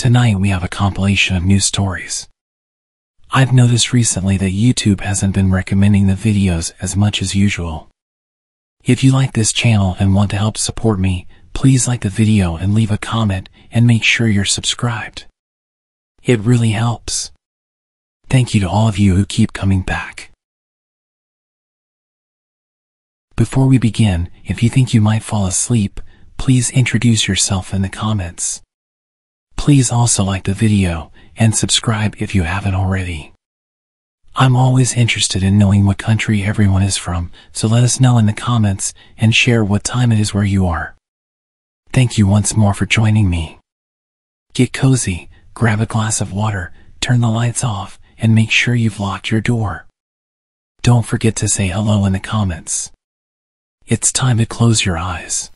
Tonight we have a compilation of new stories. I've noticed recently that YouTube hasn't been recommending the videos as much as usual. If you like this channel and want to help support me, please like the video and leave a comment and make sure you're subscribed. It really helps. Thank you to all of you who keep coming back. Before we begin, if you think you might fall asleep, please introduce yourself in the comments. Please also like the video and subscribe if you haven't already. I'm always interested in knowing what country everyone is from, so let us know in the comments and share what time it is where you are. Thank you once more for joining me. Get cozy, grab a glass of water, turn the lights off, and make sure you've locked your door. Don't forget to say hello in the comments. It's time to close your eyes.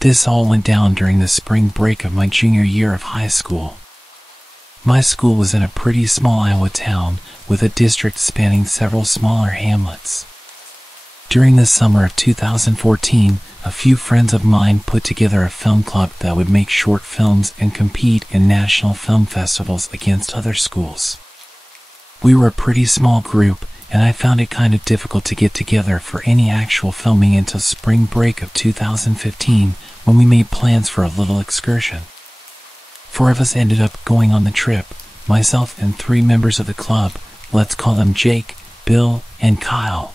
This all went down during the spring break of my junior year of high school. My school was in a pretty small Iowa town with a district spanning several smaller hamlets. During the summer of 2014, a few friends of mine put together a film club that would make short films and compete in national film festivals against other schools. We were a pretty small group, and I found it kind of difficult to get together for any actual filming until spring break of 2015, when we made plans for a little excursion. 4 of us ended up going on the trip, myself and 3 members of the club, let's call them Jake, Bill, and Kyle.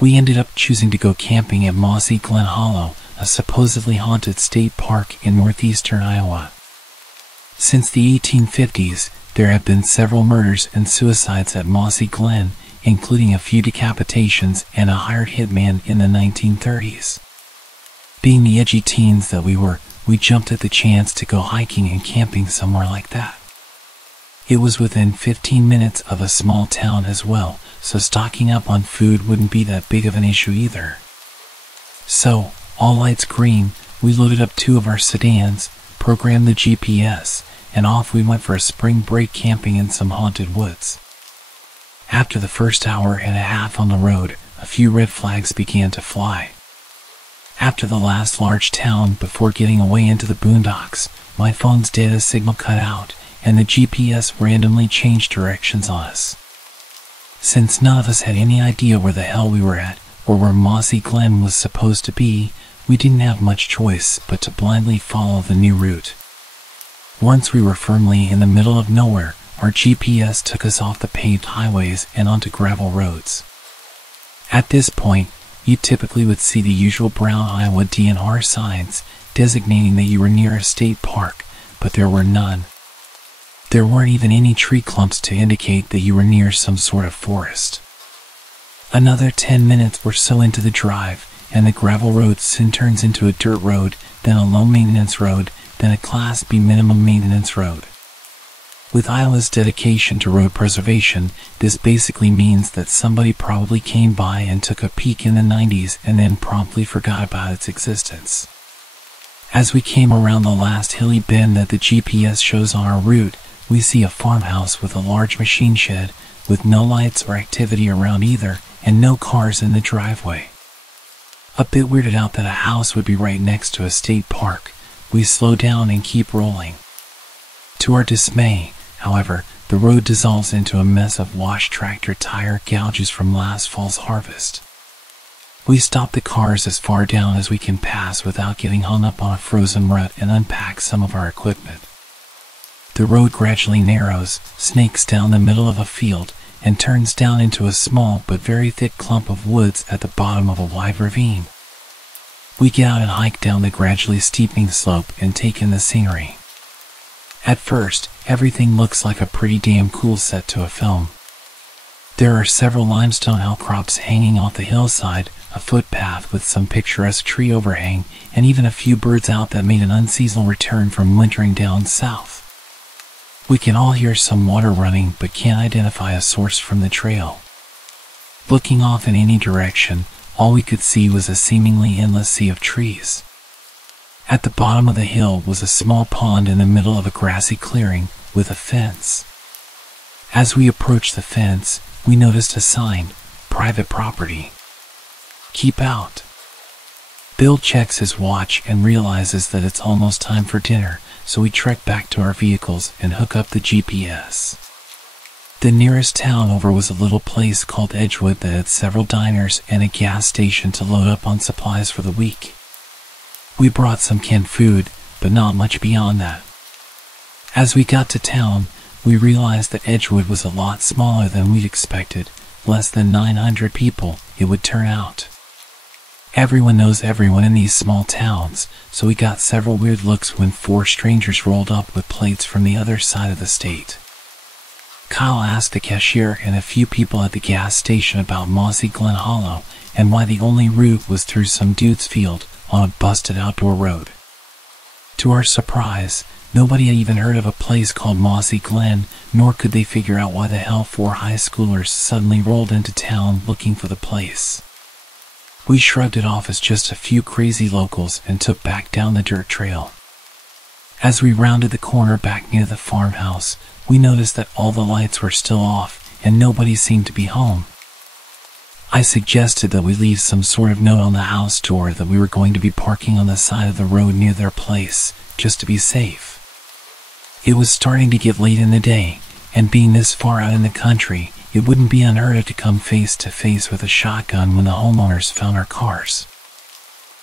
We ended up choosing to go camping at Mossy Glen Hollow, a supposedly haunted state park in northeastern Iowa. Since the 1850s, there have been several murders and suicides at Mossy Glen, including a few decapitations and a hired hitman in the 1930s. Being the edgy teens that we were, we jumped at the chance to go hiking and camping somewhere like that. It was within 15 minutes of a small town as well, so stocking up on food wouldn't be that big of an issue either. So, all lights green, we loaded up 2 of our sedans, programmed the GPS, and off we went for a spring break camping in some haunted woods. After the first hour and a half on the road, a few red flags began to fly. After the last large town before getting away into the boondocks, my phone's data signal cut out, and the GPS randomly changed directions on us. Since none of us had any idea where the hell we were at, or where Mossy Glen was supposed to be, we didn't have much choice but to blindly follow the new route. Once we were firmly in the middle of nowhere, our GPS took us off the paved highways and onto gravel roads. At this point, you typically would see the usual brown Iowa DNR signs designating that you were near a state park, but there were none. There weren't even any tree clumps to indicate that you were near some sort of forest. Another 10 minutes or so into the drive, and the gravel road soon turns into a dirt road, then a low maintenance road, then a Class B minimum maintenance road. With Iowa's dedication to road preservation, this basically means that somebody probably came by and took a peek in the 90s and then promptly forgot about its existence. As we came around the last hilly bend that the GPS shows on our route, we see a farmhouse with a large machine shed, with no lights or activity around either, and no cars in the driveway. A bit weirded out that a house would be right next to a state park, we slow down and keep rolling. To our dismay, however, the road dissolves into a mess of washed tractor tire gouges from last fall's harvest. We stop the cars as far down as we can pass without getting hung up on a frozen rut and unpack some of our equipment. The road gradually narrows, snakes down the middle of a field, and turns down into a small but very thick clump of woods at the bottom of a wide ravine. We get out and hike down the gradually steepening slope and take in the scenery. At first, everything looks like a pretty damn cool set to a film. There are several limestone outcrops hanging off the hillside, a footpath with some picturesque tree overhang, and even a few birds out that made an unseasonal return from wintering down south. We can all hear some water running but can't identify a source from the trail. Looking off in any direction, all we could see was a seemingly endless sea of trees. At the bottom of the hill was a small pond in the middle of a grassy clearing, with a fence. As we approached the fence, we noticed a sign, "Private Property. Keep out." Bill checks his watch and realizes that it's almost time for dinner, so we trek back to our vehicles and hook up the GPS. The nearest town over was a little place called Edgewood that had several diners and a gas station to load up on supplies for the week. We brought some canned food, but not much beyond that. As we got to town, we realized that Edgewood was a lot smaller than we'd expected, less than 900 people, it would turn out. Everyone knows everyone in these small towns, so we got several weird looks when 4 strangers rolled up with plates from the other side of the state. Kyle asked the cashier and a few people at the gas station about Mossy Glen Hollow and why the only route was through some dude's field on a busted outdoor road. To our surprise, nobody had even heard of a place called Mossy Glen, nor could they figure out why the hell 4 high schoolers suddenly rolled into town looking for the place. We shrugged it off as just a few crazy locals and took back down the dirt trail. As we rounded the corner back near the farmhouse, we noticed that all the lights were still off and nobody seemed to be home. I suggested that we leave some sort of note on the house door that we were going to be parking on the side of the road near their place, just to be safe. It was starting to get late in the day, and being this far out in the country, it wouldn't be unheard of to come face to face with a shotgun when the homeowners found our cars.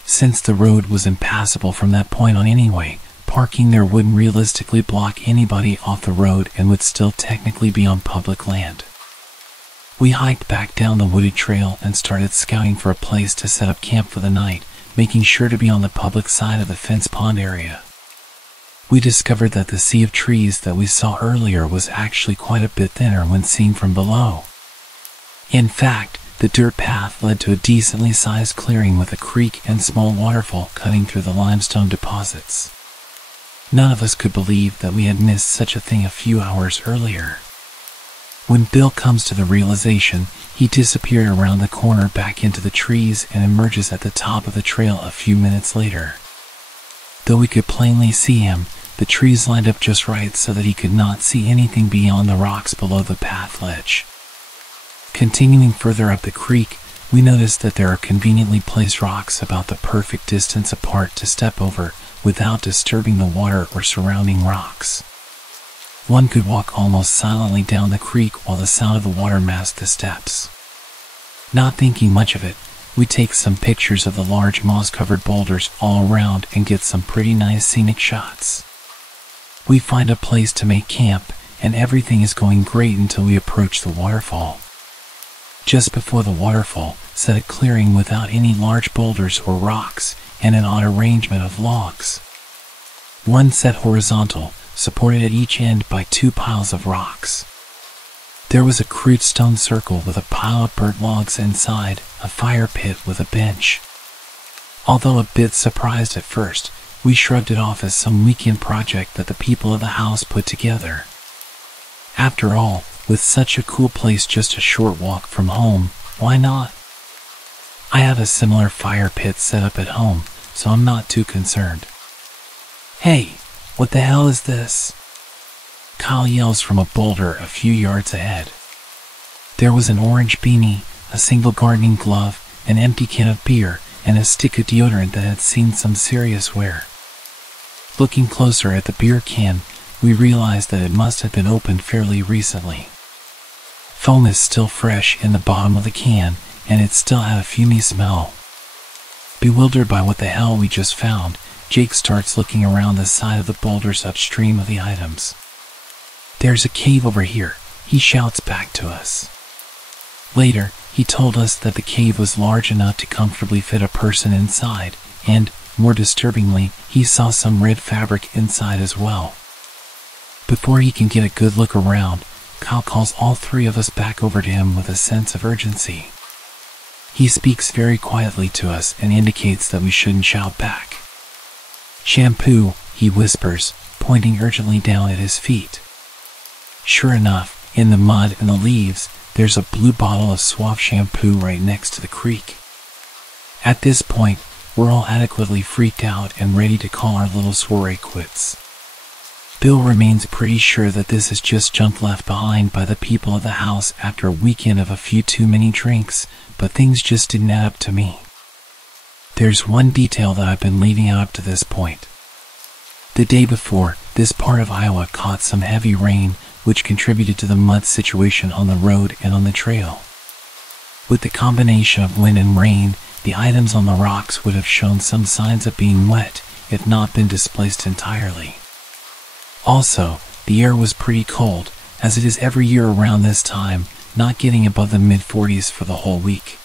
Since the road was impassable from that point on anyway, parking there wouldn't realistically block anybody off the road and would still technically be on public land. We hiked back down the wooded trail and started scouting for a place to set up camp for the night, making sure to be on the public side of the fence pond area. We discovered that the sea of trees that we saw earlier was actually quite a bit thinner when seen from below. In fact, the dirt path led to a decently sized clearing with a creek and small waterfall cutting through the limestone deposits. None of us could believe that we had missed such a thing a few hours earlier. When Bill comes to the realization, he disappeared around the corner back into the trees and emerges at the top of the trail a few minutes later. Though we could plainly see him, the trees lined up just right so that he could not see anything beyond the rocks below the path ledge. Continuing further up the creek, we noticed that there are conveniently placed rocks about the perfect distance apart to step over without disturbing the water or surrounding rocks. One could walk almost silently down the creek while the sound of the water masked the steps. Not thinking much of it, we take some pictures of the large moss-covered boulders all around and get some pretty nice scenic shots. We find a place to make camp, and everything is going great until we approach the waterfall. Just before the waterfall sat a clearing without any large boulders or rocks, and an odd arrangement of logs. One set horizontal, supported at each end by 2 piles of rocks. There was a crude stone circle with a pile of burnt logs inside, a fire pit with a bench. Although a bit surprised at first, we shrugged it off as some weekend project that the people of the house put together. After all, with such a cool place just a short walk from home, why not? I have a similar fire pit set up at home, so I'm not too concerned. Hey, what the hell is this? Kyle yells from a boulder a few yards ahead. There was an orange beanie, a single gardening glove, an empty can of beer, and a stick of deodorant that had seen some serious wear. Looking closer at the beer can, we realized that it must have been opened fairly recently. Foam is still fresh in the bottom of the can, and it still had a fumey smell. Bewildered by what the hell we just found, Jake starts looking around the side of the boulders upstream of the items. "There's a cave over here," he shouts back to us. Later, he told us that the cave was large enough to comfortably fit a person inside, and, more disturbingly, he saw some red fabric inside as well. Before he can get a good look around, Kyle calls all 3 of us back over to him with a sense of urgency. He speaks very quietly to us and indicates that we shouldn't shout back. "Shampoo," he whispers, pointing urgently down at his feet. Sure enough, in the mud and the leaves, there's a blue bottle of Suave shampoo right next to the creek. At this point, we're all adequately freaked out and ready to call our little soiree quits. Bill remains pretty sure that this is just junk left behind by the people of the house after a weekend of a few too many drinks, but things just didn't add up to me. There's one detail that I've been leaving out up to this point. The day before, this part of Iowa caught some heavy rain, which contributed to the mud situation on the road and on the trail. With the combination of wind and rain, the items on the rocks would have shown some signs of being wet, if not been displaced entirely. Also, the air was pretty cold, as it is every year around this time, not getting above the mid-40s for the whole week.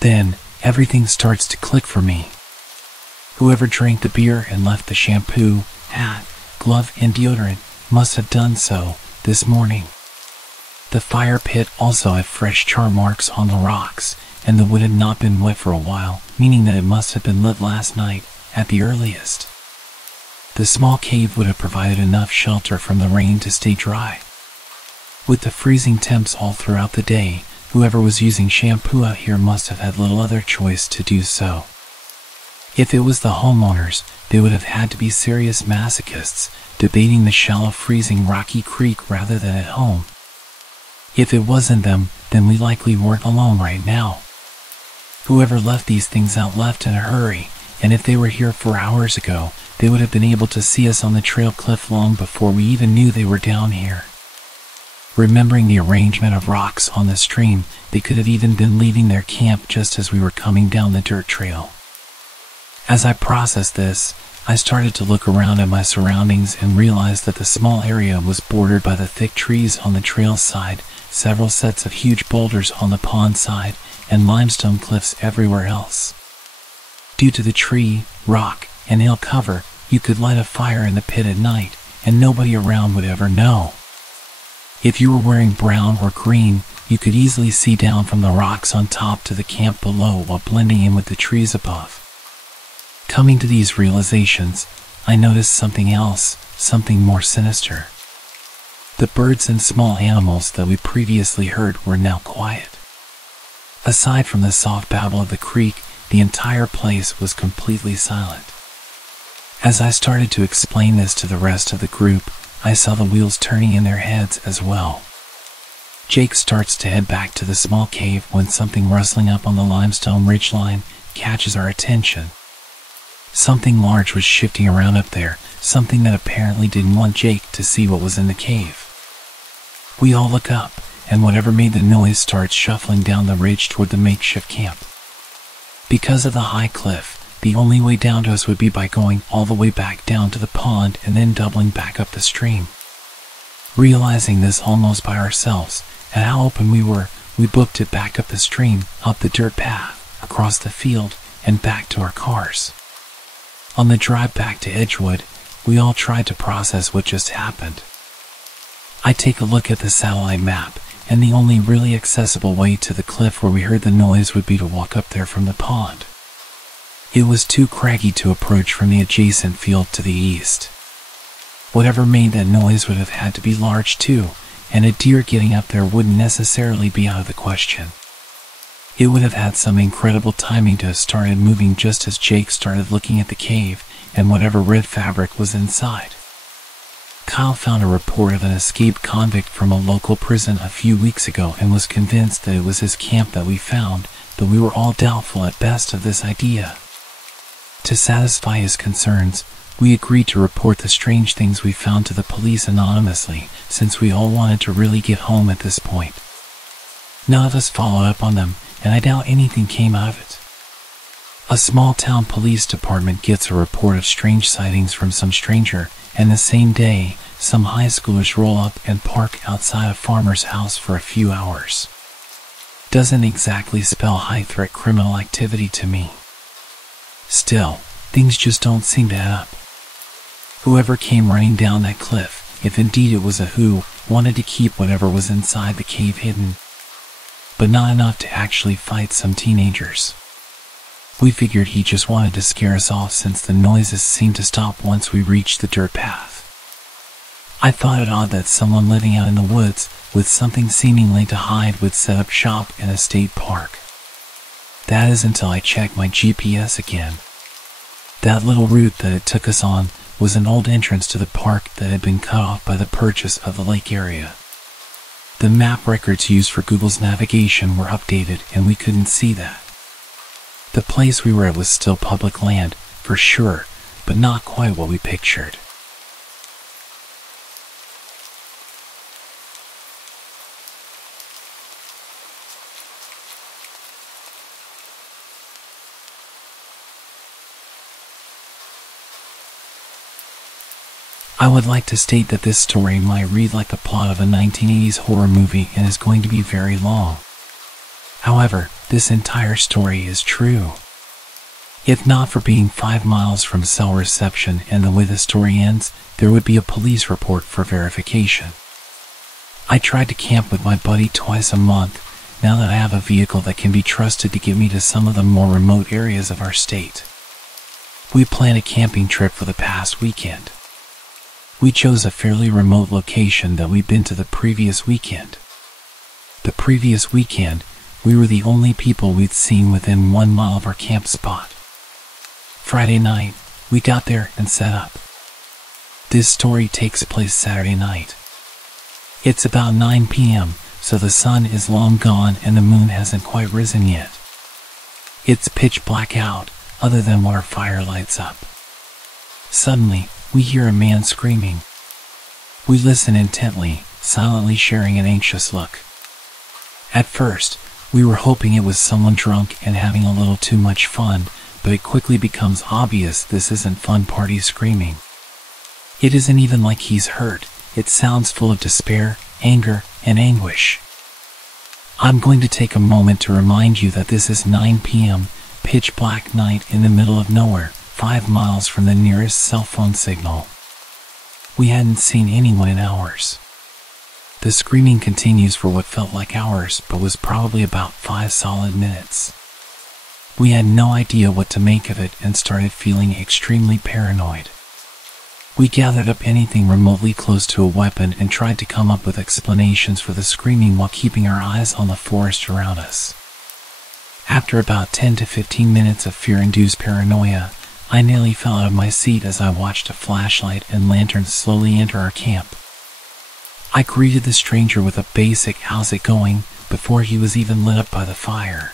Then, everything starts to click for me. Whoever drank the beer and left the shampoo, hat, glove, and deodorant must have done so this morning. The fire pit also had fresh char marks on the rocks, and the wood had not been wet for a while, meaning that it must have been lit last night, at the earliest. The small cave would have provided enough shelter from the rain to stay dry. With the freezing temps all throughout the day, whoever was using shampoo out here must have had little other choice to do so. If it was the homeowners, they would have had to be serious masochists, debating the shallow freezing rocky creek rather than at home. If it wasn't them, then we likely weren't alone right now. Whoever left these things out left in a hurry, and if they were here 4 hours ago, they would have been able to see us on the trail cliff long before we even knew they were down here. Remembering the arrangement of rocks on the stream, they could have even been leaving their camp just as we were coming down the dirt trail. As I processed this, I started to look around at my surroundings and realized that the small area was bordered by the thick trees on the trail side, several sets of huge boulders on the pond side, and limestone cliffs everywhere else. Due to the tree, rock, and hill cover, you could light a fire in the pit at night, and nobody around would ever know. If you were wearing brown or green, you could easily see down from the rocks on top to the camp below while blending in with the trees above. Coming to these realizations, I noticed something else, something more sinister. The birds and small animals that we previously heard were now quiet. Aside from the soft babble of the creek, the entire place was completely silent. As I started to explain this to the rest of the group, I saw the wheels turning in their heads as well. Jake starts to head back to the small cave when something rustling up on the limestone ridgeline catches our attention. Something large was shifting around up there, something that apparently didn't want Jake to see what was in the cave. We all look up, and whatever made the noise starts shuffling down the ridge toward the makeshift camp. Because of the high cliff, the only way down to us would be by going all the way back down to the pond and then doubling back up the stream. Realizing this almost by ourselves, and how open we were, we booked it back up the stream, up the dirt path, across the field, and back to our cars. On the drive back to Edgewood, we all tried to process what just happened. I take a look at the satellite map, and the only really accessible way to the cliff where we heard the noise would be to walk up there from the pond. It was too craggy to approach from the adjacent field to the east. Whatever made that noise would have had to be large too, and a deer getting up there wouldn't necessarily be out of the question. It would have had some incredible timing to have started moving just as Jake started looking at the cave and whatever red fabric was inside. Kyle found a report of an escaped convict from a local prison a few weeks ago and was convinced that it was his camp that we found, though we were all doubtful at best of this idea. To satisfy his concerns, we agreed to report the strange things we found to the police anonymously, since we all wanted to really get home at this point. None of us followed up on them, and I doubt anything came out of it. A small town police department gets a report of strange sightings from some stranger, and the same day, some high schoolers roll up and park outside a farmer's house for a few hours. Doesn't exactly spell high-threat criminal activity to me. Still, things just don't seem to add up. Whoever came running down that cliff, if indeed it was a who, wanted to keep whatever was inside the cave hidden, but not enough to actually fight some teenagers. We figured he just wanted to scare us off since the noises seemed to stop once we reached the dirt path. I thought it odd that someone living out in the woods with something seemingly to hide would set up shop in a state park. That is until I checked my GPS again. That little route that it took us on was an old entrance to the park that had been cut off by the purchase of the lake area. The map records used for Google's navigation were updated and we couldn't see that. The place we were at was still public land, for sure, but not quite what we pictured. I would like to state that this story might read like the plot of a 1980s horror movie and is going to be very long. However, this entire story is true. If not for being 5 miles from cell reception and the way the story ends, there would be a police report for verification. I tried to camp with my buddy twice a month, now that I have a vehicle that can be trusted to get me to some of the more remote areas of our state. We planned a camping trip for the past weekend. We chose a fairly remote location that we'd been to the previous weekend. The previous weekend, we were the only people we'd seen within 1 mile of our camp spot. Friday night, we got there and set up. This story takes place Saturday night. It's about 9 p.m., so the sun is long gone and the moon hasn't quite risen yet. It's pitch black out, other than what our fire lights up. Suddenly, we hear a man screaming. We listen intently, silently sharing an anxious look. At first, we were hoping it was someone drunk and having a little too much fun, but it quickly becomes obvious this isn't fun party screaming. It isn't even like he's hurt, it sounds full of despair, anger, and anguish. I'm going to take a moment to remind you that this is 9 p.m., pitch black night in the middle of nowhere, 5 miles from the nearest cell phone signal. We hadn't seen anyone in hours. The screaming continues for what felt like hours, but was probably about 5 solid minutes. We had no idea what to make of it and started feeling extremely paranoid. We gathered up anything remotely close to a weapon and tried to come up with explanations for the screaming while keeping our eyes on the forest around us. After about 10 to 15 minutes of fear-induced paranoia, I nearly fell out of my seat as I watched a flashlight and lantern slowly enter our camp. I greeted the stranger with a basic "how's it going?" before he was even lit up by the fire.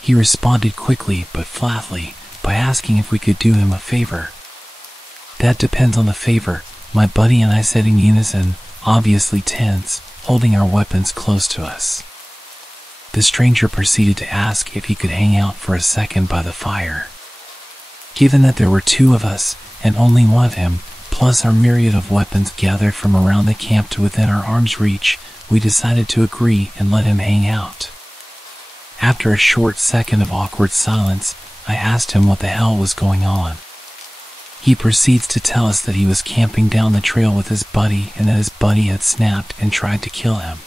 He responded quickly but flatly by asking if we could do him a favor. "That depends on the favor," my buddy and I said in unison, obviously tense, holding our weapons close to us. The stranger proceeded to ask if he could hang out for a second by the fire. Given that there were 2 of us, and only one of him, plus our myriad of weapons gathered from around the camp to within our arm's reach, we decided to agree and let him hang out. After a short second of awkward silence, I asked him what the hell was going on. He proceeds to tell us that he was camping down the trail with his buddy and that his buddy had snapped and tried to kill him.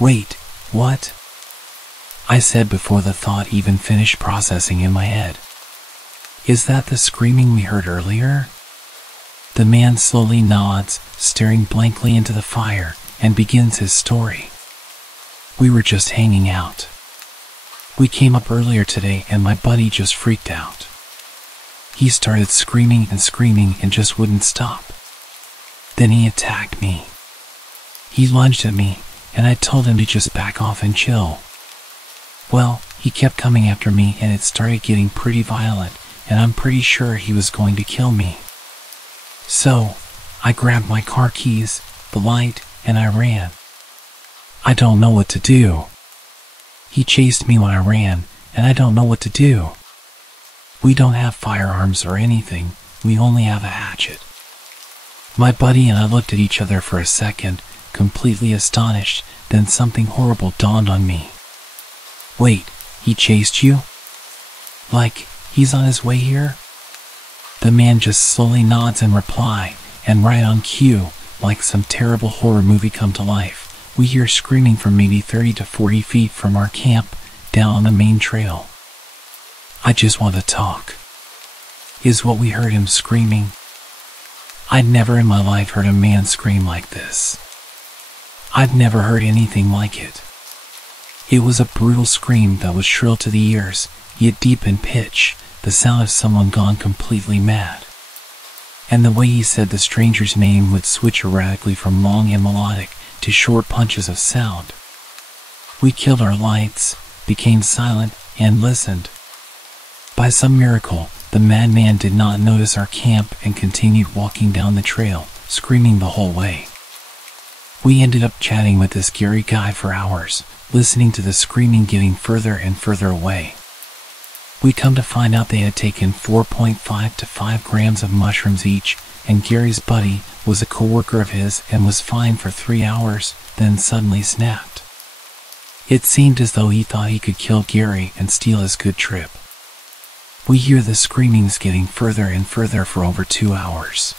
"Wait, what?" I said before the thought even finished processing in my head. "Is that the screaming we heard earlier?" The man slowly nods, staring blankly into the fire, and begins his story. "We were just hanging out. We came up earlier today and my buddy just freaked out. He started screaming and just wouldn't stop. Then he attacked me. He lunged at me, and I told him to just back off and chill. Well, he kept coming after me and it started getting pretty violent, and I'm pretty sure he was going to kill me. So, I grabbed my car keys, the light, and I ran. I don't know what to do. He chased me when I ran, and I don't know what to do. We don't have firearms or anything, we only have a hatchet." My buddy and I looked at each other for a second, completely astonished, then something horrible dawned on me. "Wait, he chased you? Like, he's on his way here?" The man just slowly nods in reply, and right on cue, like some terrible horror movie come to life, we hear screaming from maybe 30 to 40 feet from our camp, down on the main trail. "I just want to talk," is what we heard him screaming. I'd never in my life heard a man scream like this. I'd never heard anything like it. It was a brutal scream that was shrill to the ears, yet deep in pitch, the sound of someone gone completely mad. And the way he said the stranger's name would switch erratically from long and melodic to short punches of sound. We killed our lights, became silent, and listened. By some miracle, the madman did not notice our camp and continued walking down the trail, screaming the whole way. We ended up chatting with this Gary guy for hours, listening to the screaming getting further and further away. We come to find out they had taken 4.5 to 5 grams of mushrooms each, and Gary's buddy was a coworker of his and was fine for 3 hours, then suddenly snapped. It seemed as though he thought he could kill Gary and steal his good trip. We hear the screamings getting further and further for over 2 hours.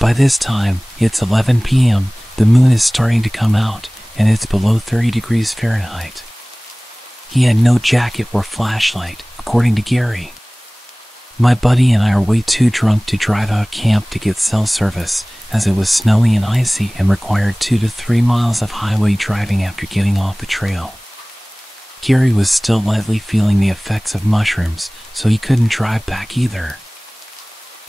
By this time, it's 11 p.m., the moon is starting to come out, and it's below 30 degrees Fahrenheit. He had no jacket or flashlight, according to Gary. My buddy and I are way too drunk to drive out camp to get cell service, as it was snowy and icy and required 2 to 3 miles of highway driving after getting off the trail. Gary was still lightly feeling the effects of mushrooms, so he couldn't drive back either.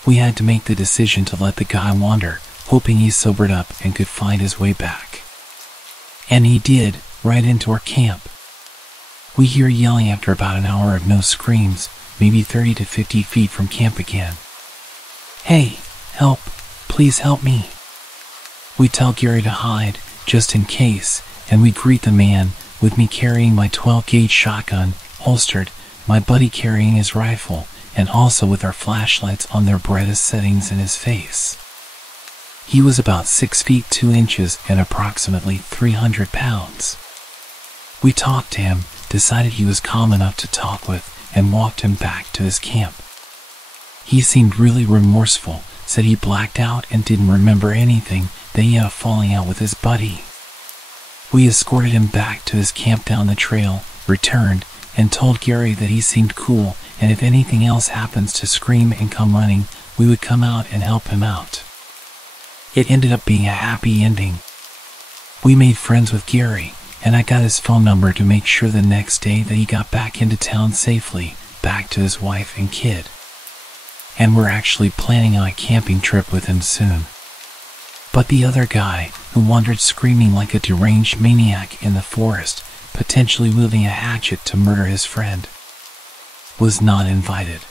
We had to make the decision to let the guy wander, hoping he sobered up and could find his way back. And he did, right into our camp. We hear yelling after about an hour of no screams, maybe 30 to 50 feet from camp again. "Hey, help, please help me." We tell Gary to hide, just in case, and we greet the man, with me carrying my 12-gauge shotgun, holstered, my buddy carrying his rifle, and also with our flashlights on their brightest settings in his face. He was about 6 feet 2 inches and approximately 300 pounds. We talked to him, decided he was calm enough to talk with, and walked him back to his camp. He seemed really remorseful, said he blacked out and didn't remember anything, then he had a falling out with his buddy. We escorted him back to his camp down the trail, returned, and told Gary that he seemed cool, and if anything else happens to scream and come running, we would come out and help him out. It ended up being a happy ending. We made friends with Gary, and I got his phone number to make sure the next day that he got back into town safely, back to his wife and kid. And we're actually planning on a camping trip with him soon. But the other guy, who wandered screaming like a deranged maniac in the forest, potentially wielding a hatchet to murder his friend, was not invited.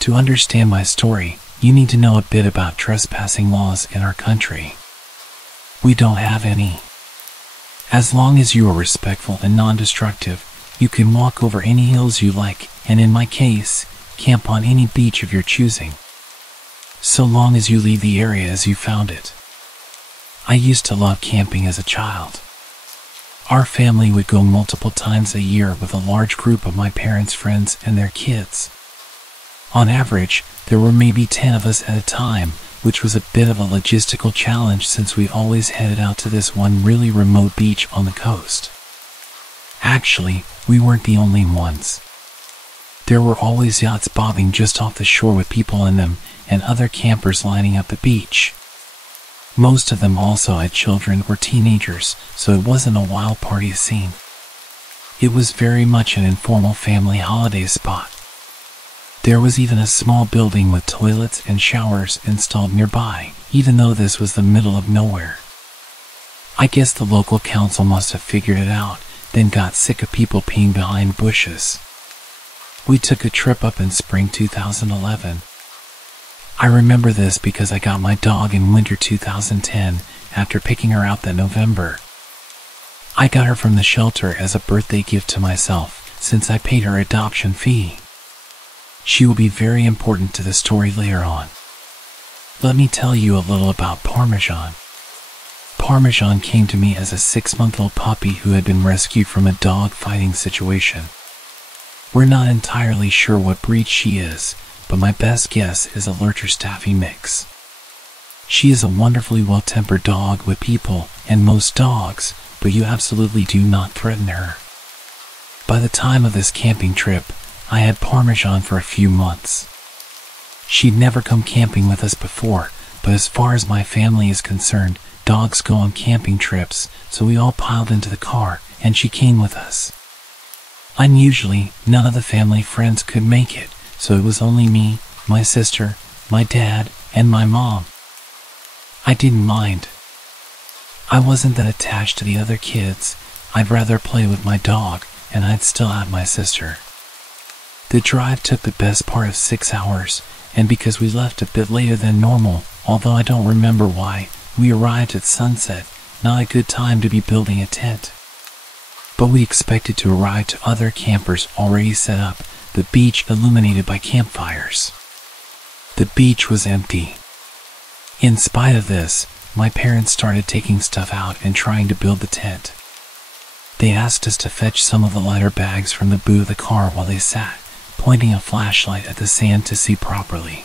To understand my story, you need to know a bit about trespassing laws in our country. We don't have any. As long as you are respectful and non-destructive, you can walk over any hills you like, and in my case, camp on any beach of your choosing. So long as you leave the area as you found it. I used to love camping as a child. Our family would go multiple times a year with a large group of my parents' friends and their kids. On average, there were maybe 10 of us at a time, which was a bit of a logistical challenge since we always headed out to this one really remote beach on the coast. Actually, we weren't the only ones. There were always yachts bobbing just off the shore with people in them, and other campers lining up the beach. Most of them also had children or teenagers, so it wasn't a wild party scene. It was very much an informal family holiday spot. There was even a small building with toilets and showers installed nearby, even though this was the middle of nowhere. I guess the local council must have figured it out, then got sick of people peeing behind bushes. We took a trip up in spring 2011. I remember this because I got my dog in winter 2010 after picking her out that November. I got her from the shelter as a birthday gift to myself, since I paid her adoption fee. She will be very important to the story later on. Let me tell you a little about Parmesan. Parmesan came to me as a 6-month-old puppy who had been rescued from a dog fighting situation. We're not entirely sure what breed she is, but my best guess is a Lurcher Staffy mix. She is a wonderfully well-tempered dog with people and most dogs, but you absolutely do not threaten her. By the time of this camping trip, I had Parmesan for a few months. She'd never come camping with us before, but as far as my family is concerned, dogs go on camping trips, so we all piled into the car, and she came with us. Unusually, none of the family friends could make it, so it was only me, my sister, my dad, and my mom. I didn't mind. I wasn't that attached to the other kids. I'd rather play with my dog, and I'd still have my sister. The drive took the best part of 6 hours, and because we left a bit later than normal, although I don't remember why, we arrived at sunset, not a good time to be building a tent. But we expected to arrive to other campers already set up, the beach illuminated by campfires. The beach was empty. In spite of this, my parents started taking stuff out and trying to build the tent. They asked us to fetch some of the lighter bags from the boot of the car while they sat, pointing a flashlight at the sand to see properly.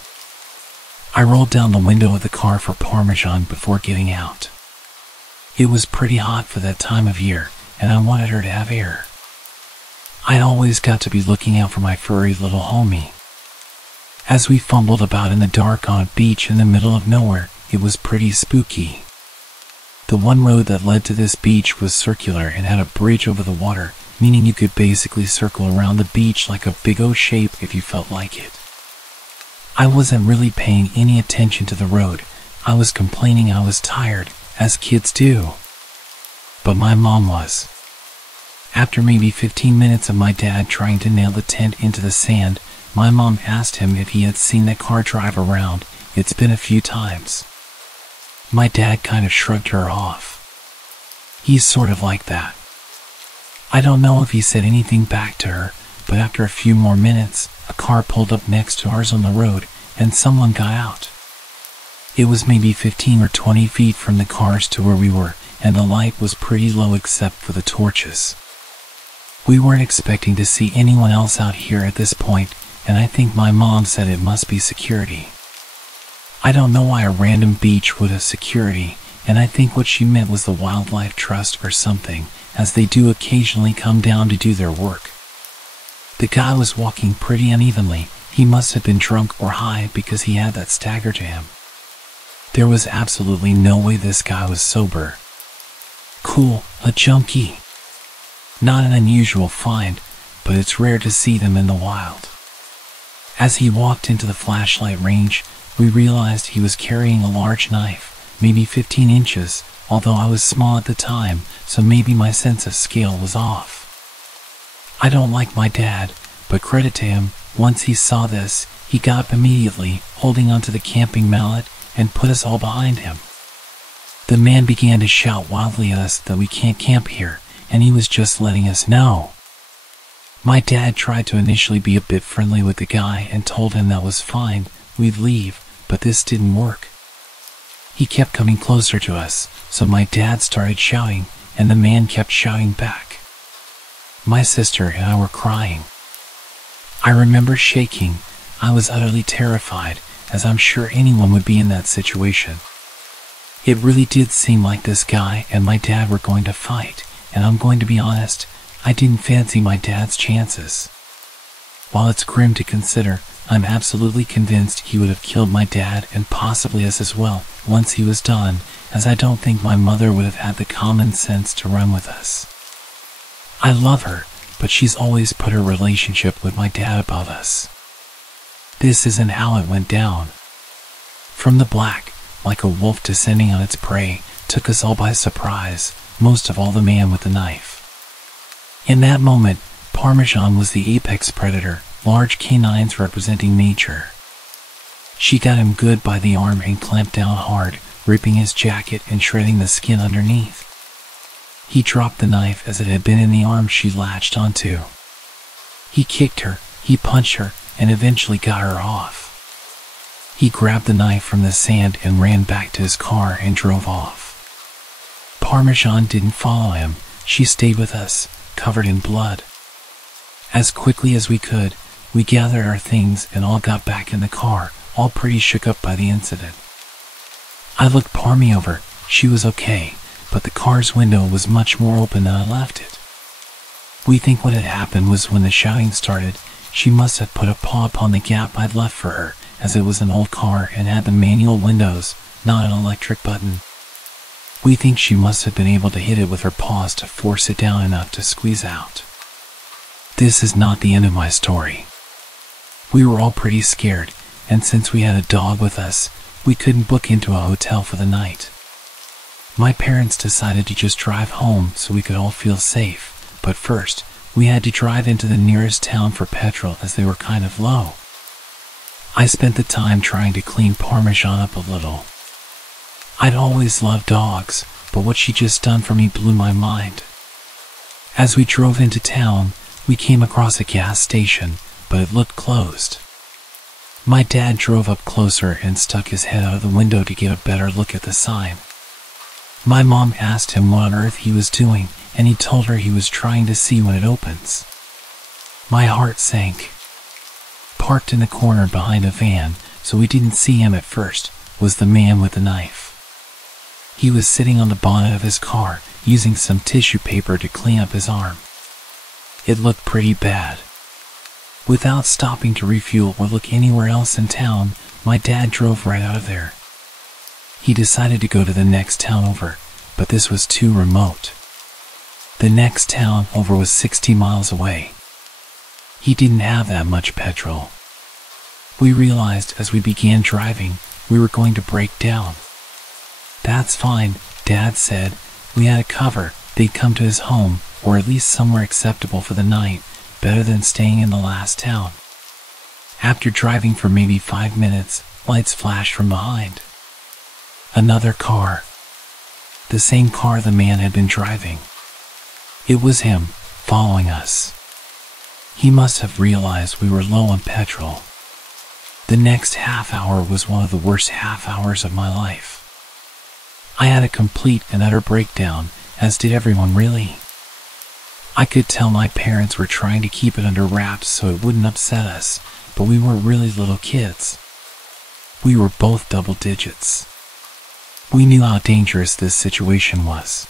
I rolled down the window of the car for Parmesan before getting out. It was pretty hot for that time of year, and I wanted her to have air. I always got to be looking out for my furry little homie. As we fumbled about in the dark on a beach in the middle of nowhere, it was pretty spooky. The one road that led to this beach was circular and had a bridge over the water, meaning you could basically circle around the beach like a big O shape if you felt like it. I wasn't really paying any attention to the road. I was complaining I was tired, as kids do. But my mom was. After maybe 15 minutes of my dad trying to nail the tent into the sand, my mom asked him if he had seen that car drive around. It's been a few times. My dad kind of shrugged her off. He's sort of like that. I don't know if he said anything back to her, but after a few more minutes, a car pulled up next to ours on the road, and someone got out. It was maybe 15 or 20 feet from the cars to where we were, and the light was pretty low except for the torches. We weren't expecting to see anyone else out here at this point, and I think my mom said it must be security. I don't know why a random beach would have security, and I think what she meant was the Wildlife Trust or something, as they do occasionally come down to do their work. The guy was walking pretty unevenly. He must have been drunk or high because he had that stagger to him. There was absolutely no way this guy was sober. Cool, a junkie. Not an unusual find, but it's rare to see them in the wild. As he walked into the flashlight range, we realized he was carrying a large knife, maybe 15 inches, although I was small at the time, so maybe my sense of scale was off. I don't like my dad, but credit to him, once he saw this, he got up immediately, holding onto the camping mallet, and put us all behind him. The man began to shout wildly at us that we can't camp here, and he was just letting us know. My dad tried to initially be a bit friendly with the guy and told him that was fine, we'd leave, but this didn't work. He kept coming closer to us, so my dad started shouting, and the man kept shouting back. My sister and I were crying. I remember shaking. I was utterly terrified, as I'm sure anyone would be in that situation. It really did seem like this guy and my dad were going to fight, and I'm going to be honest, I didn't fancy my dad's chances. While it's grim to consider, I'm absolutely convinced he would have killed my dad and possibly us as well once he was done, as I don't think my mother would have had the common sense to run with us. I love her, but she's always put her relationship with my dad above us. This isn't how it went down. From the black, like a wolf descending on its prey, took us all by surprise, most of all the man with the knife. In that moment, Parmesan was the apex predator, large canines representing nature. She got him good by the arm and clamped down hard, ripping his jacket and shredding the skin underneath. He dropped the knife as it had been in the arm she latched onto. He kicked her, he punched her, and eventually got her off. He grabbed the knife from the sand and ran back to his car and drove off. Parmesan didn't follow him. She stayed with us, covered in blood. As quickly as we could, we gathered our things and all got back in the car, all pretty shook up by the incident. I looked Parmy over. She was okay, but the car's window was much more open than I left it. We think what had happened was when the shouting started, she must have put a paw upon the gap I'd left for her, as it was an old car and had the manual windows, not an electric button. We think she must have been able to hit it with her paws to force it down enough to squeeze out. this is not the end of my story. We were all pretty scared, and since we had a dog with us, we couldn't book into a hotel for the night. My parents decided to just drive home so we could all feel safe, but first, we had to drive into the nearest town for petrol as they were kind of low. I spent the time trying to clean Parmesan up a little. I'd always loved dogs, but what she'd just done for me blew my mind. As we drove into town, we came across a gas station, but it looked closed. My dad drove up closer and stuck his head out of the window to get a better look at the sign. My mom asked him what on earth he was doing, and he told her he was trying to see when it opens. My heart sank. Parked in the corner behind a van, so we didn't see him at first, was the man with the knife. He was sitting on the bonnet of his car, using some tissue paper to clean up his arm. It looked pretty bad. Without stopping to refuel or look anywhere else in town, my dad drove right out of there. He decided to go to the next town over, but this was too remote. The next town over was 60 miles away. He didn't have that much petrol. We realized as we began driving, we were going to break down. That's fine, Dad said. We had a cover. They'd come to his home, or at least somewhere acceptable for the night, better than staying in the last town. After driving for maybe 5 minutes, lights flashed from behind. Another car. The same car the man had been driving. It was him, following us. He must have realized we were low on petrol. The next half hour was one of the worst half hours of my life. I had a complete and utter breakdown, as did everyone really. I could tell my parents were trying to keep it under wraps so it wouldn't upset us, but we weren't really little kids. We were both double digits. We knew how dangerous this situation was.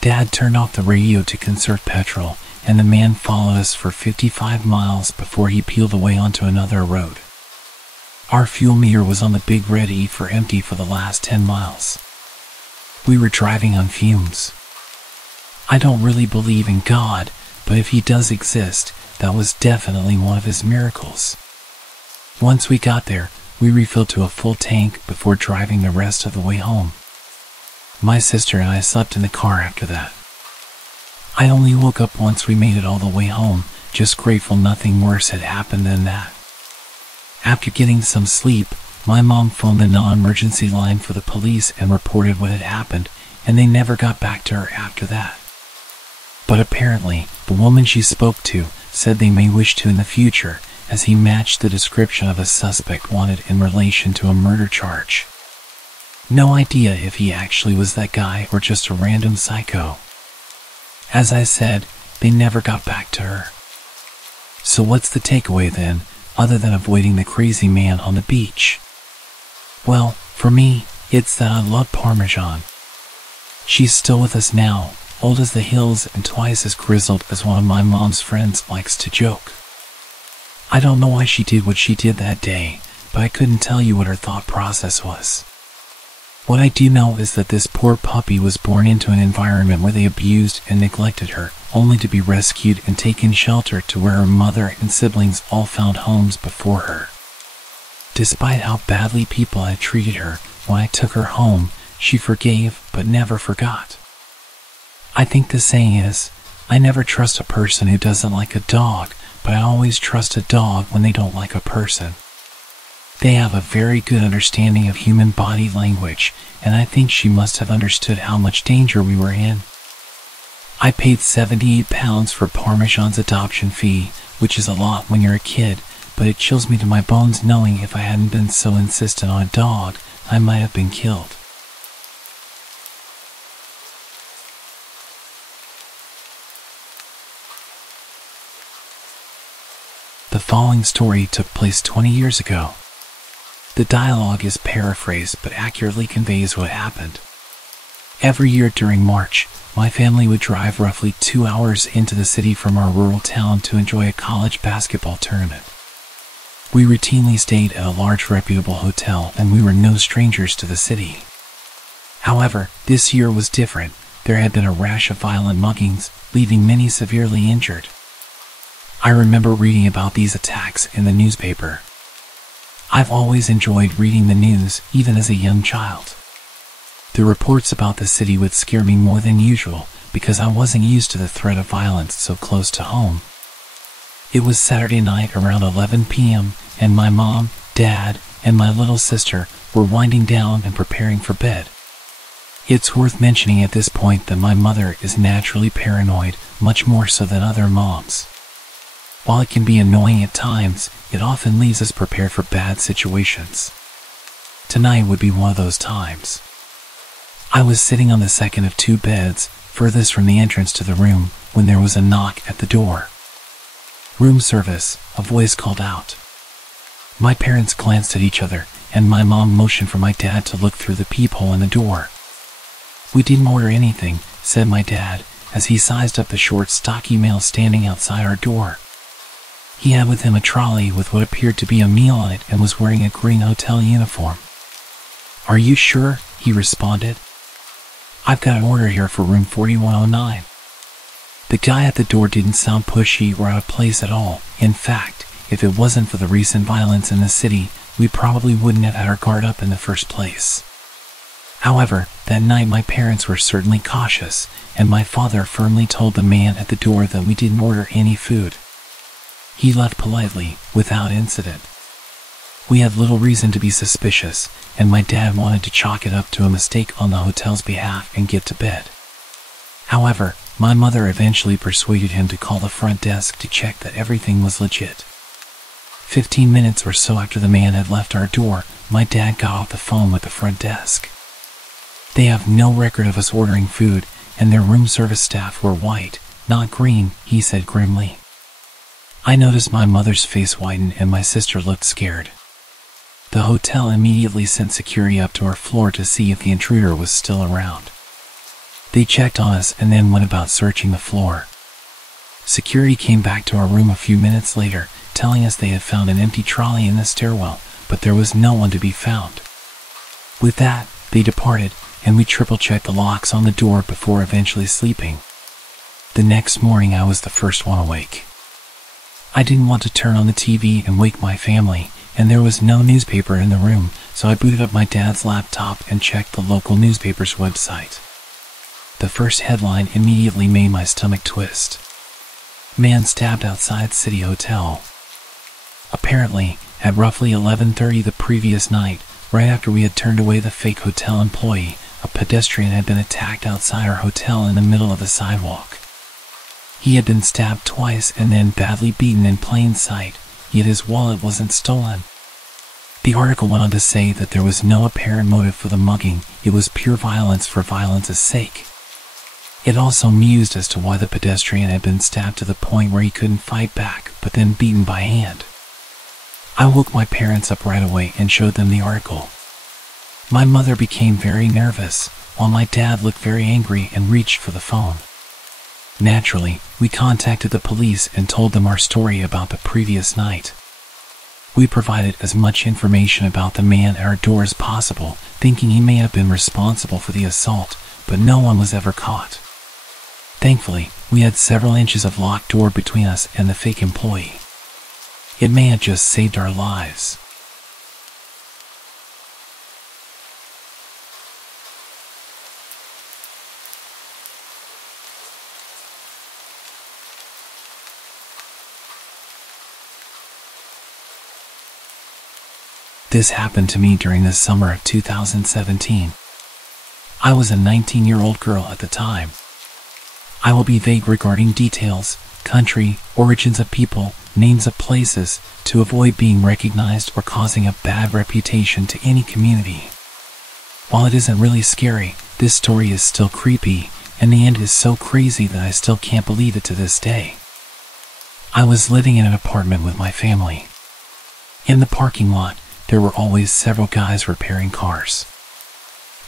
Dad turned off the radio to conserve petrol, and the man followed us for 55 miles before he peeled away onto another road. Our fuel meter was on the big red E for empty for the last 10 miles. We were driving on fumes. I don't really believe in God, but if he does exist, that was definitely one of his miracles. Once we got there, we refilled to a full tank before driving the rest of the way home. My sister and I slept in the car after that. I only woke up once we made it all the way home, just grateful nothing worse had happened than that. After getting some sleep, my mom phoned the non-emergency line for the police and reported what had happened, and they never got back to her after that. But apparently, the woman she spoke to said they may wish to in the future, as he matched the description of a suspect wanted in relation to a murder charge. No idea if he actually was that guy or just a random psycho. As I said, they never got back to her. So what's the takeaway then, other than avoiding the crazy man on the beach? Well, for me, it's that I love Parmesan. She's still with us now, old as the hills and twice as grizzled as one of my mom's friends likes to joke. I don't know why she did what she did that day, but I couldn't tell you what her thought process was. What I do know is that this poor puppy was born into an environment where they abused and neglected her, only to be rescued and taken shelter to where her mother and siblings all found homes before her. Despite how badly people had treated her, when I took her home, she forgave but never forgot. I think the saying is, I never trust a person who doesn't like a dog, but I always trust a dog when they don't like a person. They have a very good understanding of human body language, and I think she must have understood how much danger we were in. I paid £78 for Parmesan's adoption fee, which is a lot when you're a kid, but it chills me to my bones knowing if I hadn't been so insistent on a dog, I might have been killed. The following story took place 20 years ago. The dialogue is paraphrased but accurately conveys what happened. Every year during March, my family would drive roughly 2 hours into the city from our rural town to enjoy a college basketball tournament. We routinely stayed at a large reputable hotel and we were no strangers to the city. However, this year was different. There had been a rash of violent muggings, leaving many severely injured. I remember reading about these attacks in the newspaper. I've always enjoyed reading the news, even as a young child. The reports about the city would scare me more than usual because I wasn't used to the threat of violence so close to home. It was Saturday night around 11 p.m., and my mom, dad, and my little sister were winding down and preparing for bed. It's worth mentioning at this point that my mother is naturally paranoid, much more so than other moms. While it can be annoying at times, it often leaves us prepared for bad situations. Tonight would be one of those times. I was sitting on the second of two beds, furthest from the entrance to the room, when there was a knock at the door. "Room service," a voice called out. My parents glanced at each other, and my mom motioned for my dad to look through the peephole in the door. "We didn't order anything," said my dad, as he sized up the short, stocky male standing outside our door. He had with him a trolley with what appeared to be a meal on it and was wearing a green hotel uniform. "Are you sure?" he responded. "I've got an order here for room 4109. The guy at the door didn't sound pushy or out of place at all. In fact, if it wasn't for the recent violence in the city, we probably wouldn't have had our guard up in the first place. However, that night my parents were certainly cautious, and my father firmly told the man at the door that we didn't order any food. He left politely, without incident. We had little reason to be suspicious, and my dad wanted to chalk it up to a mistake on the hotel's behalf and get to bed. However, my mother eventually persuaded him to call the front desk to check that everything was legit. 15 minutes or so after the man had left our door, my dad got off the phone with the front desk. They have no record of us ordering food, and their room service staff were white, not green, he said grimly. I noticed my mother's face whiten and my sister looked scared. The hotel immediately sent security up to our floor to see if the intruder was still around. They checked on us and then went about searching the floor. Security came back to our room a few minutes later, telling us they had found an empty trolley in the stairwell, but there was no one to be found. With that, they departed, and we triple-checked the locks on the door before eventually sleeping. The next morning I was the first one awake. I didn't want to turn on the TV and wake my family, and there was no newspaper in the room, so I booted up my dad's laptop and checked the local newspaper's website. The first headline immediately made my stomach twist. Man stabbed outside City Hotel. Apparently, at roughly 11:30 the previous night, right after we had turned away the fake hotel employee, a pedestrian had been attacked outside our hotel in the middle of the sidewalk. He had been stabbed twice and then badly beaten in plain sight, yet his wallet wasn't stolen. The article went on to say that there was no apparent motive for the mugging, it was pure violence for violence's sake. It also mused as to why the pedestrian had been stabbed to the point where he couldn't fight back, but then beaten by hand. I woke my parents up right away and showed them the article. My mother became very nervous, while my dad looked very angry and reached for the phone. Naturally, we contacted the police and told them our story about the previous night. We provided as much information about the man at our door as possible, thinking he may have been responsible for the assault, but no one was ever caught. Thankfully, we had several inches of locked door between us and the fake employee. It may have just saved our lives. This happened to me during the summer of 2017. I was a 19-year-old girl at the time. I will be vague regarding details, country, origins of people, names of places, to avoid being recognized or causing a bad reputation to any community. While it isn't really scary, this story is still creepy, and the end is so crazy that I still can't believe it to this day. I was living in an apartment with my family. In the parking lot, there were always several guys repairing cars.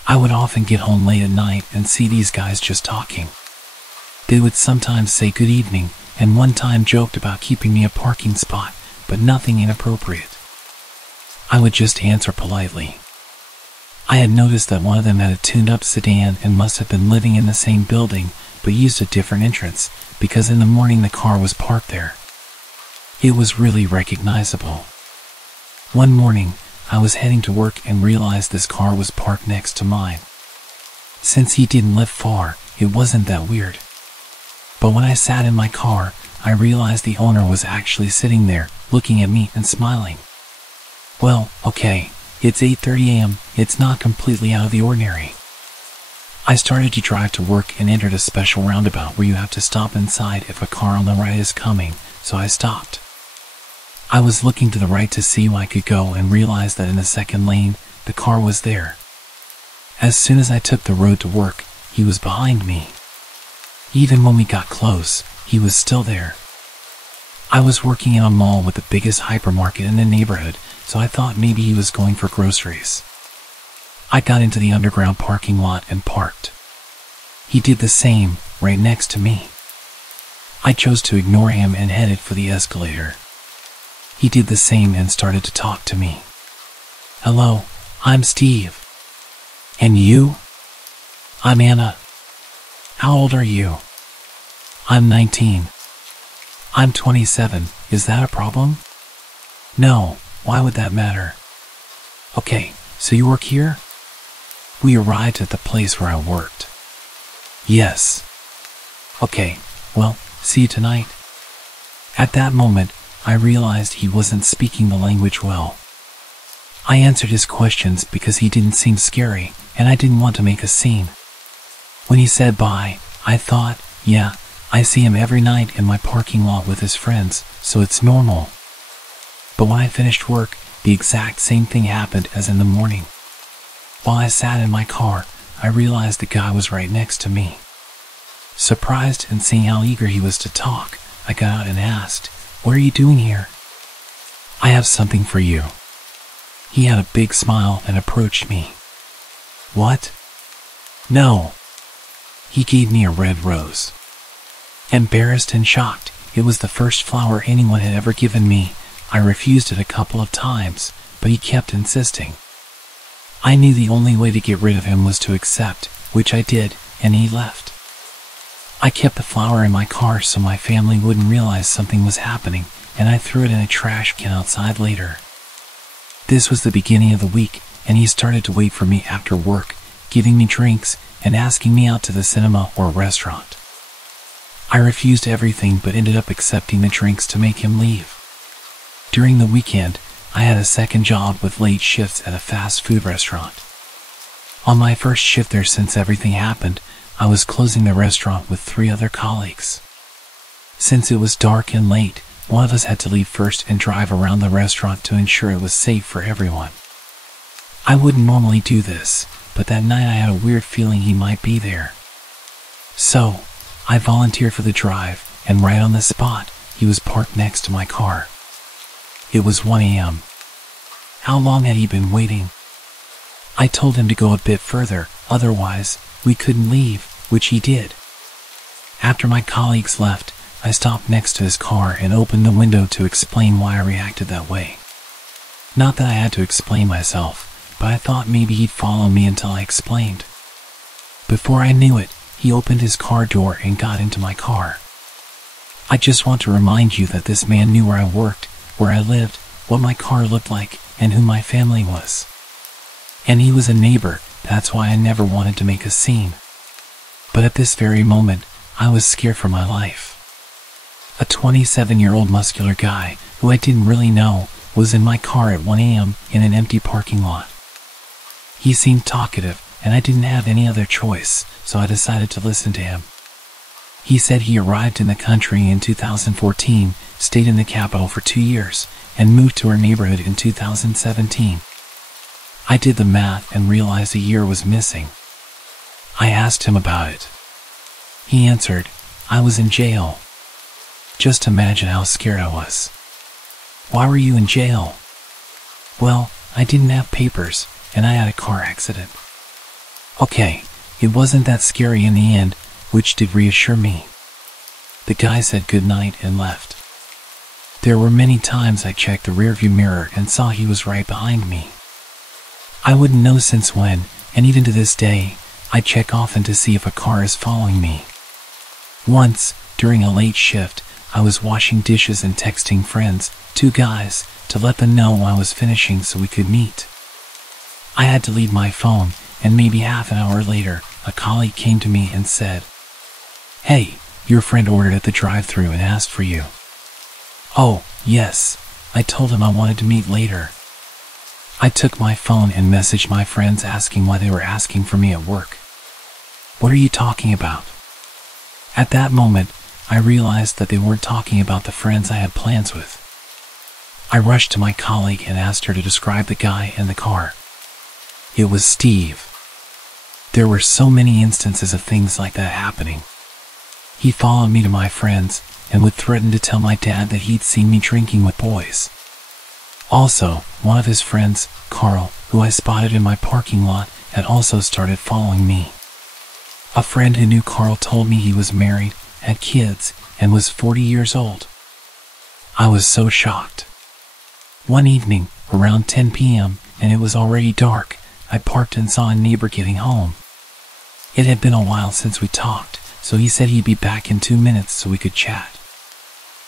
I would often get home late at night and see these guys just talking. They would sometimes say good evening, and one time joked about keeping me a parking spot, but nothing inappropriate. I would just answer politely. I had noticed that one of them had a tuned-up sedan and must have been living in the same building, but used a different entrance, because in the morning the car was parked there. It was really recognizable. One morning, I was heading to work and realized this car was parked next to mine. Since he didn't live far, it wasn't that weird. But when I sat in my car, I realized the owner was actually sitting there, looking at me and smiling. Well, okay, it's 8:30 a.m., it's not completely out of the ordinary. I started to drive to work and entered a special roundabout where you have to stop inside if a car on the right is coming, so I stopped. I was looking to the right to see where I could go and realized that in the second lane, the car was there. As soon as I took the road to work, he was behind me. Even when we got close, he was still there. I was working in a mall with the biggest hypermarket in the neighborhood, so I thought maybe he was going for groceries. I got into the underground parking lot and parked. He did the same, right next to me. I chose to ignore him and headed for the escalator. He did the same and started to talk to me. Hello, I'm Steve. And you? I'm Anna. How old are you? I'm 19. I'm 27. Is that a problem? No, why would that matter? Okay, so you work here? We arrived at the place where I worked. Yes. Okay, well, see you tonight. At that moment, I realized he wasn't speaking the language well. I answered his questions because he didn't seem scary, and I didn't want to make a scene. When he said bye, I thought, yeah, I see him every night in my parking lot with his friends, so it's normal. But when I finished work, the exact same thing happened as in the morning. While I sat in my car, I realized the guy was right next to me. Surprised and seeing how eager he was to talk, I got out and asked, "What are you doing here?" "I have something for you." He had a big smile and approached me. "What?" "No." He gave me a red rose. Embarrassed and shocked, it was the first flower anyone had ever given me. I refused it a couple of times, but he kept insisting. I knew the only way to get rid of him was to accept, which I did, and he left. I kept the flower in my car so my family wouldn't realize something was happening, and I threw it in a trash can outside later. This was the beginning of the week, and he started to wait for me after work, giving me drinks and asking me out to the cinema or restaurant. I refused everything but ended up accepting the drinks to make him leave. During the weekend, I had a second job with late shifts at a fast food restaurant. On my first shift there, since everything happened, I was closing the restaurant with 3 other colleagues. Since it was dark and late, one of us had to leave first and drive around the restaurant to ensure it was safe for everyone. I wouldn't normally do this, but that night I had a weird feeling he might be there. So, I volunteered for the drive, and right on the spot, he was parked next to my car. It was 1 a.m. How long had he been waiting? I told him to go a bit further, otherwise, we couldn't leave, which he did. After my colleagues left, I stopped next to his car and opened the window to explain why I reacted that way. Not that I had to explain myself, but I thought maybe he'd follow me until I explained. Before I knew it, he opened his car door and got into my car. I just want to remind you that this man knew where I worked, where I lived, what my car looked like, and who my family was. And he was a neighbor, that's why I never wanted to make a scene. But at this very moment, I was scared for my life. A 27-year-old muscular guy, who I didn't really know, was in my car at 1 a.m. in an empty parking lot. He seemed talkative, and I didn't have any other choice, so I decided to listen to him. He said he arrived in the country in 2014, stayed in the capital for 2 years, and moved to our neighborhood in 2017. I did the math and realized a year was missing. I asked him about it. He answered, "I was in jail." Just imagine how scared I was. "Why were you in jail?" "Well, I didn't have papers, and I had a car accident." Okay, it wasn't that scary in the end, which did reassure me. The guy said goodnight and left. There were many times I checked the rearview mirror and saw he was right behind me. I wouldn't know since when, and even to this day, I check often to see if a car is following me. Once, during a late shift, I was washing dishes and texting friends, 2 guys, to let them know I was finishing so we could meet. I had to leave my phone, and maybe half an hour later, a colleague came to me and said, "Hey, your friend ordered at the drive-thru and asked for you." "Oh, yes," I told him I wanted to meet later. I took my phone and messaged my friends asking why they were asking for me at work. "What are you talking about?" At that moment, I realized that they weren't talking about the friends I had plans with. I rushed to my colleague and asked her to describe the guy in the car. It was Steve. There were so many instances of things like that happening. He followed me to my friends and would threaten to tell my dad that he'd seen me drinking with boys. Also, one of his friends, Carl, who I spotted in my parking lot, had also started following me. A friend who knew Carl told me he was married, had kids, and was 40 years old. I was so shocked. One evening, around 10 p.m., and it was already dark, I parked and saw a neighbor getting home. It had been a while since we talked, so he said he'd be back in 2 minutes so we could chat.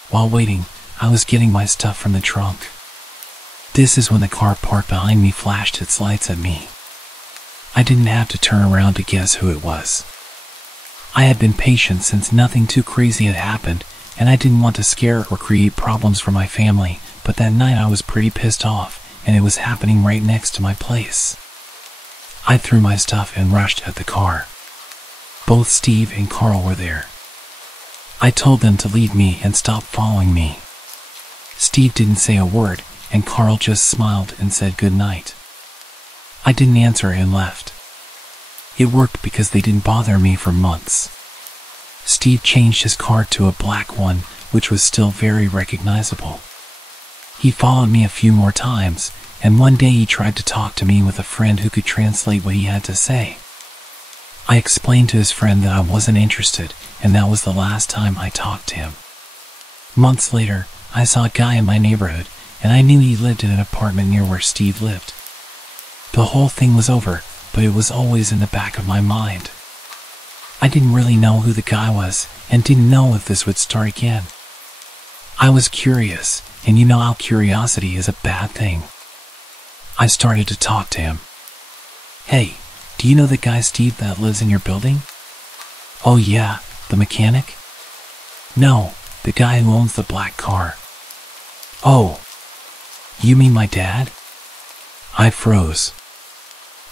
While waiting, I was getting my stuff from the trunk. This is when the car parked behind me flashed its lights at me. I didn't have to turn around to guess who it was. I had been patient since nothing too crazy had happened, and I didn't want to scare or create problems for my family, but that night I was pretty pissed off, and it was happening right next to my place. I threw my stuff and rushed at the car. Both Steve and Carl were there. I told them to leave me and stop following me. Steve didn't say a word, and Carl just smiled and said good night. I didn't answer and left. It worked because they didn't bother me for months. Steve changed his car to a black one, which was still very recognizable. He followed me a few more times, and one day he tried to talk to me with a friend who could translate what he had to say. I explained to his friend that I wasn't interested, and that was the last time I talked to him. Months later, I saw a guy in my neighborhood, and I knew he lived in an apartment near where Steve lived. The whole thing was over, but it was always in the back of my mind. I didn't really know who the guy was, and didn't know if this would start again. I was curious, and you know how curiosity is a bad thing. I started to talk to him. "Hey, do you know the guy Steve that lives in your building?" "Oh yeah, the mechanic?" "No, the guy who owns the black car." "Oh, you mean my dad?" I froze.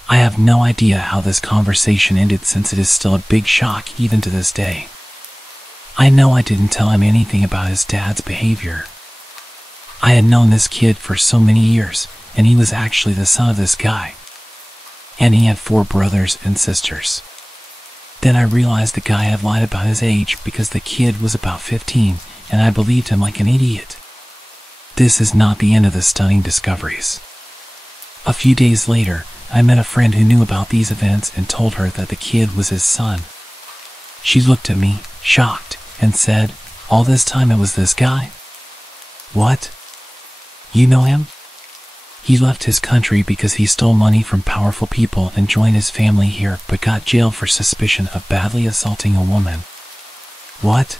I have no idea how this conversation ended since it is still a big shock even to this day. I know I didn't tell him anything about his dad's behavior. I had known this kid for so many years, and he was actually the son of this guy. And he had 4 brothers and sisters. Then I realized the guy had lied about his age because the kid was about 15, and I believed him like an idiot. This is not the end of the stunning discoveries. A few days later, I met a friend who knew about these events and told her that the kid was his son. She looked at me, shocked, and said, "All this time it was this guy?" "What? You know him?" "He left his country because he stole money from powerful people and joined his family here, but got jailed for suspicion of badly assaulting a woman." "What?"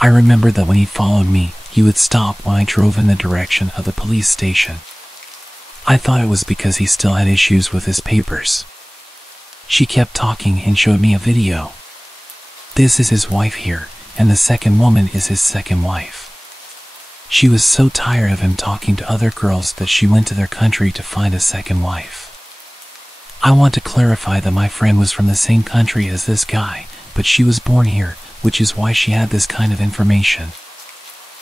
I remembered that when he followed me, he would stop when I drove in the direction of the police station. I thought it was because he still had issues with his papers. She kept talking and showed me a video. This is his wife here, and the second woman is his second wife. She was so tired of him talking to other girls that she went to their country to find a second wife. I want to clarify that my friend was from the same country as this guy, but she was born here, which is why she had this kind of information.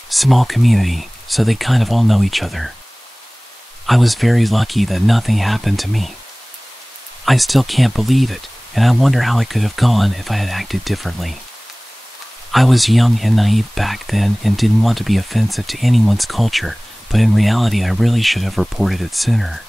Small community, so they kind of all know each other. I was very lucky that nothing happened to me. I still can't believe it, and I wonder how it could have gone if I had acted differently. I was young and naive back then and didn't want to be offensive to anyone's culture, but in reality I really should have reported it sooner.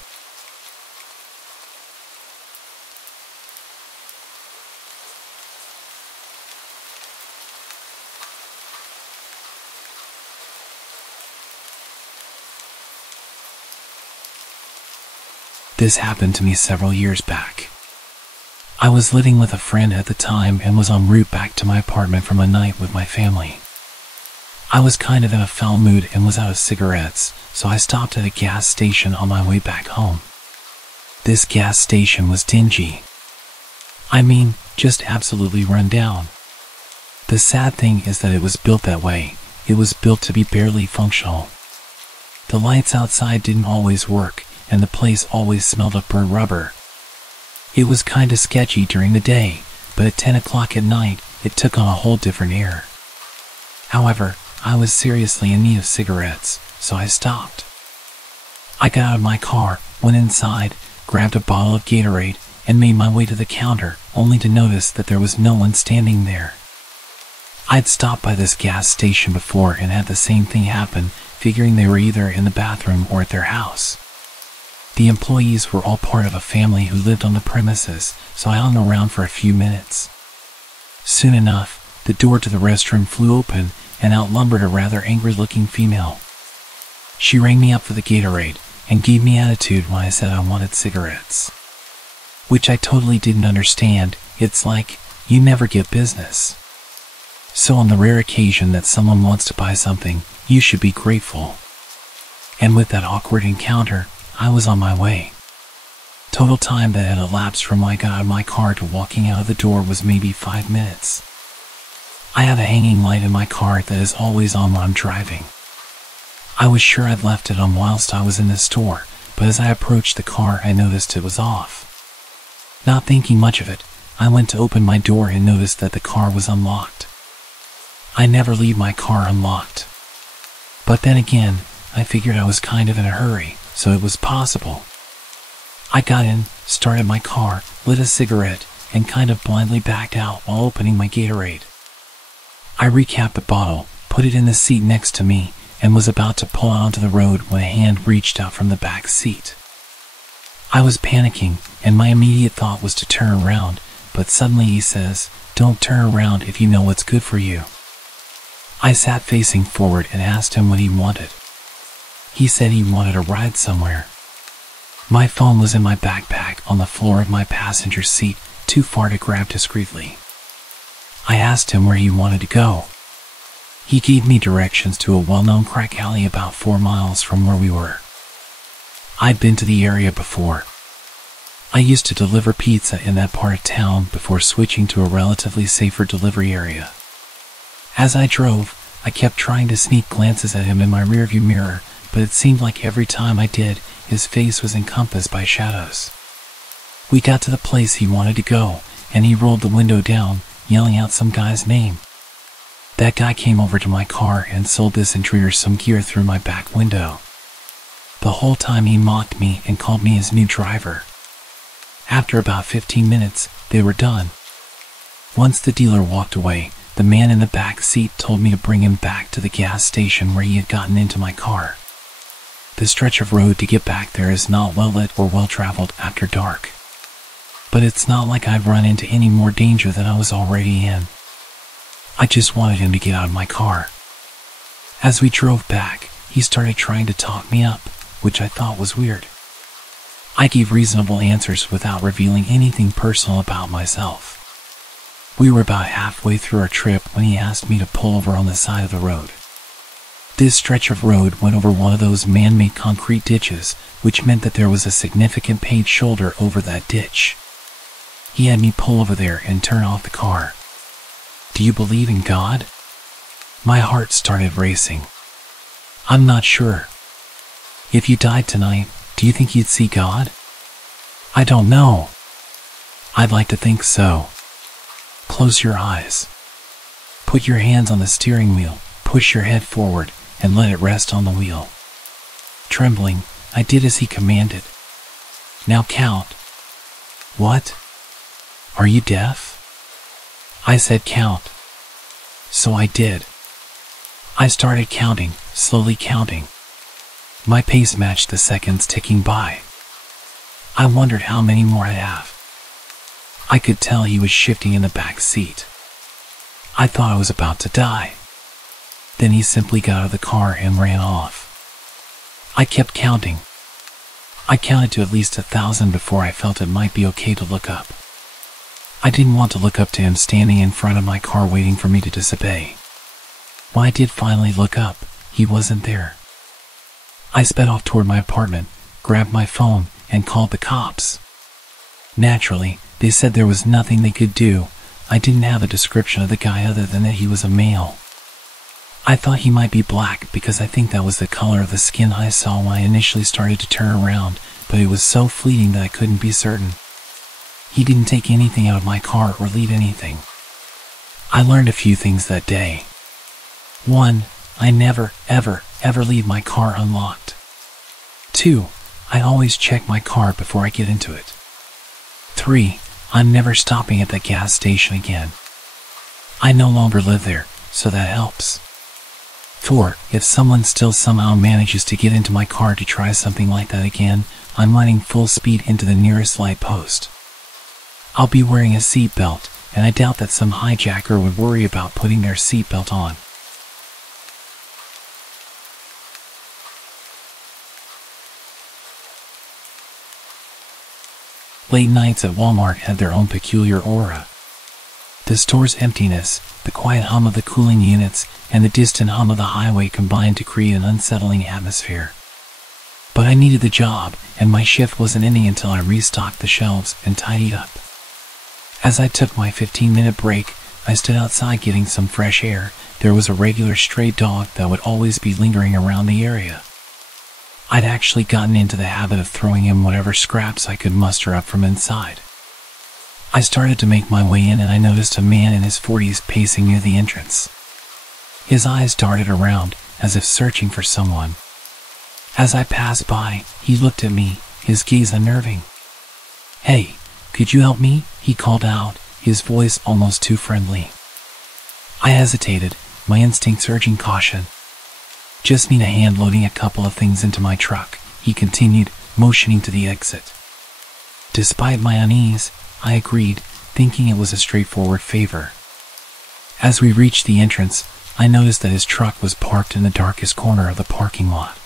This happened to me several years back. I was living with a friend at the time and was en route back to my apartment from a night with my family. I was kind of in a foul mood and was out of cigarettes, so I stopped at a gas station on my way back home. This gas station was dingy. I mean, just absolutely run down. The sad thing is that it was built that way. It was built to be barely functional. The lights outside didn't always work, and the place always smelled of burnt rubber. It was kinda sketchy during the day, but at 10 o'clock at night, it took on a whole different air. However, I was seriously in need of cigarettes, so I stopped. I got out of my car, went inside, grabbed a bottle of Gatorade, and made my way to the counter, only to notice that there was no one standing there. I'd stopped by this gas station before and had the same thing happen, figuring they were either in the bathroom or at their house. The employees were all part of a family who lived on the premises, so I hung around for a few minutes. Soon enough, the door to the restroom flew open, and out lumbered a rather angry-looking female. She rang me up for the Gatorade, and gave me attitude when I said I wanted cigarettes. Which I totally didn't understand. It's like, you never get business. So on the rare occasion that someone wants to buy something, you should be grateful. And with that awkward encounter, I was on my way. Total time that had elapsed from when I got out of my car to walking out of the door was maybe 5 minutes. I had a hanging light in my car that is always on when I'm driving. I was sure I'd left it on whilst I was in the store, but as I approached the car I noticed it was off. Not thinking much of it, I went to open my door and noticed that the car was unlocked. I never leave my car unlocked. But then again, I figured I was kind of in a hurry, so it was possible. I got in, started my car, lit a cigarette, and kind of blindly backed out while opening my Gatorade. I recapped the bottle, put it in the seat next to me, and was about to pull out onto the road when a hand reached out from the back seat. I was panicking, and my immediate thought was to turn around, but suddenly he says, "Don't turn around if you know what's good for you." I sat facing forward and asked him what he wanted. He said he wanted a ride somewhere. My phone was in my backpack on the floor of my passenger seat, too far to grab discreetly. I asked him where he wanted to go. He gave me directions to a well-known crack alley about 4 miles from where we were. I'd been to the area before. I used to deliver pizza in that part of town before switching to a relatively safer delivery area. As I drove, I kept trying to sneak glances at him in my rearview mirror, but it seemed like every time I did, his face was encompassed by shadows. We got to the place he wanted to go, and he rolled the window down, yelling out some guy's name. That guy came over to my car and sold this intruder some gear through my back window. The whole time he mocked me and called me his new driver. After about 15 minutes, they were done. Once the dealer walked away, the man in the back seat told me to bring him back to the gas station where he had gotten into my car. The stretch of road to get back there is not well lit or well traveled after dark. But it's not like I'd run into any more danger than I was already in. I just wanted him to get out of my car. As we drove back, he started trying to talk me up, which I thought was weird. I gave reasonable answers without revealing anything personal about myself. We were about halfway through our trip when he asked me to pull over on the side of the road. This stretch of road went over one of those man-made concrete ditches, which meant that there was a significant paved shoulder over that ditch. He had me pull over there and turn off the car. "Do you believe in God?" My heart started racing. "I'm not sure. If you died tonight, do you think you'd see God?" "I don't know. I'd like to think so." Close your eyes. Put your hands on the steering wheel, push your head forward, and let it rest on the wheel. Trembling, I did as he commanded. "Now count." "What? Are you deaf?" I said count. So I did. I started counting, slowly counting. My pace matched the seconds ticking by. I wondered how many more I'd have. I could tell he was shifting in the back seat. I thought I was about to die. Then he simply got out of the car and ran off. I kept counting. I counted to at least 1,000 before I felt it might be okay to look up. I didn't want to look up to him standing in front of my car waiting for me to disobey. When I did finally look up, he wasn't there. I sped off toward my apartment, grabbed my phone, and called the cops. Naturally, they said there was nothing they could do. I didn't have a description of the guy other than that he was a male. I thought he might be black because I think that was the color of the skin I saw when I initially started to turn around, but it was so fleeting that I couldn't be certain. He didn't take anything out of my car or leave anything. I learned a few things that day. 1. I never, ever leave my car unlocked. 2. I always check my car before I get into it. 3. I'm never stopping at the gas station again. I no longer live there, so that helps. 4. If someone still somehow manages to get into my car to try something like that again, I'm running full speed into the nearest light post. I'll be wearing a seatbelt, and I doubt that some hijacker would worry about putting their seatbelt on. Late nights at Walmart had their own peculiar aura. The store's emptiness, the quiet hum of the cooling units, and the distant hum of the highway combined to create an unsettling atmosphere. But I needed the job, and my shift wasn't ending until I restocked the shelves and tidied up. As I took my 15-minute break, I stood outside getting some fresh air. There was a regular stray dog that would always be lingering around the area. I'd actually gotten into the habit of throwing him whatever scraps I could muster up from inside. I started to make my way in and I noticed a man in his 40s pacing near the entrance. His eyes darted around, as if searching for someone. As I passed by, he looked at me, his gaze unnerving. "Hey, could you help me?" he called out, his voice almost too friendly. I hesitated, my instincts urging caution. "Just need a hand loading a couple of things into my truck," he continued, motioning to the exit. Despite my unease, I agreed, thinking it was a straightforward favor. As we reached the entrance, I noticed that his truck was parked in the darkest corner of the parking lot.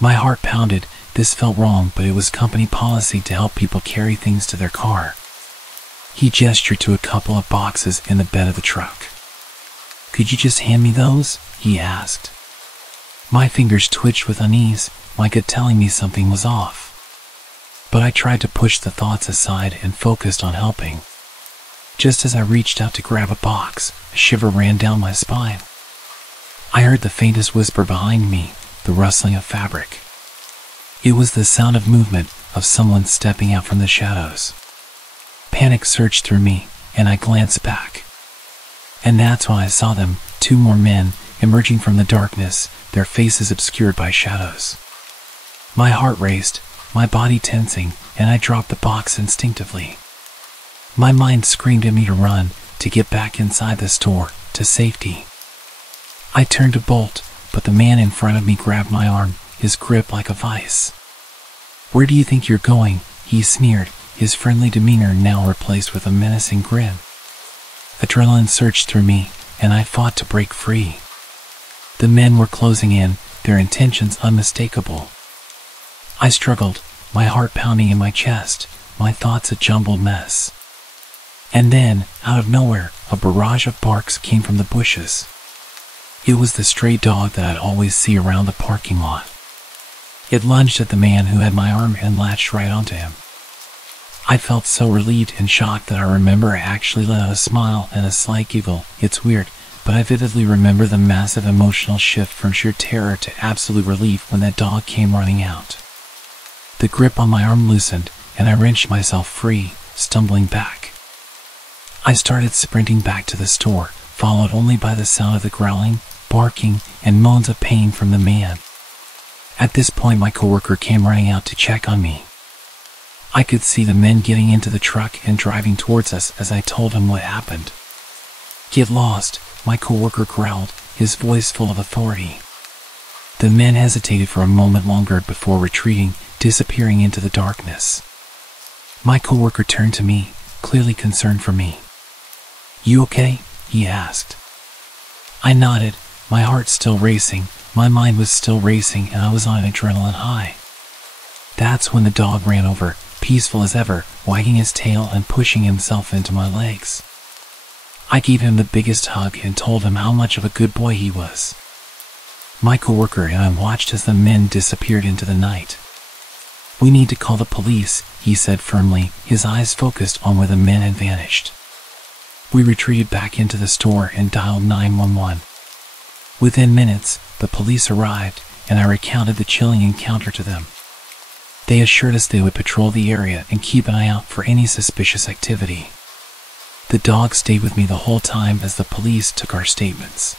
My heart pounded. This felt wrong, but it was company policy to help people carry things to their car. He gestured to a couple of boxes in the bed of the truck. "Could you just hand me those?" he asked. My fingers twitched with unease, my gut telling me something was off. But I tried to push the thoughts aside and focused on helping. Just as I reached out to grab a box, a shiver ran down my spine. I heard the faintest whisper behind me, the rustling of fabric. It was the sound of movement, of someone stepping out from the shadows. Panic surged through me, and I glanced back. And that's when I saw them, 2 more men, emerging from the darkness, their faces obscured by shadows. My heart raced, my body tensing, and I dropped the box instinctively. My mind screamed at me to run, to get back inside the store, to safety. I turned to bolt, but the man in front of me grabbed my arm, his grip like a vice. "Where do you think you're going?" he sneered, his friendly demeanor now replaced with a menacing grin. Adrenaline surged through me, and I fought to break free. The men were closing in, their intentions unmistakable. I struggled, my heart pounding in my chest, my thoughts a jumbled mess. And then, out of nowhere, a barrage of barks came from the bushes. It was the stray dog that I'd always see around the parking lot. It lunged at the man who had my arm and latched right onto him. I felt so relieved and shocked that I remember I actually let out a smile and a slight giggle. It's weird, but I vividly remember the massive emotional shift from sheer terror to absolute relief when that dog came running out. The grip on my arm loosened, and I wrenched myself free, stumbling back. I started sprinting back to the store, followed only by the sound of the growling, barking, and moans of pain from the man. At this point, my coworker came running out to check on me. I could see the men getting into the truck and driving towards us as I told him what happened. "Get lost," my coworker growled, his voice full of authority. The men hesitated for a moment longer before retreating, disappearing into the darkness. My coworker turned to me, clearly concerned for me. "You okay?" he asked. I nodded, my heart still racing, my mind was still racing, and I was on an adrenaline high. That's when the dog ran over, peaceful as ever, wagging his tail and pushing himself into my legs. I gave him the biggest hug and told him how much of a good boy he was. My coworker and I watched as the men disappeared into the night. "We need to call the police," he said firmly, his eyes focused on where the men had vanished. We retreated back into the store and dialed 911. Within minutes, the police arrived, and I recounted the chilling encounter to them. They assured us they would patrol the area and keep an eye out for any suspicious activity. The dog stayed with me the whole time as the police took our statements.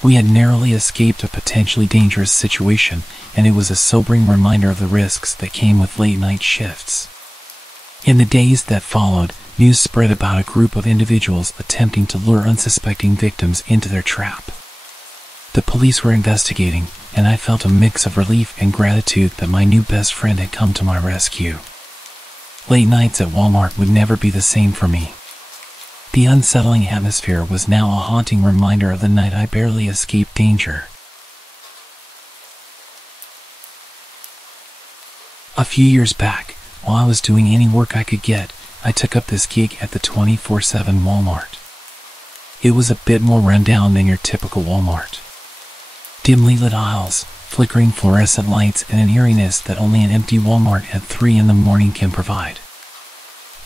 We had narrowly escaped a potentially dangerous situation, and it was a sobering reminder of the risks that came with late-night shifts. In the days that followed, news spread about a group of individuals attempting to lure unsuspecting victims into their trap. The police were investigating, and I felt a mix of relief and gratitude that my new best friend had come to my rescue. Late nights at Walmart would never be the same for me. The unsettling atmosphere was now a haunting reminder of the night I barely escaped danger. A few years back, while I was doing any work I could get, I took up this gig at the 24/7 Walmart. It was a bit more rundown than your typical Walmart. Dimly lit aisles, flickering fluorescent lights, and an eeriness that only an empty Walmart at 3 in the morning can provide.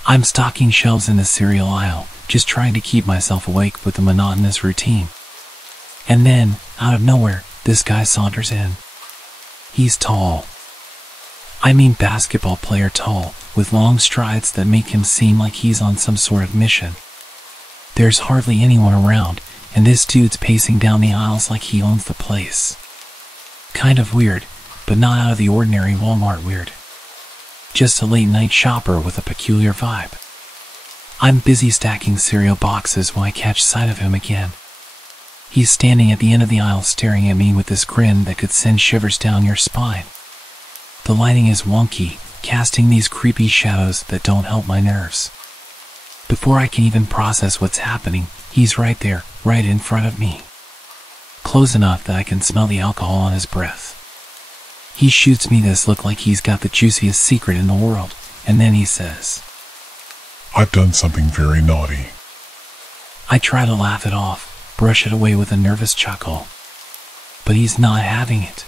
I'm stocking shelves in the cereal aisle, just trying to keep myself awake with the monotonous routine. And then, out of nowhere, this guy saunters in. He's tall. I mean basketball player tall, with long strides that make him seem like he's on some sort of mission. There's hardly anyone around, and this dude's pacing down the aisles like he owns the place. Kind of weird, but not out of the ordinary Walmart weird. Just a late-night shopper with a peculiar vibe. I'm busy stacking cereal boxes when I catch sight of him again. He's standing at the end of the aisle staring at me with this grin that could send shivers down your spine. The lighting is wonky, casting these creepy shadows that don't help my nerves. Before I can even process what's happening, he's right there, right in front of me. Close enough that I can smell the alcohol on his breath. He shoots me this look like he's got the juiciest secret in the world, and then he says, "I've done something very naughty." I try to laugh it off, brush it away with a nervous chuckle. But he's not having it.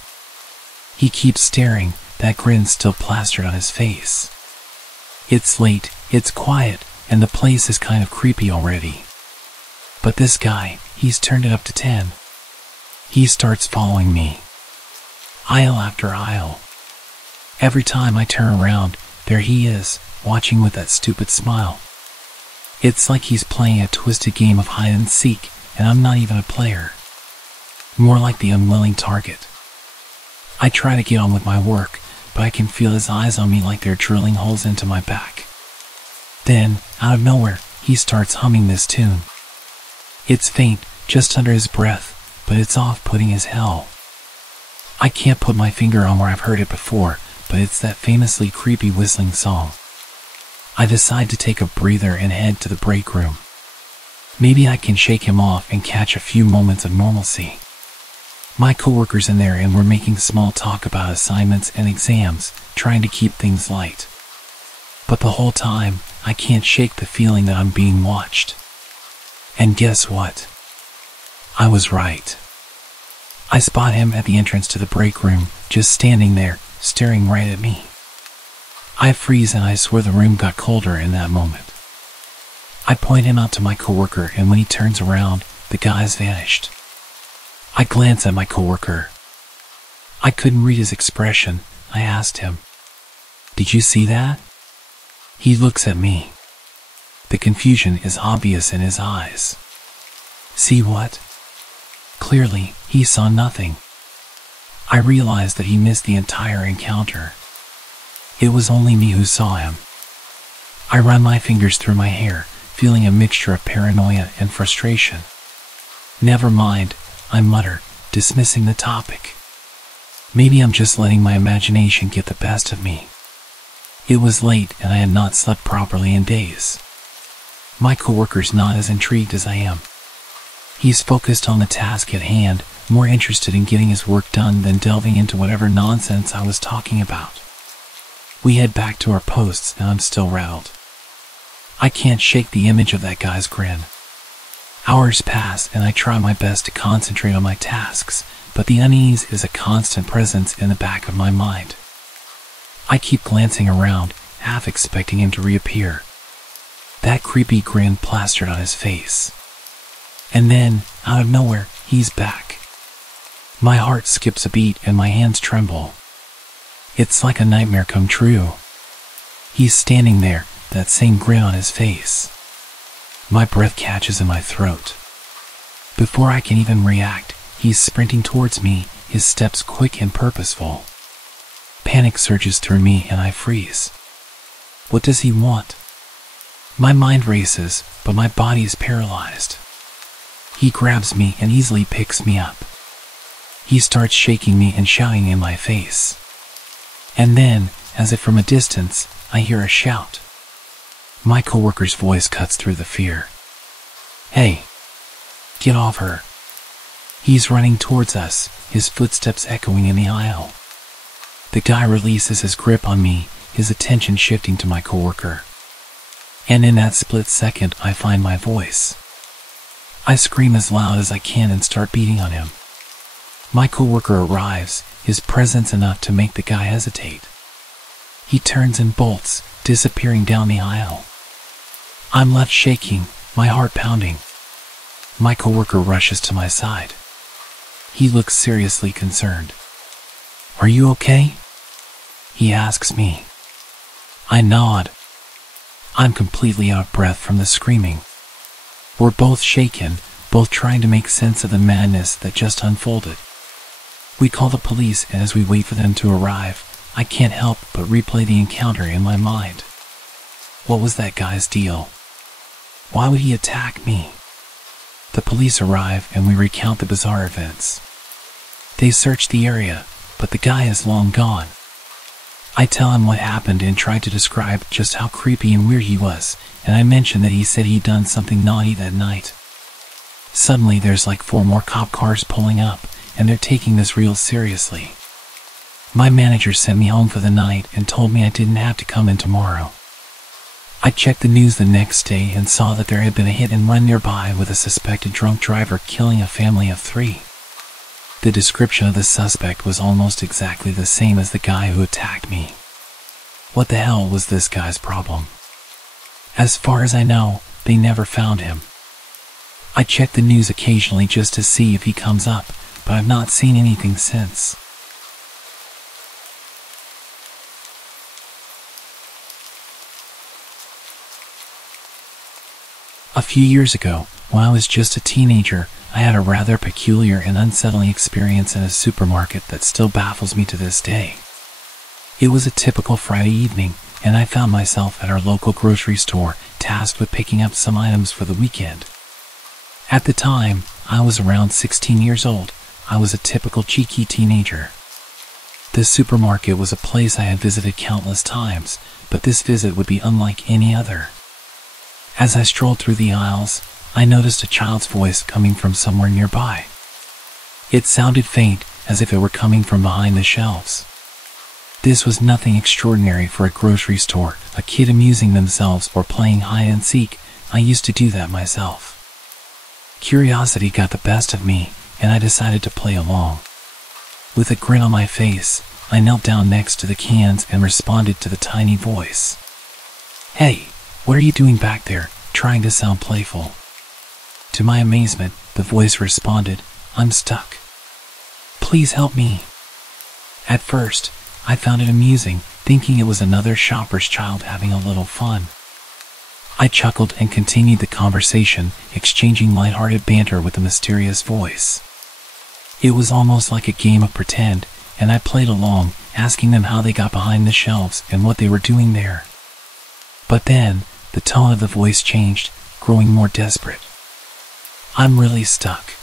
He keeps staring, that grin still plastered on his face. It's late, it's quiet, and the place is kind of creepy already. But this guy, he's turned it up to 10. He starts following me. Aisle after aisle. Every time I turn around, there he is, watching with that stupid smile. It's like he's playing a twisted game of hide and seek, and I'm not even a player. More like the unwilling target. I try to get on with my work, but I can feel his eyes on me like they're drilling holes into my back. Then, out of nowhere, he starts humming this tune. It's faint, just under his breath, but it's off-putting as hell. I can't put my finger on where I've heard it before, but it's that famously creepy whistling song. I decide to take a breather and head to the break room. Maybe I can shake him off and catch a few moments of normalcy. My coworker's in there and we're making small talk about assignments and exams, trying to keep things light. But the whole time, I can't shake the feeling that I'm being watched. And guess what? I was right. I spot him at the entrance to the break room, just standing there, staring right at me. I freeze and I swear the room got colder in that moment. I point him out to my coworker, and when he turns around, the guy's vanished. I glance at my coworker. I couldn't read his expression. I asked him, "Did you see that?" He looks at me. The confusion is obvious in his eyes. See what? Clearly, he saw nothing. I realized that he missed the entire encounter. It was only me who saw him. I run my fingers through my hair, feeling a mixture of paranoia and frustration. "Never mind," I mutter, dismissing the topic. Maybe I'm just letting my imagination get the best of me. It was late and I had not slept properly in days. My coworker's not as intrigued as I am. He's focused on the task at hand, more interested in getting his work done than delving into whatever nonsense I was talking about. We head back to our posts and I'm still rattled. I can't shake the image of that guy's grin. Hours pass and I try my best to concentrate on my tasks, but the unease is a constant presence in the back of my mind. I keep glancing around, half expecting him to reappear. That creepy grin plastered on his face. And then, out of nowhere, he's back. My heart skips a beat and my hands tremble. It's like a nightmare come true. He's standing there, that same grin on his face. My breath catches in my throat. Before I can even react, he's sprinting towards me, his steps quick and purposeful. Panic surges through me and I freeze. What does he want? My mind races, but my body is paralyzed. He grabs me and easily picks me up. He starts shaking me and shouting in my face. And then, as if from a distance, I hear a shout. My coworker's voice cuts through the fear. Hey, get off her. He's running towards us, his footsteps echoing in the aisle. The guy releases his grip on me, his attention shifting to my coworker. And in that split second, I find my voice. I scream as loud as I can and start beating on him. My coworker arrives, his presence enough to make the guy hesitate. He turns and bolts, disappearing down the aisle. I'm left shaking, my heart pounding. My coworker rushes to my side. He looks seriously concerned. Are you okay? He asks me. I nod. I'm completely out of breath from the screaming. We're both shaken, both trying to make sense of the madness that just unfolded. We call the police, and as we wait for them to arrive, I can't help but replay the encounter in my mind. What was that guy's deal? Why would he attack me? The police arrive and we recount the bizarre events. They search the area, but the guy is long gone. I tell him what happened and try to describe just how creepy and weird he was, and I mention that he said he'd done something naughty that night. Suddenly there's like 4 more cop cars pulling up, and they're taking this real seriously. My manager sent me home for the night and told me I didn't have to come in tomorrow. I checked the news the next day and saw that there had been a hit and run nearby with a suspected drunk driver killing a family of 3. The description of the suspect was almost exactly the same as the guy who attacked me. What the hell was this guy's problem? As far as I know, they never found him. I check the news occasionally just to see if he comes up, but I've not seen anything since. A few years ago, when I was just a teenager, I had a rather peculiar and unsettling experience in a supermarket that still baffles me to this day. It was a typical Friday evening, and I found myself at our local grocery store, tasked with picking up some items for the weekend. At the time, I was around 16 years old. I was a typical cheeky teenager. The supermarket was a place I had visited countless times, but this visit would be unlike any other. As I strolled through the aisles, I noticed a child's voice coming from somewhere nearby. It sounded faint, as if it were coming from behind the shelves. This was nothing extraordinary for a grocery store, a kid amusing themselves or playing hide and seek. I used to do that myself. Curiosity got the best of me, and I decided to play along. With a grin on my face, I knelt down next to the cans and responded to the tiny voice. Hey, what are you doing back there? Trying to sound playful. To my amazement, the voice responded, I'm stuck. Please help me. At first, I found it amusing, thinking it was another shopper's child having a little fun. I chuckled and continued the conversation, exchanging lighthearted banter with the mysterious voice. It was almost like a game of pretend, and I played along, asking them how they got behind the shelves and what they were doing there. But then, the tone of the voice changed, growing more desperate. I'm really stuck.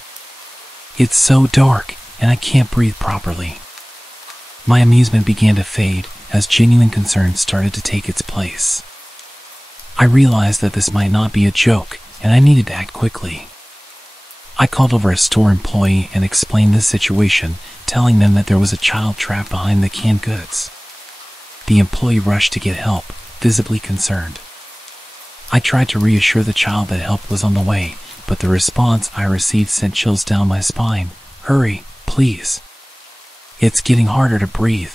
It's so dark, and I can't breathe properly. My amusement began to fade as genuine concern started to take its place. I realized that this might not be a joke, and I needed to act quickly. I called over a store employee and explained the situation, telling them that there was a child trapped behind the canned goods. The employee rushed to get help, visibly concerned. I tried to reassure the child that help was on the way, but the response I received sent chills down my spine. "Hurry, please. It's getting harder to breathe."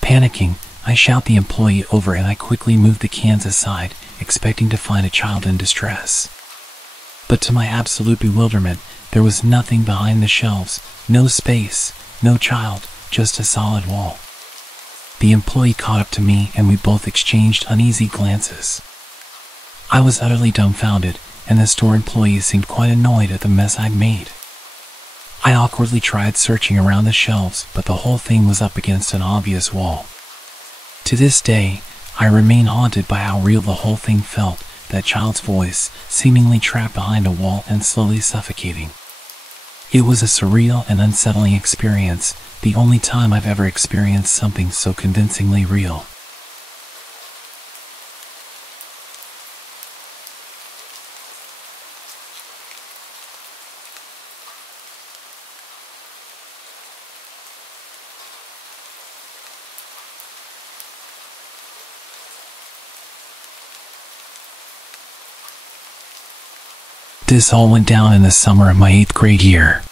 Panicking, I shout the employee over and I quickly move the cans aside, expecting to find a child in distress. But to my absolute bewilderment, there was nothing behind the shelves, no space, no child, just a solid wall. The employee caught up to me and we both exchanged uneasy glances. I was utterly dumbfounded, and the store employee seemed quite annoyed at the mess I'd made. I awkwardly tried searching around the shelves, but the whole thing was up against an obvious wall. To this day, I remain haunted by how real the whole thing felt, that child's voice, seemingly trapped behind a wall and slowly suffocating. It was a surreal and unsettling experience, the only time I've ever experienced something so convincingly real. This all went down in the summer of my 8th grade year.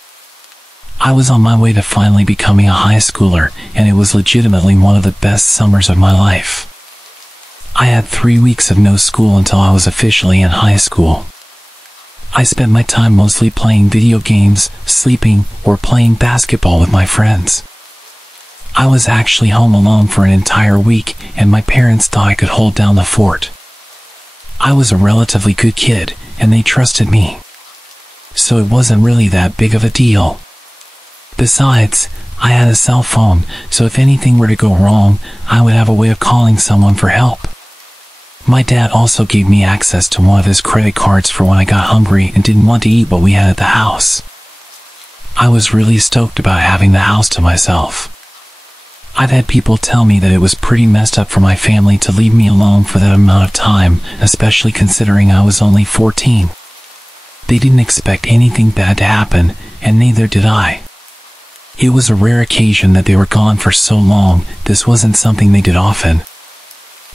I was on my way to finally becoming a high schooler, and it was legitimately one of the best summers of my life. I had 3 weeks of no school until I was officially in high school. I spent my time mostly playing video games, sleeping, or playing basketball with my friends. I was actually home alone for an entire week, and my parents thought I could hold down the fort. I was a relatively good kid, and they trusted me. So it wasn't really that big of a deal. Besides, I had a cell phone, so if anything were to go wrong, I would have a way of calling someone for help. My dad also gave me access to one of his credit cards for when I got hungry and didn't want to eat what we had at the house. I was really stoked about having the house to myself. I've had people tell me that it was pretty messed up for my family to leave me alone for that amount of time, especially considering I was only 14. They didn't expect anything bad to happen, and neither did I. It was a rare occasion that they were gone for so long. This wasn't something they did often.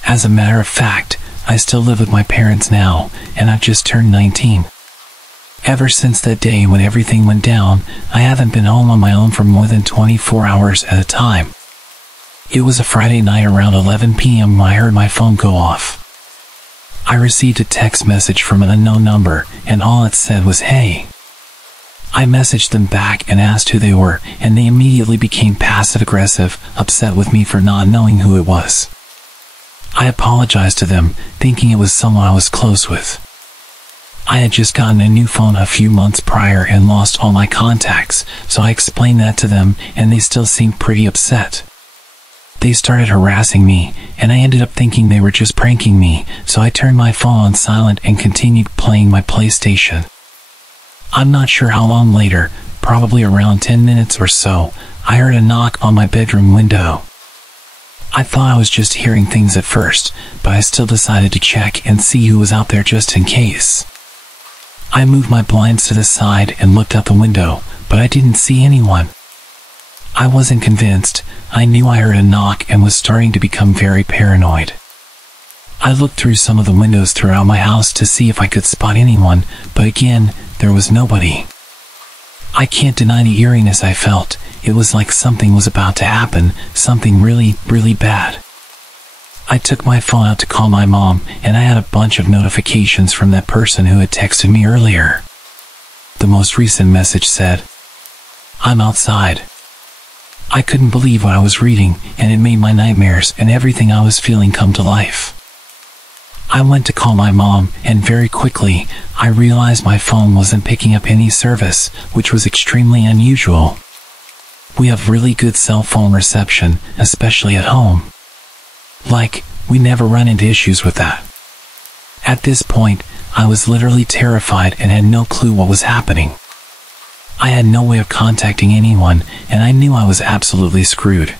As a matter of fact, I still live with my parents now, and I've just turned 19. Ever since that day when everything went down, I haven't been home on my own for more than 24 hours at a time. It was a Friday night around 11 p.m. when I heard my phone go off. I received a text message from an unknown number, and all it said was, "Hey." I messaged them back and asked who they were, and they immediately became passive-aggressive, upset with me for not knowing who it was. I apologized to them, thinking it was someone I was close with. I had just gotten a new phone a few months prior and lost all my contacts, so I explained that to them, and they still seemed pretty upset. They started harassing me, and I ended up thinking they were just pranking me, so I turned my phone on silent and continued playing my PlayStation. I'm not sure how long later, probably around 10 minutes or so, I heard a knock on my bedroom window. I thought I was just hearing things at first, but I still decided to check and see who was out there just in case. I moved my blinds to the side and looked out the window, but I didn't see anyone. I wasn't convinced. I knew I heard a knock and was starting to become very paranoid. I looked through some of the windows throughout my house to see if I could spot anyone, but again, there was nobody. I can't deny the eeriness I felt. It was like something was about to happen, something really, really bad. I took my phone out to call my mom, and I had a bunch of notifications from that person who had texted me earlier. The most recent message said, "I'm outside." I couldn't believe what I was reading, and it made my nightmares and everything I was feeling come to life. I went to call my mom, and very quickly, I realized my phone wasn't picking up any service, which was extremely unusual. We have really good cell phone reception, especially at home. Like, we never run into issues with that. At this point, I was literally terrified and had no clue what was happening. I had no way of contacting anyone, and I knew I was absolutely screwed.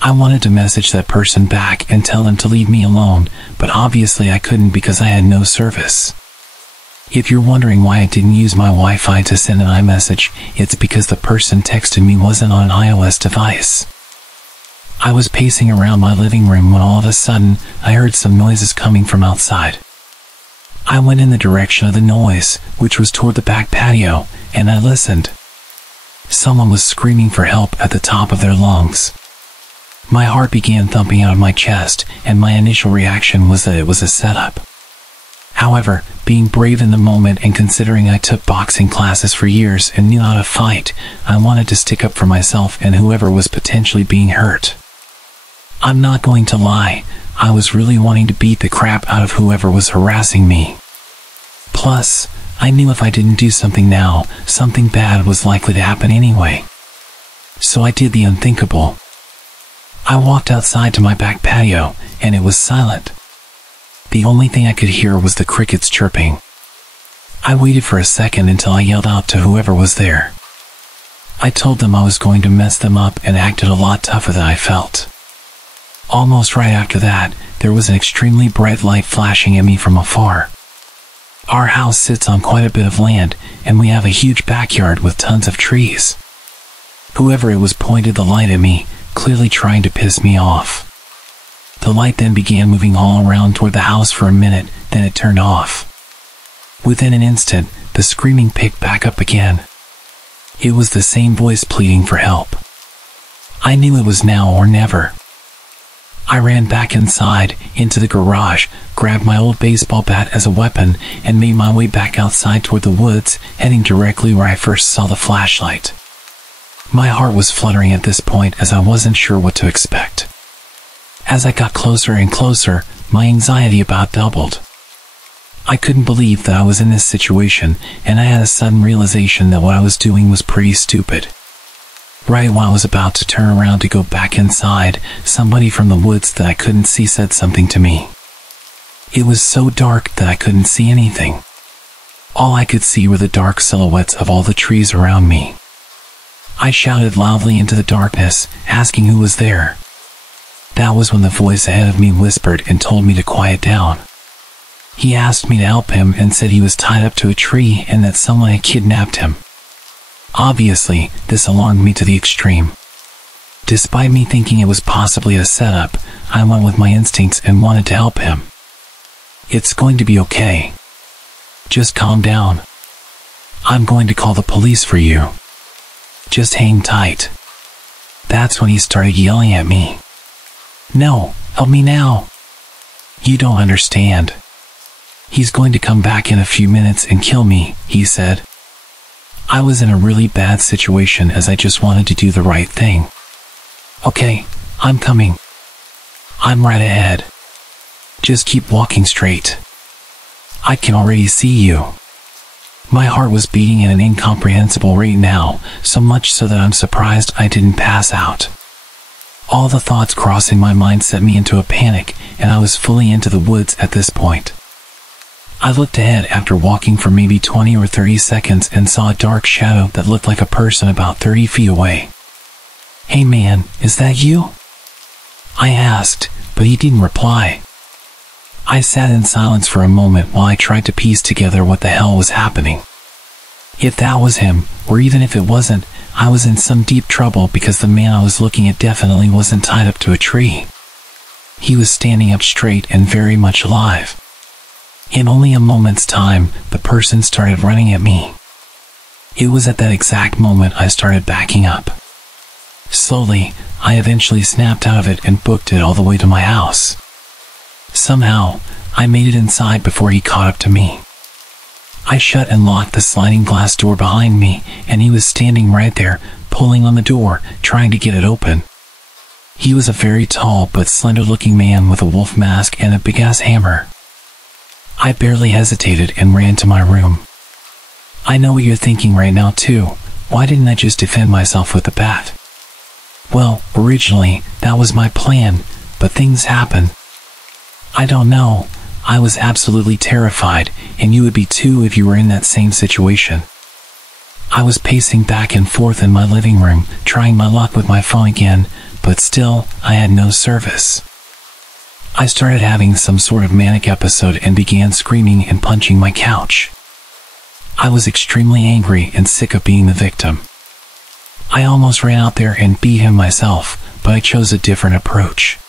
I wanted to message that person back and tell them to leave me alone, but obviously I couldn't because I had no service. If you're wondering why I didn't use my Wi-Fi to send an iMessage, it's because the person texting me wasn't on an iOS device. I was pacing around my living room when all of a sudden, I heard some noises coming from outside. I went in the direction of the noise, which was toward the back patio, and I listened. Someone was screaming for help at the top of their lungs. My heart began thumping out of my chest, and my initial reaction was that it was a setup. However, being brave in the moment and considering I took boxing classes for years and knew how to fight, I wanted to stick up for myself and whoever was potentially being hurt. I'm not going to lie, I was really wanting to beat the crap out of whoever was harassing me. Plus, I knew if I didn't do something now, something bad was likely to happen anyway. So I did the unthinkable. I walked outside to my back patio, and it was silent. The only thing I could hear was the crickets chirping. I waited for a second until I yelled out to whoever was there. I told them I was going to mess them up and acted a lot tougher than I felt. Almost right after that, there was an extremely bright light flashing at me from afar. Our house sits on quite a bit of land, and we have a huge backyard with tons of trees. Whoever it was pointed the light at me, clearly trying to piss me off. The light then began moving all around toward the house for a minute, then it turned off. Within an instant, the screaming picked back up again. It was the same voice pleading for help. I knew it was now or never. I ran back inside, into the garage, grabbed my old baseball bat as a weapon, and made my way back outside toward the woods, heading directly where I first saw the flashlight. My heart was fluttering at this point as I wasn't sure what to expect. As I got closer and closer, my anxiety about doubled. I couldn't believe that I was in this situation, and I had a sudden realization that what I was doing was pretty stupid. Right while I was about to turn around to go back inside, somebody from the woods that I couldn't see said something to me. It was so dark that I couldn't see anything. All I could see were the dark silhouettes of all the trees around me. I shouted loudly into the darkness, asking who was there. That was when the voice ahead of me whispered and told me to quiet down. He asked me to help him and said he was tied up to a tree and that someone had kidnapped him. Obviously, this alarmed me to the extreme. Despite me thinking it was possibly a setup, I went with my instincts and wanted to help him. It's going to be okay. Just calm down. I'm going to call the police for you. Just hang tight. That's when he started yelling at me. No, help me now. You don't understand. He's going to come back in a few minutes and kill me, he said. I was in a really bad situation as I just wanted to do the right thing. Okay, I'm coming. I'm right ahead. Just keep walking straight. I can already see you. My heart was beating at an incomprehensible rate now, so much so that I'm surprised I didn't pass out. All the thoughts crossing my mind set me into a panic, and I was fully into the woods at this point. I looked ahead after walking for maybe 20 or 30 seconds and saw a dark shadow that looked like a person about 30 feet away. Hey man, is that you? I asked, but he didn't reply. I sat in silence for a moment while I tried to piece together what the hell was happening. If that was him, or even if it wasn't, I was in some deep trouble because the man I was looking at definitely wasn't tied up to a tree. He was standing up straight and very much alive. In only a moment's time, the person started running at me. It was at that exact moment I started backing up. Slowly, I eventually snapped out of it and booked it all the way to my house. Somehow, I made it inside before he caught up to me. I shut and locked the sliding glass door behind me, and he was standing right there, pulling on the door, trying to get it open. He was a very tall but slender-looking man with a wolf mask and a big-ass hammer. I barely hesitated and ran to my room. I know what you're thinking right now too. Why didn't I just defend myself with the bat? Well, originally, that was my plan, but things happen. I don't know. I was absolutely terrified, and you would be too if you were in that same situation. I was pacing back and forth in my living room, trying my luck with my phone again, but still, I had no service. I started having some sort of manic episode and began screaming and punching my couch. I was extremely angry and sick of being the victim. I almost ran out there and beat him myself, but I chose a different approach.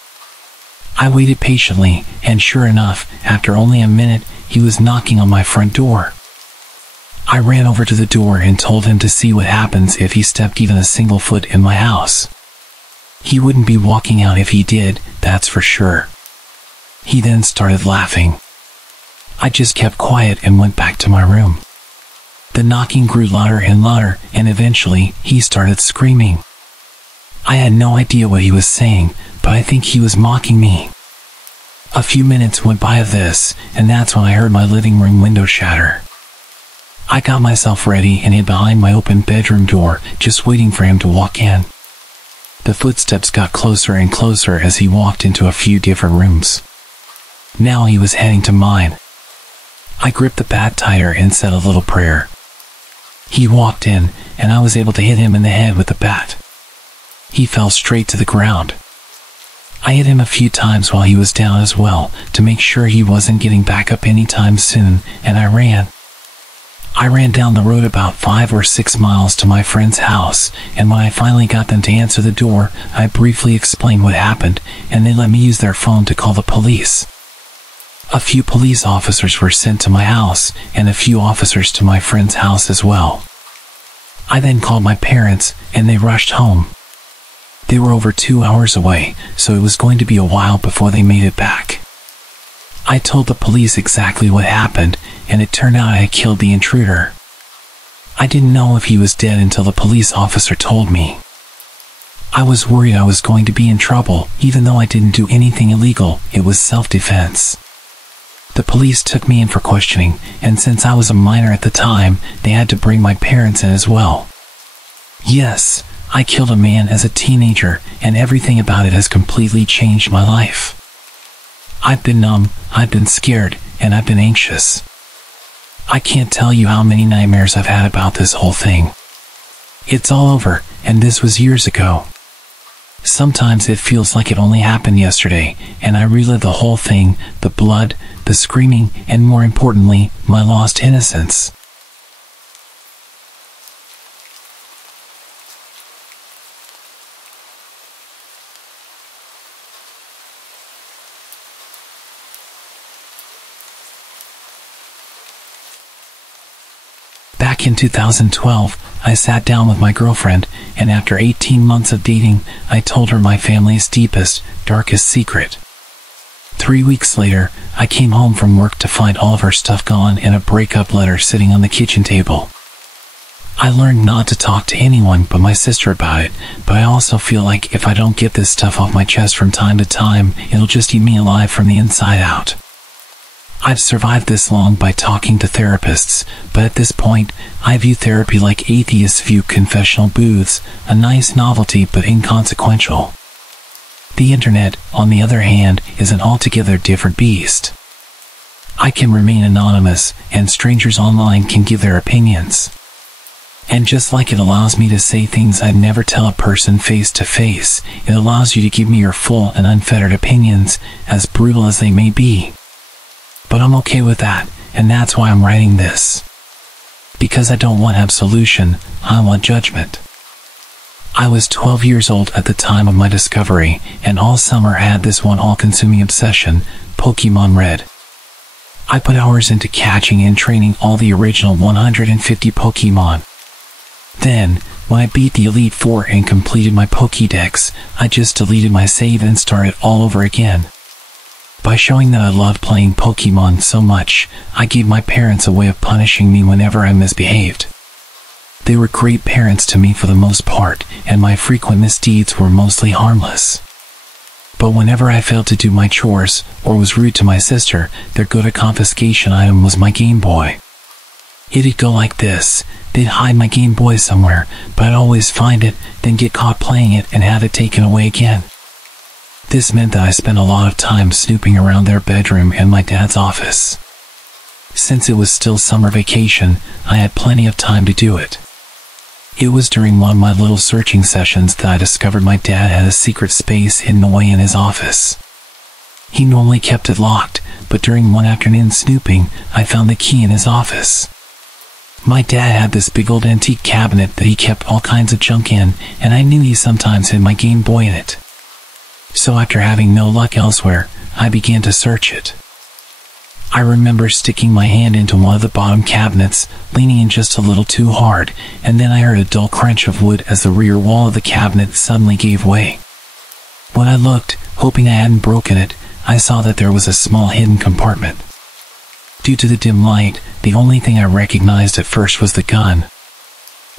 I waited patiently, and sure enough, after only a minute, he was knocking on my front door. I ran over to the door and told him to see what happens if he stepped even a single foot in my house. He wouldn't be walking out if he did, that's for sure. He then started laughing. I just kept quiet and went back to my room. The knocking grew louder and louder, and eventually, he started screaming. I had no idea what he was saying, but I think he was mocking me. A few minutes went by of this, and that's when I heard my living room window shatter. I got myself ready and hid behind my open bedroom door, just waiting for him to walk in. The footsteps got closer and closer as he walked into a few different rooms. Now he was heading to mine. I gripped the bat tighter and said a little prayer. He walked in, and I was able to hit him in the head with the bat. He fell straight to the ground. I hit him a few times while he was down as well, to make sure he wasn't getting back up anytime soon, and I ran. I ran down the road about 5 or 6 miles to my friend's house, and when I finally got them to answer the door, I briefly explained what happened, and they let me use their phone to call the police. A few police officers were sent to my house, and a few officers to my friend's house as well. I then called my parents, and they rushed home. They were over 2 hours away, so it was going to be a while before they made it back. I told the police exactly what happened, and it turned out I had killed the intruder. I didn't know if he was dead until the police officer told me. I was worried I was going to be in trouble, even though I didn't do anything illegal. It was self-defense. The police took me in for questioning, and since I was a minor at the time, they had to bring my parents in as well. Yes, I killed a man as a teenager, and everything about it has completely changed my life. I've been numb, I've been scared, and I've been anxious. I can't tell you how many nightmares I've had about this whole thing. It's all over, and this was years ago. Sometimes it feels like it only happened yesterday, and I relive the whole thing, the blood, the screaming, and more importantly, my lost innocence. Back in 2012, I sat down with my girlfriend, and after 18 months of dating, I told her my family's deepest, darkest secret. 3 weeks later, I came home from work to find all of her stuff gone and a breakup letter sitting on the kitchen table. I learned not to talk to anyone but my sister about it, but I also feel like if I don't get this stuff off my chest from time to time, it'll just eat me alive from the inside out. I've survived this long by talking to therapists, but at this point, I view therapy like atheists view confessional booths, a nice novelty but inconsequential. The internet, on the other hand, is an altogether different beast. I can remain anonymous, and strangers online can give their opinions. And just like it allows me to say things I'd never tell a person face to face, it allows you to give me your full and unfettered opinions, as brutal as they may be. But I'm okay with that, and that's why I'm writing this. Because I don't want absolution, I want judgment. I was 12 years old at the time of my discovery, and all summer I had this one all-consuming obsession, Pokemon Red. I put hours into catching and training all the original 150 Pokemon. Then, when I beat the Elite Four and completed my Pokédex, I just deleted my save and started all over again. By showing that I loved playing Pokemon so much, I gave my parents a way of punishing me whenever I misbehaved. They were great parents to me for the most part, and my frequent misdeeds were mostly harmless. But whenever I failed to do my chores, or was rude to my sister, their go-to confiscation item was my Game Boy. It'd go like this: they'd hide my Game Boy somewhere, but I'd always find it, then get caught playing it and have it taken away again. This meant that I spent a lot of time snooping around their bedroom and my dad's office. Since it was still summer vacation, I had plenty of time to do it. It was during one of my little searching sessions that I discovered my dad had a secret space hidden away in his office. He normally kept it locked, but during one afternoon snooping, I found the key in his office. My dad had this big old antique cabinet that he kept all kinds of junk in, and I knew he sometimes hid my Game Boy in it. So after having no luck elsewhere, I began to search it. I remember sticking my hand into one of the bottom cabinets, leaning in just a little too hard, and then I heard a dull crunch of wood as the rear wall of the cabinet suddenly gave way. When I looked, hoping I hadn't broken it, I saw that there was a small hidden compartment. Due to the dim light, the only thing I recognized at first was the gun.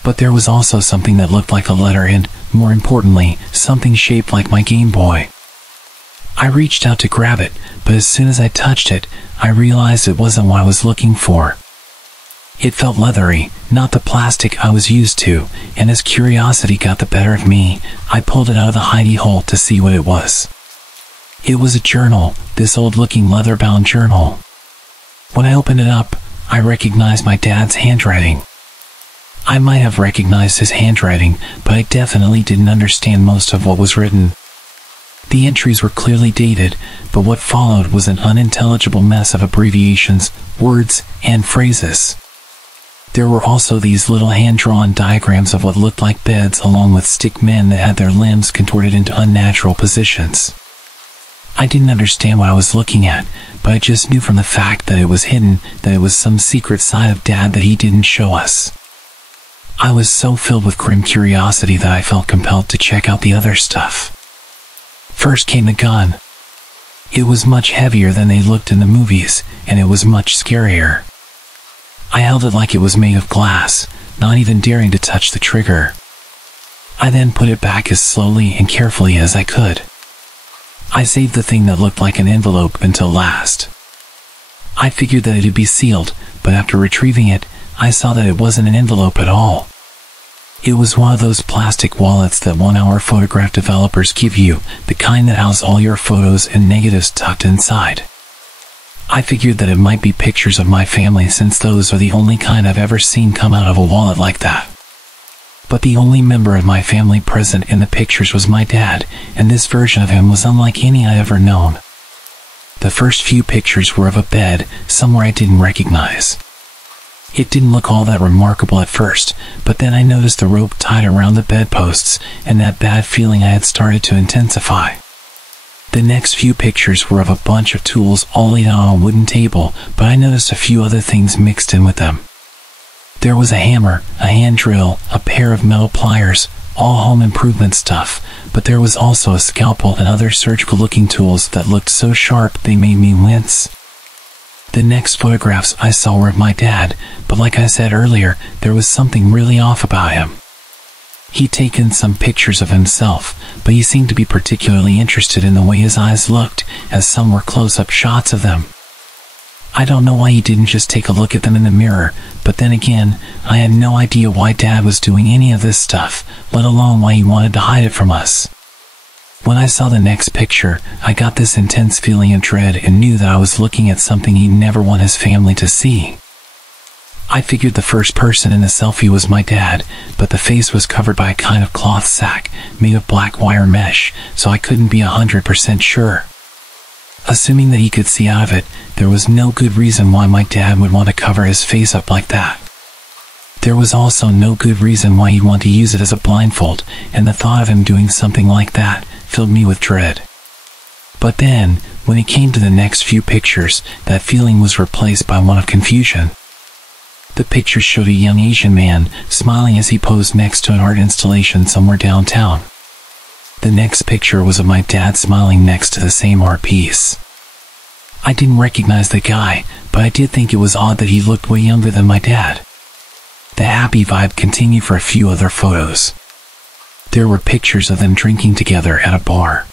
But there was also something that looked like a letter and, more importantly, something shaped like my Game Boy. I reached out to grab it, but as soon as I touched it, I realized it wasn't what I was looking for. It felt leathery, not the plastic I was used to, and as curiosity got the better of me, I pulled it out of the hidey hole to see what it was. It was a journal, this old-looking leather-bound journal. When I opened it up, I recognized my dad's handwriting. I might have recognized his handwriting, but I definitely didn't understand most of what was written. The entries were clearly dated, but what followed was an unintelligible mess of abbreviations, words, and phrases. There were also these little hand-drawn diagrams of what looked like beds along with stick men that had their limbs contorted into unnatural positions. I didn't understand what I was looking at, but I just knew from the fact that it was hidden that it was some secret side of Dad that he didn't show us. I was so filled with grim curiosity that I felt compelled to check out the other stuff. First came the gun. It was much heavier than they looked in the movies, and it was much scarier. I held it like it was made of glass, not even daring to touch the trigger. I then put it back as slowly and carefully as I could. I saved the thing that looked like an envelope until last. I figured that it'd be sealed, but after retrieving it, I saw that it wasn't an envelope at all. It was one of those plastic wallets that 1-hour photograph developers give you, the kind that house all your photos and negatives tucked inside. I figured that it might be pictures of my family since those are the only kind I've ever seen come out of a wallet like that. But the only member of my family present in the pictures was my dad, and this version of him was unlike any I'd ever known. The first few pictures were of a bed, somewhere I didn't recognize. It didn't look all that remarkable at first, but then I noticed the rope tied around the bedposts, and that bad feeling I had started to intensify. The next few pictures were of a bunch of tools all laid out on a wooden table, but I noticed a few other things mixed in with them. There was a hammer, a hand drill, a pair of metal pliers, all home improvement stuff, but there was also a scalpel and other surgical-looking tools that looked so sharp they made me wince. The next photographs I saw were of my dad, but like I said earlier, there was something really off about him. He'd taken some pictures of himself, but he seemed to be particularly interested in the way his eyes looked, as some were close-up shots of them. I don't know why he didn't just take a look at them in the mirror, but then again, I had no idea why Dad was doing any of this stuff, let alone why he wanted to hide it from us. When I saw the next picture, I got this intense feeling of dread and knew that I was looking at something he'd never want his family to see. I figured the first person in the selfie was my dad, but the face was covered by a kind of cloth sack made of black wire mesh, so I couldn't be 100% sure. Assuming that he could see out of it, there was no good reason why my dad would want to cover his face up like that. There was also no good reason why he'd want to use it as a blindfold, and the thought of him doing something like that filled me with dread. But then, when it came to the next few pictures, that feeling was replaced by one of confusion. The picture showed a young Asian man smiling as he posed next to an art installation somewhere downtown. The next picture was of my dad smiling next to the same art piece. I didn't recognize the guy, but I did think it was odd that he looked way younger than my dad. The happy vibe continued for a few other photos. There were pictures of them drinking together at a bar.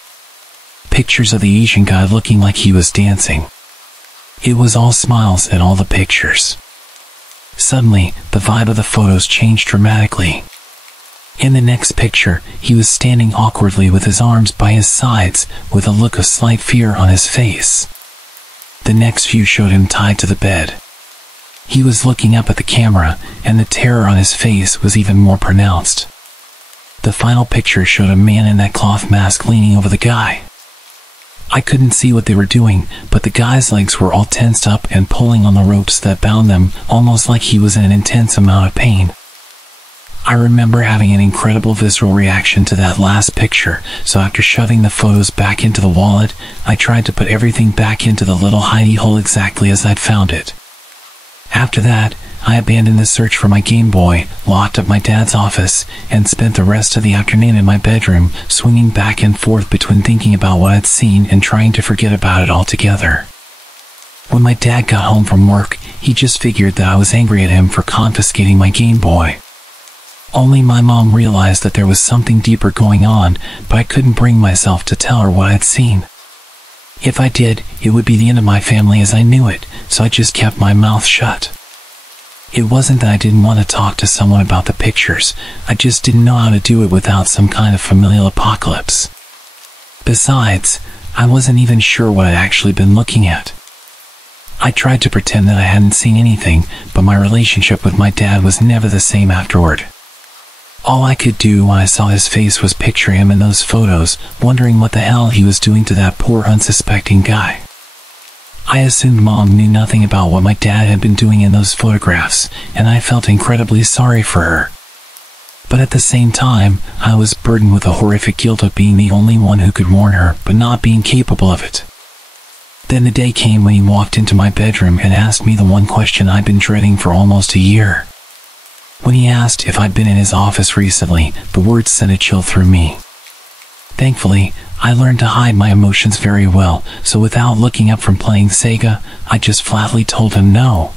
Pictures of the Asian guy looking like he was dancing. It was all smiles in all the pictures. Suddenly, the vibe of the photos changed dramatically. In the next picture, he was standing awkwardly with his arms by his sides, with a look of slight fear on his face. The next few showed him tied to the bed. He was looking up at the camera, and the terror on his face was even more pronounced. The final picture showed a man in that cloth mask leaning over the guy. I couldn't see what they were doing, but the guy's legs were all tensed up and pulling on the ropes that bound them, almost like he was in an intense amount of pain. I remember having an incredible visceral reaction to that last picture, so after shoving the photos back into the wallet, I tried to put everything back into the little hidey hole exactly as I'd found it. After that, I abandoned the search for my Game Boy, locked up my dad's office, and spent the rest of the afternoon in my bedroom, swinging back and forth between thinking about what I'd seen and trying to forget about it altogether. When my dad got home from work, he just figured that I was angry at him for confiscating my Game Boy. Only my mom realized that there was something deeper going on, but I couldn't bring myself to tell her what I'd seen. If I did, it would be the end of my family as I knew it, so I just kept my mouth shut. It wasn't that I didn't want to talk to someone about the pictures, I just didn't know how to do it without some kind of familial apocalypse. Besides, I wasn't even sure what I'd actually been looking at. I tried to pretend that I hadn't seen anything, but my relationship with my dad was never the same afterward. All I could do when I saw his face was picture him in those photos, wondering what the hell he was doing to that poor unsuspecting guy. I assumed Mom knew nothing about what my dad had been doing in those photographs, and I felt incredibly sorry for her. But at the same time, I was burdened with the horrific guilt of being the only one who could warn her, but not being capable of it. Then the day came when he walked into my bedroom and asked me the one question I'd been dreading for almost a year. When he asked if I'd been in his office recently, the words sent a chill through me. Thankfully, I learned to hide my emotions very well, so without looking up from playing Sega, I just flatly told him no.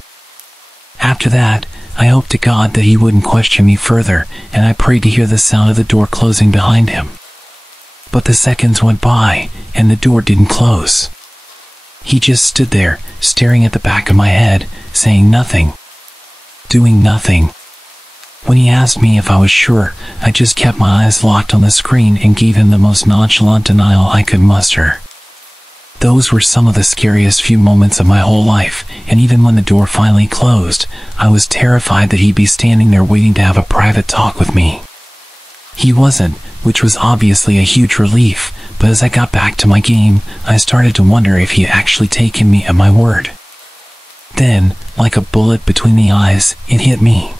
After that, I hoped to God that he wouldn't question me further, and I prayed to hear the sound of the door closing behind him. But the seconds went by, and the door didn't close. He just stood there, staring at the back of my head, saying nothing. Doing nothing. When he asked me if I was sure, I just kept my eyes locked on the screen and gave him the most nonchalant denial I could muster. Those were some of the scariest few moments of my whole life, and even when the door finally closed, I was terrified that he'd be standing there waiting to have a private talk with me. He wasn't, which was obviously a huge relief, but as I got back to my game, I started to wonder if he had actually taken me at my word. Then, like a bullet between the eyes, it hit me.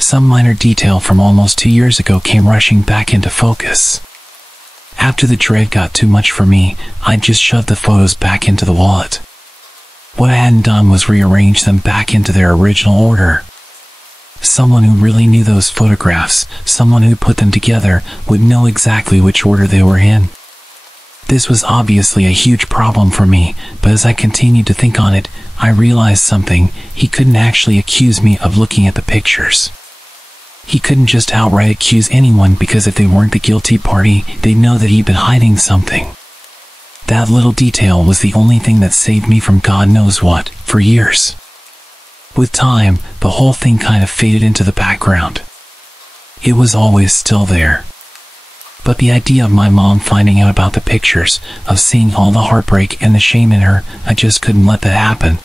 Some minor detail from almost 2 years ago came rushing back into focus. After the dread got too much for me, I just shoved the photos back into the wallet. What I hadn't done was rearrange them back into their original order. Someone who really knew those photographs, someone who put them together, would know exactly which order they were in. This was obviously a huge problem for me, but as I continued to think on it, I realized something. He couldn't actually accuse me of looking at the pictures. He couldn't just outright accuse anyone because if they weren't the guilty party, they'd know that he'd been hiding something. That little detail was the only thing that saved me from God knows what, for years. With time, the whole thing kind of faded into the background. It was always still there. But the idea of my mom finding out about the pictures, of seeing all the heartbreak and the shame in her, I just couldn't let that happen.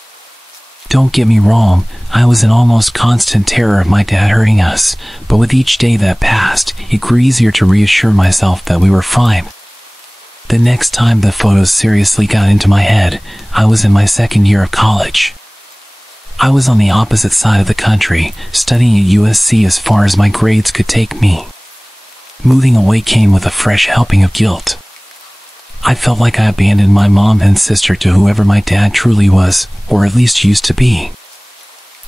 Don't get me wrong, I was in almost constant terror of my dad hurting us, but with each day that passed, it grew easier to reassure myself that we were fine. The next time the photos seriously got into my head, I was in my second year of college. I was on the opposite side of the country, studying at USC as far as my grades could take me. Moving away came with a fresh helping of guilt. I felt like I abandoned my mom and sister to whoever my dad truly was, or at least used to be.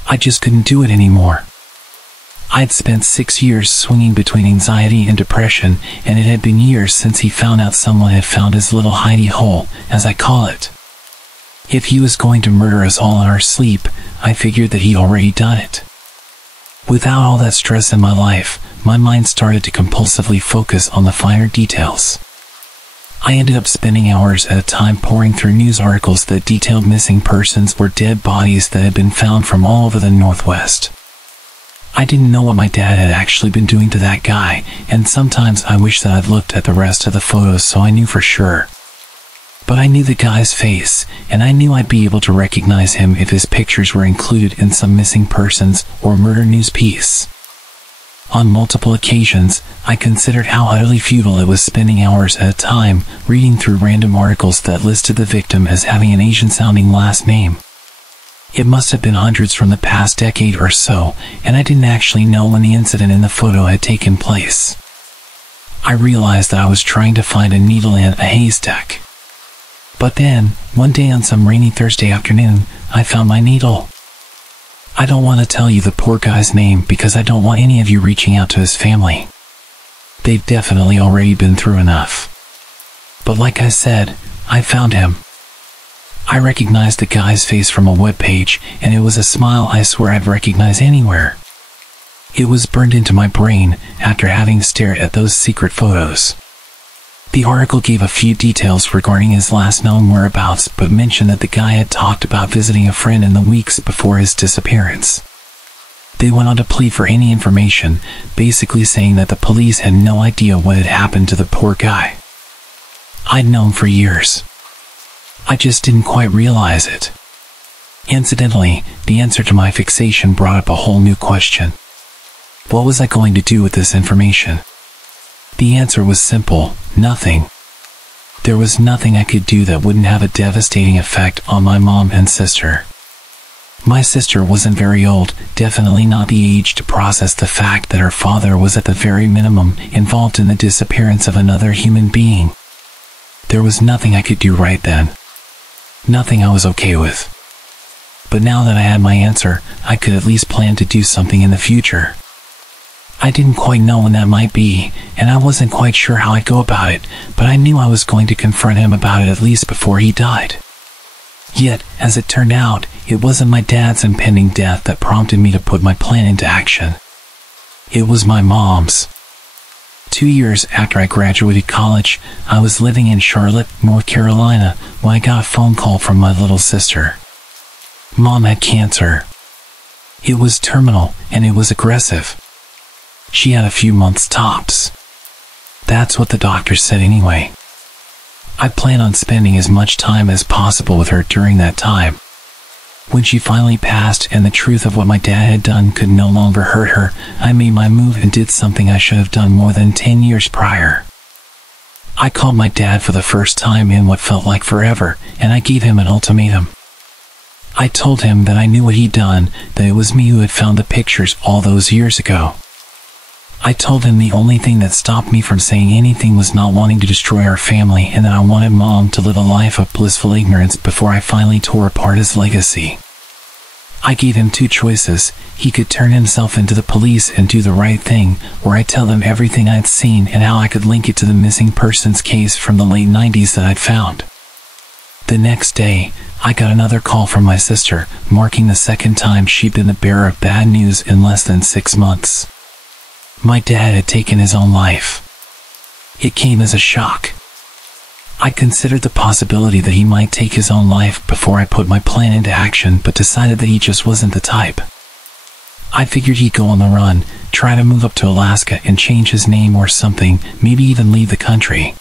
I just couldn't do it anymore. I'd spent 6 years swinging between anxiety and depression, and it had been years since he found out someone had found his little hidey hole, as I call it. If he was going to murder us all in our sleep, I figured that he'd already done it. Without all that stress in my life, my mind started to compulsively focus on the finer details. I ended up spending hours at a time poring through news articles that detailed missing persons or dead bodies that had been found from all over the Northwest. I didn't know what my dad had actually been doing to that guy, and sometimes I wish that I'd looked at the rest of the photos so I knew for sure. But I knew the guy's face, and I knew I'd be able to recognize him if his pictures were included in some missing persons or murder news piece. On multiple occasions, I considered how utterly futile it was spending hours at a time reading through random articles that listed the victim as having an Asian-sounding last name. It must have been hundreds from the past decade or so, and I didn't actually know when the incident in the photo had taken place. I realized that I was trying to find a needle in a haystack. But then, one day on some rainy Thursday afternoon, I found my needle. I don't want to tell you the poor guy's name because I don't want any of you reaching out to his family. They've definitely already been through enough. But like I said, I found him. I recognized the guy's face from a webpage, and it was a smile I swear I'd recognize anywhere. It was burned into my brain after having stared at those secret photos. The article gave a few details regarding his last known whereabouts, but mentioned that the guy had talked about visiting a friend in the weeks before his disappearance. They went on to plead for any information, basically saying that the police had no idea what had happened to the poor guy. I'd known for years. I just didn't quite realize it. Incidentally, the answer to my fixation brought up a whole new question. What was I going to do with this information? The answer was simple: nothing. There was nothing I could do that wouldn't have a devastating effect on my mom and sister. My sister wasn't very old, definitely not the age to process the fact that her father was at the very minimum involved in the disappearance of another human being. There was nothing I could do right then. Nothing I was okay with. But now that I had my answer, I could at least plan to do something in the future. I didn't quite know when that might be, and I wasn't quite sure how I'd go about it, but I knew I was going to confront him about it at least before he died. Yet, as it turned out, it wasn't my dad's impending death that prompted me to put my plan into action. It was my mom's. 2 years after I graduated college, I was living in Charlotte, North Carolina, when I got a phone call from my little sister. Mom had cancer. It was terminal, and it was aggressive. She had a few months tops. That's what the doctor said anyway. I plan on spending as much time as possible with her during that time. When she finally passed and the truth of what my dad had done could no longer hurt her, I made my move and did something I should have done more than 10 years prior. I called my dad for the first time in what felt like forever, and I gave him an ultimatum. I told him that I knew what he'd done, that it was me who had found the pictures all those years ago. I told him the only thing that stopped me from saying anything was not wanting to destroy our family, and that I wanted Mom to live a life of blissful ignorance before I finally tore apart his legacy. I gave him two choices. He could turn himself into the police and do the right thing, or I'd tell them everything I'd seen and how I could link it to the missing persons case from the late 90s that I'd found. The next day, I got another call from my sister, marking the second time she'd been the bearer of bad news in less than 6 months. My dad had taken his own life. It came as a shock. I considered the possibility that he might take his own life before I put my plan into action, but decided that he just wasn't the type. I figured he'd go on the run, try to move up to Alaska and change his name or something, maybe even leave the country.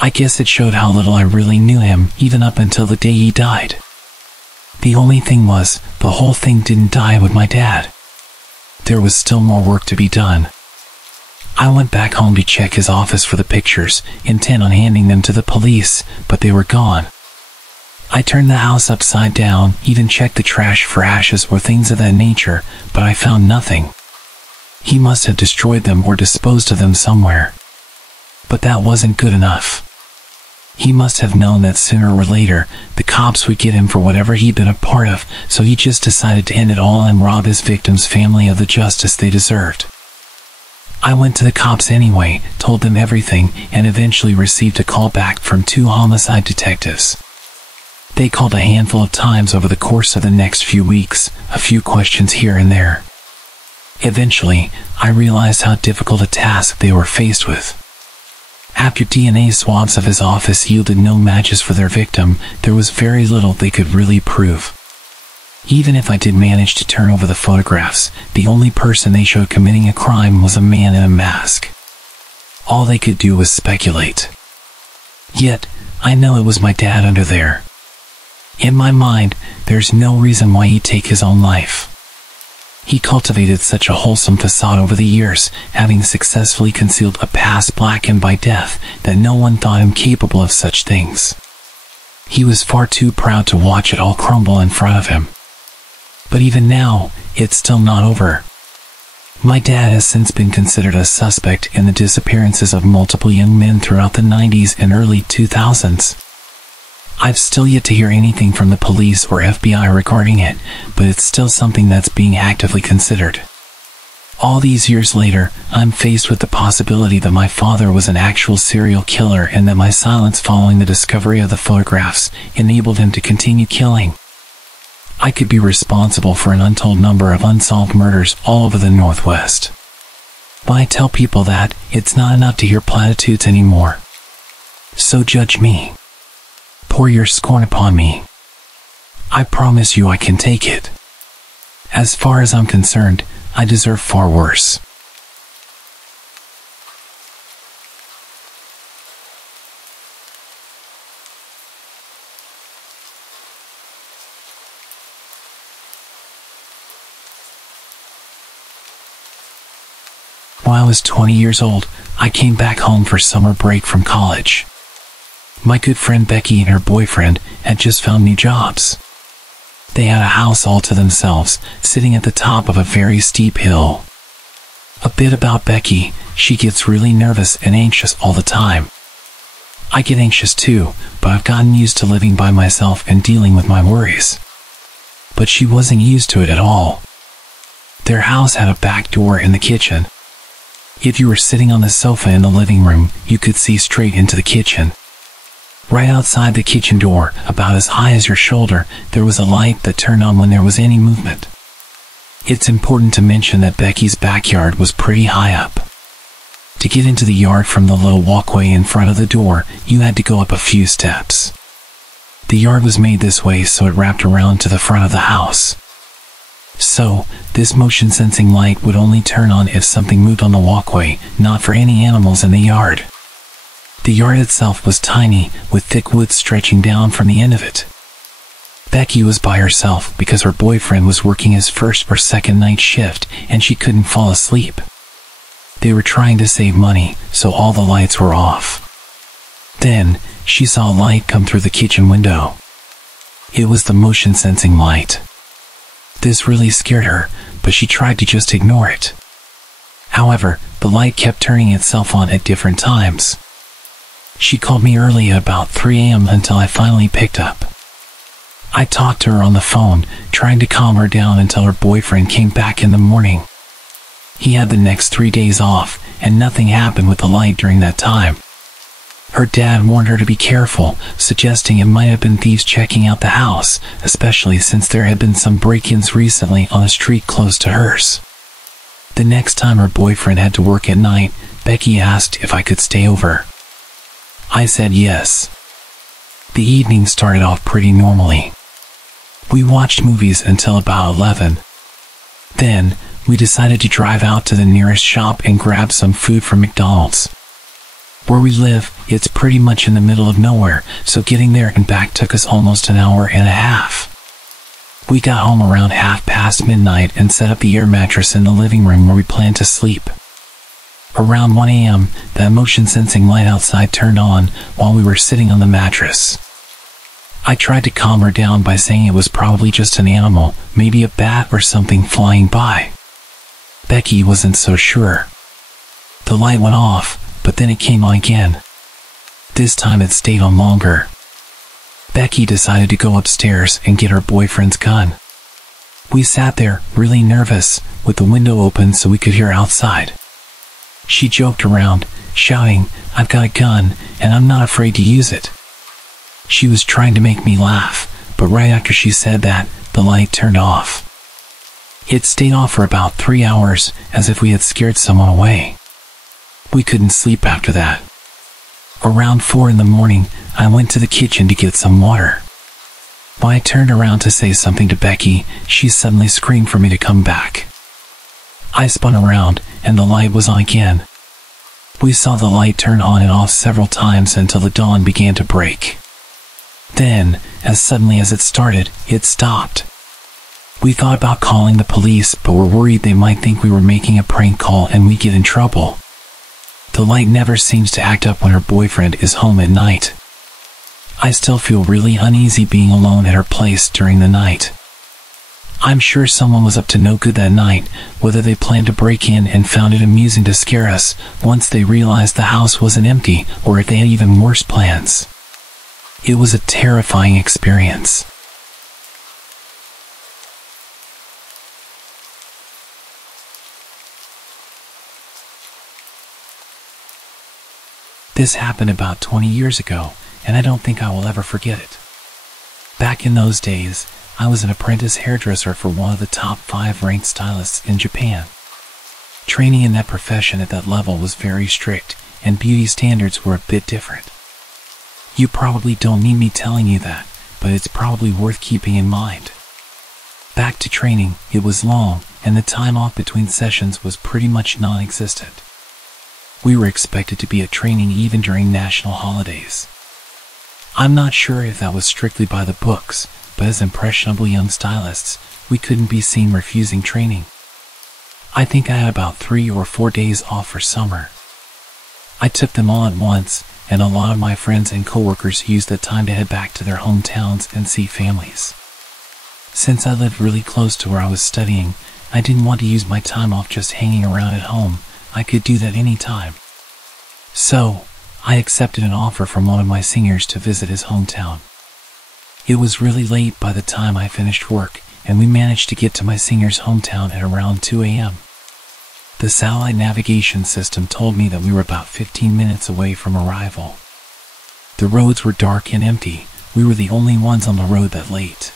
I guess it showed how little I really knew him, even up until the day he died. The only thing was, the whole thing didn't die with my dad. There was still more work to be done. I went back home to check his office for the pictures, intent on handing them to the police, but they were gone. I turned the house upside down, even checked the trash for ashes or things of that nature, but I found nothing. He must have destroyed them or disposed of them somewhere. But that wasn't good enough. He must have known that sooner or later, the cops would get him for whatever he'd been a part of, so he just decided to end it all and rob his victim's family of the justice they deserved. I went to the cops anyway, told them everything, and eventually received a call back from 2 homicide detectives. They called a handful of times over the course of the next few weeks, a few questions here and there. Eventually, I realized how difficult a task they were faced with. After DNA swabs of his office yielded no matches for their victim, there was very little they could really prove. Even if I did manage to turn over the photographs, the only person they showed committing a crime was a man in a mask. All they could do was speculate. Yet, I know it was my dad under there. In my mind, there's no reason why he'd take his own life. He cultivated such a wholesome facade over the years, having successfully concealed a past blackened by death, that no one thought him capable of such things. He was far too proud to watch it all crumble in front of him. But even now, it's still not over. My dad has since been considered a suspect in the disappearances of multiple young men throughout the 90s and early 2000s. I've still yet to hear anything from the police or FBI regarding it, but it's still something that's being actively considered. All these years later, I'm faced with the possibility that my father was an actual serial killer and that my silence following the discovery of the photographs enabled him to continue killing. I could be responsible for an untold number of unsolved murders all over the Northwest. But I tell people that it's not enough to hear platitudes anymore. So judge me. Pour your scorn upon me. I promise you I can take it. As far as I'm concerned, I deserve far worse. While I was 20 years old, I came back home for summer break from college. My good friend Becky and her boyfriend had just found new jobs. They had a house all to themselves, sitting at the top of a very steep hill. A bit about Becky, she gets really nervous and anxious all the time. I get anxious too, but I've gotten used to living by myself and dealing with my worries. But she wasn't used to it at all. Their house had a back door in the kitchen. If you were sitting on the sofa in the living room, you could see straight into the kitchen. Right outside the kitchen door, about as high as your shoulder, there was a light that turned on when there was any movement. It's important to mention that Becky's backyard was pretty high up. To get into the yard from the low walkway in front of the door, you had to go up a few steps. The yard was made this way so it wrapped around to the front of the house. So, this motion sensing light would only turn on if something moved on the walkway, not for any animals in the yard. The yard itself was tiny, with thick wood stretching down from the end of it. Becky was by herself because her boyfriend was working his first or second night shift and she couldn't fall asleep. They were trying to save money, so all the lights were off. Then, she saw a light come through the kitchen window. It was the motion sensing light. This really scared her, but she tried to just ignore it. However, the light kept turning itself on at different times. She called me early at about 3 a.m. until I finally picked up. I talked to her on the phone, trying to calm her down until her boyfriend came back in the morning. He had the next 3 days off, and nothing happened with the light during that time. Her dad warned her to be careful, suggesting it might have been thieves checking out the house, especially since there had been some break-ins recently on a street close to hers. The next time her boyfriend had to work at night, Becky asked if I could stay over. I said yes. The evening started off pretty normally. We watched movies until about 11. Then, we decided to drive out to the nearest shop and grab some food from McDonald's. Where we live, it's pretty much in the middle of nowhere, so getting there and back took us almost an hour and a half. We got home around midnight and set up the air mattress in the living room where we planned to sleep. Around 1 a.m., that motion-sensing light outside turned on while we were sitting on the mattress. I tried to calm her down by saying it was probably just an animal, maybe a bat or something flying by. Becky wasn't so sure. The light went off, but then it came on again. This time it stayed on longer. Becky decided to go upstairs and get her boyfriend's gun. We sat there, really nervous, with the window open so we could hear outside. She joked around, shouting, "I've got a gun, and I'm not afraid to use it." She was trying to make me laugh, but right after she said that, the light turned off. It stayed off for about 3 hours, as if we had scared someone away. We couldn't sleep after that. Around 4 in the morning, I went to the kitchen to get some water. When I turned around to say something to Becky, she suddenly screamed for me to come back. I spun around, and the light was on again. We saw the light turn on and off several times until the dawn began to break. Then, as suddenly as it started, it stopped. We thought about calling the police, but were worried they might think we were making a prank call and we'd get in trouble. The light never seems to act up when her boyfriend is home at night. I still feel really uneasy being alone at her place during the night. I'm sure someone was up to no good that night, whether they planned to break in and found it amusing to scare us once they realized the house wasn't empty, or if they had even worse plans. It was a terrifying experience. This happened about 20 years ago, and I don't think I will ever forget it. Back in those days, I was an apprentice hairdresser for one of the top 5 ranked stylists in Japan. Training in that profession at that level was very strict, and beauty standards were a bit different. You probably don't need me telling you that, but it's probably worth keeping in mind. Back to training, it was long, and the time off between sessions was pretty much non-existent. We were expected to be at training even during national holidays. I'm not sure if that was strictly by the books, but as impressionable young stylists, we couldn't be seen refusing training. I think I had about 3 or 4 days off for summer. I took them all at once, and a lot of my friends and coworkers used that time to head back to their hometowns and see families. Since I lived really close to where I was studying, I didn't want to use my time off just hanging around at home. I could do that any time. So, I accepted an offer from one of my seniors to visit his hometown. It was really late by the time I finished work, and we managed to get to my senior's hometown at around 2 a.m. The satellite navigation system told me that we were about 15 minutes away from arrival. The roads were dark and empty. We were the only ones on the road that late.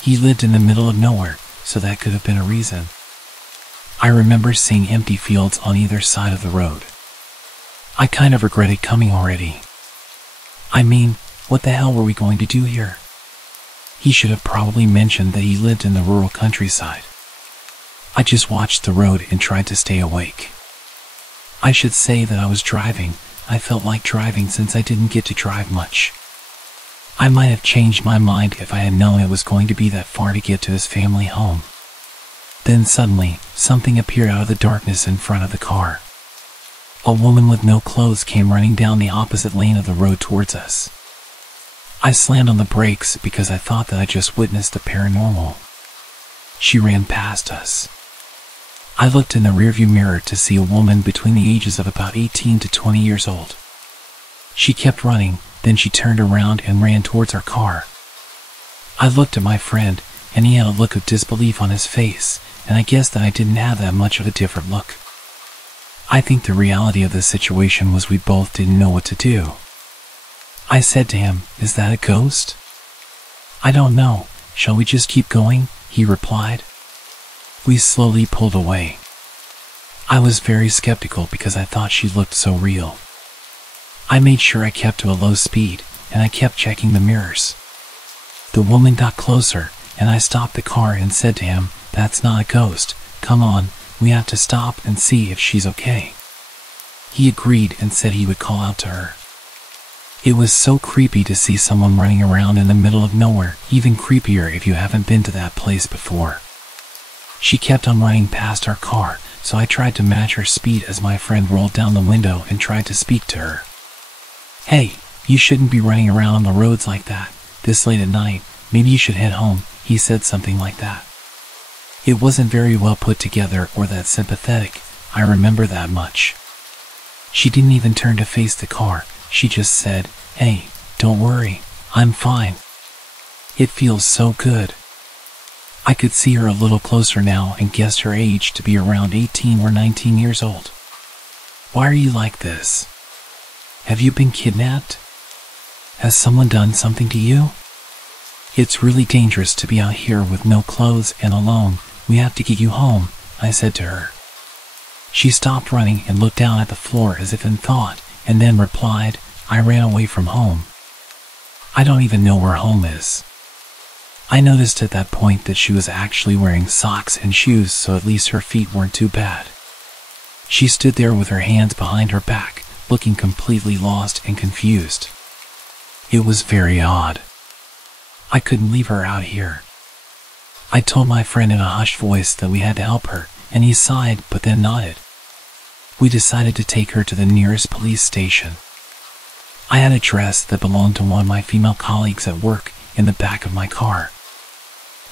He lived in the middle of nowhere, so that could have been a reason. I remember seeing empty fields on either side of the road. I kind of regretted coming already. I mean, what the hell were we going to do here? He should have probably mentioned that he lived in the rural countryside. I just watched the road and tried to stay awake. I should say that I was driving. I felt like driving since I didn't get to drive much. I might have changed my mind if I had known it was going to be that far to get to his family home. Then suddenly, something appeared out of the darkness in front of the car. A woman with no clothes came running down the opposite lane of the road towards us. I slammed on the brakes because I thought that I just witnessed the paranormal. She ran past us. I looked in the rearview mirror to see a woman between the ages of about 18 to 20 years old. She kept running, then she turned around and ran towards our car. I looked at my friend, and he had a look of disbelief on his face, and I guessed that I didn't have that much of a different look. I think the reality of the situation was we both didn't know what to do. I said to him, "Is that a ghost?" "I don't know. Shall we just keep going?" he replied. We slowly pulled away. I was very skeptical because I thought she looked so real. I made sure I kept to a low speed, and I kept checking the mirrors. The woman got closer, and I stopped the car and said to him, "That's not a ghost. Come on, we have to stop and see if she's okay." He agreed and said he would call out to her. It was so creepy to see someone running around in the middle of nowhere, even creepier if you haven't been to that place before. She kept on running past our car, so I tried to match her speed as my friend rolled down the window and tried to speak to her. "Hey, you shouldn't be running around on the roads like that, this late at night. Maybe you should head home," he said something like that. It wasn't very well put together or that sympathetic, I remember that much. She didn't even turn to face the car. She just said, "Hey, don't worry, I'm fine." It feels so good. I could see her a little closer now and guessed her age to be around 18 or 19 years old. Why are you like this? Have you been kidnapped? Has someone done something to you? It's really dangerous to be out here with no clothes and alone. We have to get you home, I said to her. She stopped running and looked down at the floor as if in thought, and then replied, "I ran away from home. I don't even know where home is." I noticed at that point that she was actually wearing socks and shoes, so at least her feet weren't too bad. She stood there with her hands behind her back, looking completely lost and confused. It was very odd. I couldn't leave her out here. I told my friend in a hushed voice that we had to help her, and he sighed but then nodded. We decided to take her to the nearest police station. I had a dress that belonged to one of my female colleagues at work in the back of my car.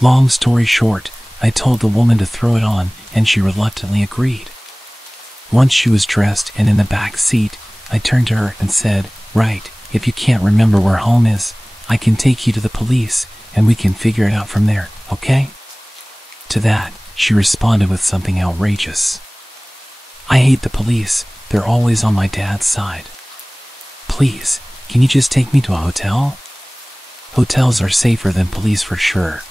Long story short, I told the woman to throw it on, and she reluctantly agreed. Once she was dressed and in the back seat, I turned to her and said, "Right, if you can't remember where home is, I can take you to the police, and we can figure it out from there, okay?" To that, she responded with something outrageous. "I hate the police, they're always on my dad's side. Please, can you just take me to a hotel? Hotels are safer than police for sure.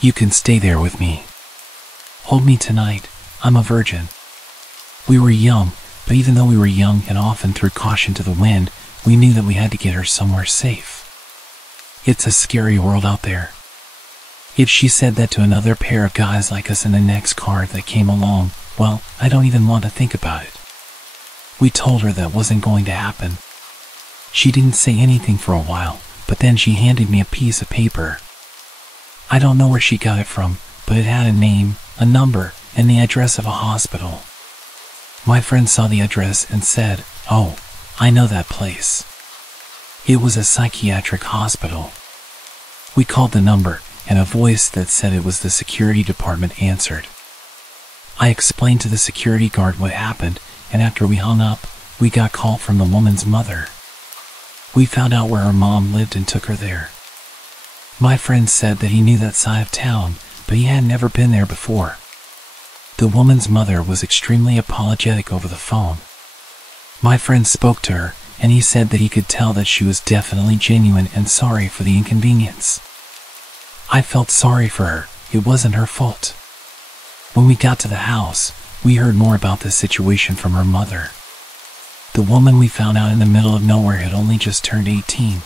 You can stay there with me. Hold me tonight, I'm a virgin." We were young, but even though we were young and often threw caution to the wind, we knew that we had to get her somewhere safe. It's a scary world out there. If she said that to another pair of guys like us in the next car that came along, well, I don't even want to think about it. We told her that wasn't going to happen. She didn't say anything for a while, but then she handed me a piece of paper. I don't know where she got it from, but it had a name, a number, and the address of a hospital. My friend saw the address and said, "Oh, I know that place." It was a psychiatric hospital. We called the number, and a voice that said it was the security department answered. I explained to the security guard what happened, and after we hung up, we got a call from the woman's mother. We found out where her mom lived and took her there. My friend said that he knew that side of town, but he had never been there before. The woman's mother was extremely apologetic over the phone. My friend spoke to her, and he said that he could tell that she was definitely genuine and sorry for the inconvenience. I felt sorry for her, it wasn't her fault. When we got to the house, we heard more about this situation from her mother. The woman we found out in the middle of nowhere had only just turned 18.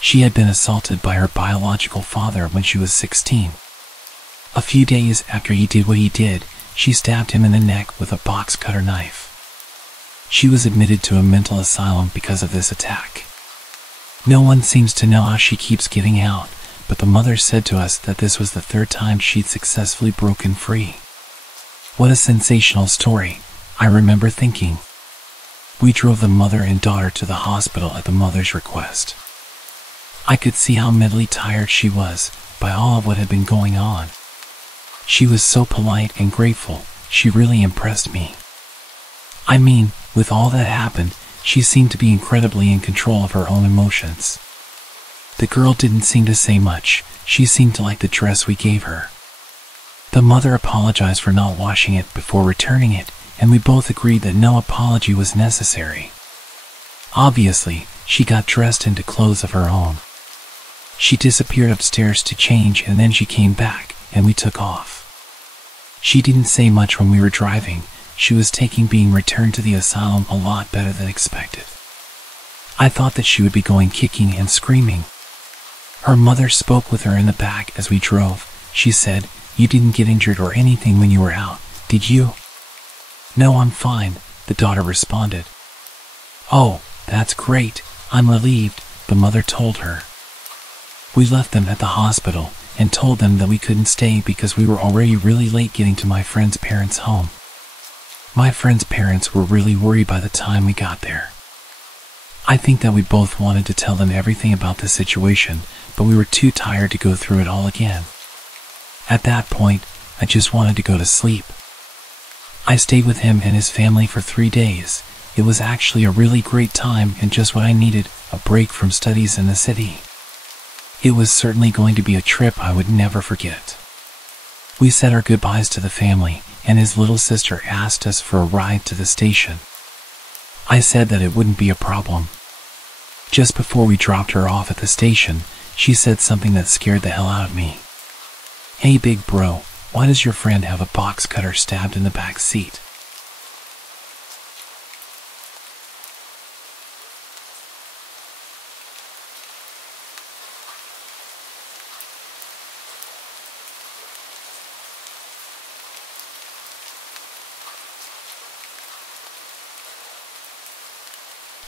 She had been assaulted by her biological father when she was 16. A few days after he did what he did, she stabbed him in the neck with a box cutter knife. She was admitted to a mental asylum because of this attack. No one seems to know how she keeps getting out, but the mother said to us that this was the third time she'd successfully broken free. What a sensational story, I remember thinking. We drove the mother and daughter to the hospital at the mother's request. I could see how mentally tired she was by all of what had been going on. She was so polite and grateful, she really impressed me. I mean, with all that happened, she seemed to be incredibly in control of her own emotions. The girl didn't seem to say much, she seemed to like the dress we gave her. The mother apologized for not washing it before returning it, and we both agreed that no apology was necessary. Obviously, she got dressed into clothes of her own. She disappeared upstairs to change, and then she came back, and we took off. She didn't say much when we were driving. She was taking being returned to the asylum a lot better than expected. I thought that she would be going kicking and screaming. Her mother spoke with her in the back as we drove. She said, "You didn't get injured or anything when you were out, did you?" "No, I'm fine," the daughter responded. "Oh, that's great, I'm relieved," the mother told her. We left them at the hospital and told them that we couldn't stay because we were already really late getting to my friend's parents' home. My friend's parents were really worried by the time we got there. I think that we both wanted to tell them everything about the situation, but we were too tired to go through it all again. At that point, I just wanted to go to sleep. I stayed with him and his family for 3 days. It was actually a really great time and just what I needed, a break from studies in the city. It was certainly going to be a trip I would never forget. We said our goodbyes to the family, and his little sister asked us for a ride to the station. I said that it wouldn't be a problem. Just before we dropped her off at the station, she said something that scared the hell out of me. "Hey big bro, why does your friend have a box cutter stabbed in the back seat?"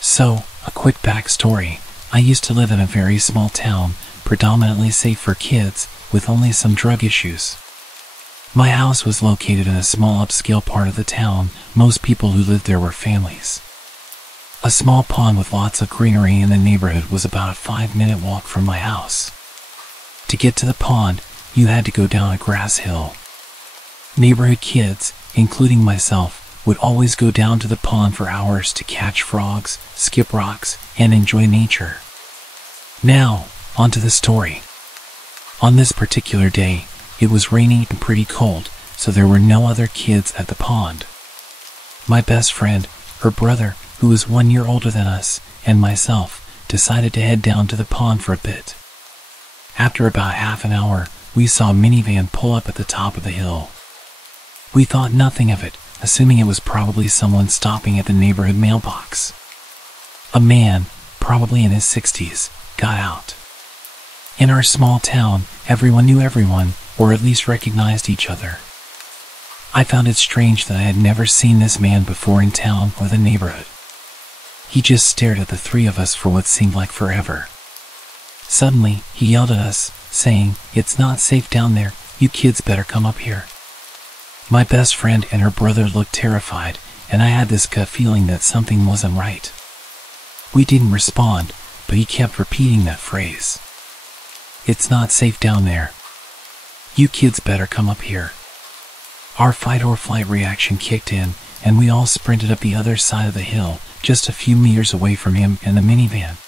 So, a quick backstory. I used to live in a very small town, predominantly safe for kids, with only some drug issues. My house was located in a small upscale part of the town. Most people who lived there were families. A small pond with lots of greenery in the neighborhood was about a 5-minute walk from my house. To get to the pond, you had to go down a grass hill. Neighborhood kids, including myself, would always go down to the pond for hours to catch frogs, skip rocks, and enjoy nature. Now, onto the story. On this particular day, it was raining and pretty cold, so there were no other kids at the pond. My best friend, her brother, who was 1 year older than us, and myself, decided to head down to the pond for a bit. After about half an hour, we saw a minivan pull up at the top of the hill. We thought nothing of it, assuming it was probably someone stopping at the neighborhood mailbox. A man, probably in his 60s, got out. In our small town, everyone knew everyone, or at least recognized each other. I found it strange that I had never seen this man before in town or the neighborhood. He just stared at the three of us for what seemed like forever. Suddenly, he yelled at us, saying, "It's not safe down there, you kids better come up here." My best friend and her brother looked terrified, and I had this gut feeling that something wasn't right. We didn't respond, but he kept repeating that phrase. "It's not safe down there. You kids better come up here." Our fight or flight reaction kicked in, and we all sprinted up the other side of the hill, just a few meters away from him and the minivan.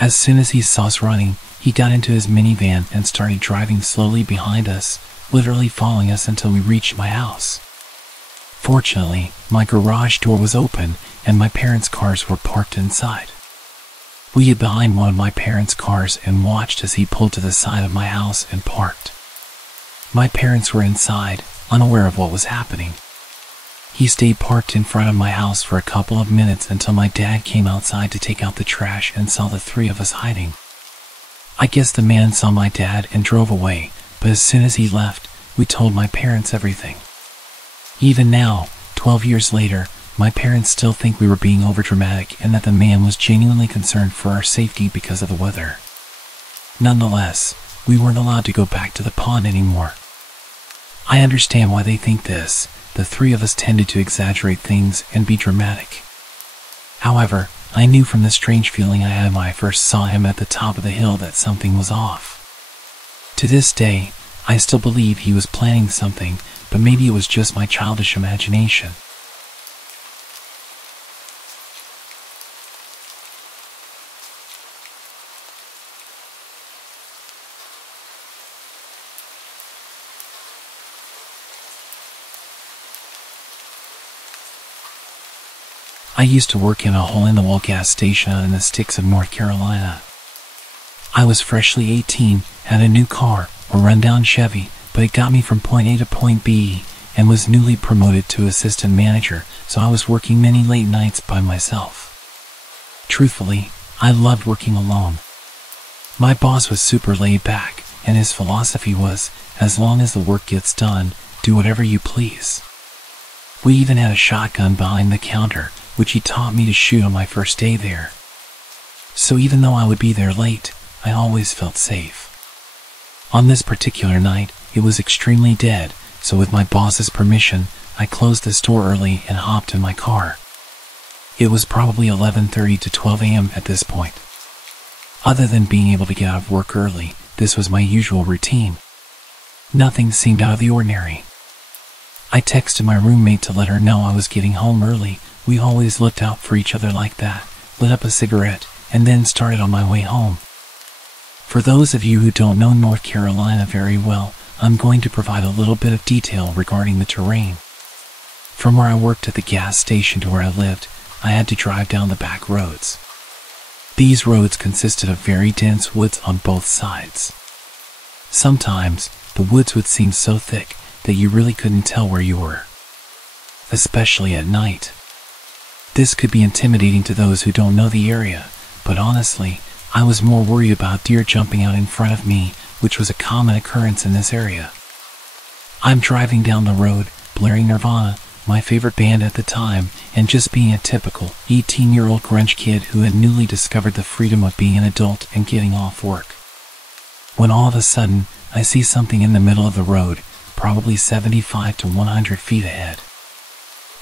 As soon as he saw us running, he got into his minivan and started driving slowly behind us, literally following us until we reached my house. Fortunately, my garage door was open and my parents' cars were parked inside. We hid behind one of my parents' cars and watched as he pulled to the side of my house and parked. My parents were inside, unaware of what was happening. He stayed parked in front of my house for a couple of minutes until my dad came outside to take out the trash and saw the three of us hiding. I guess the man saw my dad and drove away, but as soon as he left, we told my parents everything. Even now, 12 years later, my parents still think we were being overdramatic and that the man was genuinely concerned for our safety because of the weather. Nonetheless, we weren't allowed to go back to the pond anymore. I understand why they think this. The three of us tended to exaggerate things and be dramatic. However, I knew from the strange feeling I had when I first saw him at the top of the hill that something was off. To this day, I still believe he was planning something, but maybe it was just my childish imagination. I used to work in a hole-in-the-wall gas station out in the sticks of North Carolina. I was freshly 18, had a new car, a rundown Chevy, but it got me from point A to point B, and was newly promoted to assistant manager, so I was working many late nights by myself. Truthfully, I loved working alone. My boss was super laid back, and his philosophy was, as long as the work gets done, do whatever you please. We even had a shotgun behind the counter, which he taught me to shoot on my first day there. So even though I would be there late, I always felt safe. On this particular night, it was extremely dead, so with my boss's permission, I closed the store early and hopped in my car. It was probably 11:30 to 12 a.m. at this point. Other than being able to get out of work early, this was my usual routine. Nothing seemed out of the ordinary. I texted my roommate to let her know I was getting home early. We always looked out for each other like that, lit up a cigarette, and then started on my way home. For those of you who don't know North Carolina very well, I'm going to provide a little bit of detail regarding the terrain. From where I worked at the gas station to where I lived, I had to drive down the back roads. These roads consisted of very dense woods on both sides. Sometimes, the woods would seem so thick that you really couldn't tell where you were, especially at night. This could be intimidating to those who don't know the area, but honestly, I was more worried about deer jumping out in front of me, which was a common occurrence in this area. I'm driving down the road, blaring Nirvana, my favorite band at the time, and just being a typical 18-year-old grunge kid who had newly discovered the freedom of being an adult and getting off work. When all of a sudden, I see something in the middle of the road, probably 75 to 100 feet ahead.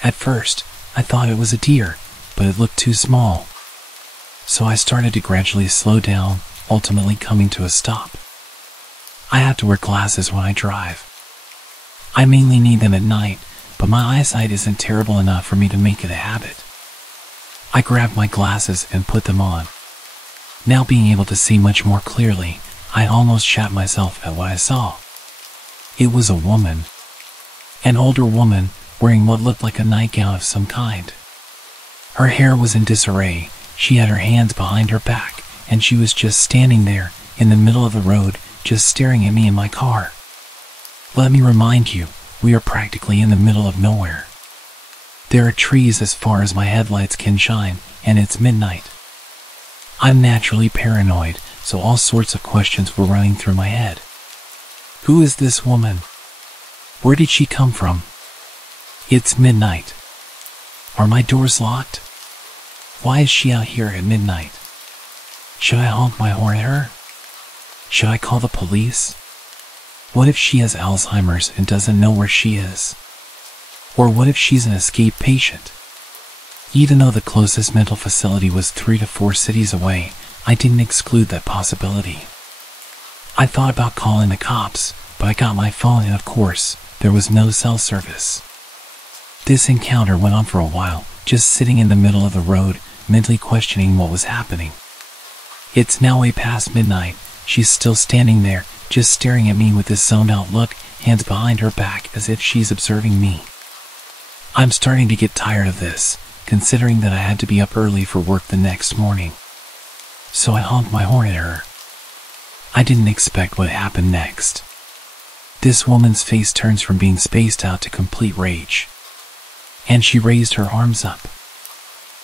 At first, I thought it was a deer, but it looked too small. So I started to gradually slow down, ultimately coming to a stop. I have to wear glasses when I drive. I mainly need them at night, but my eyesight isn't terrible enough for me to make it a habit. I grabbed my glasses and put them on. Now being able to see much more clearly, I almost shat myself at what I saw. It was a woman. An older woman, wearing what looked like a nightgown of some kind. Her hair was in disarray, she had her hands behind her back, and she was just standing there, in the middle of the road, just staring at me in my car. Let me remind you, we are practically in the middle of nowhere. There are trees as far as my headlights can shine, and it's midnight. I'm naturally paranoid, so all sorts of questions were running through my head. Who is this woman? Where did she come from? It's midnight. Are my doors locked? Why is she out here at midnight? Should I honk my horn at her? Should I call the police? What if she has Alzheimer's and doesn't know where she is? Or what if she's an escaped patient? Even though the closest mental facility was 3 to 4 cities away, I didn't exclude that possibility. I thought about calling the cops, but I got my phone and of course, there was no cell service. This encounter went on for a while, just sitting in the middle of the road, mentally questioning what was happening. It's now way past midnight. She's still standing there, just staring at me with this zoned out look, hands behind her back as if she's observing me. I'm starting to get tired of this, considering that I had to be up early for work the next morning. So I honked my horn at her. I didn't expect what happened next. This woman's face turns from being spaced out to complete rage. And she raised her arms up.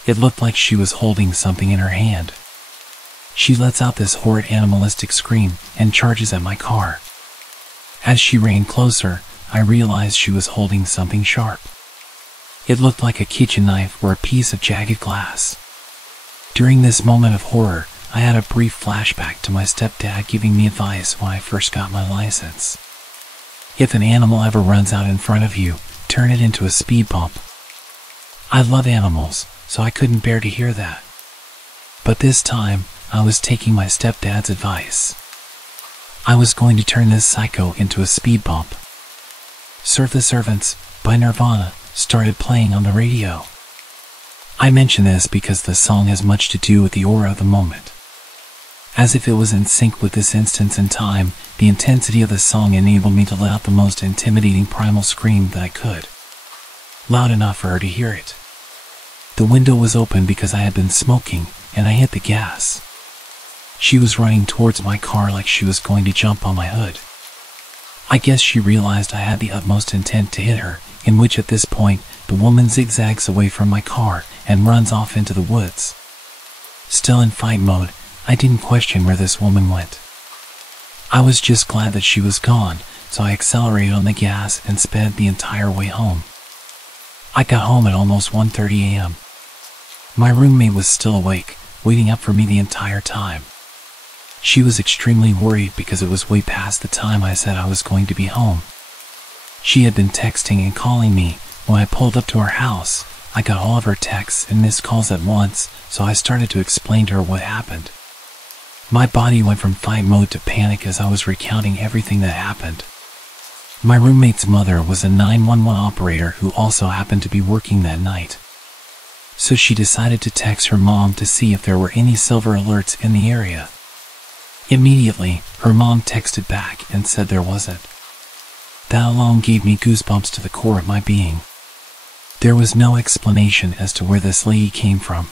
It looked like she was holding something in her hand. She lets out this horrid animalistic scream and charges at my car. As she ran closer, I realized she was holding something sharp. It looked like a kitchen knife or a piece of jagged glass. During this moment of horror, I had a brief flashback to my stepdad giving me advice when I first got my license. If an animal ever runs out in front of you, turn it into a speed bump. I love animals, so I couldn't bear to hear that. But this time, I was taking my stepdad's advice. I was going to turn this psycho into a speed bump. Serve the Servants by Nirvana started playing on the radio. I mention this because the song has much to do with the aura of the moment. As if it was in sync with this instance in time, the intensity of the song enabled me to let out the most intimidating primal scream that I could. Loud enough for her to hear it. The window was open because I had been smoking, and I hit the gas. She was running towards my car like she was going to jump on my hood. I guess she realized I had the utmost intent to hit her, in which at this point, the woman zigzags away from my car and runs off into the woods. Still in fight mode, I didn't question where this woman went. I was just glad that she was gone, so I accelerated on the gas and sped the entire way home. I got home at almost 1:30 a.m. My roommate was still awake, waiting up for me the entire time. She was extremely worried because it was way past the time I said I was going to be home. She had been texting and calling me. When I pulled up to her house, I got all of her texts and missed calls at once, so I started to explain to her what happened. My body went from fight mode to panic as I was recounting everything that happened. My roommate's mother was a 911 operator who also happened to be working that night. So she decided to text her mom to see if there were any silver alerts in the area. Immediately, her mom texted back and said there wasn't. That alone gave me goosebumps to the core of my being. There was no explanation as to where this lady came from.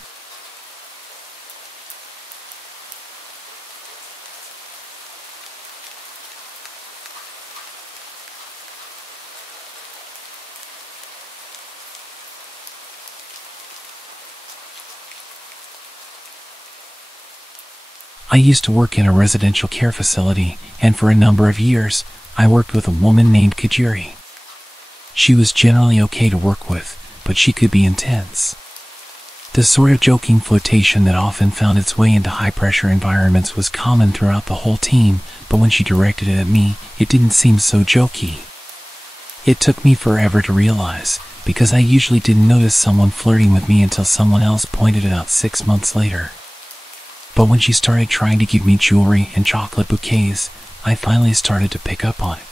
I used to work in a residential care facility, and for a number of years, I worked with a woman named Kajiri. She was generally okay to work with, but she could be intense. The sort of joking flirtation that often found its way into high-pressure environments was common throughout the whole team, but when she directed it at me, it didn't seem so jokey. It took me forever to realize, because I usually didn't notice someone flirting with me until someone else pointed it out 6 months later. But when she started trying to give me jewelry and chocolate bouquets, I finally started to pick up on it.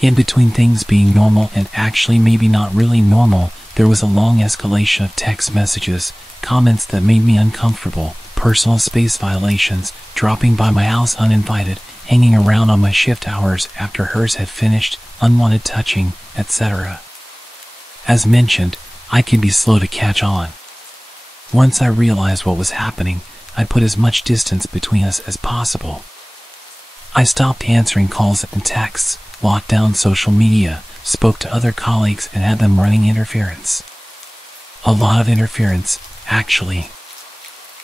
In between things being normal and actually maybe not really normal, there was a long escalation of text messages, comments that made me uncomfortable, personal space violations, dropping by my house uninvited, hanging around on my shift hours after hers had finished, unwanted touching, etc. As mentioned, I can be slow to catch on. Once I realized what was happening, I put as much distance between us as possible. I stopped answering calls and texts, locked down social media, spoke to other colleagues and had them running interference. A lot of interference, actually.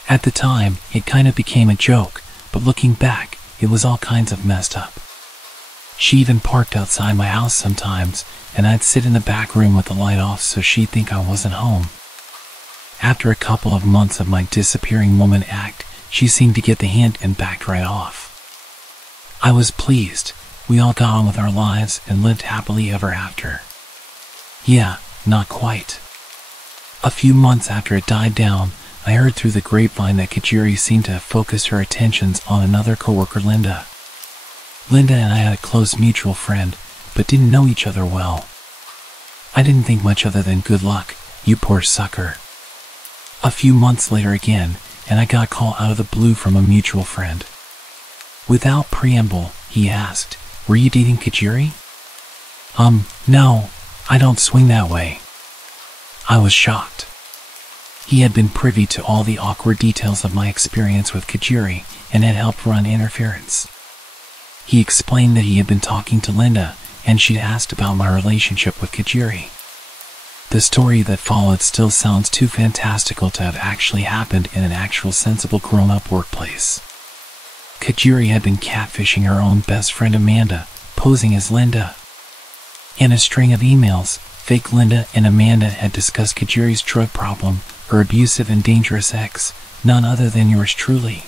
At the time, it kind of became a joke, but looking back, it was all kinds of messed up. She even parked outside my house sometimes, and I'd sit in the back room with the light off so she'd think I wasn't home. After a couple of months of my disappearing woman act, she seemed to get the hint and backed right off. I was pleased. We all got on with our lives and lived happily ever after. Yeah, not quite. A few months after it died down, I heard through the grapevine that Kajiri seemed to have focused her attentions on another coworker, Linda. Linda and I had a close mutual friend, but didn't know each other well. I didn't think much other than good luck, you poor sucker. A few months later again, and I got a call out of the blue from a mutual friend. Without preamble, he asked, "Were you dating Kajiri?" No, I don't swing that way. I was shocked. He had been privy to all the awkward details of my experience with Kajiri and had helped run interference. He explained that he had been talking to Linda and she'd asked about my relationship with Kajiri. The story that followed still sounds too fantastical to have actually happened in an actual sensible grown-up workplace. Kajiri had been catfishing her own best friend Amanda, posing as Linda. In a string of emails, fake Linda and Amanda had discussed Kajiri's drug problem, her abusive and dangerous ex, none other than yours truly.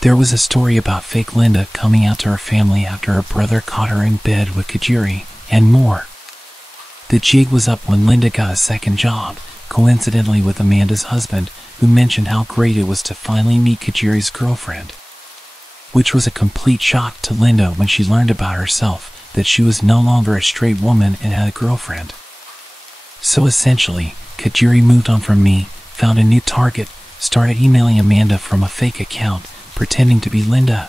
There was a story about fake Linda coming out to her family after her brother caught her in bed with Kajiri, and more. The jig was up when Linda got a second job, coincidentally with Amanda's husband, who mentioned how great it was to finally meet Kajiri's girlfriend. Which was a complete shock to Linda when she learned about herself, that she was no longer a straight woman and had a girlfriend. So essentially, Kajiri moved on from me, found a new target, started emailing Amanda from a fake account, pretending to be Linda.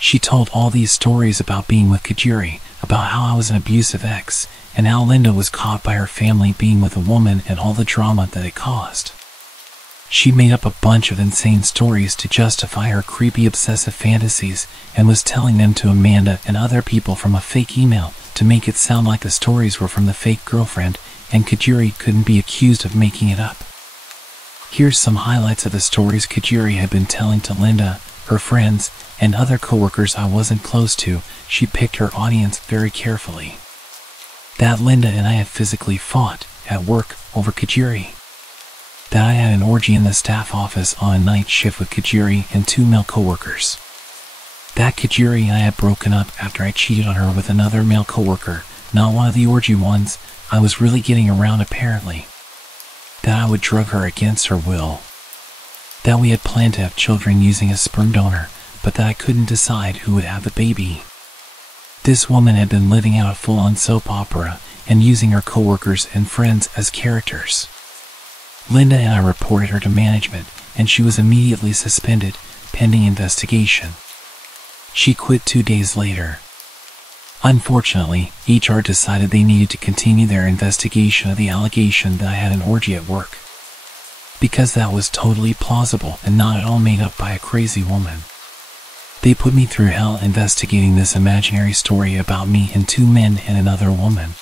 She told all these stories about being with Kajiri, about how I was an abusive ex, and how Linda was caught by her family being with a woman and all the drama that it caused. She made up a bunch of insane stories to justify her creepy obsessive fantasies and was telling them to Amanda and other people from a fake email to make it sound like the stories were from the fake girlfriend and Kajiri couldn't be accused of making it up. Here's some highlights of the stories Kajiri had been telling to Linda, her friends, and other coworkers I wasn't close to. She picked her audience very carefully. That Linda and I had physically fought at work over Kajiri. That I had an orgy in the staff office on a night shift with Kajiri and 2 male coworkers. That Kajiri and I had broken up after I cheated on her with another male coworker, not one of the orgy ones. I was really getting around apparently. That I would drug her against her will. That we had planned to have children using a sperm donor, but that I couldn't decide who would have the baby. This woman had been living out a full-on soap opera and using her coworkers and friends as characters. Linda and I reported her to management, and she was immediately suspended, pending investigation. She quit 2 days later. Unfortunately, HR decided they needed to continue their investigation of the allegation that I had an orgy at work, because that was totally plausible and not at all made up by a crazy woman. They put me through hell investigating this imaginary story about me and 2 men and another woman,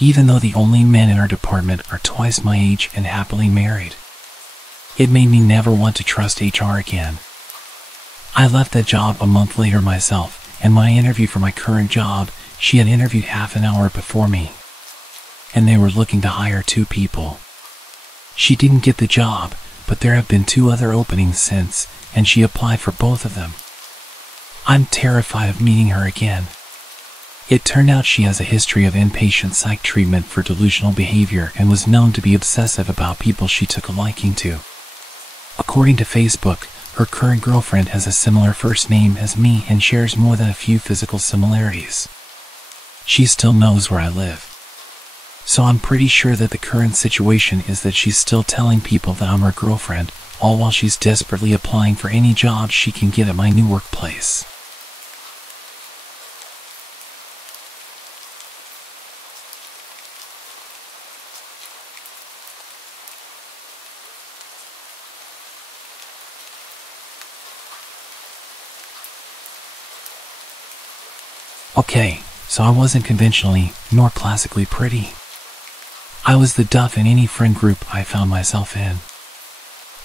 even though the only men in our department are twice my age and happily married. It made me never want to trust HR again. I left that job a month later myself, and when I interviewed for my current job, she had interviewed half an hour before me, and they were looking to hire 2 people. She didn't get the job, but there have been 2 other openings since, and she applied for both of them. I'm terrified of meeting her again. It turned out she has a history of inpatient psych treatment for delusional behavior and was known to be obsessive about people she took a liking to. According to Facebook, Her current girlfriend has a similar first name as me and shares more than a few physical similarities. She still knows where I live. So I'm pretty sure that the current situation is that she's still telling people that I'm her girlfriend, all while she's desperately applying for any job she can get at my new workplace. Okay, so I wasn't conventionally, nor classically pretty. I was the duff in any friend group I found myself in.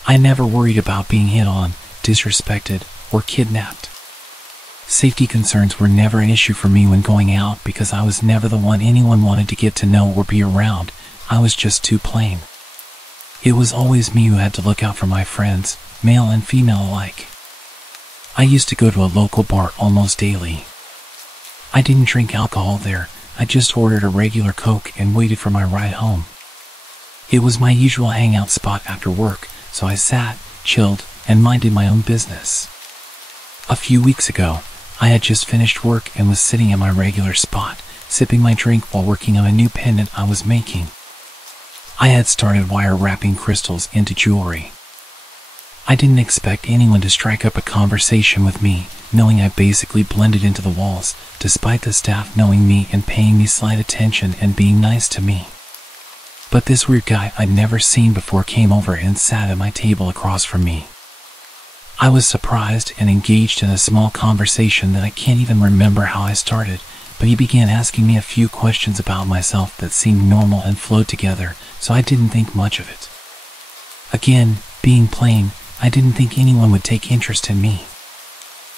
I never worried about being hit on, disrespected, or kidnapped. Safety concerns were never an issue for me when going out because I was never the one anyone wanted to get to know or be around. I was just too plain. It was always me who had to look out for my friends, male and female alike. I used to go to a local bar almost daily. I didn't drink alcohol there, I just ordered a regular Coke and waited for my ride home. It was my usual hangout spot after work, so I sat, chilled, and minded my own business. A few weeks ago, I had just finished work and was sitting at my regular spot, sipping my drink while working on a new pendant I was making. I had started wire wrapping crystals into jewelry. I didn't expect anyone to strike up a conversation with me, knowing I basically blended into the walls, despite the staff knowing me and paying me slight attention and being nice to me. But this weird guy I'd never seen before came over and sat at my table across from me. I was surprised and engaged in a small conversation that I can't even remember how I started, but he began asking me a few questions about myself that seemed normal and flowed together, so I didn't think much of it. Again, being plain, I didn't think anyone would take interest in me.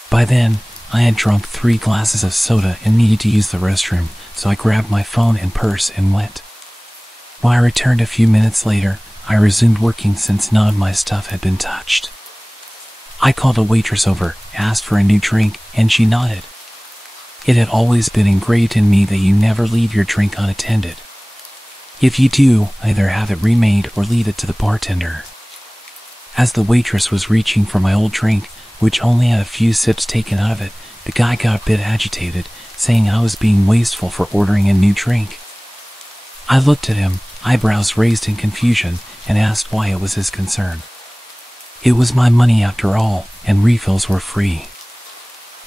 By then, I had drunk 3 glasses of soda and needed to use the restroom, so I grabbed my phone and purse and went. When I returned a few minutes later, I resumed working since none of my stuff had been touched. I called a waitress over, asked for a new drink, and she nodded. It had always been ingrained in me that you never leave your drink unattended. If you do, either have it remade or leave it to the bartender. As the waitress was reaching for my old drink, which only had a few sips taken out of it, the guy got a bit agitated, saying I was being wasteful for ordering a new drink. I looked at him, eyebrows raised in confusion, and asked why it was his concern. It was my money after all, and refills were free.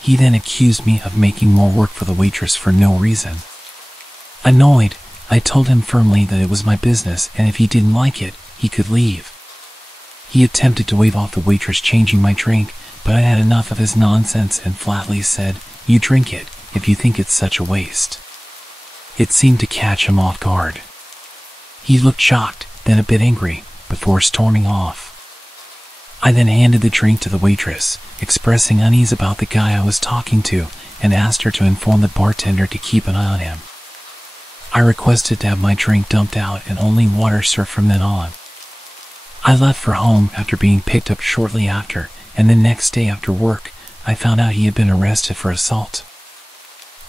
He then accused me of making more work for the waitress for no reason. Annoyed, I told him firmly that it was my business and if he didn't like it, he could leave. He attempted to wave off the waitress changing my drink, but I had enough of his nonsense and flatly said, "You drink it, if you think it's such a waste." It seemed to catch him off guard. He looked shocked, then a bit angry, before storming off. I then handed the drink to the waitress, expressing unease about the guy I was talking to, and asked her to inform the bartender to keep an eye on him. I requested to have my drink dumped out and only water served from then on. I left for home after being picked up shortly after, and the next day after work, I found out he had been arrested for assault.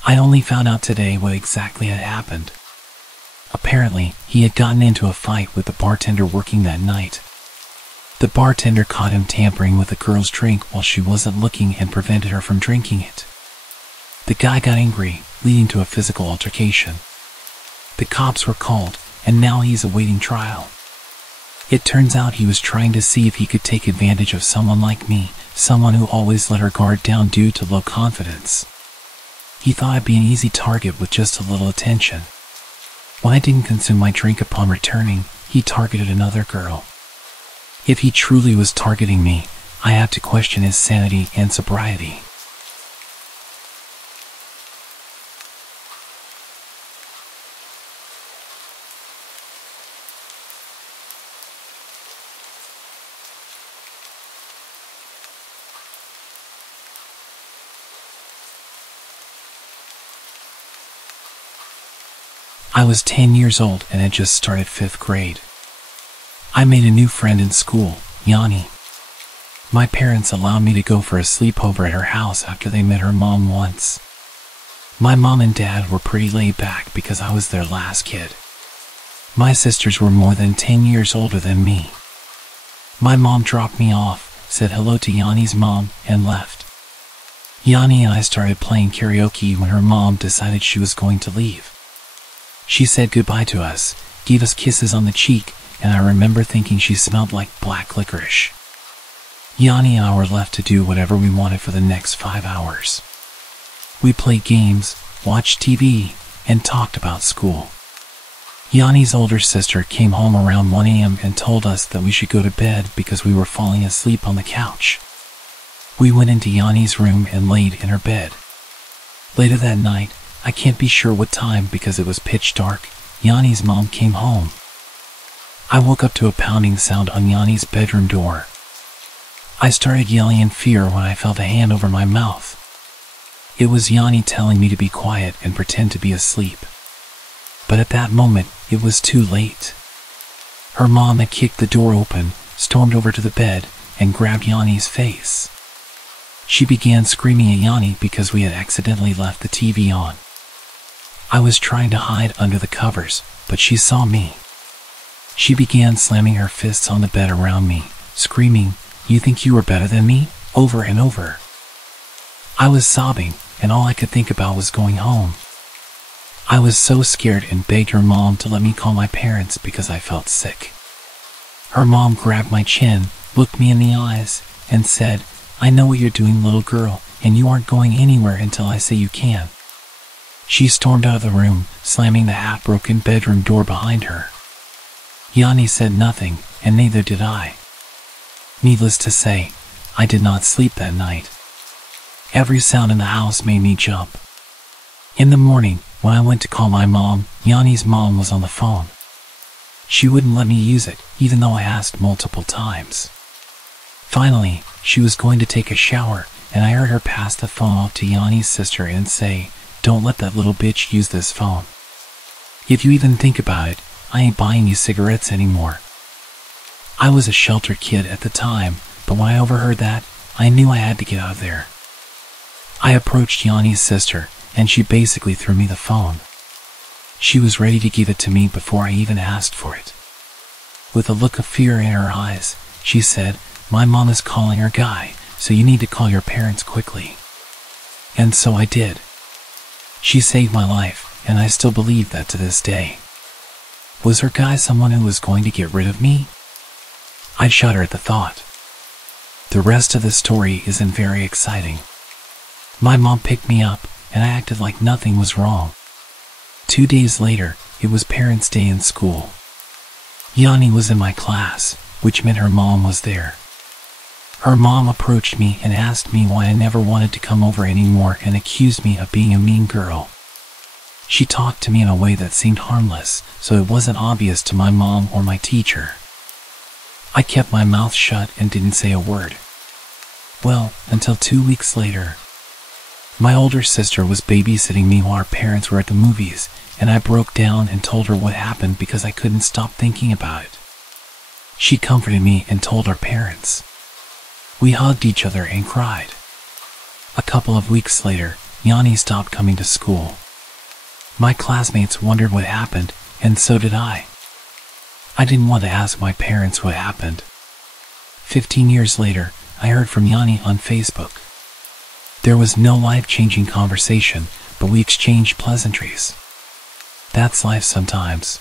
I only found out today what exactly had happened. Apparently, he had gotten into a fight with the bartender working that night. The bartender caught him tampering with the girl's drink while she wasn't looking and prevented her from drinking it. The guy got angry, leading to a physical altercation. The cops were called, and now he's awaiting trial. It turns out he was trying to see if he could take advantage of someone like me, someone who always let her guard down due to low confidence. He thought I'd be an easy target with just a little attention. When I didn't consume my drink upon returning, he targeted another girl. If he truly was targeting me, I had to question his sanity and sobriety. I was 10 years old and had just started 5th grade. I made a new friend in school, Yanni. My parents allowed me to go for a sleepover at her house after they met her mom once. My mom and dad were pretty laid back because I was their last kid. My sisters were more than 10 years older than me. My mom dropped me off, said hello to Yanni's mom, and left. Yanni and I started playing karaoke when her mom decided she was going to leave. She said goodbye to us, gave us kisses on the cheek, and I remember thinking she smelled like black licorice. Yanni and I were left to do whatever we wanted for the next 5 hours. We played games, watched TV, and talked about school. Yanni's older sister came home around 1 a.m. and told us that we should go to bed because we were falling asleep on the couch. We went into Yanni's room and laid in her bed. Later that night, I can't be sure what time because it was pitch dark, Yanni's mom came home. I woke up to a pounding sound on Yanni's bedroom door. I started yelling in fear when I felt a hand over my mouth. It was Yanni telling me to be quiet and pretend to be asleep. But at that moment, it was too late. Her mom had kicked the door open, stormed over to the bed, and grabbed Yanni's face. She began screaming at Yanni because we had accidentally left the TV on. I was trying to hide under the covers, but she saw me. She began slamming her fists on the bed around me, screaming, "You think you are better than me?" over and over. I was sobbing, and all I could think about was going home. I was so scared and begged her mom to let me call my parents because I felt sick. Her mom grabbed my chin, looked me in the eyes, and said, "I know what you're doing, little girl, and you aren't going anywhere until I say you can." She stormed out of the room, slamming the half-broken bedroom door behind her. Yanni said nothing, and neither did I. Needless to say, I did not sleep that night. Every sound in the house made me jump. In the morning, when I went to call my mom, Yanni's mom was on the phone. She wouldn't let me use it, even though I asked multiple times. Finally, she was going to take a shower, and I heard her pass the phone off to Yanni's sister and say, "Don't let that little bitch use this phone. If you even think about it, I ain't buying you cigarettes anymore." I was a sheltered kid at the time, but when I overheard that, I knew I had to get out of there. I approached Yanni's sister, and she basically threw me the phone. She was ready to give it to me before I even asked for it. With a look of fear in her eyes, she said, "My mom is calling her guy, so you need to call your parents quickly." And so I did. She saved my life, and I still believe that to this day. Was her guy someone who was going to get rid of me? I shudder at the thought. The rest of the story isn't very exciting. My mom picked me up, and I acted like nothing was wrong. 2 days later, it was Parents' Day in school. Yanni was in my class, which meant her mom was there. Her mom approached me and asked me why I never wanted to come over anymore and accused me of being a mean girl. She talked to me in a way that seemed harmless, so it wasn't obvious to my mom or my teacher. I kept my mouth shut and didn't say a word. Well, until 2 weeks later. My older sister was babysitting me while our parents were at the movies, and I broke down and told her what happened because I couldn't stop thinking about it. She comforted me and told our parents. We hugged each other and cried. A couple of weeks later, Yanni stopped coming to school. My classmates wondered what happened, and so did I. I didn't want to ask my parents what happened. 15 years later, I heard from Yanni on Facebook. There was no life-changing conversation, but we exchanged pleasantries. That's life sometimes.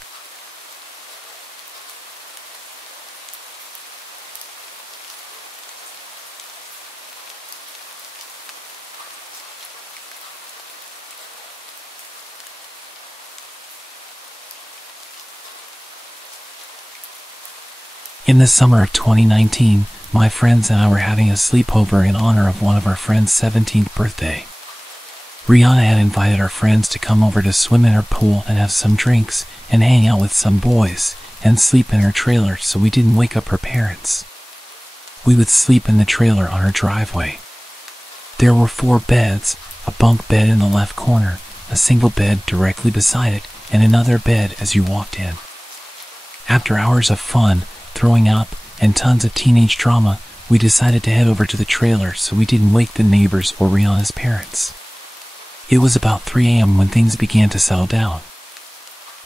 In the summer of 2019, my friends and I were having a sleepover in honor of one of our friends' 17th birthday. Rihanna had invited our friends to come over to swim in her pool and have some drinks and hang out with some boys and sleep in her trailer so we didn't wake up her parents. We would sleep in the trailer on her driveway. There were 4 beds, a bunk bed in the left corner, a single bed directly beside it, and another bed as you walked in. After hours of fun, throwing up, and tons of teenage drama, we decided to head over to the trailer so we didn't wake the neighbors or Rihanna's parents. It was about 3 a.m. when things began to settle down.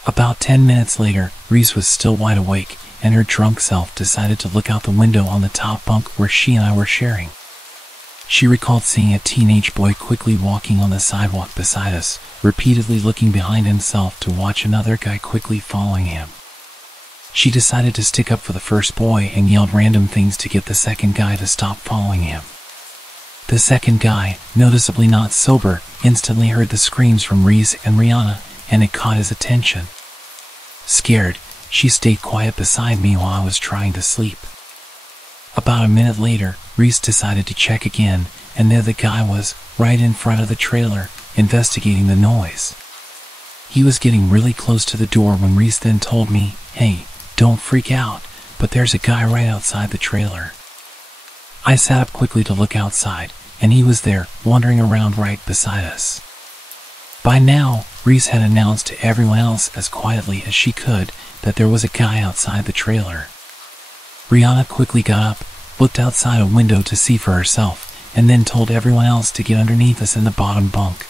About 10 minutes later, Reese was still wide awake, and her drunk self decided to look out the window on the top bunk where she and I were sharing. She recalled seeing a teenage boy quickly walking on the sidewalk beside us, repeatedly looking behind himself to watch another guy quickly following him. She decided to stick up for the first boy and yelled random things to get the second guy to stop following him. The second guy, noticeably not sober, instantly heard the screams from Reese and Rihanna, and it caught his attention. Scared, she stayed quiet beside me while I was trying to sleep. About a minute later, Reese decided to check again, and there the guy was, right in front of the trailer, investigating the noise. He was getting really close to the door when Reese then told me, "Hey, don't freak out, but there's a guy right outside the trailer." I sat up quickly to look outside, and he was there, wandering around right beside us. By now, Reese had announced to everyone else as quietly as she could that there was a guy outside the trailer. Rihanna quickly got up, looked outside a window to see for herself, and then told everyone else to get underneath us in the bottom bunk.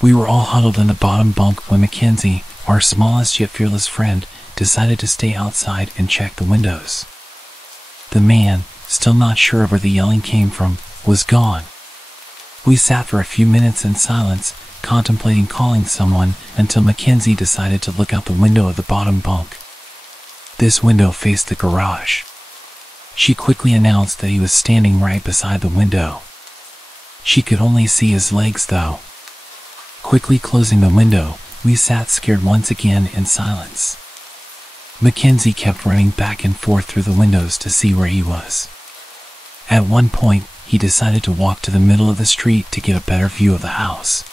We were all huddled in the bottom bunk when Mackenzie, our smallest yet fearless friend, decided to stay outside and check the windows. The man, still not sure of where the yelling came from, was gone. We sat for a few minutes in silence, contemplating calling someone, until Mackenzie decided to look out the window of the bottom bunk. This window faced the garage. She quickly announced that he was standing right beside the window. She could only see his legs though. Quickly closing the window, we sat scared once again in silence. Mackenzie kept running back and forth through the windows to see where he was. At one point, he decided to walk to the middle of the street to get a better view of the house.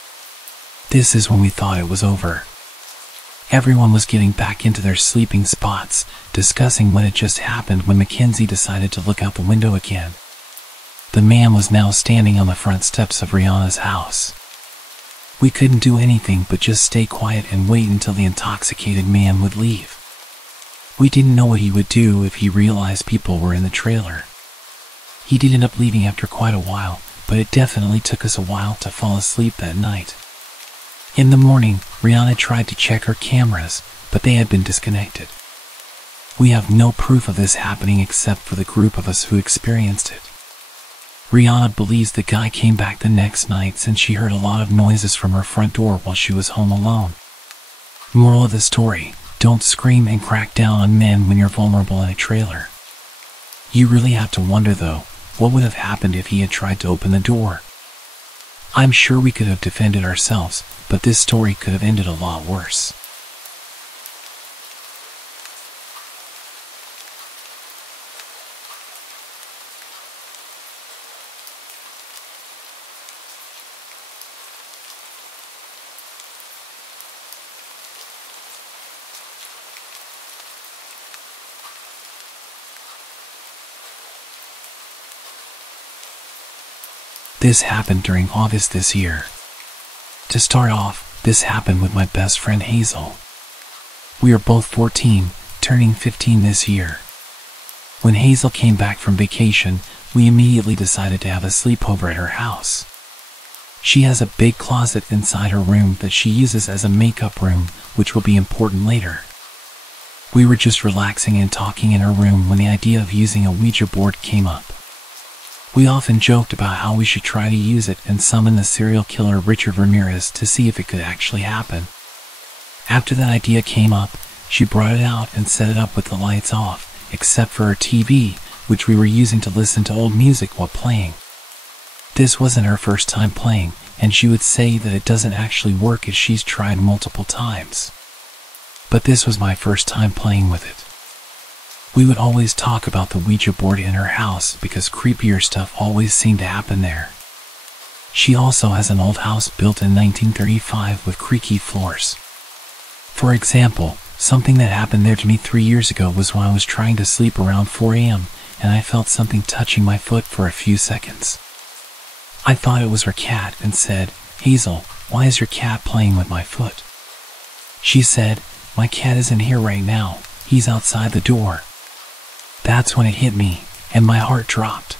This is when we thought it was over. Everyone was getting back into their sleeping spots, discussing what had just happened when Mackenzie decided to look out the window again. The man was now standing on the front steps of Rihanna's house. We couldn't do anything but just stay quiet and wait until the intoxicated man would leave. We didn't know what he would do if he realized people were in the trailer. He did end up leaving after quite a while, but it definitely took us a while to fall asleep that night. In the morning, Rihanna tried to check her cameras, but they had been disconnected. We have no proof of this happening except for the group of us who experienced it. Rihanna believes the guy came back the next night since she heard a lot of noises from her front door while she was home alone. Moral of the story: don't scream and crack down on men when you're vulnerable in a trailer. You really have to wonder though, what would have happened if he had tried to open the door? I'm sure we could have defended ourselves, but this story could have ended a lot worse. This happened during August this year. To start off, this happened with my best friend Hazel. We are both 14, turning 15 this year. When Hazel came back from vacation, we immediately decided to have a sleepover at her house. She has a big closet inside her room that she uses as a makeup room, which will be important later. We were just relaxing and talking in her room when the idea of using a Ouija board came up. We often joked about how we should try to use it and summon the serial killer Richard Ramirez to see if it could actually happen. After that idea came up, she brought it out and set it up with the lights off, except for her TV, which we were using to listen to old music while playing. This wasn't her first time playing, and she would say that it doesn't actually work as she's tried multiple times. But this was my first time playing with it. We would always talk about the Ouija board in her house because creepier stuff always seemed to happen there. She also has an old house built in 1935 with creaky floors. For example, something that happened there to me 3 years ago was when I was trying to sleep around 4 a.m. and I felt something touching my foot for a few seconds. I thought it was her cat and said, "Hazel, why is your cat playing with my foot?" She said, "My cat isn't here right now, he's outside the door." That's when it hit me, and my heart dropped.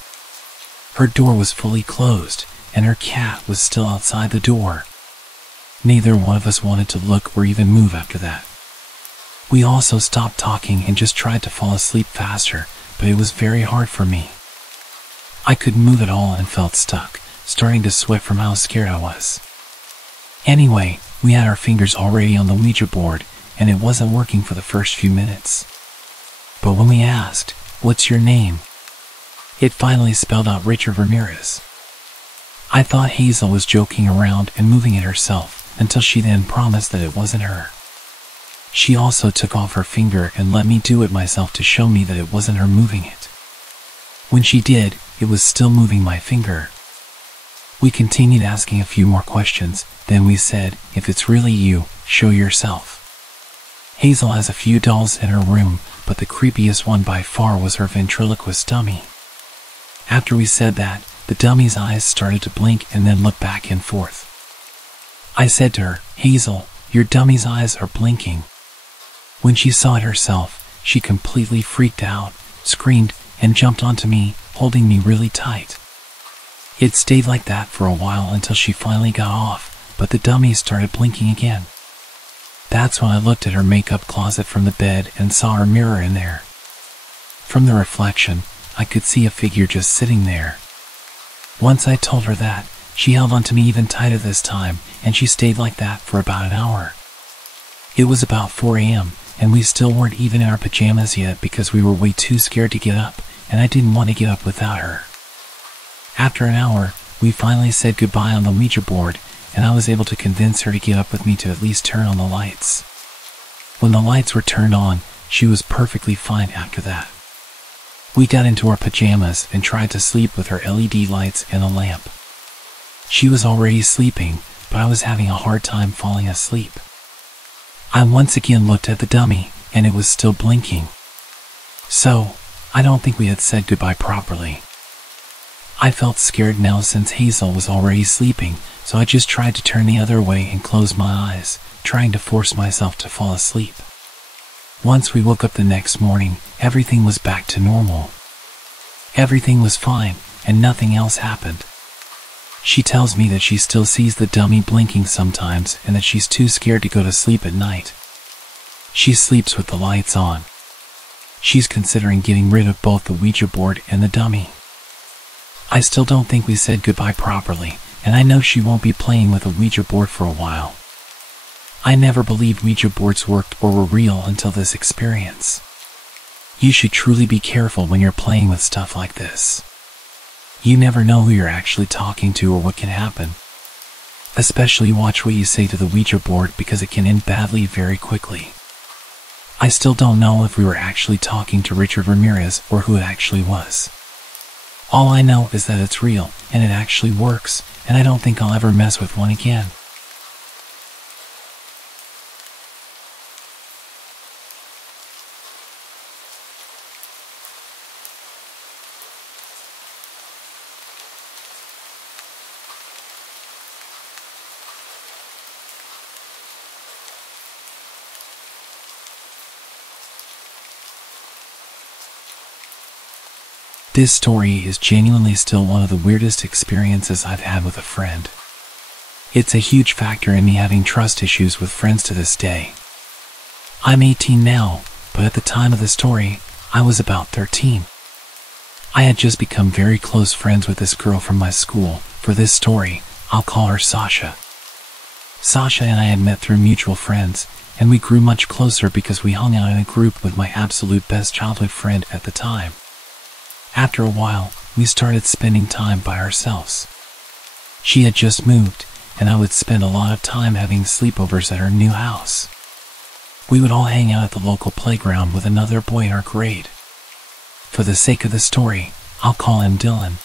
Her door was fully closed, and her cat was still outside the door. Neither one of us wanted to look or even move after that. We also stopped talking and just tried to fall asleep faster, but it was very hard for me. I couldn't move at all and felt stuck, starting to sweat from how scared I was. Anyway, we had our fingers already on the Ouija board, and it wasn't working for the first few minutes. But when we asked, "What's your name?" it finally spelled out Richard Ramirez. I thought Hazel was joking around and moving it herself, until she then promised that it wasn't her. She also took off her finger and let me do it myself to show me that it wasn't her moving it. When she did, it was still moving my finger. We continued asking a few more questions, then we said, "If it's really you, show yourself." Hazel has a few dolls in her room, but the creepiest one by far was her ventriloquist dummy. After we said that, the dummy's eyes started to blink and then look back and forth. I said to her, "Hazel, your dummy's eyes are blinking." When she saw it herself, she completely freaked out, screamed, and jumped onto me, holding me really tight. It stayed like that for a while until she finally got off, but the dummy started blinking again. That's when I looked at her makeup closet from the bed and saw her mirror in there. From the reflection, I could see a figure just sitting there. Once I told her that, she held onto me even tighter this time, and she stayed like that for about an hour. It was about 4 a.m., and we still weren't even in our pajamas yet because we were way too scared to get up, and I didn't want to get up without her. After an hour, we finally said goodbye on the Ouija board, and I was able to convince her to get up with me to at least turn on the lights. When the lights were turned on, she was perfectly fine after that. We got into our pajamas and tried to sleep with her LED lights and a lamp. She was already sleeping, but I was having a hard time falling asleep. I once again looked at the dummy, and it was still blinking. So, I don't think we had said goodbye properly. I felt scared now since Hazel was already sleeping, so I just tried to turn the other way and close my eyes, trying to force myself to fall asleep. Once we woke up the next morning, everything was back to normal. Everything was fine, and nothing else happened. She tells me that she still sees the dummy blinking sometimes and that she's too scared to go to sleep at night. She sleeps with the lights on. She's considering getting rid of both the Ouija board and the dummy. I still don't think we said goodbye properly, and I know she won't be playing with a Ouija board for a while. I never believed Ouija boards worked or were real until this experience. You should truly be careful when you're playing with stuff like this. You never know who you're actually talking to or what can happen. Especially watch what you say to the Ouija board because it can end badly very quickly. I still don't know if we were actually talking to Richard Ramirez or who it actually was. All I know is that it's real and it actually works, and I don't think I'll ever mess with one again. This story is genuinely still one of the weirdest experiences I've had with a friend. It's a huge factor in me having trust issues with friends to this day. I'm 18 now, but at the time of the story, I was about 13. I had just become very close friends with this girl from my school. For this story, I'll call her Sasha. Sasha and I had met through mutual friends, and we grew much closer because we hung out in a group with my absolute best childhood friend at the time. After a while, we started spending time by ourselves. She had just moved, and I would spend a lot of time having sleepovers at her new house. We would all hang out at the local playground with another boy in our grade. For the sake of the story, I'll call him Dylan.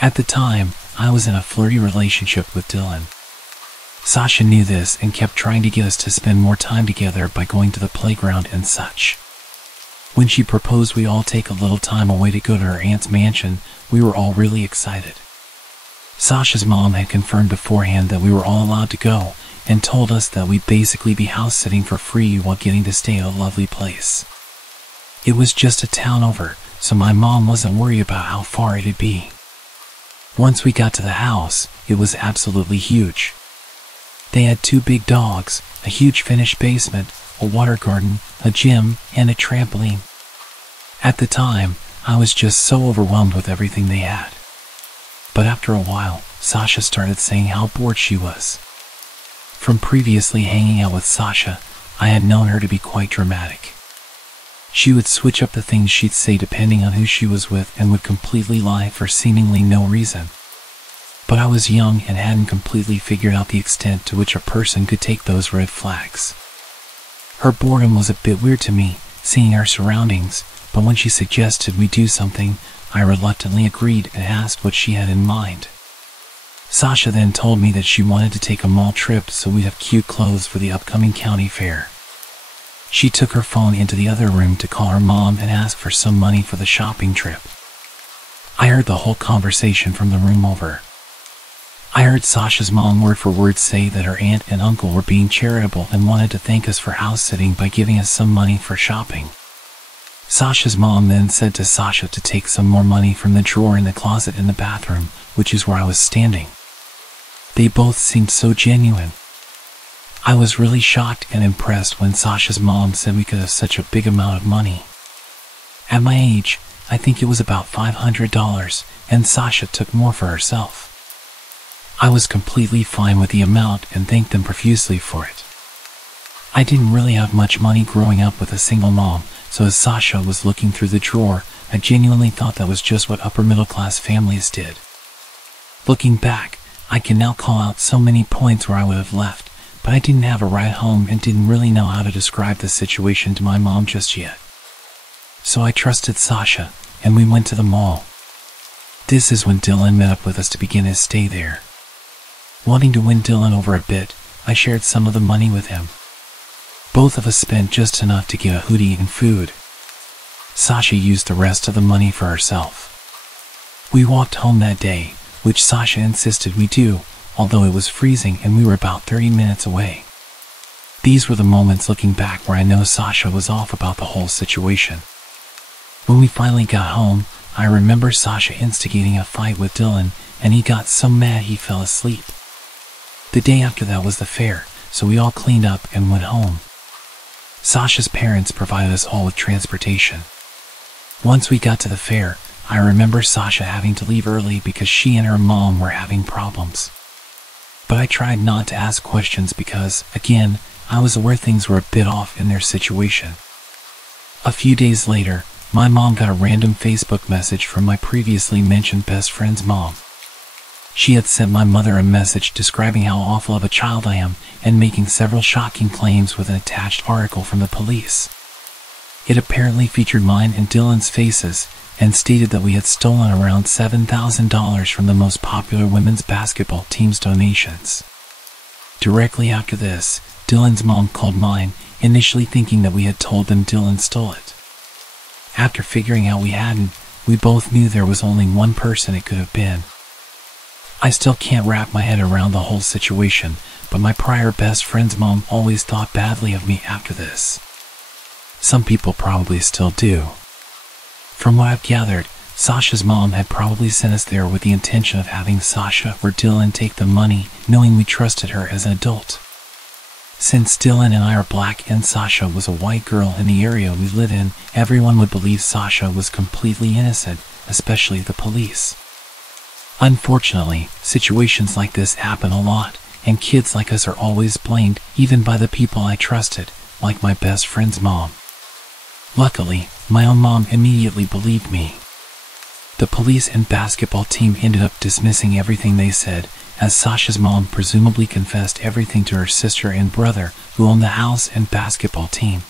At the time, I was in a flirty relationship with Dylan. Sasha knew this and kept trying to get us to spend more time together by going to the playground and such. When she proposed we all take a little time away to go to her aunt's mansion, we were all really excited. Sasha's mom had confirmed beforehand that we were all allowed to go, and told us that we'd basically be house sitting for free while getting to stay at a lovely place. It was just a town over, so my mom wasn't worried about how far it'd be. Once we got to the house, it was absolutely huge. They had 2 big dogs, a huge finished basement, a water garden, a gym, and a trampoline. At the time, I was just so overwhelmed with everything they had. But after a while, Sasha started saying how bored she was. From previously hanging out with Sasha, I had known her to be quite dramatic. She would switch up the things she'd say depending on who she was with and would completely lie for seemingly no reason. But I was young and hadn't completely figured out the extent to which a person could take those red flags. Her boredom was a bit weird to me, seeing our surroundings, but when she suggested we do something, I reluctantly agreed and asked what she had in mind. Sasha then told me that she wanted to take a mall trip so we'd have cute clothes for the upcoming county fair. She took her phone into the other room to call her mom and ask for some money for the shopping trip. I heard the whole conversation from the room over. I heard Sasha's mom word for word say that her aunt and uncle were being charitable and wanted to thank us for house sitting by giving us some money for shopping. Sasha's mom then said to Sasha to take some more money from the drawer in the closet in the bathroom, which is where I was standing. They both seemed so genuine. I was really shocked and impressed when Sasha's mom said we could have such a big amount of money. At my age, I think it was about $500, and Sasha took more for herself. I was completely fine with the amount and thanked them profusely for it. I didn't really have much money growing up with a single mom, so as Sasha was looking through the drawer, I genuinely thought that was just what upper middle class families did. Looking back, I can now call out so many points where I would have left, but I didn't have a ride home and didn't really know how to describe the situation to my mom just yet. So I trusted Sasha, and we went to the mall. This is when Dylan met up with us to begin his stay there. Wanting to win Dylan over a bit, I shared some of the money with him. Both of us spent just enough to get a hoodie and food. Sasha used the rest of the money for herself. We walked home that day, which Sasha insisted we do, although it was freezing and we were about 30 minutes away. These were the moments looking back where I know Sasha was off about the whole situation. When we finally got home, I remember Sasha instigating a fight with Dylan, and he got so mad he fell asleep. The day after that was the fair, so we all cleaned up and went home. Sasha's parents provided us all with transportation. Once we got to the fair, I remember Sasha having to leave early because she and her mom were having problems. But I tried not to ask questions because, again, I was aware things were a bit off in their situation. A few days later, my mom got a random Facebook message from my previously mentioned best friend's mom. She had sent my mother a message describing how awful of a child I am and making several shocking claims with an attached article from the police. It apparently featured mine and Dylan's faces and stated that we had stolen around $7,000 from the most popular women's basketball team's donations. Directly after this, Dylan's mom called mine, initially thinking that we had told them Dylan stole it. After figuring out we hadn't, we both knew there was only one person it could have been. I still can't wrap my head around the whole situation, but my prior best friend's mom always thought badly of me after this. Some people probably still do. From what I've gathered, Sasha's mom had probably sent us there with the intention of having Sasha or Dylan take the money, knowing we trusted her as an adult. Since Dylan and I are black and Sasha was a white girl in the area we live in, everyone would believe Sasha was completely innocent, especially the police. Unfortunately, situations like this happen a lot, and kids like us are always blamed, even by the people I trusted, like my best friend's mom. Luckily, my own mom immediately believed me. The police and basketball team ended up dismissing everything they said, as Sasha's mom presumably confessed everything to her sister and brother, who owned the house and basketball team.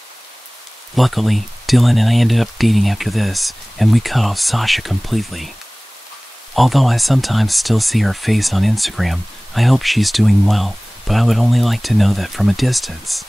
Luckily, Dylan and I ended up dating after this, and we cut off Sasha completely. Although I sometimes still see her face on Instagram, I hope she's doing well, but I would only like to know that from a distance.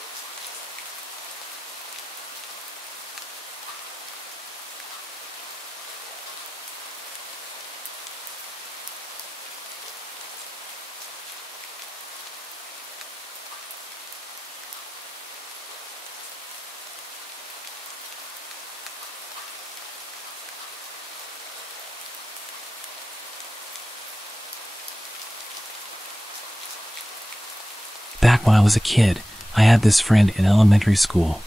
Back when I was a kid, I had this friend in elementary school.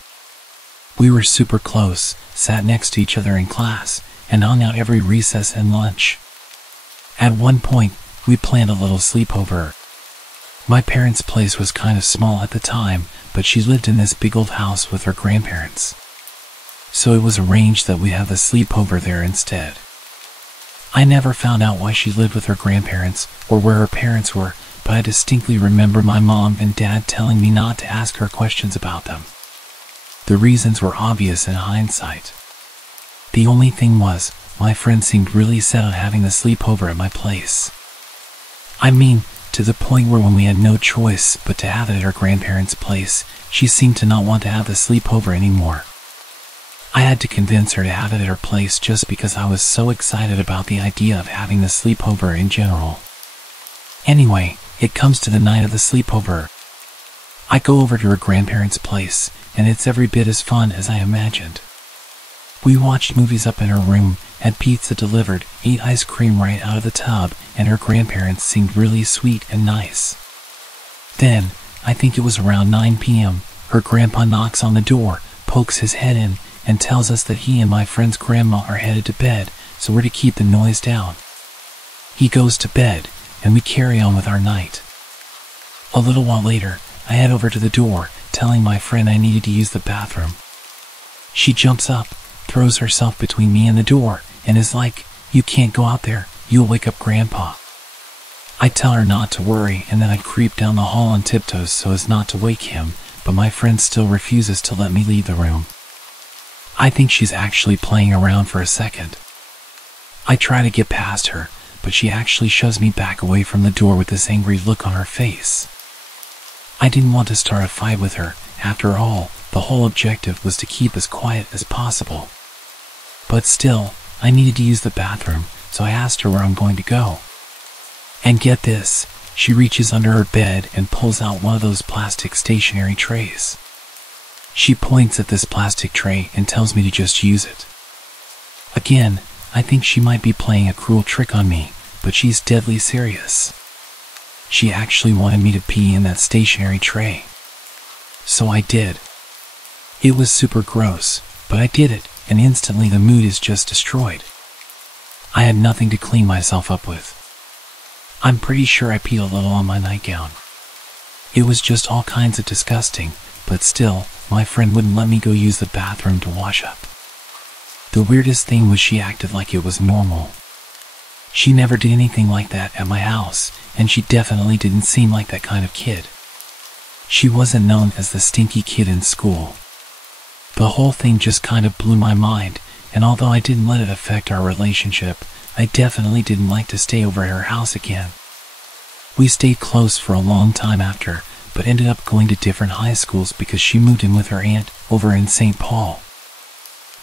We were super close, sat next to each other in class, and hung out every recess and lunch. At one point, we planned a little sleepover. My parents' place was kind of small at the time, but she lived in this big old house with her grandparents. So it was arranged that we have the sleepover there instead. I never found out why she lived with her grandparents or where her parents were, but I distinctly remember my mom and dad telling me not to ask her questions about them. The reasons were obvious in hindsight. The only thing was, my friend seemed really set on having the sleepover at my place. I mean, to the point where when we had no choice but to have it at her grandparents' place, she seemed to not want to have the sleepover anymore. I had to convince her to have it at her place just because I was so excited about the idea of having the sleepover in general. Anyway, it comes to the night of the sleepover. I go over to her grandparents' place, and it's every bit as fun as I imagined. We watched movies up in her room, had pizza delivered, ate ice cream right out of the tub, and her grandparents seemed really sweet and nice. Then, I think it was around 9 p.m., her grandpa knocks on the door, pokes his head in, and tells us that he and my friend's grandma are headed to bed, so we're to keep the noise down. He goes to bed, and we carry on with our night. A little while later, I head over to the door, telling my friend I needed to use the bathroom. She jumps up, throws herself between me and the door, and is like, "You can't go out there, you'll wake up Grandpa." I tell her not to worry, and then I creep down the hall on tiptoes so as not to wake him, but my friend still refuses to let me leave the room. I think she's actually playing around for a second. I try to get past her, but she actually shoves me back away from the door with this angry look on her face. I didn't want to start a fight with her. After all, the whole objective was to keep as quiet as possible. But still, I needed to use the bathroom, so I asked her where I'm going to go. And get this, she reaches under her bed and pulls out one of those plastic stationery trays. She points at this plastic tray and tells me to just use it. Again, I think she might be playing a cruel trick on me, but she's deadly serious. She actually wanted me to pee in that stationery tray. So I did. It was super gross, but I did it, and instantly the mood is just destroyed. I had nothing to clean myself up with. I'm pretty sure I peed a little on my nightgown. It was just all kinds of disgusting, but still, my friend wouldn't let me go use the bathroom to wash up. The weirdest thing was she acted like it was normal. She never did anything like that at my house, and she definitely didn't seem like that kind of kid. She wasn't known as the stinky kid in school. The whole thing just kind of blew my mind, and although I didn't let it affect our relationship, I definitely didn't like to stay over at her house again. We stayed close for a long time after, but ended up going to different high schools because she moved in with her aunt over in St. Paul.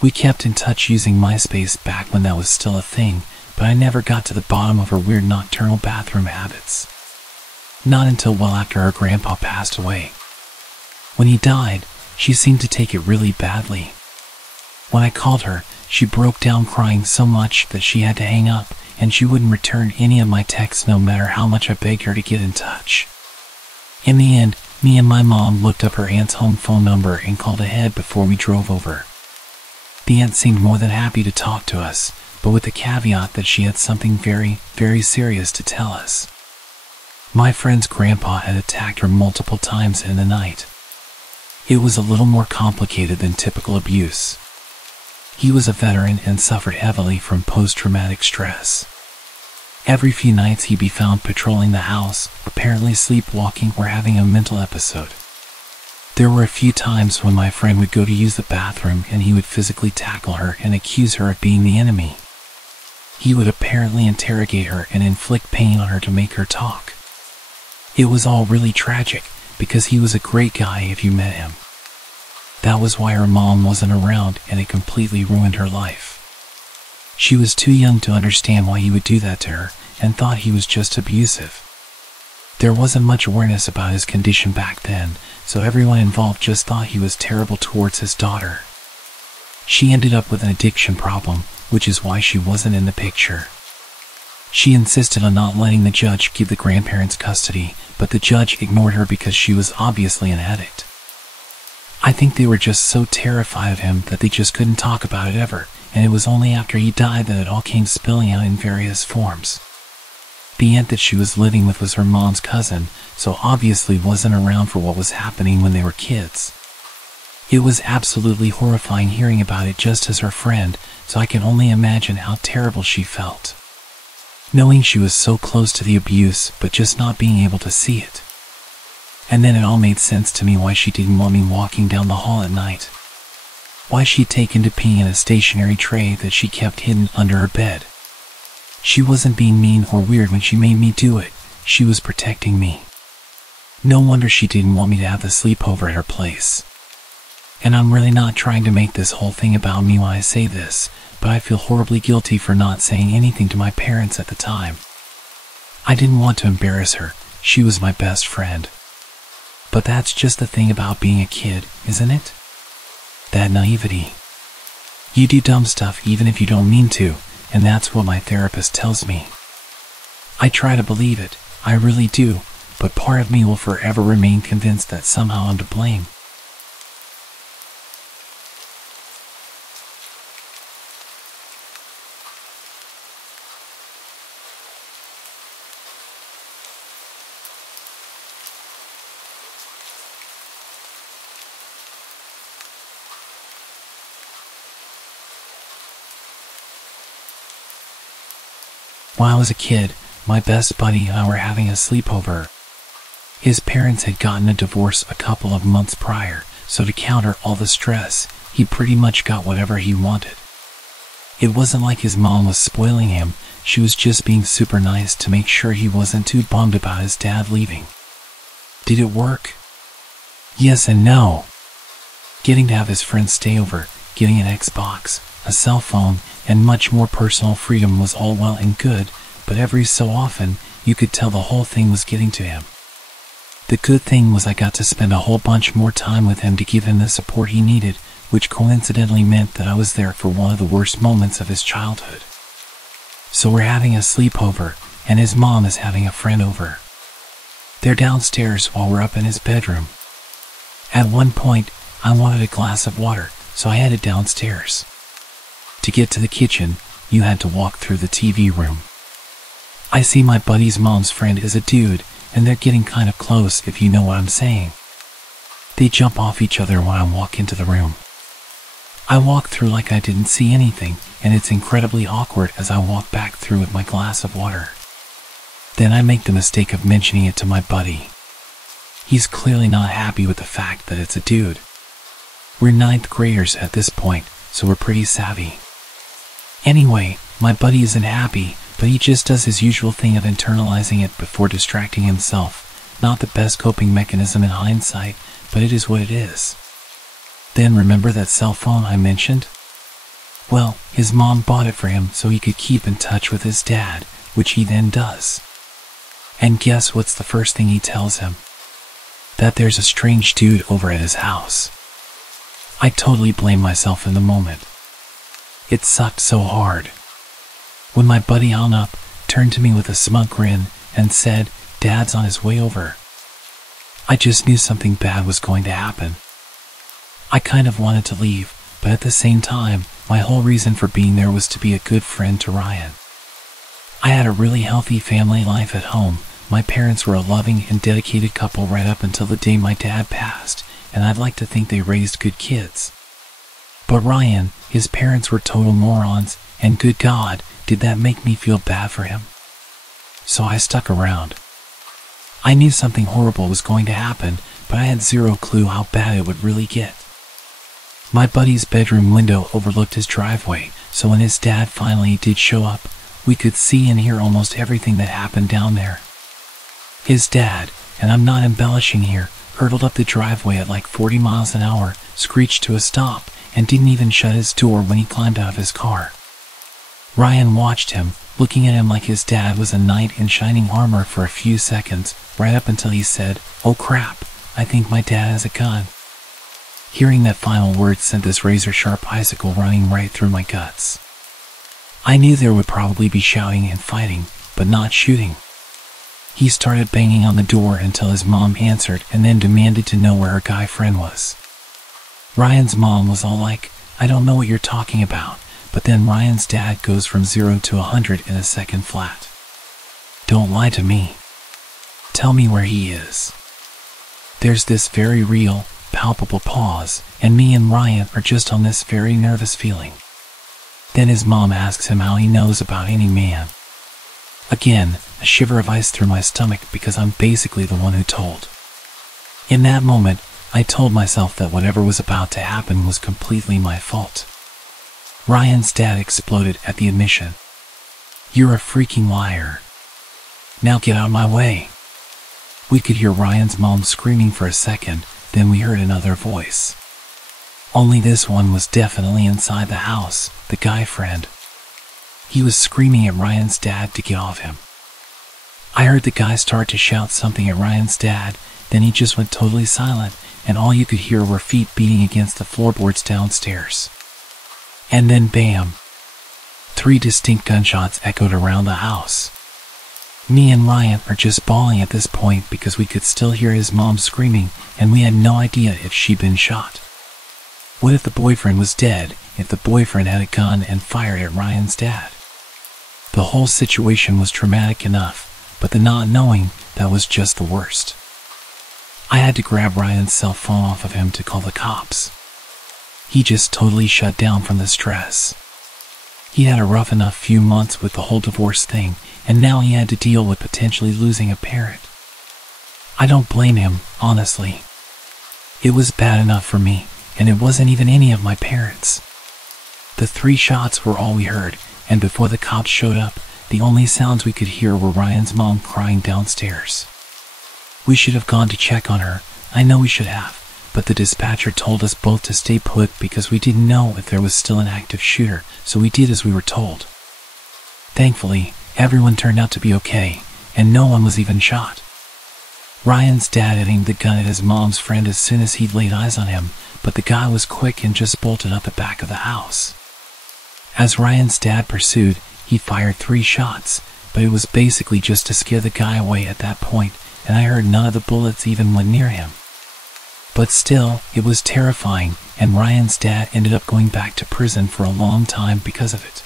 We kept in touch using MySpace back when that was still a thing, but I never got to the bottom of her weird nocturnal bathroom habits. Not until well after her grandpa passed away. When he died, she seemed to take it really badly. When I called her, she broke down crying so much that she had to hang up, and she wouldn't return any of my texts no matter how much I begged her to get in touch. In the end, me and my mom looked up her aunt's home phone number and called ahead before we drove over. The aunt seemed more than happy to talk to us, but with the caveat that she had something very, very serious to tell us. My friend's grandpa had attacked her multiple times in the night. It was a little more complicated than typical abuse. He was a veteran and suffered heavily from post-traumatic stress. Every few nights he'd be found patrolling the house, apparently sleepwalking or having a mental episode. There were a few times when my friend would go to use the bathroom and he would physically tackle her and accuse her of being the enemy. He would apparently interrogate her and inflict pain on her to make her talk. It was all really tragic, because he was a great guy if you met him. That was why her mom wasn't around, and it completely ruined her life. She was too young to understand why he would do that to her, and thought he was just abusive. There wasn't much awareness about his condition back then, so everyone involved just thought he was terrible towards his daughter. She ended up with an addiction problem, which is why she wasn't in the picture. She insisted on not letting the judge give the grandparents custody, but the judge ignored her because she was obviously an addict. I think they were just so terrified of him that they just couldn't talk about it ever, and it was only after he died that it all came spilling out in various forms. The aunt that she was living with was her mom's cousin, so obviously wasn't around for what was happening when they were kids. It was absolutely horrifying hearing about it just as her friend, so I can only imagine how terrible she felt. Knowing she was so close to the abuse, but just not being able to see it. And then it all made sense to me why she didn't want me walking down the hall at night. Why she'd taken to peeing in a stationary tray that she kept hidden under her bed. She wasn't being mean or weird when she made me do it, she was protecting me. No wonder she didn't want me to have the sleepover at her place. And I'm really not trying to make this whole thing about me when I say this, but I feel horribly guilty for not saying anything to my parents at the time. I didn't want to embarrass her, she was my best friend. But that's just the thing about being a kid, isn't it? That naivety. You do dumb stuff even if you don't mean to, and that's what my therapist tells me. I try to believe it, I really do, but part of me will forever remain convinced that somehow I'm to blame. While I was a kid, my best buddy and I were having a sleepover. His parents had gotten a divorce a couple of months prior, so to counter all the stress, he pretty much got whatever he wanted. It wasn't like his mom was spoiling him, she was just being super nice to make sure he wasn't too bummed about his dad leaving. Did it work? Yes and no. Getting to have his friends stay over, getting an Xbox, a cell phone, and much more personal freedom was all well and good, but every so often, you could tell the whole thing was getting to him. The good thing was I got to spend a whole bunch more time with him to give him the support he needed, which coincidentally meant that I was there for one of the worst moments of his childhood. So we're having a sleepover, and his mom is having a friend over. They're downstairs while we're up in his bedroom. At one point, I wanted a glass of water, so I headed downstairs. To get to the kitchen, you had to walk through the TV room. I see my buddy's mom's friend is a dude, and they're getting kind of close if you know what I'm saying. They jump off each other when I walk into the room. I walk through like I didn't see anything, and it's incredibly awkward as I walk back through with my glass of water. Then I make the mistake of mentioning it to my buddy. He's clearly not happy with the fact that it's a dude. We're 9th graders at this point, so we're pretty savvy. Anyway, my buddy isn't happy, but he just does his usual thing of internalizing it before distracting himself. Not the best coping mechanism in hindsight, but it is what it is. Then remember that cell phone I mentioned? Well, his mom bought it for him so he could keep in touch with his dad, which he then does. And guess what's the first thing he tells him? That there's a strange dude over at his house. I totally blame myself in the moment. It sucked so hard. When my buddy hung up, turned to me with a smug grin, and said, "Dad's on his way over." I just knew something bad was going to happen. I kind of wanted to leave, but at the same time, my whole reason for being there was to be a good friend to Ryan. I had a really healthy family life at home. My parents were a loving and dedicated couple right up until the day my dad passed, and I'd like to think they raised good kids. But Ryan, his parents were total morons, and good God, did that make me feel bad for him? So I stuck around. I knew something horrible was going to happen, but I had zero clue how bad it would really get. My buddy's bedroom window overlooked his driveway, so when his dad finally did show up, we could see and hear almost everything that happened down there. His dad, and I'm not embellishing here, hurtled up the driveway at like 40 miles an hour, screeched to a stop, and didn't even shut his door when he climbed out of his car. Ryan watched him, looking at him like his dad was a knight in shining armor for a few seconds, right up until he said, "Oh crap, I think my dad has a gun." Hearing that final word sent this razor-sharp icicle running right through my guts. I knew there would probably be shouting and fighting, but not shooting. He started banging on the door until his mom answered and then demanded to know where her guy friend was. Ryan's mom was all like, "I don't know what you're talking about," but then Ryan's dad goes from 0 to 100 in a second flat. "Don't lie to me. Tell me where he is." There's this very real, palpable pause, and me and Ryan are just on this very nervous feeling. Then his mom asks him how he knows about any man. Again, a shiver of ice through my stomach because I'm basically the one who told. In that moment, I told myself that whatever was about to happen was completely my fault. Ryan's dad exploded at the admission. "You're a freaking liar. Now get out of my way." We could hear Ryan's mom screaming for a second, then we heard another voice. Only this one was definitely inside the house, the guy friend. He was screaming at Ryan's dad to get off him. I heard the guy start to shout something at Ryan's dad, then he just went totally silent, and all you could hear were feet beating against the floorboards downstairs. And then bam! 3 distinct gunshots echoed around the house. Me and Ryan are just bawling at this point because we could still hear his mom screaming, and we had no idea if she'd been shot. What if the boyfriend was dead, if the boyfriend had a gun and fired at Ryan's dad? The whole situation was traumatic enough, but the not knowing, that was just the worst. I had to grab Ryan's cell phone off of him to call the cops. He just totally shut down from the stress. He had a rough enough few months with the whole divorce thing, and now he had to deal with potentially losing a parent. I don't blame him, honestly. It was bad enough for me, and it wasn't even any of my parents. The 3 shots were all we heard, and before the cops showed up, the only sounds we could hear were Ryan's mom crying downstairs. We should have gone to check on her, I know we should have, but the dispatcher told us both to stay put because we didn't know if there was still an active shooter, so we did as we were told. Thankfully, everyone turned out to be okay, and no one was even shot. Ryan's dad had aimed the gun at his mom's friend as soon as he'd laid eyes on him, but the guy was quick and just bolted out the back of the house. As Ryan's dad pursued, he fired 3 shots, but it was basically just to scare the guy away at that point, and I heard none of the bullets even went near him. But still, it was terrifying, and Ryan's dad ended up going back to prison for a long time because of it.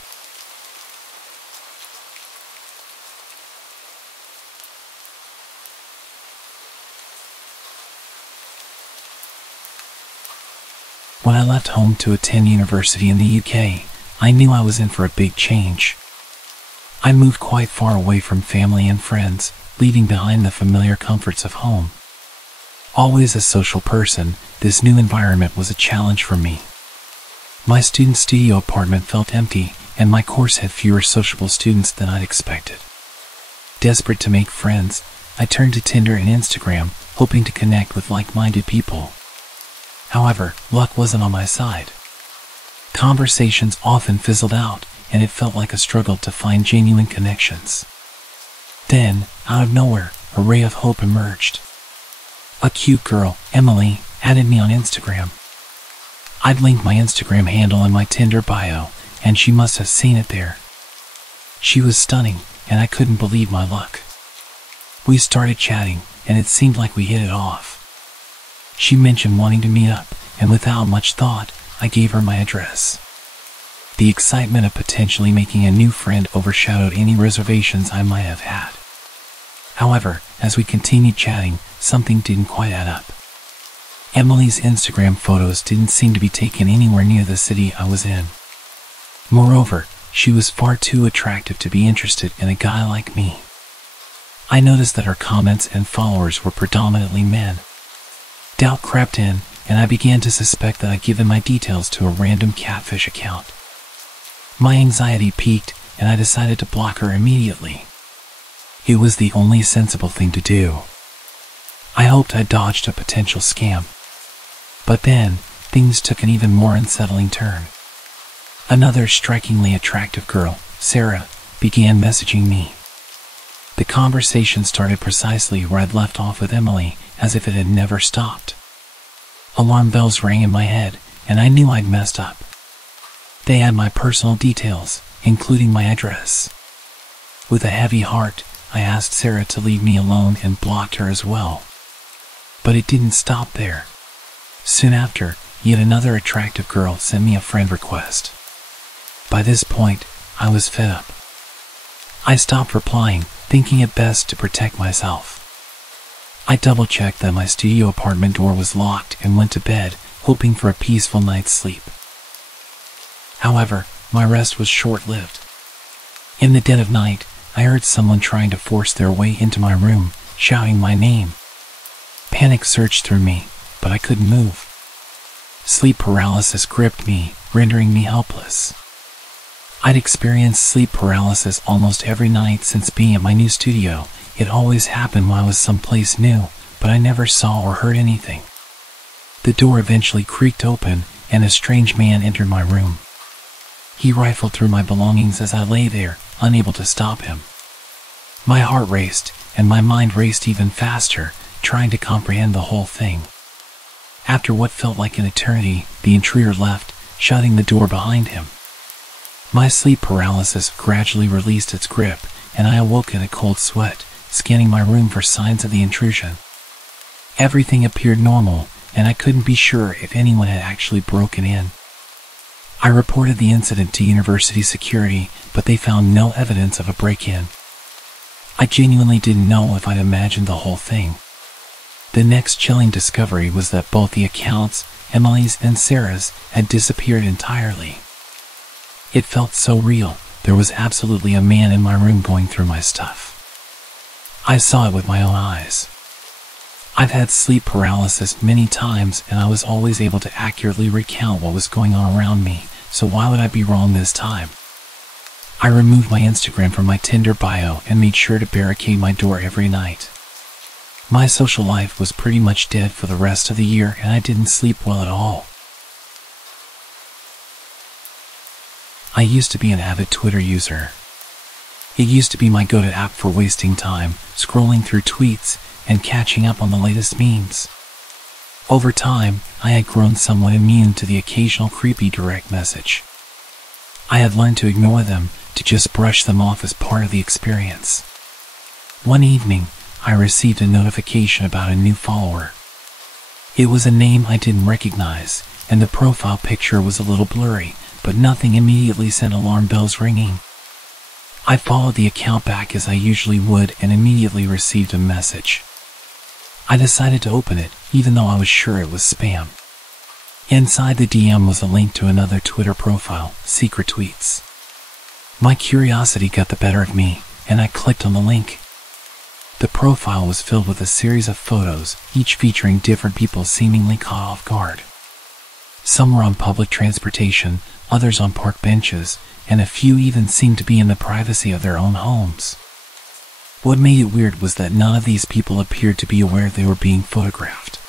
When I left home to attend university in the UK, I knew I was in for a big change. I moved quite far away from family and friends, leaving behind the familiar comforts of home. Always a social person, this new environment was a challenge for me. My student studio apartment felt empty, and my course had fewer sociable students than I'd expected. Desperate to make friends, I turned to Tinder and Instagram, hoping to connect with like-minded people. However, luck wasn't on my side. Conversations often fizzled out, and it felt like a struggle to find genuine connections. Then, out of nowhere, a ray of hope emerged. A cute girl, Emily, added me on Instagram. I'd linked my Instagram handle in my Tinder bio, and she must have seen it there. She was stunning, and I couldn't believe my luck. We started chatting, and it seemed like we hit it off. She mentioned wanting to meet up, and without much thought, I gave her my address. The excitement of potentially making a new friend overshadowed any reservations I might have had. However, as we continued chatting, something didn't quite add up. Emily's Instagram photos didn't seem to be taken anywhere near the city I was in. Moreover, she was far too attractive to be interested in a guy like me. I noticed that her comments and followers were predominantly men. Doubt crept in, and I began to suspect that I'd given my details to a random catfish account. My anxiety peaked, and I decided to block her immediately. It was the only sensible thing to do. I hoped I dodged a potential scam. But then, things took an even more unsettling turn. Another strikingly attractive girl, Sarah, began messaging me. The conversation started precisely where I'd left off with Emily, as if it had never stopped. Alarm bells rang in my head, and I knew I'd messed up. They had my personal details, including my address. With a heavy heart, I asked Sarah to leave me alone and blocked her as well. But it didn't stop there. Soon after, yet another attractive girl sent me a friend request. By this point, I was fed up. I stopped replying, thinking it best to protect myself. I double-checked that my studio apartment door was locked and went to bed, hoping for a peaceful night's sleep. However, my rest was short-lived. In the dead of night, I heard someone trying to force their way into my room, shouting my name. Panic surged through me, but I couldn't move. Sleep paralysis gripped me, rendering me helpless. I'd experienced sleep paralysis almost every night since being at my new studio. It always happened when I was someplace new, but I never saw or heard anything. The door eventually creaked open, and a strange man entered my room. He rifled through my belongings as I lay there, unable to stop him. My heart raced, and my mind raced even faster, trying to comprehend the whole thing. After what felt like an eternity, the intruder left, shutting the door behind him. My sleep paralysis gradually released its grip, and I awoke in a cold sweat, scanning my room for signs of the intrusion. Everything appeared normal, and I couldn't be sure if anyone had actually broken in. I reported the incident to university security, but they found no evidence of a break-in. I genuinely didn't know if I'd imagined the whole thing. The next chilling discovery was that both the accounts, Emily's and Sarah's, had disappeared entirely. It felt so real. There was absolutely a man in my room going through my stuff. I saw it with my own eyes. I've had sleep paralysis many times, and I was always able to accurately recount what was going on around me, so why would I be wrong this time? I removed my Instagram from my Tinder bio and made sure to barricade my door every night. My social life was pretty much dead for the rest of the year, and I didn't sleep well at all. I used to be an avid Twitter user. It used to be my go-to app for wasting time, scrolling through tweets, and catching up on the latest memes. Over time, I had grown somewhat immune to the occasional creepy direct message. I had learned to ignore them, to just brush them off as part of the experience. One evening, I received a notification about a new follower. It was a name I didn't recognize, and the profile picture was a little blurry, but nothing immediately sent alarm bells ringing. I followed the account back as I usually would and immediately received a message. I decided to open it, even though I was sure it was spam. Inside the DM was a link to another Twitter profile, Secret Tweets. My curiosity got the better of me, and I clicked on the link. The profile was filled with a series of photos, each featuring different people seemingly caught off guard. Some were on public transportation, others on park benches, and a few even seemed to be in the privacy of their own homes. What made it weird was that none of these people appeared to be aware they were being photographed.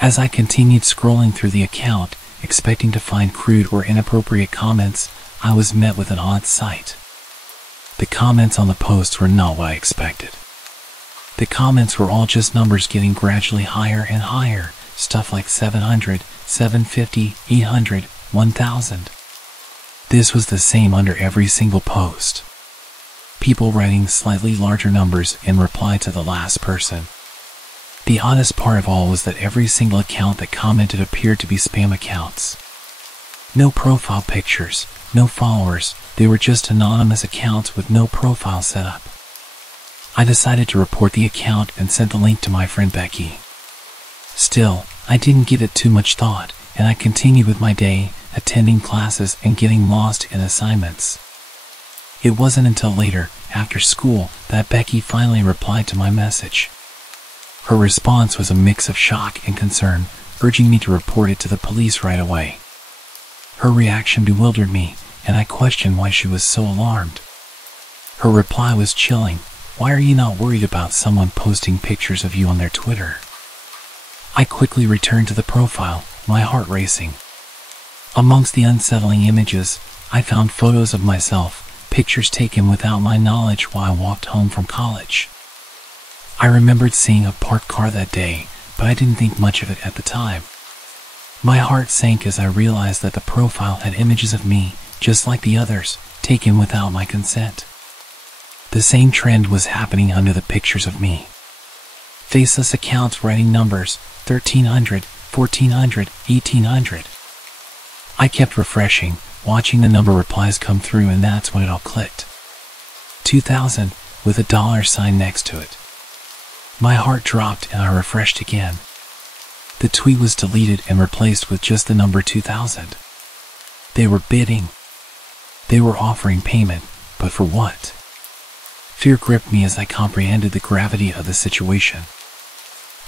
As I continued scrolling through the account, expecting to find crude or inappropriate comments, I was met with an odd sight. The comments on the posts were not what I expected. The comments were all just numbers getting gradually higher and higher, stuff like 700, 750, 800, 1000. This was the same under every single post. People writing slightly larger numbers in reply to the last person. The oddest part of all was that every single account that commented appeared to be spam accounts. No profile pictures, no followers, they were just anonymous accounts with no profile set up. I decided to report the account and sent the link to my friend Becky. Still, I didn't give it too much thought, and I continued with my day, attending classes and getting lost in assignments. It wasn't until later, after school, that Becky finally replied to my message. Her response was a mix of shock and concern, urging me to report it to the police right away. Her reaction bewildered me, and I questioned why she was so alarmed. Her reply was chilling. "Why are you not worried about someone posting pictures of you on their Twitter?" I quickly returned to the profile, my heart racing. Amongst the unsettling images, I found photos of myself, pictures taken without my knowledge while I walked home from college. I remembered seeing a parked car that day, but I didn't think much of it at the time. My heart sank as I realized that the profile had images of me, just like the others, taken without my consent. The same trend was happening under the pictures of me. Faceless accounts writing numbers, 1300, 1400, 1800. I kept refreshing, watching the number of replies come through, and that's when it all clicked. 2000, with a $sign next to it. My heart dropped and I refreshed again. The tweet was deleted and replaced with just the number 2000. They were bidding. They were offering payment, but for what? Fear gripped me as I comprehended the gravity of the situation.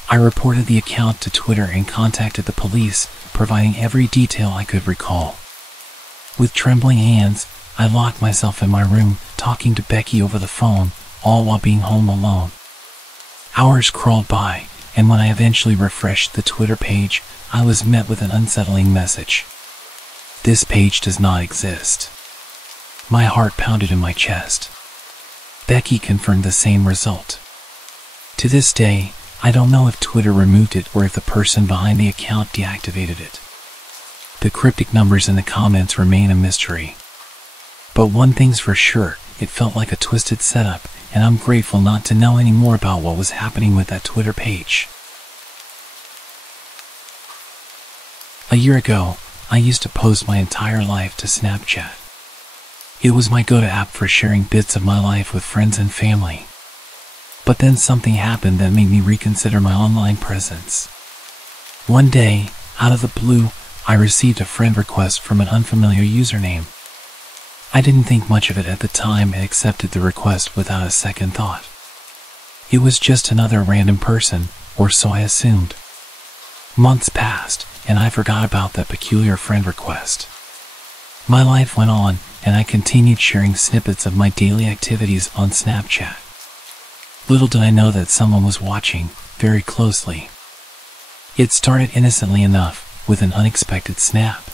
I reported the account to Twitter and contacted the police, providing every detail I could recall. With trembling hands, I locked myself in my room, talking to Becky over the phone, all while being home alone. Hours crawled by, and when I eventually refreshed the Twitter page, I was met with an unsettling message. This page does not exist. My heart pounded in my chest. Becky confirmed the same result. To this day, I don't know if Twitter removed it or if the person behind the account deactivated it. The cryptic numbers in the comments remain a mystery. But one thing's for sure, it felt like a twisted setup, and I'm grateful not to know any more about what was happening with that Twitter page. A year ago, I used to post my entire life to Snapchat. It was my go-to app for sharing bits of my life with friends and family. But then something happened that made me reconsider my online presence. One day, out of the blue, I received a friend request from an unfamiliar username. I didn't think much of it at the time and accepted the request without a second thought. It was just another random person, or so I assumed. Months passed, and I forgot about that peculiar friend request. My life went on, and I continued sharing snippets of my daily activities on Snapchat. Little did I know that someone was watching, very closely. It started innocently enough, with an unexpected snap.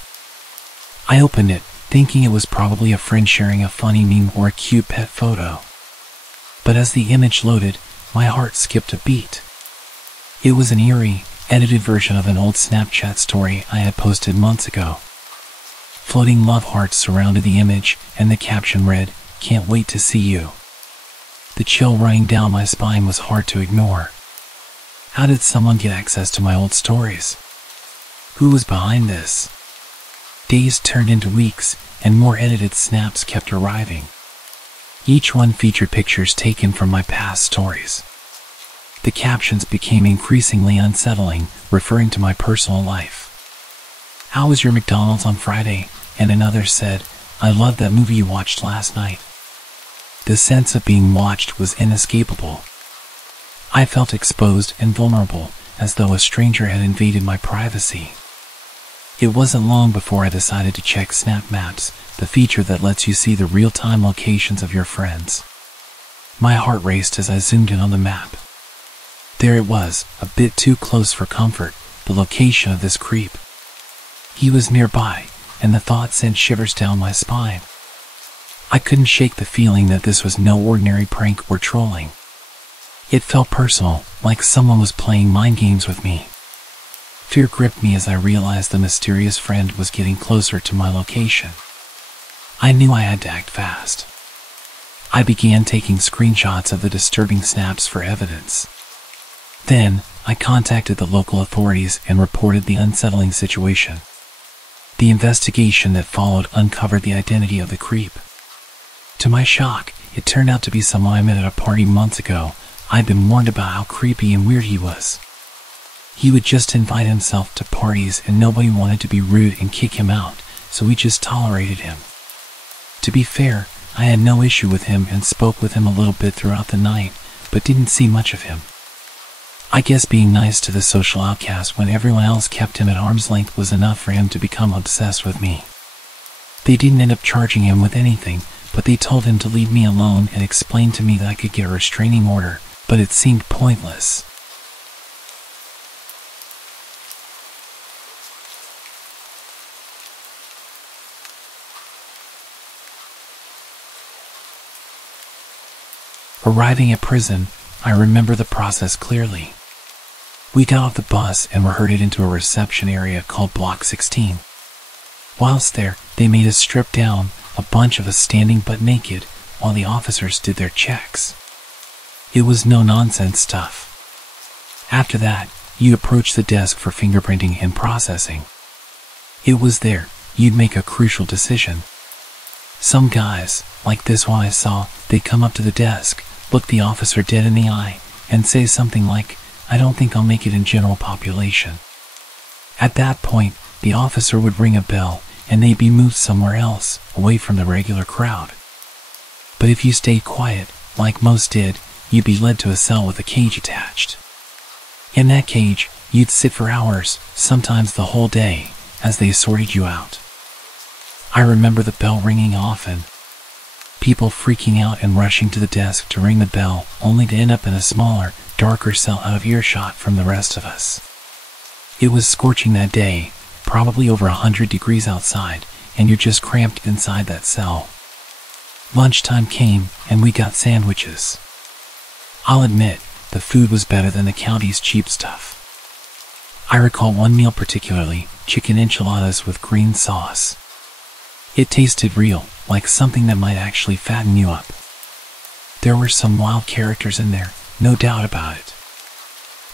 I opened it, thinking it was probably a friend sharing a funny meme or a cute pet photo. But as the image loaded, my heart skipped a beat. It was an eerie, edited version of an old Snapchat story I had posted months ago. Floating love hearts surrounded the image, and the caption read, "Can't wait to see you." The chill running down my spine was hard to ignore. How did someone get access to my old stories? Who was behind this? Days turned into weeks, and more edited snaps kept arriving. Each one featured pictures taken from my past stories. The captions became increasingly unsettling, referring to my personal life. "How was your McDonald's on Friday?" And another said, "I loved that movie you watched last night." The sense of being watched was inescapable. I felt exposed and vulnerable, as though a stranger had invaded my privacy. It wasn't long before I decided to check Snap Maps, the feature that lets you see the real-time locations of your friends. My heart raced as I zoomed in on the map. There it was, a bit too close for comfort, the location of this creep. He was nearby, and the thought sent shivers down my spine. I couldn't shake the feeling that this was no ordinary prank or trolling. It felt personal, like someone was playing mind games with me. Fear gripped me as I realized the mysterious friend was getting closer to my location. I knew I had to act fast. I began taking screenshots of the disturbing snaps for evidence. Then, I contacted the local authorities and reported the unsettling situation. The investigation that followed uncovered the identity of the creep. To my shock, it turned out to be someone I met at a party months ago. I'd been warned about how creepy and weird he was. He would just invite himself to parties and nobody wanted to be rude and kick him out, so we just tolerated him. To be fair, I had no issue with him and spoke with him a little bit throughout the night, but didn't see much of him. I guess being nice to the social outcast when everyone else kept him at arm's length was enough for him to become obsessed with me. They didn't end up charging him with anything, but they told him to leave me alone and explained to me that I could get a restraining order, but it seemed pointless. Arriving at prison, I remember the process clearly. We got off the bus and were herded into a reception area called Block 16. Whilst there, they made us strip down, a bunch of us standing butt naked, while the officers did their checks. It was no-nonsense stuff. After that, you approach the desk for fingerprinting and processing. It was there you'd make a crucial decision. Some guys, like this one I saw, they'd come up to the desk, look the officer dead in the eye, and say something like, "I don't think I'll make it in general population." At that point, the officer would ring a bell, and they'd be moved somewhere else, away from the regular crowd. But if you stayed quiet, like most did, you'd be led to a cell with a cage attached. In that cage, you'd sit for hours, sometimes the whole day, as they sorted you out. I remember the bell ringing often. People freaking out and rushing to the desk to ring the bell, only to end up in a smaller, darker cell out of earshot from the rest of us. It was scorching that day, probably over 100 degrees outside, and you're just cramped inside that cell. Lunchtime came, and we got sandwiches. I'll admit, the food was better than the county's cheap stuff. I recall one meal particularly, chicken enchiladas with green sauce. It tasted real, like something that might actually fatten you up. There were some wild characters in there, no doubt about it.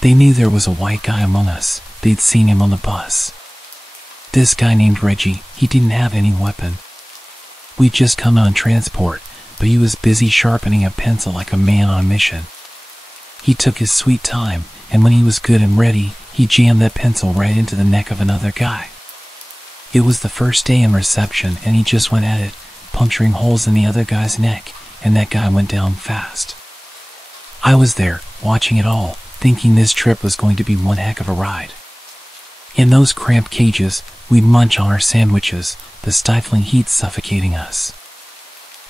They knew there was a white guy among us. They'd seen him on the bus. This guy named Reggie, he didn't have any weapon. We'd just come on transport, but he was busy sharpening a pencil like a man on a mission. He took his sweet time, and when he was good and ready, he jammed that pencil right into the neck of another guy. It was the first day in reception, and he just went at it, puncturing holes in the other guy's neck, and that guy went down fast. I was there, watching it all, thinking this trip was going to be one heck of a ride. In those cramped cages, we'd munch on our sandwiches, the stifling heat suffocating us.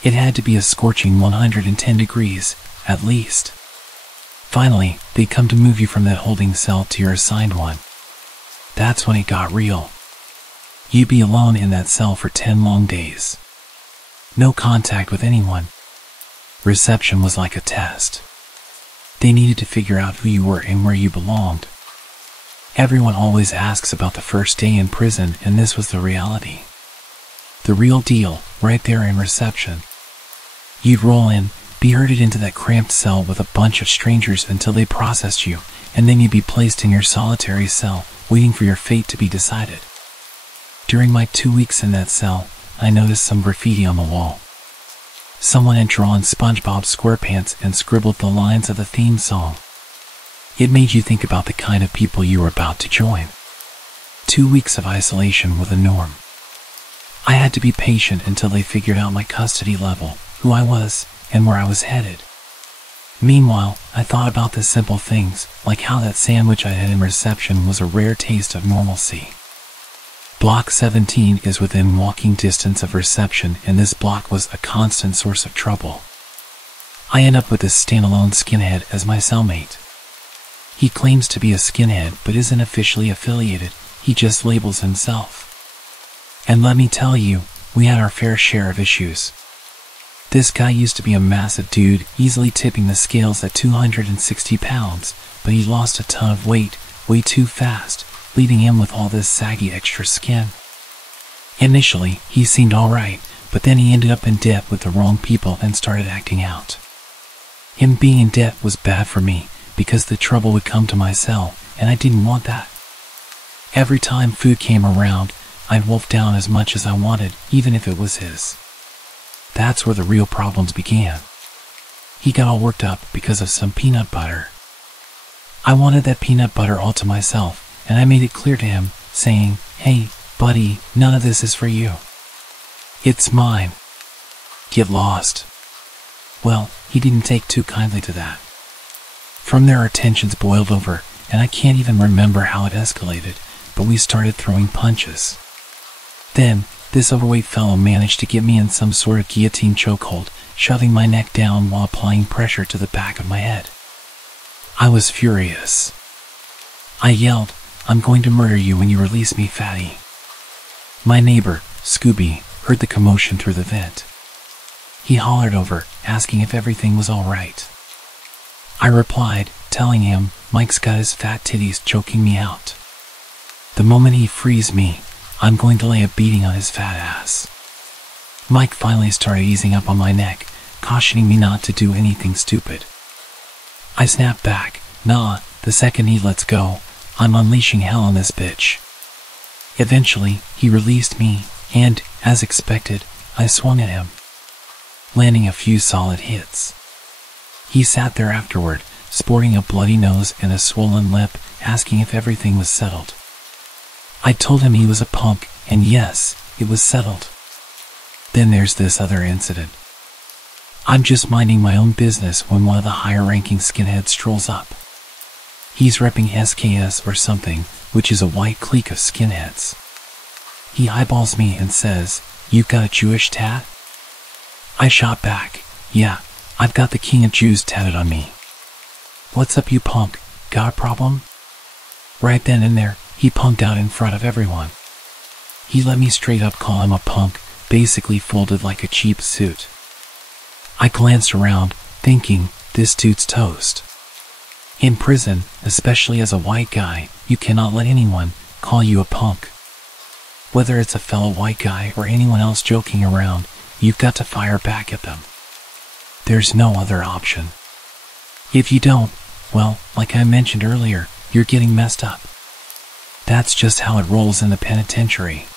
It had to be a scorching 110 degrees, at least. Finally, they'd come to move you from that holding cell to your assigned one. That's when it got real. You'd be alone in that cell for 10 long days. No contact with anyone. Reception was like a test. They needed to figure out who you were and where you belonged. Everyone always asks about the first day in prison, and this was the reality. The real deal, right there in reception. You'd roll in, be herded into that cramped cell with a bunch of strangers until they processed you, and then you'd be placed in your solitary cell, waiting for your fate to be decided. During my 2 weeks in that cell, I noticed some graffiti on the wall. Someone had drawn SpongeBob SquarePants and scribbled the lines of the theme song. It made you think about the kind of people you were about to join. 2 weeks of isolation were the norm. I had to be patient until they figured out my custody level, who I was, and where I was headed. Meanwhile, I thought about the simple things, like how that sandwich I had in reception was a rare taste of normalcy. Block 17 is within walking distance of reception, and this block was a constant source of trouble. I end up with this standalone skinhead as my cellmate. He claims to be a skinhead but isn't officially affiliated, he just labels himself. And let me tell you, we had our fair share of issues. This guy used to be a massive dude, easily tipping the scales at 260 pounds, but he lost a ton of weight, way too fast, leaving him with all this saggy extra skin. Initially, he seemed alright, but then he ended up in debt with the wrong people and started acting out. Him being in debt was bad for me, because the trouble would come to my cell, and I didn't want that. Every time food came around, I'd wolf down as much as I wanted, even if it was his. That's where the real problems began. He got all worked up because of some peanut butter. I wanted that peanut butter all to myself, and I made it clear to him, saying, "Hey, buddy, none of this is for you. It's mine. Get lost." Well, he didn't take too kindly to that. From there our tensions boiled over, and I can't even remember how it escalated, but we started throwing punches. Then, this overweight fellow managed to get me in some sort of guillotine chokehold, shoving my neck down while applying pressure to the back of my head. I was furious. I yelled, "I'm going to murder you when you release me, fatty." My neighbor, Scooby, heard the commotion through the vent. He hollered over, asking if everything was all right. I replied, telling him Mike's got his fat titties choking me out. The moment he frees me, I'm going to lay a beating on his fat ass. Mike finally started easing up on my neck, cautioning me not to do anything stupid. I snapped back, "Nah," the second he lets go, I'm unleashing hell on this bitch. Eventually, he released me, and, as expected, I swung at him, landing a few solid hits. He sat there afterward, sporting a bloody nose and a swollen lip, asking if everything was settled. I told him he was a punk, and yes, it was settled. Then there's this other incident. I'm just minding my own business when one of the higher-ranking skinheads strolls up. He's repping SKS or something, which is a white clique of skinheads. He eyeballs me and says, "You've got a Jewish tat?" I shot back, "Yeah, I've got the King of Jews tatted on me." "What's up, you punk? Got a problem?" Right then and there, he punked out in front of everyone. He let me straight up call him a punk, basically folded like a cheap suit. I glanced around, thinking, this dude's toast. In prison, especially as a white guy, you cannot let anyone call you a punk. Whether it's a fellow white guy or anyone else joking around, you've got to fire back at them. There's no other option. If you don't, well, like I mentioned earlier, you're getting messed up. That's just how it rolls in the penitentiary.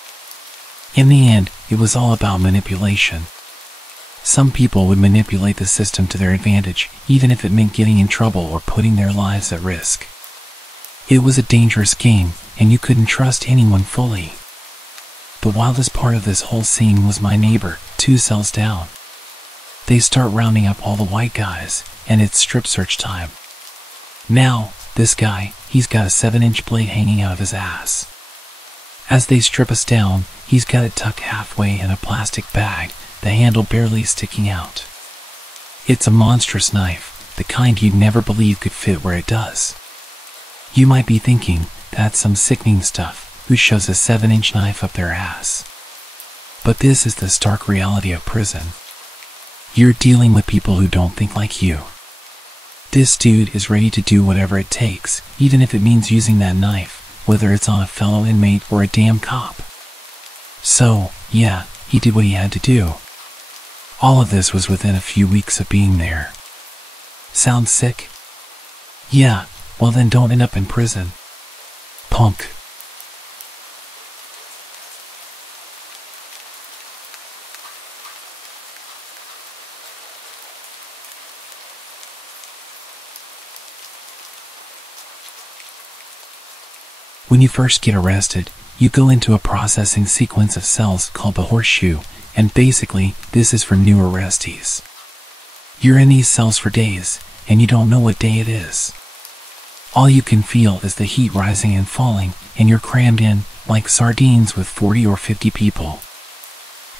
In the end, it was all about manipulation. Some people would manipulate the system to their advantage, even if it meant getting in trouble or putting their lives at risk. It was a dangerous game, and you couldn't trust anyone fully. The wildest part of this whole scene was my neighbor, 2 cells down. They start rounding up all the white guys, and it's strip search time. Now, this guy, he's got a 7-inch blade hanging out of his ass. As they strip us down, he's got it tucked halfway in a plastic bag, the handle barely sticking out. It's a monstrous knife, the kind you'd never believe could fit where it does. You might be thinking, that's some sickening stuff, who shoves a 7-inch knife up their ass? But this is the stark reality of prison. You're dealing with people who don't think like you. This dude is ready to do whatever it takes, even if it means using that knife, whether it's on a fellow inmate or a damn cop. So, yeah, he did what he had to do. All of this was within a few weeks of being there. Sound sick? Yeah, well then don't end up in prison. Punk. When you first get arrested, you go into a processing sequence of cells called the horseshoe, and basically, this is for new arrestees. You're in these cells for days, and you don't know what day it is. All you can feel is the heat rising and falling, and you're crammed in, like sardines with 40 or 50 people.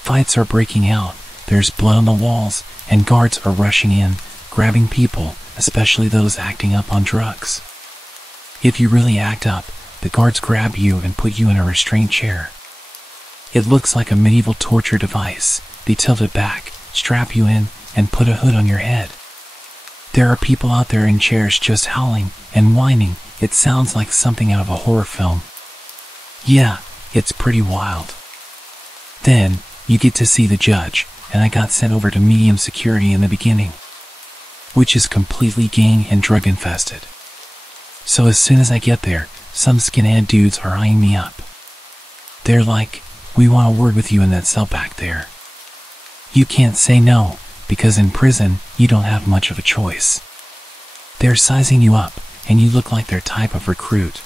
Fights are breaking out, there's blood on the walls, and guards are rushing in, grabbing people, especially those acting up on drugs. If you really act up, the guards grab you and put you in a restraint chair. It looks like a medieval torture device. They tilt it back, strap you in, and put a hood on your head. There are people out there in chairs just howling and whining. It sounds like something out of a horror film. Yeah, it's pretty wild. Then, you get to see the judge, and I got sent over to medium security in the beginning, which is completely gang and drug infested. So as soon as I get there, some skinhead dudes are eyeing me up. They're like, "We want a word with you in that cell back there." You can't say no, because in prison, you don't have much of a choice. They're sizing you up, and you look like their type of recruit.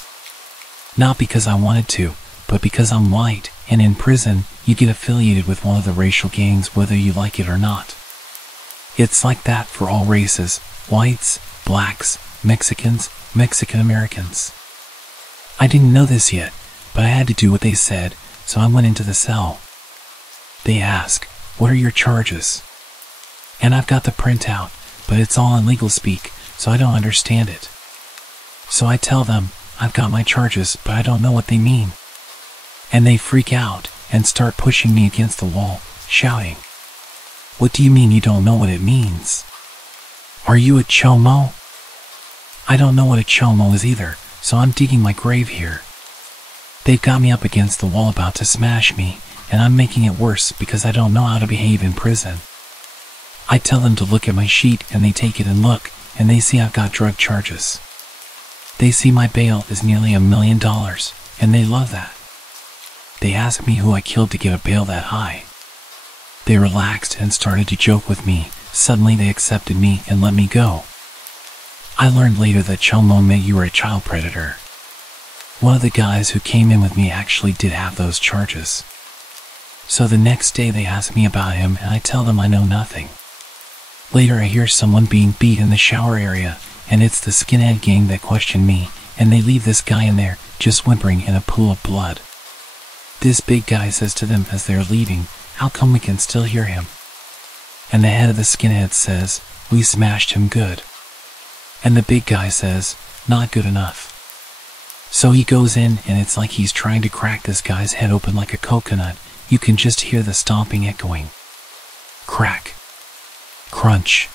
Not because I wanted to, but because I'm white, and in prison, you get affiliated with one of the racial gangs whether you like it or not. It's like that for all races, whites, blacks, Mexicans, Mexican Americans. I didn't know this yet, but I had to do what they said, so I went into the cell. They ask, "What are your charges?" And I've got the printout, but it's all in legal speak, so I don't understand it. So I tell them, I've got my charges, but I don't know what they mean. And they freak out and start pushing me against the wall, shouting, "What do you mean you don't know what it means? Are you a chomo?" I don't know what a chomo is either, so I'm digging my grave here. They've got me up against the wall about to smash me, and I'm making it worse because I don't know how to behave in prison. I tell them to look at my sheet, and they take it and look, and they see I've got drug charges. They see my bail is nearly $1 million, and they love that. They ask me who I killed to get a bail that high. They relaxed and started to joke with me. Suddenly they accepted me and let me go. I learned later that chomo meant you were a child predator. One of the guys who came in with me actually did have those charges. So the next day they ask me about him and I tell them I know nothing. Later I hear someone being beat in the shower area, and it's the skinhead gang that questioned me, and they leave this guy in there, just whimpering in a pool of blood. This big guy says to them as they're leaving, "How come we can still hear him?" And the head of the skinhead says, "We smashed him good." And the big guy says, "Not good enough." So he goes in, and it's like he's trying to crack this guy's head open like a coconut. You can just hear the stomping echoing. Crack. Crunch.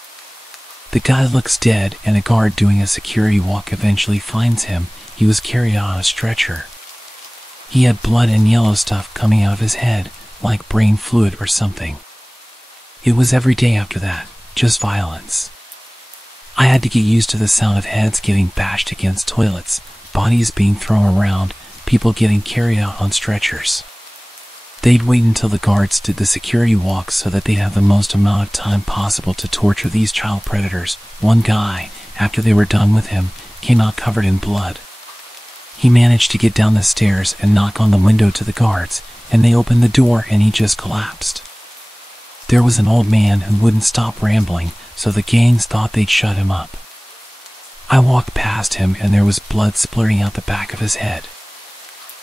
The guy looks dead, and a guard doing a security walk eventually finds him. He was carried out on a stretcher. He had blood and yellow stuff coming out of his head, like brain fluid or something. It was every day after that, just violence. I had to get used to the sound of heads getting bashed against toilets, bodies being thrown around, people getting carried out on stretchers. They'd wait until the guards did the security walk so that they'd have the most amount of time possible to torture these child predators. One guy, after they were done with him, came out covered in blood. He managed to get down the stairs and knock on the window to the guards, and they opened the door and he just collapsed. There was an old man who wouldn't stop rambling, so the gangs thought they'd shut him up. I walked past him and there was blood splurting out the back of his head.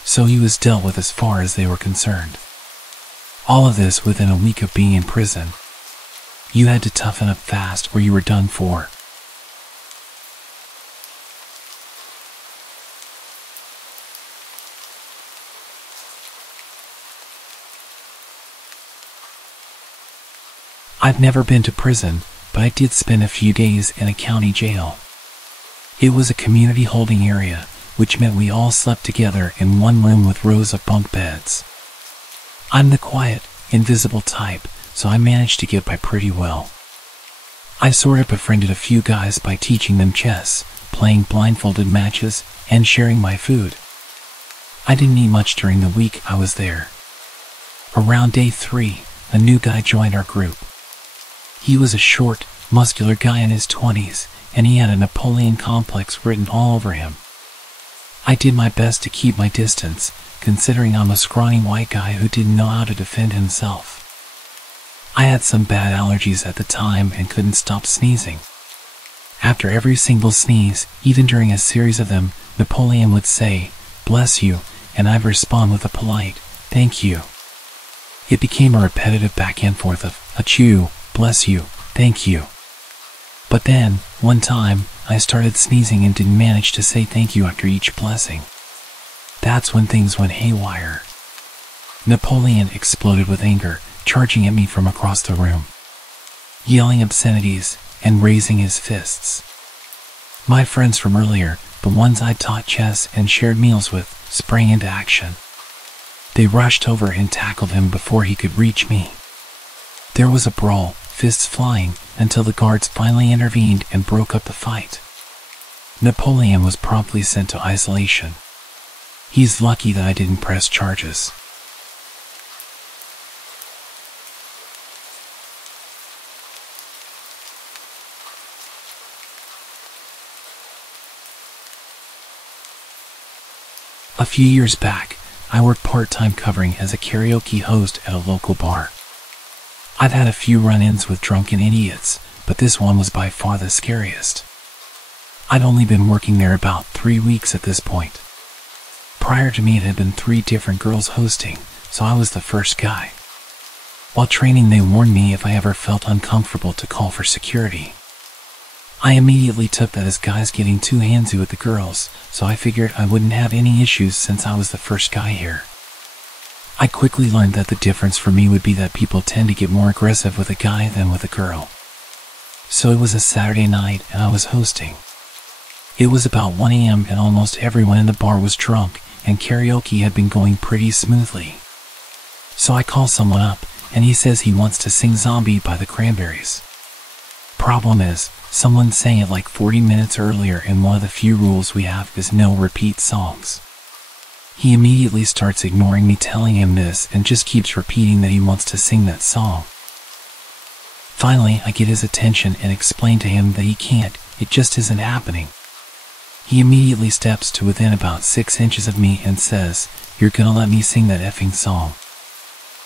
So he was dealt with as far as they were concerned. All of this within a week of being in prison. You had to toughen up fast or you were done for. I've never been to prison, but I did spend a few days in a county jail. It was a community holding area, which meant we all slept together in one room with rows of bunk beds. I'm the quiet, invisible type, so I managed to get by pretty well. I sort of befriended a few guys by teaching them chess, playing blindfolded matches, and sharing my food. I didn't eat much during the week I was there. Around day 3, a new guy joined our group. He was a short, muscular guy in his 20s, and he had a Napoleon complex written all over him. I did my best to keep my distance, considering I'm a scrawny white guy who didn't know how to defend himself. I had some bad allergies at the time and couldn't stop sneezing. After every single sneeze, even during a series of them, Napoleon would say, "Bless you," and I'd respond with a polite, "Thank you." It became a repetitive back and forth of, "Achoo, bless you, thank you." But then, one time, I started sneezing and didn't manage to say thank you after each blessing. That's when things went haywire. Napoleon exploded with anger, charging at me from across the room, yelling obscenities, and raising his fists. My friends from earlier, the ones I'd taught chess and shared meals with, sprang into action. They rushed over and tackled him before he could reach me. There was a brawl, fists flying, until the guards finally intervened and broke up the fight. Napoleon was promptly sent to isolation. He's lucky that I didn't press charges. A few years back, I worked part-time covering as a karaoke host at a local bar. I've had a few run-ins with drunken idiots, but this one was by far the scariest. I'd only been working there about 3 weeks at this point. Prior to me, it had been 3 different girls hosting, so I was the first guy. While training, they warned me if I ever felt uncomfortable to call for security. I immediately took that as guys getting too handsy with the girls, so I figured I wouldn't have any issues since I was the first guy here. I quickly learned that the difference for me would be that people tend to get more aggressive with a guy than with a girl. So it was a Saturday night and I was hosting. It was about 1 a.m. and almost everyone in the bar was drunk, and karaoke had been going pretty smoothly. So I call someone up, and he says he wants to sing Zombie by the Cranberries. Problem is, someone sang it like 40 minutes earlier, and one of the few rules we have is no repeat songs. He immediately starts ignoring me telling him this and just keeps repeating that he wants to sing that song. Finally, I get his attention and explain to him that he can't, it just isn't happening. He immediately steps to within about 6 inches of me and says, "You're gonna let me sing that effing song."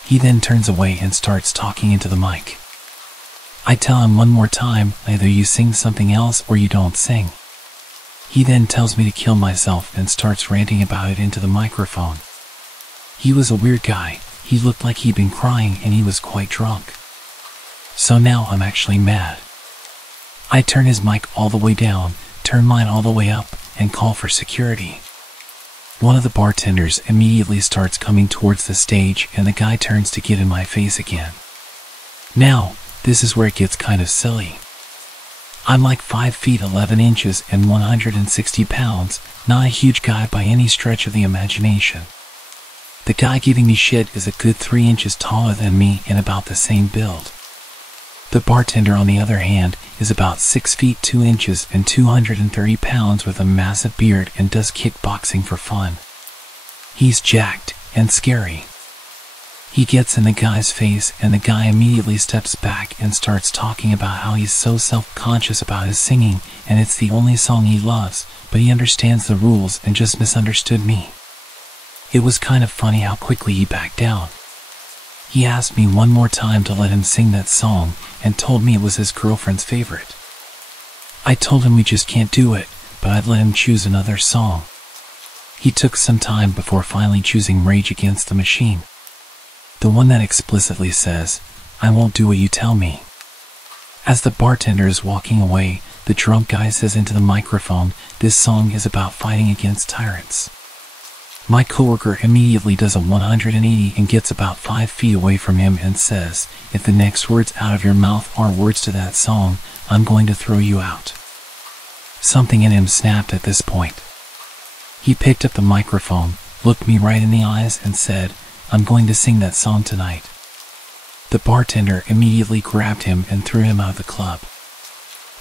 He then turns away and starts talking into the mic. I tell him one more time, either you sing something else or you don't sing. He then tells me to kill myself and starts ranting about it into the microphone. He was a weird guy. He looked like he'd been crying and he was quite drunk. So now I'm actually mad. I turn his mic all the way down, turn mine all the way up, and call for security. One of the bartenders immediately starts coming towards the stage and the guy turns to get in my face again. Now, this is where it gets kind of silly. I'm like 5 feet 11 inches and 160 pounds, not a huge guy by any stretch of the imagination. The guy giving me shit is a good 3 inches taller than me and about the same build. The bartender, on the other hand, is about 6 feet 2 inches and 230 pounds with a massive beard and does kickboxing for fun. He's jacked and scary. He gets in the guy's face and the guy immediately steps back and starts talking about how he's so self-conscious about his singing and it's the only song he loves, but he understands the rules and just misunderstood me. It was kind of funny how quickly he backed down. He asked me one more time to let him sing that song and told me it was his girlfriend's favorite. I told him we just can't do it, but I'd let him choose another song. He took some time before finally choosing Rage Against the Machine. The one that explicitly says, "I won't do what you tell me." As the bartender is walking away, the drunk guy says into the microphone, "This song is about fighting against tyrants." My coworker immediately does a 180 and gets about 5 feet away from him and says, "If the next words out of your mouth are words to that song, I'm going to throw you out." Something in him snapped at this point. He picked up the microphone, looked me right in the eyes and said, "I'm going to sing that song tonight." The bartender immediately grabbed him and threw him out of the club.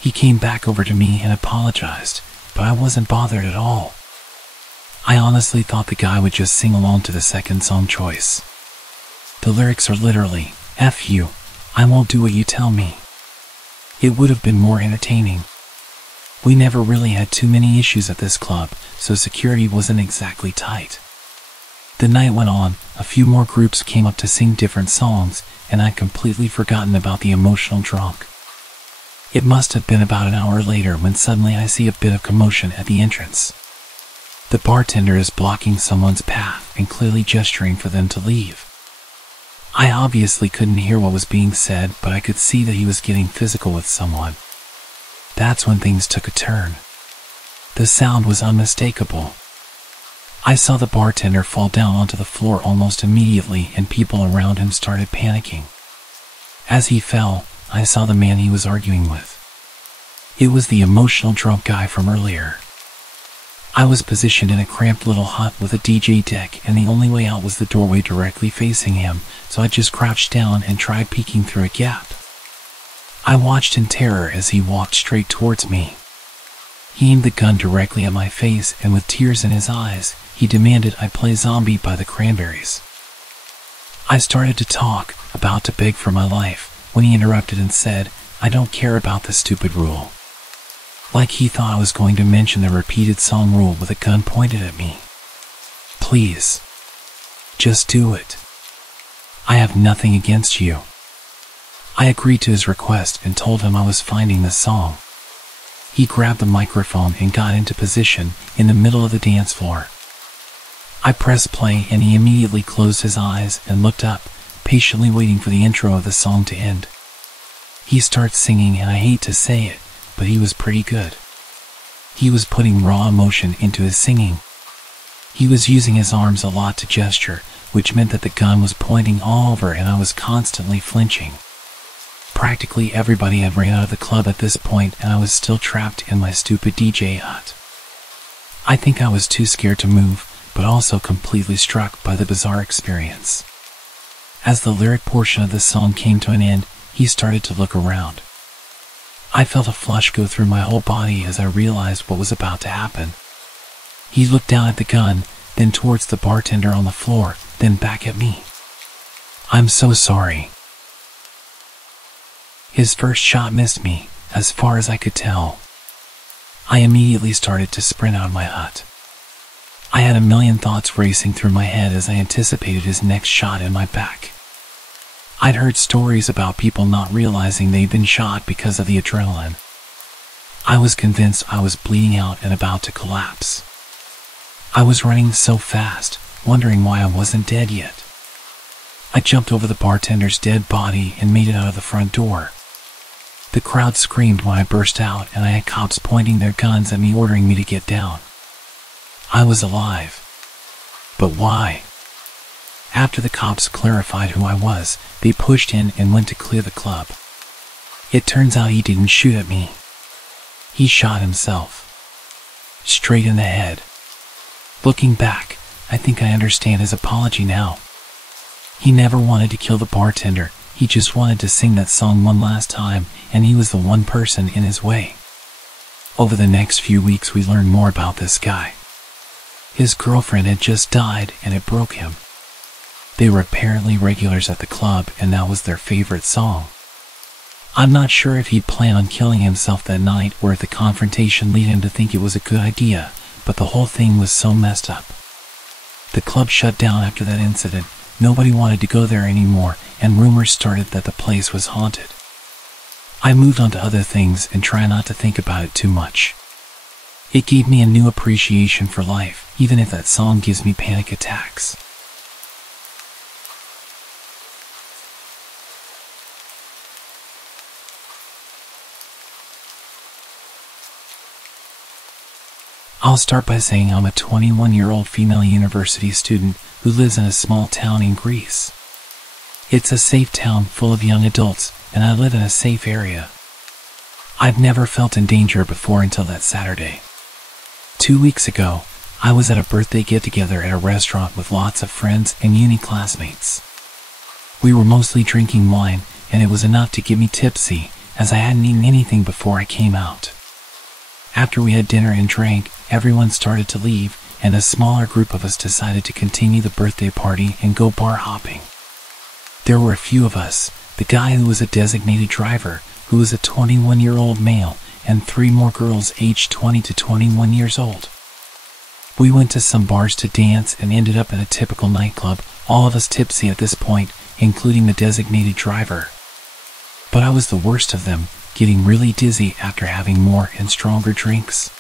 He came back over to me and apologized, but I wasn't bothered at all. I honestly thought the guy would just sing along to the second song choice. The lyrics are literally, "F you, I won't do what you tell me." It would have been more entertaining. We never really had too many issues at this club, so security wasn't exactly tight. The night went on, a few more groups came up to sing different songs, and I'd completely forgotten about the emotional drunk. It must have been about an hour later when suddenly I see a bit of commotion at the entrance. The bartender is blocking someone's path and clearly gesturing for them to leave. I obviously couldn't hear what was being said, but I could see that he was getting physical with someone. That's when things took a turn. The sound was unmistakable. I saw the bartender fall down onto the floor almost immediately and people around him started panicking. As he fell, I saw the man he was arguing with. It was the emotional drunk guy from earlier. I was positioned in a cramped little hut with a DJ deck and the only way out was the doorway directly facing him, so I just crouched down and tried peeking through a gap. I watched in terror as he walked straight towards me. He aimed the gun directly at my face and with tears in his eyes, he demanded I play Zombie by the Cranberries. I started to talk, about to beg for my life, when he interrupted and said, "I don't care about the stupid rule." Like he thought I was going to mention the repeated song rule with a gun pointed at me. "Please. Just do it. I have nothing against you." I agreed to his request and told him I was finding the song. He grabbed the microphone and got into position in the middle of the dance floor. I pressed play and he immediately closed his eyes and looked up, patiently waiting for the intro of the song to end. He starts singing and I hate to say it, but he was pretty good. He was putting raw emotion into his singing. He was using his arms a lot to gesture, which meant that the gun was pointing all over and I was constantly flinching. Practically everybody had ran out of the club at this point and I was still trapped in my stupid DJ hut. I think I was too scared to move, but also completely struck by the bizarre experience. As the lyric portion of the song came to an end, he started to look around. I felt a flush go through my whole body as I realized what was about to happen. He looked down at the gun, then towards the bartender on the floor, then back at me. "I'm so sorry." His first shot missed me, as far as I could tell. I immediately started to sprint out of my hut. I had a million thoughts racing through my head as I anticipated his next shot in my back. I'd heard stories about people not realizing they'd been shot because of the adrenaline. I was convinced I was bleeding out and about to collapse. I was running so fast, wondering why I wasn't dead yet. I jumped over the bartender's dead body and made it out of the front door. The crowd screamed when I burst out, and I had cops pointing their guns at me, ordering me to get down. I was alive. But why? After the cops clarified who I was, they pushed in and went to clear the club. It turns out he didn't shoot at me. He shot himself. Straight in the head. Looking back, I think I understand his apology now. He never wanted to kill the bartender, he just wanted to sing that song one last time, and he was the one person in his way. Over the next few weeks we learned more about this guy. His girlfriend had just died and it broke him. They were apparently regulars at the club and that was their favorite song. I'm not sure if he'd planned on killing himself that night or if the confrontation led him to think it was a good idea, but the whole thing was so messed up. The club shut down after that incident. Nobody wanted to go there anymore, and rumors started that the place was haunted. I moved on to other things and tried not to think about it too much. It gave me a new appreciation for life, even if that song gives me panic attacks. I'll start by saying I'm a 21-year-old female university student who lives in a small town in Greece. It's a safe town full of young adults, and I live in a safe area. I've never felt in danger before until that Saturday. 2 weeks ago, I was at a birthday get-together at a restaurant with lots of friends and uni classmates. We were mostly drinking wine, and it was enough to get me tipsy, as I hadn't eaten anything before I came out. After we had dinner and drank, everyone started to leave, and a smaller group of us decided to continue the birthday party and go bar hopping. There were a few of us, the guy who was a designated driver, who was a 21-year-old male, and 3 more girls aged 20 to 21 years old. We went to some bars to dance and ended up in a typical nightclub, all of us tipsy at this point, including the designated driver. But I was the worst of them, getting really dizzy after having more and stronger drinks.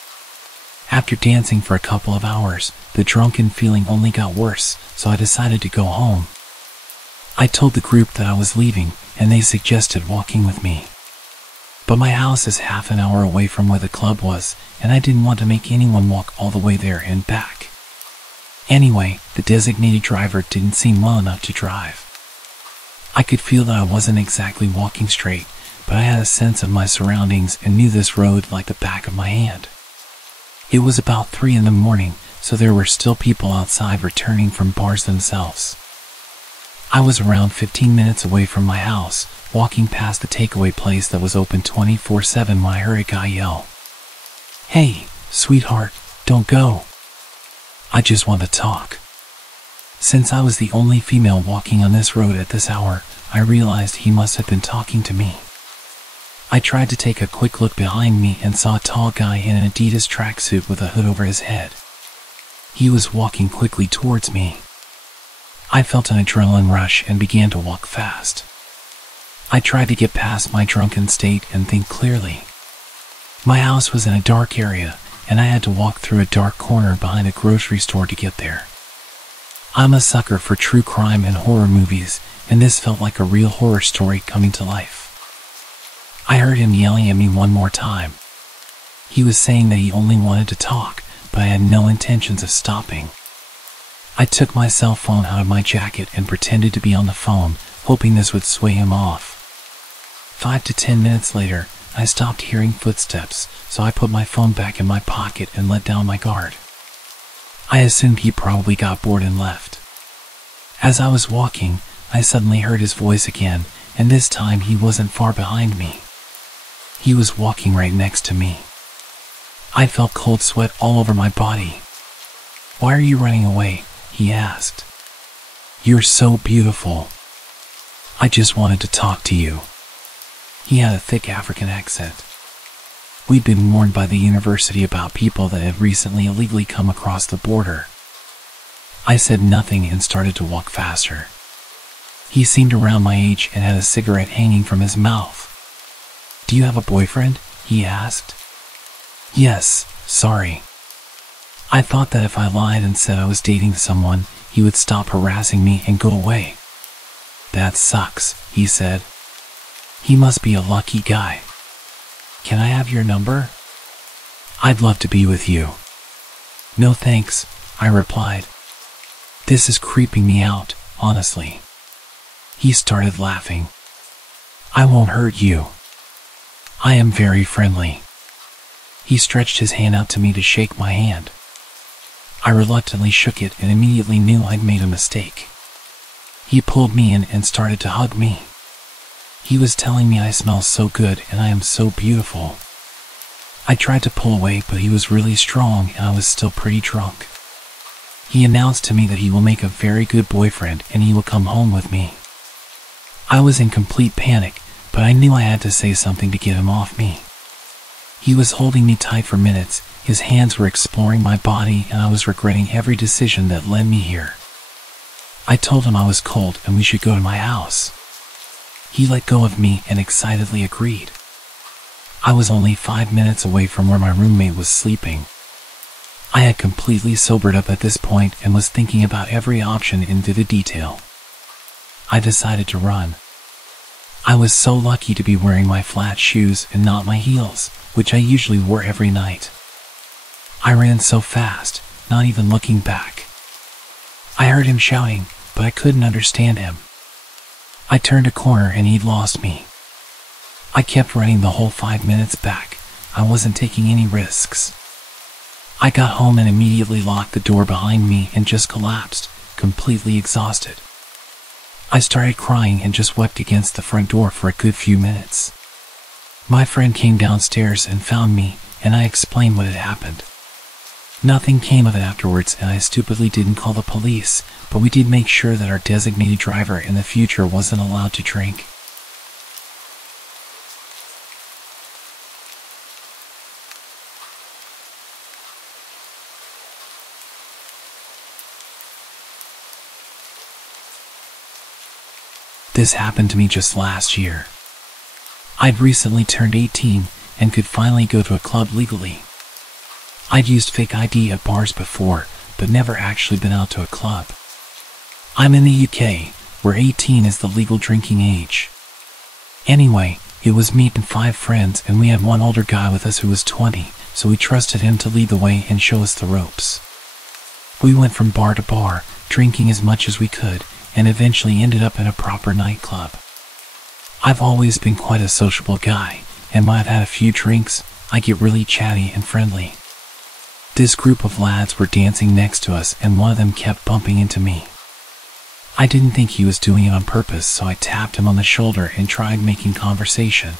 After dancing for a couple of hours, the drunken feeling only got worse, so I decided to go home. I told the group that I was leaving, and they suggested walking with me. But my house is half an hour away from where the club was, and I didn't want to make anyone walk all the way there and back. Anyway, the designated driver didn't seem well enough to drive. I could feel that I wasn't exactly walking straight, but I had a sense of my surroundings and knew this road like the back of my hand. It was about 3 in the morning, so there were still people outside returning from bars themselves. I was around 15 minutes away from my house, walking past the takeaway place that was open 24/7 when I heard a guy yell, "Hey, sweetheart, don't go. I just want to talk." Since I was the only female walking on this road at this hour, I realized he must have been talking to me. I tried to take a quick look behind me and saw a tall guy in an Adidas tracksuit with a hood over his head. He was walking quickly towards me. I felt an adrenaline rush and began to walk fast. I tried to get past my drunken state and think clearly. My house was in a dark area, and I had to walk through a dark corner behind a grocery store to get there. I'm a sucker for true crime and horror movies, and this felt like a real horror story coming to life. I heard him yelling at me one more time. He was saying that he only wanted to talk, but I had no intentions of stopping. I took my cell phone out of my jacket and pretended to be on the phone, hoping this would sway him off. 5 to 10 minutes later, I stopped hearing footsteps, so I put my phone back in my pocket and let down my guard. I assumed he probably got bored and left. As I was walking, I suddenly heard his voice again, and this time he wasn't far behind me. He was walking right next to me. I felt cold sweat all over my body. "Why are you running away?" he asked. "You're so beautiful. I just wanted to talk to you." He had a thick African accent. We'd been warned by the university about people that had recently illegally come across the border. I said nothing and started to walk faster. He seemed around my age and had a cigarette hanging from his mouth. "Do you have a boyfriend?" he asked. "Yes, sorry." I thought that if I lied and said I was dating someone, he would stop harassing me and go away. "That sucks," he said. "He must be a lucky guy. Can I have your number? I'd love to be with you." "No thanks," I replied. "This is creeping me out, honestly." He started laughing. "I won't hurt you. I am very friendly." He stretched his hand out to me to shake my hand. I reluctantly shook it and immediately knew I'd made a mistake. He pulled me in and started to hug me. He was telling me I smell so good and I am so beautiful. I tried to pull away, but he was really strong and I was still pretty drunk. He announced to me that he will make a very good boyfriend and he will come home with me. I was in complete panic, but I knew I had to say something to get him off me. He was holding me tight for minutes, his hands were exploring my body, and I was regretting every decision that led me here. I told him I was cold and we should go to my house. He let go of me and excitedly agreed. I was only 5 minutes away from where my roommate was sleeping. I had completely sobered up at this point and was thinking about every option in vivid detail. I decided to run. I was so lucky to be wearing my flat shoes and not my heels, which I usually wore every night. I ran so fast, not even looking back. I heard him shouting, but I couldn't understand him. I turned a corner and he'd lost me. I kept running the whole 5 minutes back. I wasn't taking any risks. I got home and immediately locked the door behind me and just collapsed, completely exhausted. I started crying and just wept against the front door for a good few minutes. My friend came downstairs and found me, and I explained what had happened. Nothing came of it afterwards, and I stupidly didn't call the police, but we did make sure that our designated driver in the future wasn't allowed to drink. This happened to me just last year. I'd recently turned 18 and could finally go to a club legally. I'd used fake ID at bars before, but never actually been out to a club. I'm in the UK, where 18 is the legal drinking age. Anyway, it was me and 5 friends, and we had one older guy with us who was 20, so we trusted him to lead the way and show us the ropes. We went from bar to bar, drinking as much as we could, and eventually ended up in a proper nightclub. I've always been quite a sociable guy, and when I've had a few drinks, I get really chatty and friendly. This group of lads were dancing next to us, and one of them kept bumping into me. I didn't think he was doing it on purpose, so I tapped him on the shoulder and tried making conversation.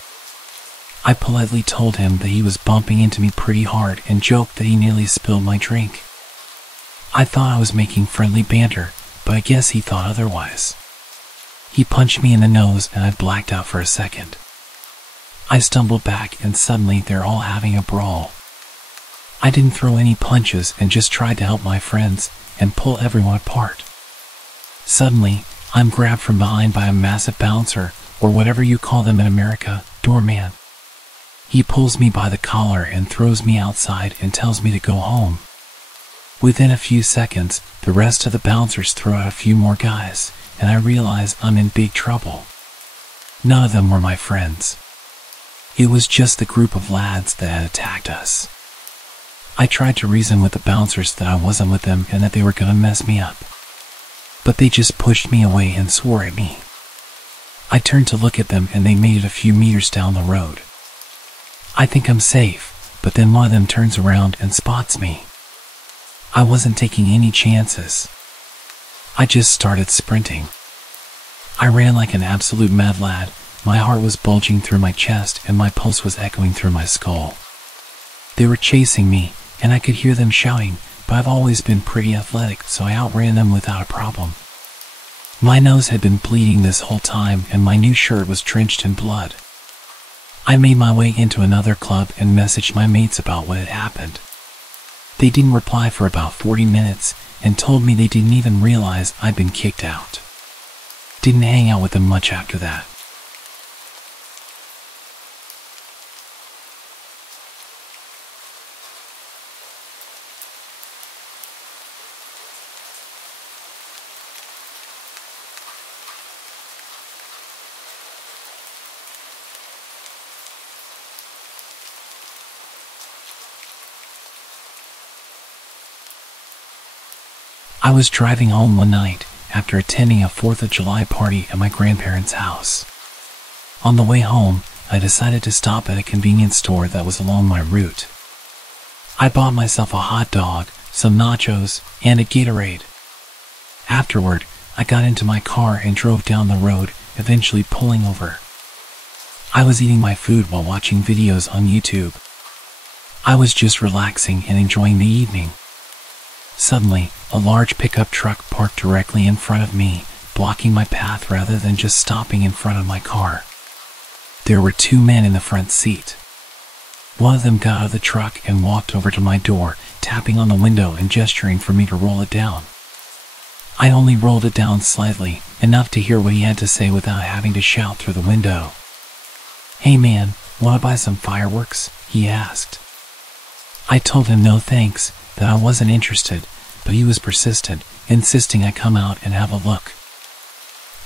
I politely told him that he was bumping into me pretty hard and joked that he nearly spilled my drink. I thought I was making friendly banter, but I guess he thought otherwise. He punched me in the nose and I blacked out for a second. I stumbled back and suddenly they're all having a brawl. I didn't throw any punches and just tried to help my friends and pull everyone apart. Suddenly, I'm grabbed from behind by a massive bouncer, or whatever you call them in America, doorman. He pulls me by the collar and throws me outside and tells me to go home. Within a few seconds, the rest of the bouncers throw out a few more guys, and I realize I'm in big trouble. None of them were my friends. It was just the group of lads that had attacked us. I tried to reason with the bouncers that I wasn't with them and that they were gonna mess me up. But they just pushed me away and swore at me. I turned to look at them and they made it a few meters down the road. I think I'm safe, but then one of them turns around and spots me. I wasn't taking any chances. I just started sprinting. I ran like an absolute mad lad, My heart was bulging through my chest and my pulse was echoing through my skull. They were chasing me, and I could hear them shouting, but I've always been pretty athletic, so I outran them without a problem. My nose had been bleeding this whole time, and my new shirt was drenched in blood. I made my way into another club and messaged my mates about what had happened. They didn't reply for about 40 minutes and told me they didn't even realize I'd been kicked out. Didn't hang out with them much after that. I was driving home one night after attending a 4th of July party at my grandparents' house. On the way home, I decided to stop at a convenience store that was along my route. I bought myself a hot dog, some nachos, and a Gatorade. Afterward, I got into my car and drove down the road, eventually pulling over. I was eating my food while watching videos on YouTube. I was just relaxing and enjoying the evening. Suddenly, a large pickup truck parked directly in front of me, blocking my path rather than just stopping in front of my car. There were 2 men in the front seat. One of them got out of the truck and walked over to my door, tapping on the window and gesturing for me to roll it down. I only rolled it down slightly, enough to hear what he had to say without having to shout through the window. "Hey man, wanna buy some fireworks?" he asked. I told him no thanks, that I wasn't interested, but he was persistent, insisting I come out and have a look.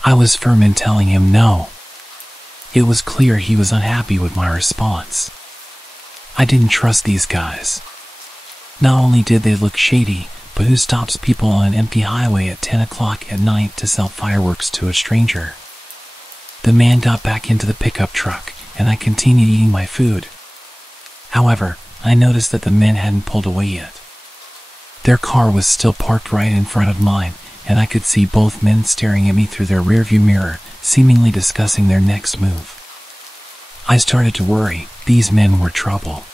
I was firm in telling him no. It was clear he was unhappy with my response. I didn't trust these guys. Not only did they look shady, but who stops people on an empty highway at 10 o'clock at night to sell fireworks to a stranger? The man got back into the pickup truck, and I continued eating my food. However, I noticed that the men hadn't pulled away yet. Their car was still parked right in front of mine, and I could see both men staring at me through their rearview mirror, seemingly discussing their next move. I started to worry. These men were trouble.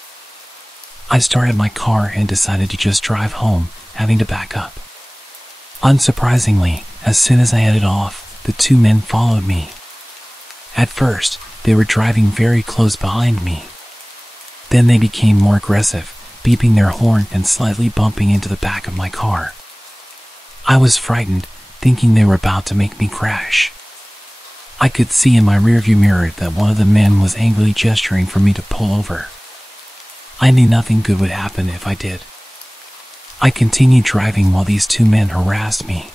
I started my car and decided to just drive home, having to back up. Unsurprisingly, as soon as I headed off, the 2 men followed me. At first, they were driving very close behind me. Then they became more aggressive, beeping their horn and slightly bumping into the back of my car. I was frightened, thinking they were about to make me crash. I could see in my rearview mirror that one of the men was angrily gesturing for me to pull over. I knew nothing good would happen if I did. I continued driving while these 2 men harassed me.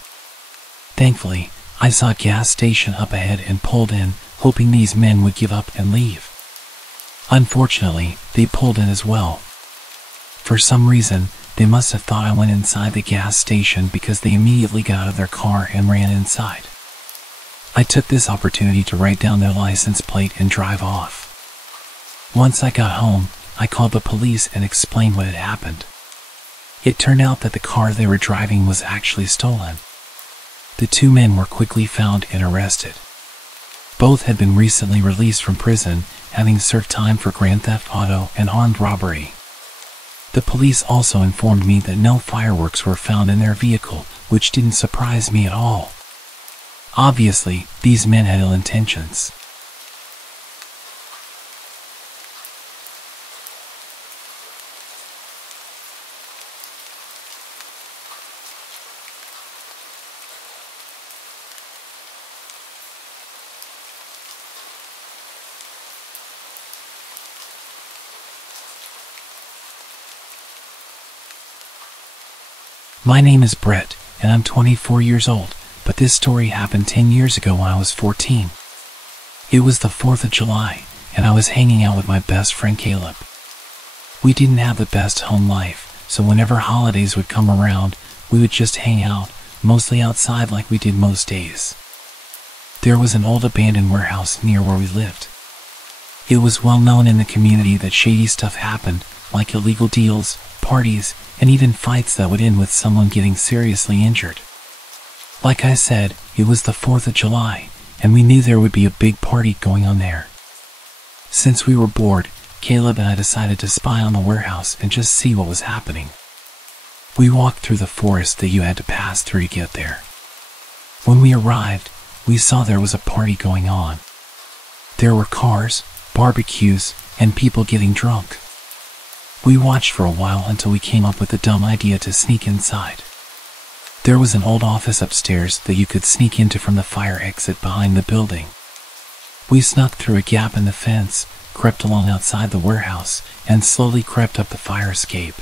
Thankfully, I saw a gas station up ahead and pulled in, hoping these men would give up and leave. Unfortunately, they pulled in as well. For some reason, they must have thought I went inside the gas station because they immediately got out of their car and ran inside. I took this opportunity to write down their license plate and drive off. Once I got home, I called the police and explained what had happened. It turned out that the car they were driving was actually stolen. The 2 men were quickly found and arrested. Both had been recently released from prison, having served time for grand theft auto and armed robbery. The police also informed me that no fireworks were found in their vehicle, which didn't surprise me at all. Obviously, these men had ill intentions. My name is Brett, and I'm 24 years old, but this story happened 10 years ago when I was 14. It was the 4th of July, and I was hanging out with my best friend Caleb. We didn't have the best home life, so whenever holidays would come around, we would just hang out, mostly outside like we did most days. There was an old abandoned warehouse near where we lived. It was well known in the community that shady stuff happened, like illegal deals, parties, and even fights that would end with someone getting seriously injured. Like I said, it was the 4th of July, and we knew there would be a big party going on there. Since we were bored, Caleb and I decided to spy on the warehouse and just see what was happening. We walked through the forest that you had to pass through to get there. When we arrived, we saw there was a party going on. There were cars, barbecues, and people getting drunk. We watched for a while until we came up with the dumb idea to sneak inside. There was an old office upstairs that you could sneak into from the fire exit behind the building. We snuck through a gap in the fence, crept along outside the warehouse, and slowly crept up the fire escape.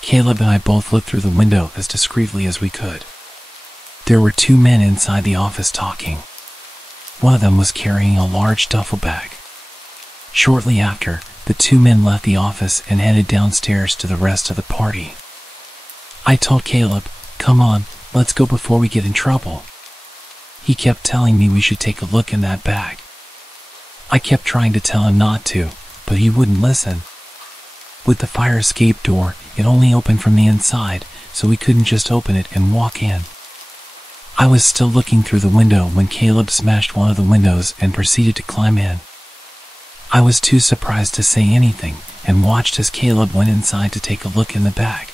Caleb and I both looked through the window as discreetly as we could. There were two men inside the office talking. One of them was carrying a large duffel bag. Shortly after, the two men left the office and headed downstairs to the rest of the party. I told Caleb, "Come on, let's go before we get in trouble." He kept telling me we should take a look in that bag. I kept trying to tell him not to, but he wouldn't listen. With the fire escape door, it only opened from the inside, so we couldn't just open it and walk in. I was still looking through the window when Caleb smashed one of the windows and proceeded to climb in. I was too surprised to say anything and watched as Caleb went inside to take a look in the bag.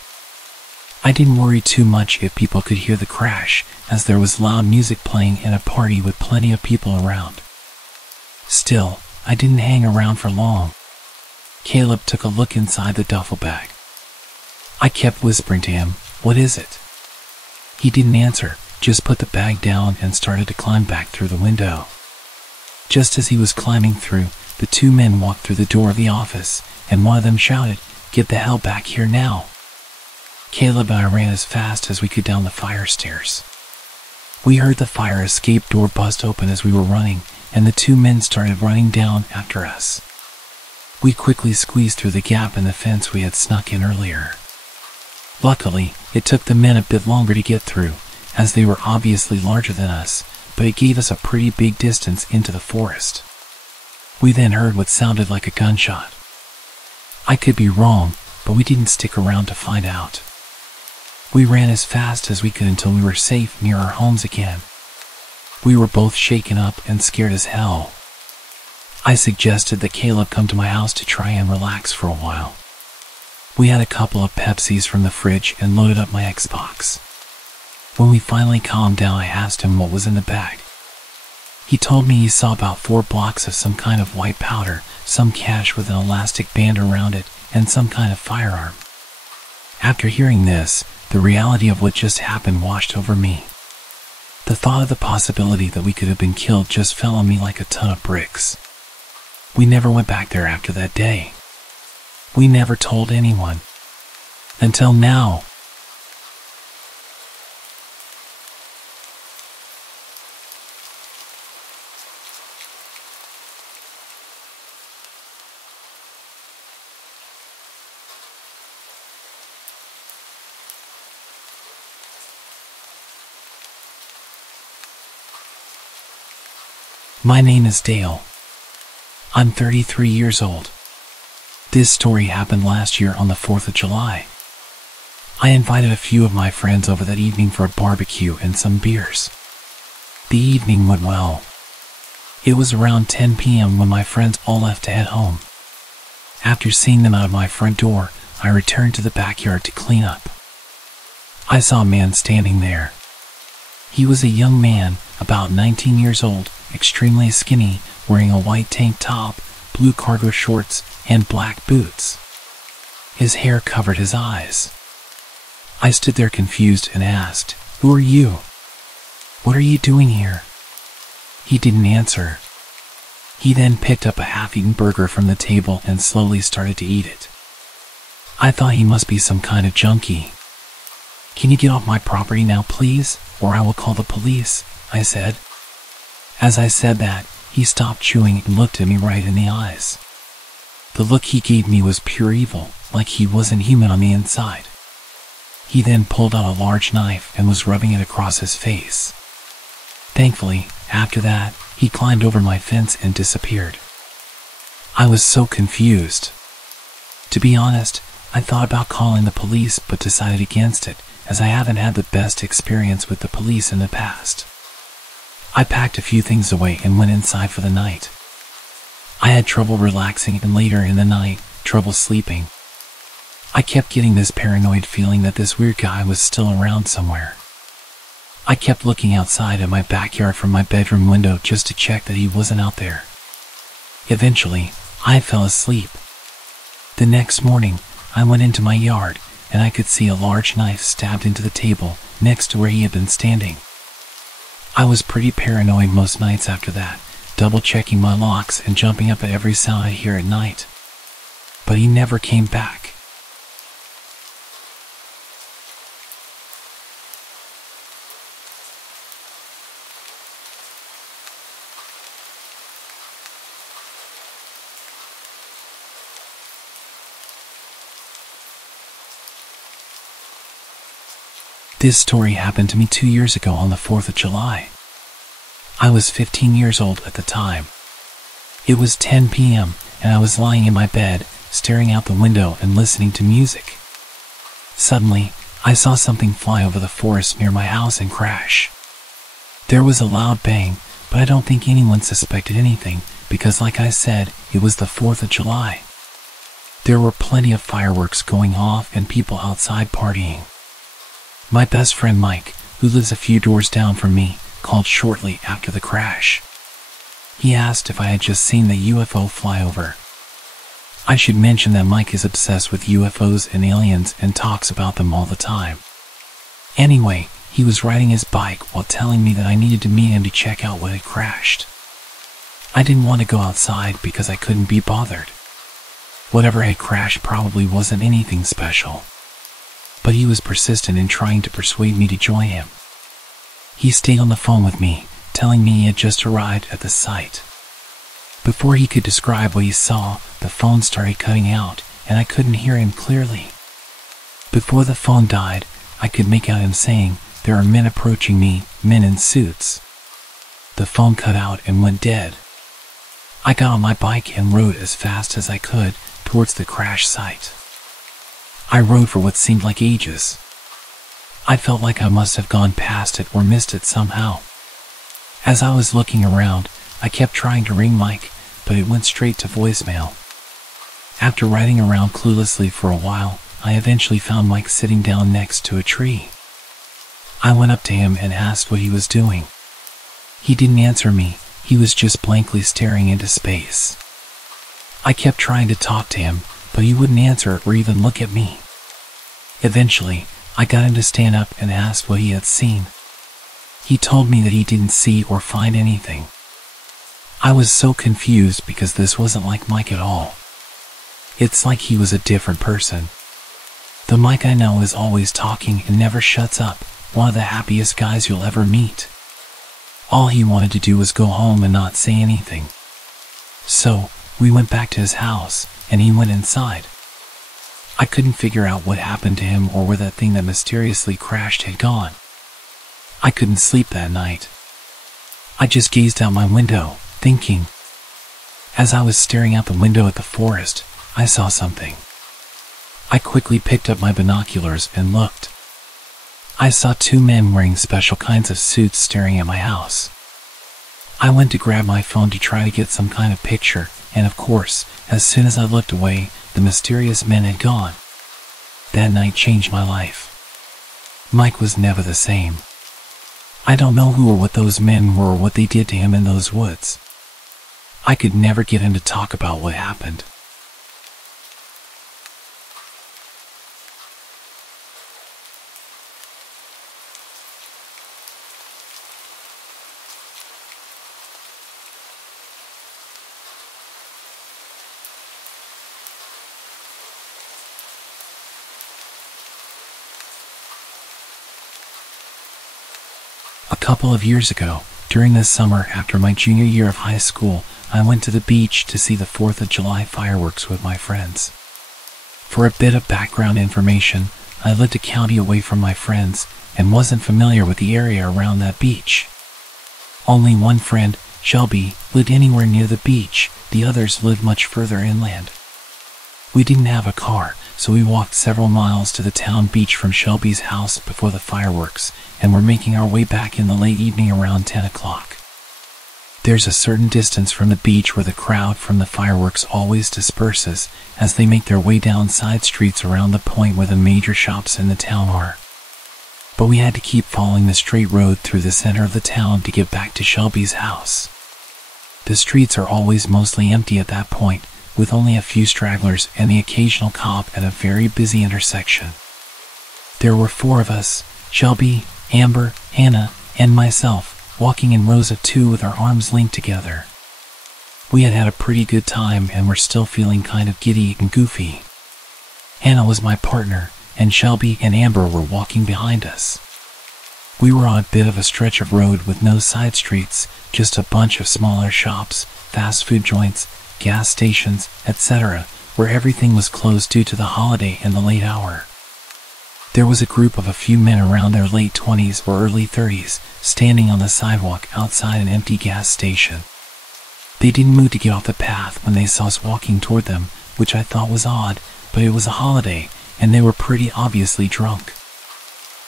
I didn't worry too much if people could hear the crash, as there was loud music playing in a party with plenty of people around. Still, I didn't hang around for long. Caleb took a look inside the duffel bag. I kept whispering to him, "What is it?" He didn't answer, just put the bag down and started to climb back through the window. Just as he was climbing through, the two men walked through the door of the office, and one of them shouted, "Get the hell back here now!" Caleb and I ran as fast as we could down the fire stairs. We heard the fire escape door bust open as we were running, and the two men started running down after us. We quickly squeezed through the gap in the fence we had snuck in earlier. Luckily, it took the men a bit longer to get through, as they were obviously larger than us, but it gave us a pretty big distance into the forest. We then heard what sounded like a gunshot. I could be wrong, but we didn't stick around to find out. We ran as fast as we could until we were safe near our homes again. We were both shaken up and scared as hell. I suggested that Caleb come to my house to try and relax for a while. We had a couple of Pepsis from the fridge and loaded up my Xbox. When we finally calmed down, I asked him what was in the bag. He told me he saw about 4 blocks of some kind of white powder, some cash with an elastic band around it, and some kind of firearm. After hearing this, the reality of what just happened washed over me. The thought of the possibility that we could have been killed just fell on me like a ton of bricks. We never went back there after that day. We never told anyone. Until now. My name is Dale. I'm 33 years old. This story happened last year on the 4th of July. I invited a few of my friends over that evening for a barbecue and some beers. The evening went well. It was around 10 p.m. when my friends all left to head home. After seeing them out of my front door, I returned to the backyard to clean up. I saw a man standing there. He was a young man, about 19 years old, extremely skinny, wearing a white tank top, blue cargo shorts, and black boots. His hair covered his eyes. I stood there confused and asked, "Who are you? What are you doing here?" He didn't answer. He then picked up a half-eaten burger from the table and slowly started to eat it. I thought he must be some kind of junkie. "Can you get off my property now, please, or I will call the police," I said. As I said that, he stopped chewing and looked at me right in the eyes. The look he gave me was pure evil, like he wasn't human on the inside. He then pulled out a large knife and was rubbing it across his face. Thankfully, after that, he climbed over my fence and disappeared. I was so confused. To be honest, I thought about calling the police but decided against it, as I haven't had the best experience with the police in the past. I packed a few things away and went inside for the night. I had trouble relaxing and later in the night, trouble sleeping. I kept getting this paranoid feeling that this weird guy was still around somewhere. I kept looking outside at my backyard from my bedroom window just to check that he wasn't out there. Eventually, I fell asleep. The next morning, I went into my yard and I could see a large knife stabbed into the table next to where he had been standing. I was pretty paranoid most nights after that, double-checking my locks and jumping up at every sound I hear at night. But he never came back. This story happened to me 2 years ago on the 4th of July. I was 15 years old at the time. It was 10 p.m. and I was lying in my bed, staring out the window and listening to music. Suddenly, I saw something fly over the forest near my house and crash. There was a loud bang, but I don't think anyone suspected anything because, like I said, it was the 4th of July. There were plenty of fireworks going off and people outside partying. My best friend Mike, who lives a few doors down from me, called shortly after the crash. He asked if I had just seen the UFO fly over. I should mention that Mike is obsessed with UFOs and aliens and talks about them all the time. Anyway, he was riding his bike while telling me that I needed to meet him to check out what had crashed. I didn't want to go outside because I couldn't be bothered. Whatever had crashed probably wasn't anything special. But he was persistent in trying to persuade me to join him. He stayed on the phone with me, telling me he had just arrived at the site. Before he could describe what he saw, the phone started cutting out, and I couldn't hear him clearly. Before the phone died, I could make out him saying, "There are men approaching me, men in suits." The phone cut out and went dead. I got on my bike and rode as fast as I could towards the crash site. I rode for what seemed like ages. I felt like I must have gone past it or missed it somehow. As I was looking around, I kept trying to ring Mike, but it went straight to voicemail. After riding around cluelessly for a while, I eventually found Mike sitting down next to a tree. I went up to him and asked what he was doing. He didn't answer me, he was just blankly staring into space. I kept trying to talk to him, but he wouldn't answer or even look at me. Eventually, I got him to stand up and asked what he had seen. He told me that he didn't see or find anything. I was so confused because this wasn't like Mike at all. It's like he was a different person. The Mike I know is always talking and never shuts up, one of the happiest guys you'll ever meet. All he wanted to do was go home and not say anything. So, we went back to his house, and he went inside. I couldn't figure out what happened to him or where that thing that mysteriously crashed had gone. I couldn't sleep that night. I just gazed out my window, thinking. As I was staring out the window at the forest, I saw something. I quickly picked up my binoculars and looked. I saw two men wearing special kinds of suits staring at my house. I went to grab my phone to try to get some kind of picture, and of course, as soon as I looked away, the mysterious men had gone. That night changed my life. Mike was never the same. I don't know who or what those men were or what they did to him in those woods. I could never get him to talk about what happened. A couple of years ago, during the summer after my junior year of high school, I went to the beach to see the 4th of July fireworks with my friends. For a bit of background information, I lived a county away from my friends and wasn't familiar with the area around that beach. Only one friend, Shelby, lived anywhere near the beach, the others lived much further inland. We didn't have a car, so we walked several miles to the town beach from Shelby's house before the fireworks, and were making our way back in the late evening around 10 o'clock. There's a certain distance from the beach where the crowd from the fireworks always disperses as they make their way down side streets around the point where the major shops in the town are. But we had to keep following the straight road through the center of the town to get back to Shelby's house. The streets are always mostly empty at that point, with only a few stragglers and the occasional cop at a very busy intersection. There were 4 of us, Shelby, Amber, Hannah, and myself, walking in rows of 2 with our arms linked together. We had had a pretty good time and were still feeling kind of giddy and goofy. Hannah was my partner, and Shelby and Amber were walking behind us. We were on a bit of a stretch of road with no side streets, just a bunch of smaller shops, fast food joints, gas stations, etc., where everything was closed due to the holiday and the late hour. There was a group of a few men around their late 20s or early 30s, standing on the sidewalk outside an empty gas station. They didn't move to get off the path when they saw us walking toward them, which I thought was odd, but it was a holiday, and they were pretty obviously drunk.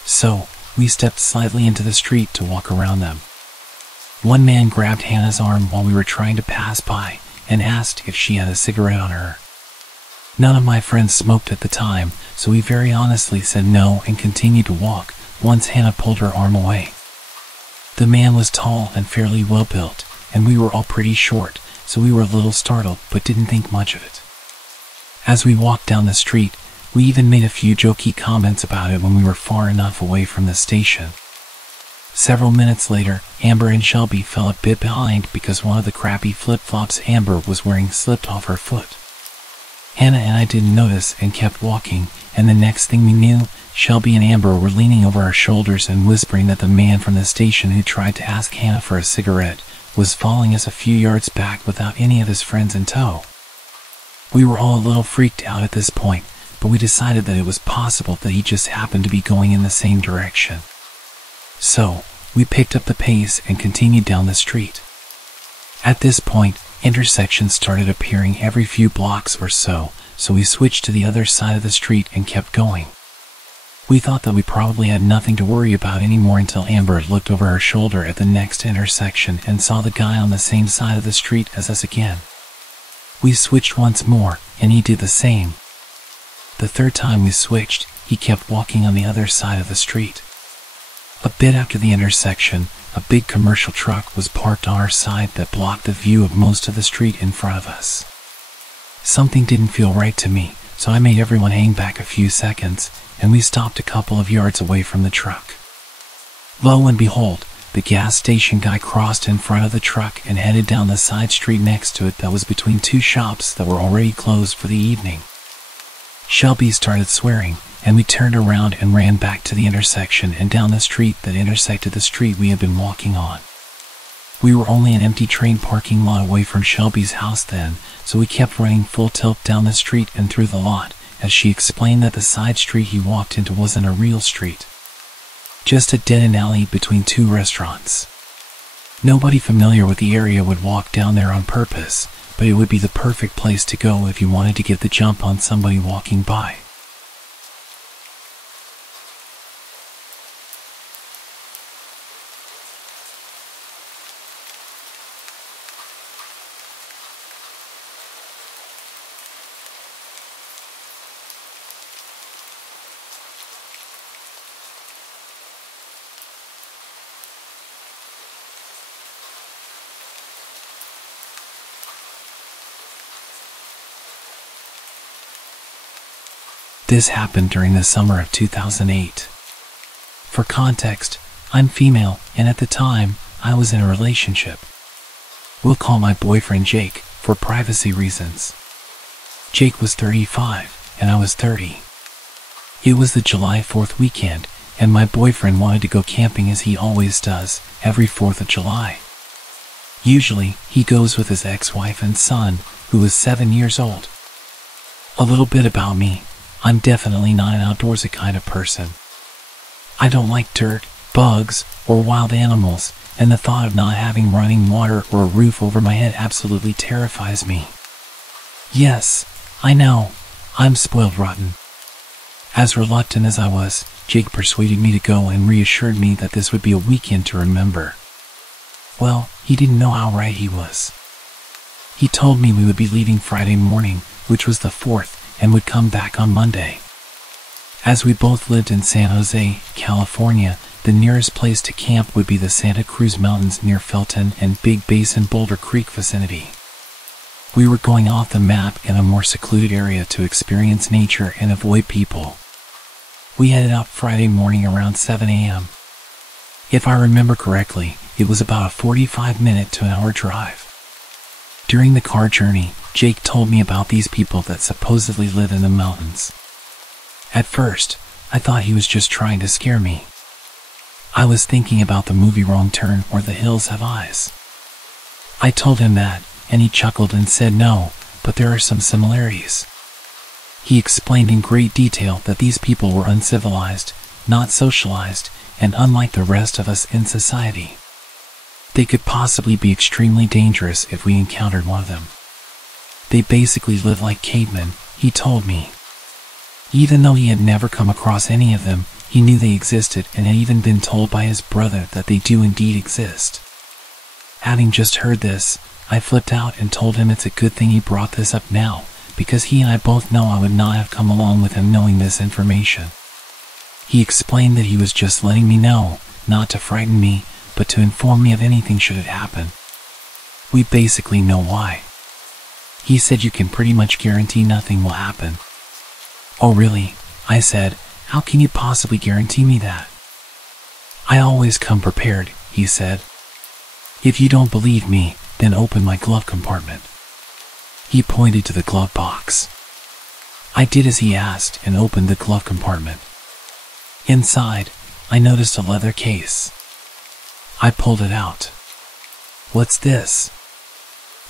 So, we stepped slightly into the street to walk around them. One man grabbed Hannah's arm while we were trying to pass by, and asked if she had a cigarette on her. None of my friends smoked at the time, so we very honestly said no and continued to walk, once Hannah pulled her arm away. The man was tall and fairly well built, and we were all pretty short, so we were a little startled but didn't think much of it. As we walked down the street, we even made a few jokey comments about it when we were far enough away from the station. Several minutes later, Amber and Shelby fell a bit behind because one of the crappy flip-flops Amber was wearing slipped off her foot. Hannah and I didn't notice and kept walking, and the next thing we knew, Shelby and Amber were leaning over our shoulders and whispering that the man from the station who tried to ask Hannah for a cigarette was following us a few yards back without any of his friends in tow. We were all a little freaked out at this point, but we decided that it was possible that he just happened to be going in the same direction. So, we picked up the pace and continued down the street. At this point, intersections started appearing every few blocks or so we switched to the other side of the street and kept going. We thought that we probably had nothing to worry about anymore until Amber looked over her shoulder at the next intersection and saw the guy on the same side of the street as us again. We switched once more, and he did the same. The third time we switched, he kept walking on the other side of the street. A bit after the intersection, a big commercial truck was parked on our side that blocked the view of most of the street in front of us. Something didn't feel right to me, so I made everyone hang back a few seconds, and we stopped a couple of yards away from the truck. Lo and behold, the gas station guy crossed in front of the truck and headed down the side street next to it that was between 2 shops that were already closed for the evening. Shelby started swearing, and we turned around and ran back to the intersection and down the street that intersected the street we had been walking on. We were only an empty train parking lot away from Shelby's house then, so we kept running full tilt down the street and through the lot, as she explained that the side street he walked into wasn't a real street. Just a dead-end alley between 2 restaurants. Nobody familiar with the area would walk down there on purpose, but it would be the perfect place to go if you wanted to get the jump on somebody walking by. This happened during the summer of 2008. For context, I'm female, and at the time, I was in a relationship. We'll call my boyfriend Jake, for privacy reasons. Jake was 35, and I was 30. It was the July 4th weekend, and my boyfriend wanted to go camping as he always does, every 4th of July. Usually, he goes with his ex-wife and son, who is 7 years old. A little bit about me. I'm definitely not an outdoorsy kind of person. I don't like dirt, bugs, or wild animals, and the thought of not having running water or a roof over my head absolutely terrifies me. Yes, I know, I'm spoiled rotten. As reluctant as I was, Jake persuaded me to go and reassured me that this would be a weekend to remember. Well, He didn't know how right he was. He told me we would be leaving Friday morning, which was the 4th, and would come back on Monday. As we both lived in San Jose, California, the nearest place to camp would be the Santa Cruz Mountains near Felton and Big Basin Boulder Creek vicinity. We were going off the map in a more secluded area to experience nature and avoid people. We headed out Friday morning around 7 a.m. If I remember correctly, it was about a 45-minute to an hour drive. During the car journey, Jake told me about these people that supposedly live in the mountains. At first, I thought he was just trying to scare me. I was thinking about the movie Wrong Turn or The Hills Have Eyes. I told him that, and he chuckled and said no, but there are some similarities. He explained in great detail that these people were uncivilized, not socialized, and unlike the rest of us in society. They could possibly be extremely dangerous if we encountered one of them. They basically live like cavemen, he told me. Even though he had never come across any of them, he knew they existed and had even been told by his brother that they do indeed exist. Having just heard this, I flipped out and told him it's a good thing he brought this up now, because he and I both know I would not have come along with him knowing this information. He explained that he was just letting me know, not to frighten me, but to inform me of anything should it happen. We basically know why. He said you can pretty much guarantee nothing will happen. Oh really? I said, how can you possibly guarantee me that? I always come prepared, he said. If you don't believe me, then open my glove compartment. He pointed to the glove box. I did as he asked and opened the glove compartment. Inside, I noticed a leather case. I pulled it out. What's this?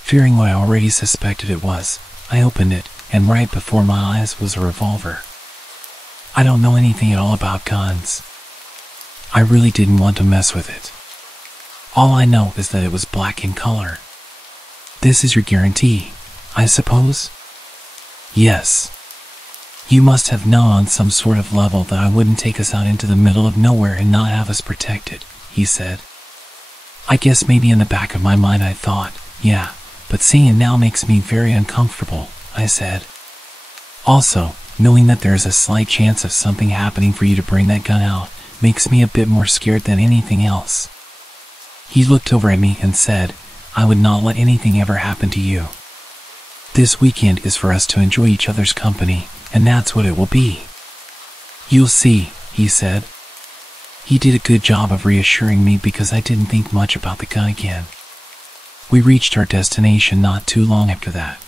Fearing what I already suspected it was, I opened it, and right before my eyes was a revolver. I don't know anything at all about guns. I really didn't want to mess with it. All I know is that it was black in color. This is your guarantee, I suppose? Yes. You must have known on some sort of level that I wouldn't take us out into the middle of nowhere and not have us protected, he said. I guess maybe in the back of my mind I thought, yeah, but seeing it now makes me very uncomfortable, I said. Also, knowing that there is a slight chance of something happening for you to bring that gun out makes me a bit more scared than anything else. He looked over at me and said, I would not let anything ever happen to you. This weekend is for us to enjoy each other's company, and that's what it will be. You'll see, he said. He did a good job of reassuring me because I didn't think much about the gun again. We reached our destination not too long after that.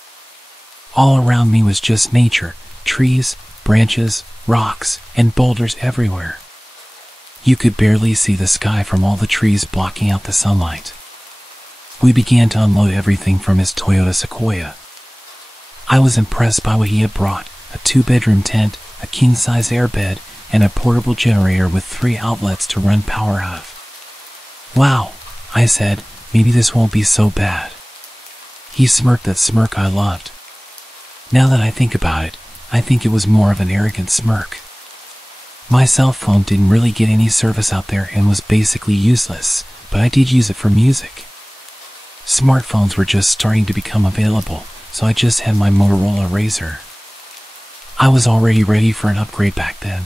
All around me was just nature, trees, branches, rocks, and boulders everywhere. You could barely see the sky from all the trees blocking out the sunlight. We began to unload everything from his Toyota Sequoia. I was impressed by what he had brought, a 2-bedroom tent, a king-size airbed, and a portable generator with 3 outlets to run power out of. Wow, I said, maybe this won't be so bad. He smirked that smirk I loved. Now that I think about it, I think it was more of an arrogant smirk. My cell phone didn't really get any service out there and was basically useless, but I did use it for music. Smartphones were just starting to become available, so I just had my Motorola Razr. I was already ready for an upgrade back then.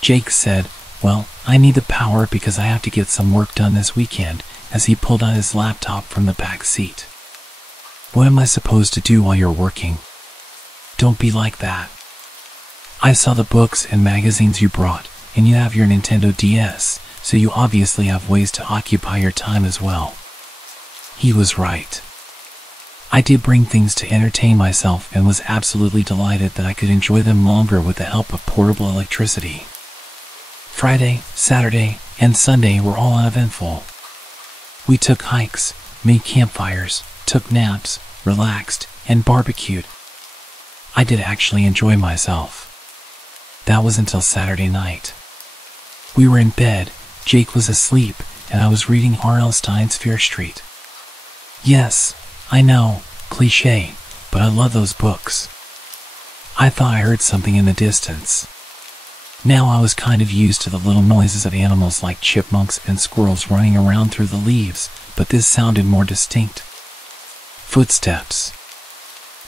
Jake said, well, I need the power because I have to get some work done this weekend, as he pulled out his laptop from the back seat. What am I supposed to do while you're working? Don't be like that. I saw the books and magazines you brought, and you have your Nintendo DS, so you obviously have ways to occupy your time as well. He was right. I did bring things to entertain myself and was absolutely delighted that I could enjoy them longer with the help of portable electricity. Friday, Saturday, and Sunday were all uneventful. We took hikes, made campfires, took naps, relaxed, and barbecued. I did actually enjoy myself. That was until Saturday night. We were in bed, Jake was asleep, and I was reading R.L. Stine's Fear Street. Yes, I know, cliché, but I love those books. I thought I heard something in the distance. Now I was kind of used to the little noises of animals like chipmunks and squirrels running around through the leaves, but this sounded more distinct. Footsteps.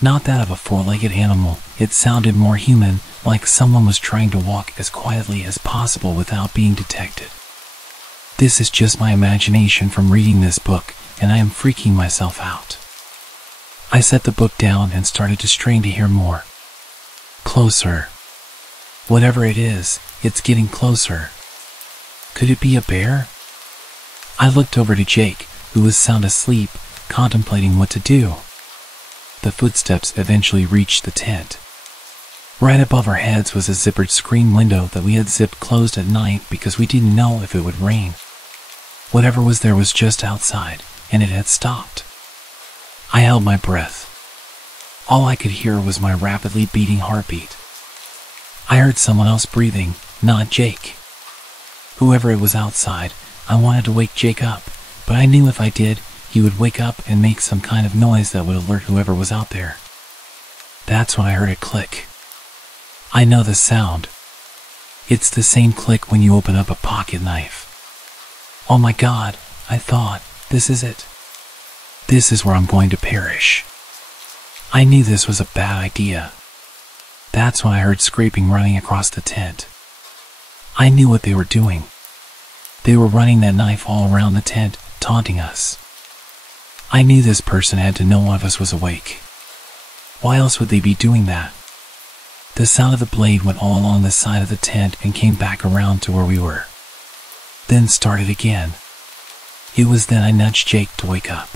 Not that of a four-legged animal, it sounded more human, like someone was trying to walk as quietly as possible without being detected. This is just my imagination from reading this book, and I am freaking myself out. I set the book down and started to strain to hear more. Closer. Whatever it is, it's getting closer. Could it be a bear? I looked over to Jake, who was sound asleep, contemplating what to do. The footsteps eventually reached the tent. Right above our heads was a zippered screen window that we had zipped closed at night because we didn't know if it would rain. Whatever was there was just outside, and it had stopped. I held my breath. All I could hear was my rapidly beating heartbeat. I heard someone else breathing, not Jake. Whoever it was outside, I wanted to wake Jake up, but I knew if I did, he would wake up and make some kind of noise that would alert whoever was out there. That's when I heard a click. I know the sound. It's the same click when you open up a pocket knife. Oh my God, I thought, this is it. This is where I'm going to perish. I knew this was a bad idea. That's when I heard scraping running across the tent. I knew what they were doing. They were running that knife all around the tent, taunting us. I knew this person had to know one of us was awake. Why else would they be doing that? The sound of the blade went all along the side of the tent and came back around to where we were. Then started again. It was then I nudged Jake to wake up.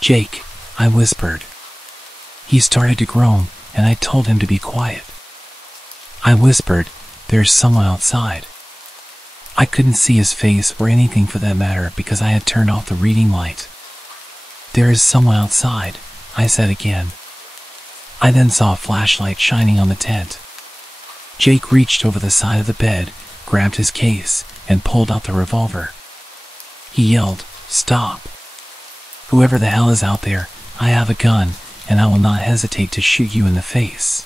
Jake, I whispered. He started to groan, and I told him to be quiet. I whispered, there's someone outside. I couldn't see his face or anything for that matter because I had turned off the reading light. There is someone outside, I said again. I then saw a flashlight shining on the tent. Jake reached over the side of the bed, grabbed his case, and pulled out the revolver. He yelled, "Stop! Whoever the hell is out there, I have a gun, and I will not hesitate to shoot you in the face.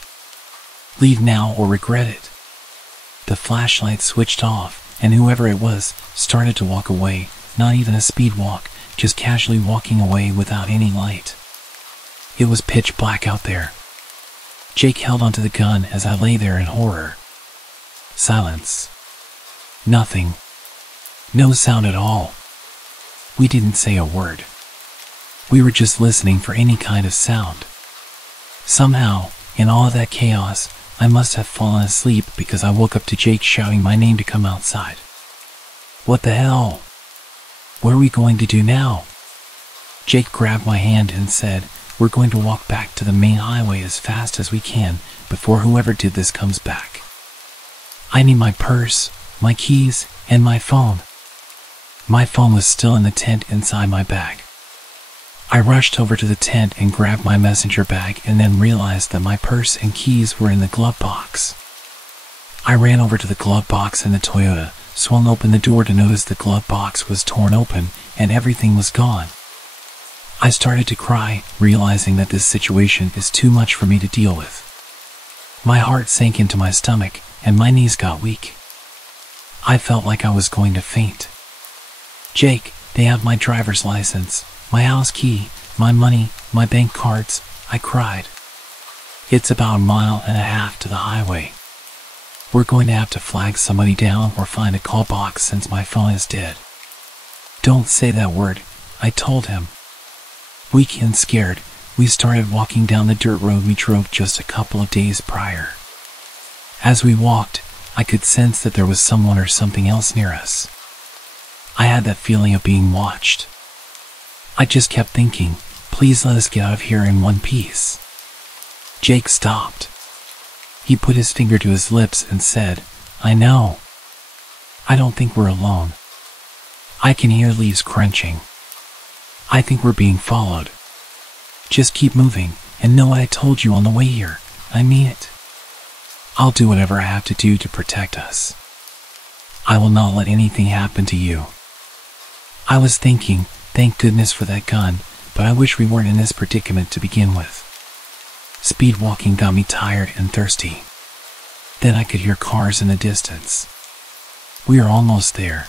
Leave now or regret it." The flashlight switched off, and whoever it was started to walk away, not even a speed walk, just casually walking away without any light. It was pitch black out there. Jake held onto the gun as I lay there in horror. Silence. Nothing. No sound at all. We didn't say a word. We were just listening for any kind of sound. Somehow, in all of that chaos, I must have fallen asleep because I woke up to Jake shouting my name to come outside. What the hell? What are we going to do now? Jake grabbed my hand and said, "We're going to walk back to the main highway as fast as we can before whoever did this comes back. I need my purse, my keys, and my phone." My phone was still in the tent inside my bag. I rushed over to the tent and grabbed my messenger bag and then realized that my purse and keys were in the glove box. I ran over to the glove box in the Toyota, swung open the door to notice the glove box was torn open and everything was gone. I started to cry, realizing that this situation is too much for me to deal with. My heart sank into my stomach and my knees got weak. I felt like I was going to faint. "Jake, they have my driver's license, my house key, my money, my bank cards," I cried. "It's about 1.5 miles to the highway. We're going to have to flag somebody down or find a call box since my phone is dead." "Don't say that word," I told him. Weak and scared, we started walking down the dirt road we drove just a couple of days prior. As we walked, I could sense that there was someone or something else near us. I had that feeling of being watched. I just kept thinking, please let us get out of here in one piece. Jake stopped. He put his finger to his lips and said, "I know. I don't think we're alone. I can hear leaves crunching. I think we're being followed. Just keep moving and know what I told you on the way here. I mean it. I'll do whatever I have to do to protect us. I will not let anything happen to you." I was thinking, thank goodness for that gun, but I wish we weren't in this predicament to begin with. Speed walking got me tired and thirsty. Then I could hear cars in the distance. We are almost there.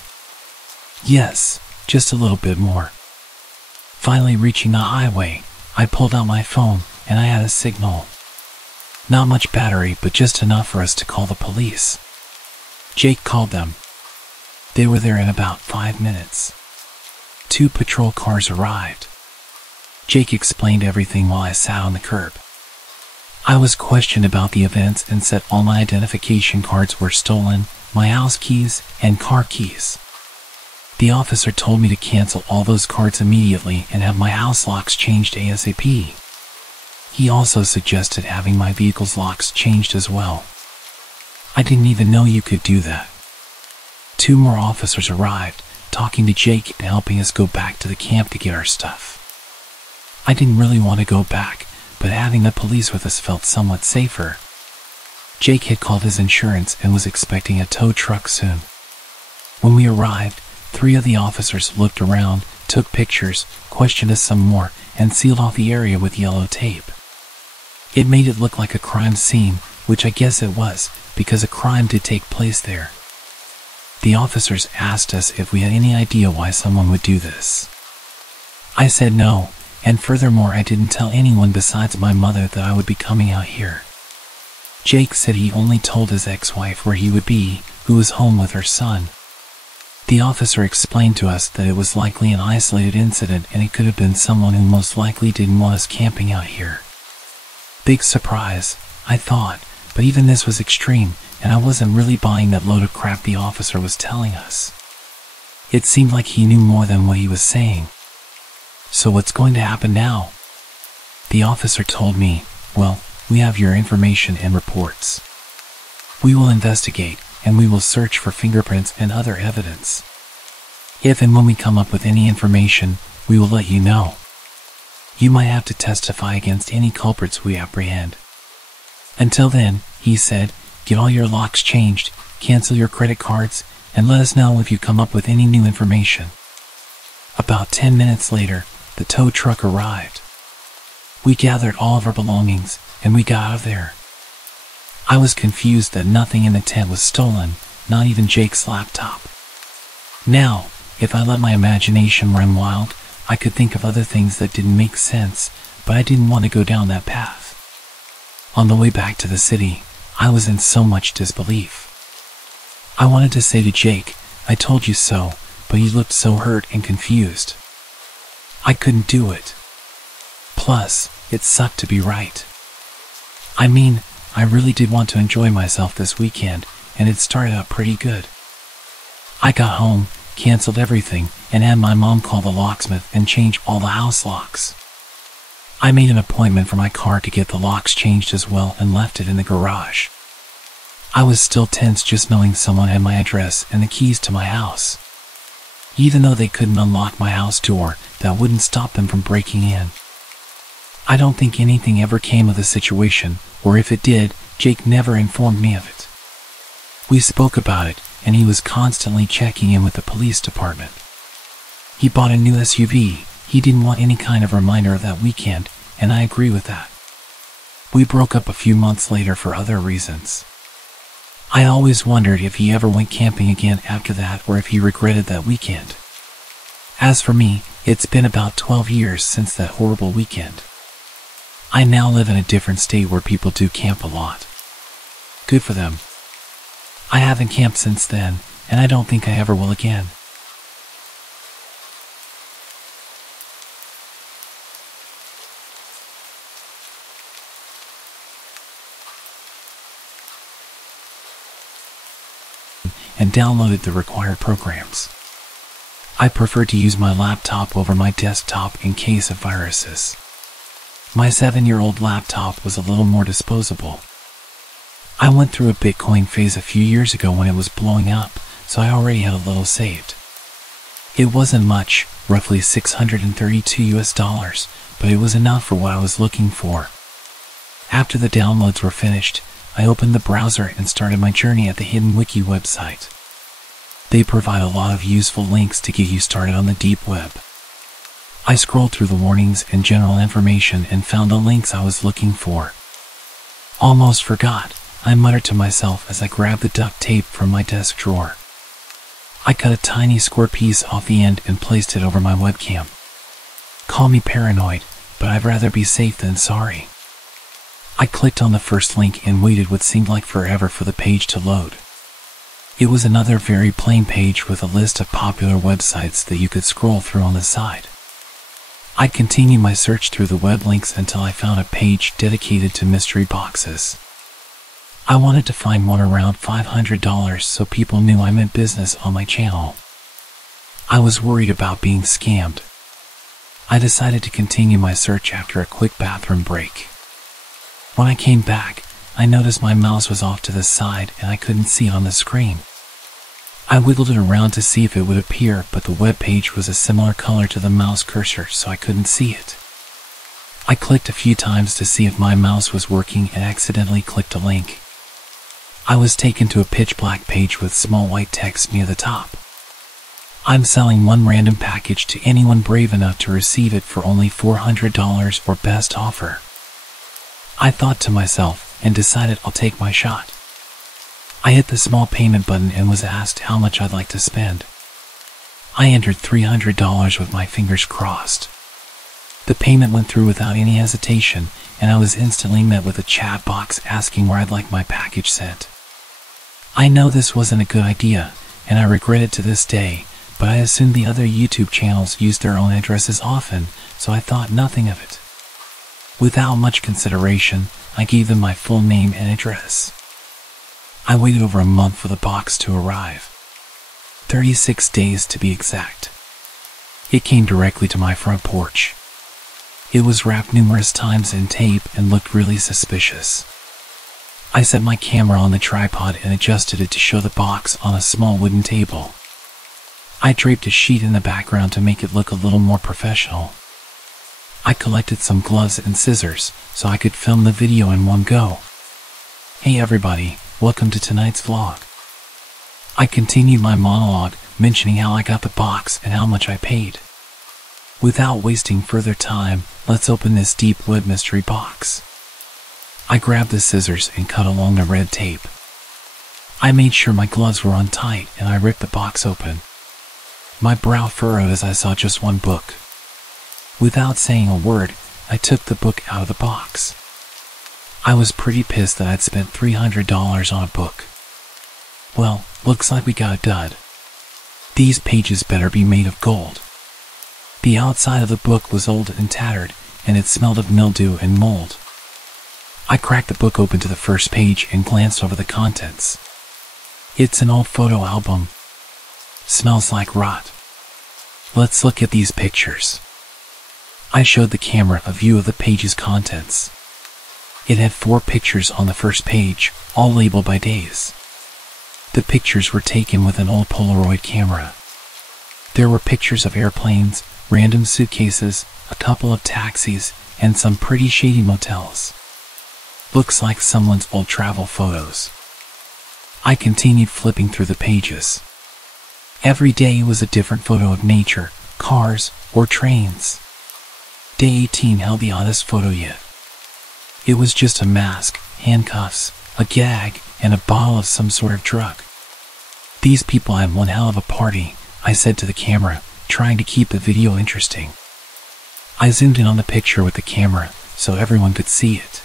Yes, just a little bit more. Finally reaching the highway, I pulled out my phone and I had a signal. Not much battery, but just enough for us to call the police. Jake called them. They were there in about 5 minutes. 2 patrol cars arrived. Jake explained everything while I sat on the curb. I was questioned about the events and said all my identification cards were stolen, my house keys, and car keys. The officer told me to cancel all those cards immediately and have my house locks changed ASAP. He also suggested having my vehicle's locks changed as well. I didn't even know you could do that. 2 more officers arrived, talking to Jake and helping us go back to the camp to get our stuff. I didn't really want to go back, but having the police with us felt somewhat safer. Jake had called his insurance and was expecting a tow truck soon. When we arrived, 3 of the officers looked around, took pictures, questioned us some more, and sealed off the area with yellow tape. It made it look like a crime scene, which I guess it was, because a crime did take place there. The officers asked us if we had any idea why someone would do this. I said no, and furthermore I didn't tell anyone besides my mother that I would be coming out here. Jake said he only told his ex-wife where he would be, who was home with her son. The officer explained to us that it was likely an isolated incident and it could have been someone who most likely didn't want us camping out here. Big surprise, I thought, but even this was extreme, and I wasn't really buying that load of crap the officer was telling us. It seemed like he knew more than what he was saying. So what's going to happen now? The officer told me, well, we have your information and reports. We will investigate, and we will search for fingerprints and other evidence. If and when we come up with any information, we will let you know. You might have to testify against any culprits we apprehend. Until then, he said, get all your locks changed, cancel your credit cards, and let us know if you come up with any new information. About 10 minutes later, the tow truck arrived. We gathered all of our belongings, and we got out of there. I was confused that nothing in the tent was stolen, not even Jake's laptop. Now, if I let my imagination run wild, I could think of other things that didn't make sense, but I didn't want to go down that path. On the way back to the city, I was in so much disbelief. I wanted to say to Jake, I told you so, but he looked so hurt and confused. I couldn't do it. Plus, it sucked to be right. I mean, I really did want to enjoy myself this weekend, and it started out pretty good. I got home, canceled everything, and had my mom call the locksmith and change all the house locks. I made an appointment for my car to get the locks changed as well and left it in the garage. I was still tense just knowing someone had my address and the keys to my house. Even though they couldn't unlock my house door, that wouldn't stop them from breaking in. I don't think anything ever came of the situation, or if it did, Jake never informed me of it. We spoke about it, and he was constantly checking in with the police department. He bought a new SUV. He didn't want any kind of reminder of that weekend, and I agree with that. We broke up a few months later for other reasons. I always wondered if he ever went camping again after that or if he regretted that weekend. As for me, it's been about 12 years since that horrible weekend. I now live in a different state where people do camp a lot. Good for them. I haven't camped since then, and I don't think I ever will again. And downloaded the required programs. I prefer to use my laptop over my desktop in case of viruses. My 7-year-old laptop was a little more disposable. I went through a Bitcoin phase a few years ago when it was blowing up, so I already had a little saved. It wasn't much, roughly $632, but it was enough for what I was looking for. After the downloads were finished, I opened the browser and started my journey at the Hidden Wiki website. They provide a lot of useful links to get you started on the deep web. I scrolled through the warnings and general information and found the links I was looking for. Almost forgot, I muttered to myself as I grabbed the duct tape from my desk drawer. I cut a tiny square piece off the end and placed it over my webcam. Call me paranoid, but I'd rather be safe than sorry. I clicked on the first link and waited what seemed like forever for the page to load. It was another very plain page with a list of popular websites that you could scroll through on the side. I continued my search through the web links until I found a page dedicated to mystery boxes. I wanted to find one around $500 so people knew I meant business on my channel. I was worried about being scammed. I decided to continue my search after a quick bathroom break. When I came back, I noticed my mouse was off to the side and I couldn't see it on the screen. I wiggled it around to see if it would appear, but the web page was a similar color to the mouse cursor, so I couldn't see it. I clicked a few times to see if my mouse was working and accidentally clicked a link. I was taken to a pitch black page with small white text near the top. I'm selling one random package to anyone brave enough to receive it for only $400 or best offer. I thought to myself and decided I'll take my shot. I hit the small payment button and was asked how much I'd like to spend. I entered $300 with my fingers crossed. The payment went through without any hesitation, and I was instantly met with a chat box asking where I'd like my package sent. I know this wasn't a good idea, and I regret it to this day, but I assumed the other YouTube channels used their own addresses often, so I thought nothing of it. Without much consideration, I gave them my full name and address. I waited over a month for the box to arrive. 36 days to be exact. It came directly to my front porch. It was wrapped numerous times in tape and looked really suspicious. I set my camera on the tripod and adjusted it to show the box on a small wooden table. I draped a sheet in the background to make it look a little more professional. I collected some gloves and scissors so I could film the video in one go. Hey everybody, welcome to tonight's vlog. I continued my monologue, mentioning how I got the box and how much I paid. Without wasting further time, let's open this deep web mystery box. I grabbed the scissors and cut along the red tape. I made sure my gloves were on tight and I ripped the box open. My brow furrowed as I saw just one book. Without saying a word, I took the book out of the box. I was pretty pissed that I'd spent $300 on a book. Well, looks like we got a dud. These pages better be made of gold. The outside of the book was old and tattered, and it smelled of mildew and mold. I cracked the book open to the first page and glanced over the contents. It's an old photo album. Smells like rot. Let's look at these pictures. I showed the camera a view of the page's contents. It had 4 pictures on the first page, all labeled by days. The pictures were taken with an old Polaroid camera. There were pictures of airplanes, random suitcases, a couple of taxis, and some pretty shady motels. Looks like someone's old travel photos. I continued flipping through the pages. Every day was a different photo of nature, cars, or trains. Day 18 held the oddest photo yet. It was just a mask, handcuffs, a gag, and a bottle of some sort of drug. These people had one hell of a party, I said to the camera, trying to keep the video interesting. I zoomed in on the picture with the camera so everyone could see it.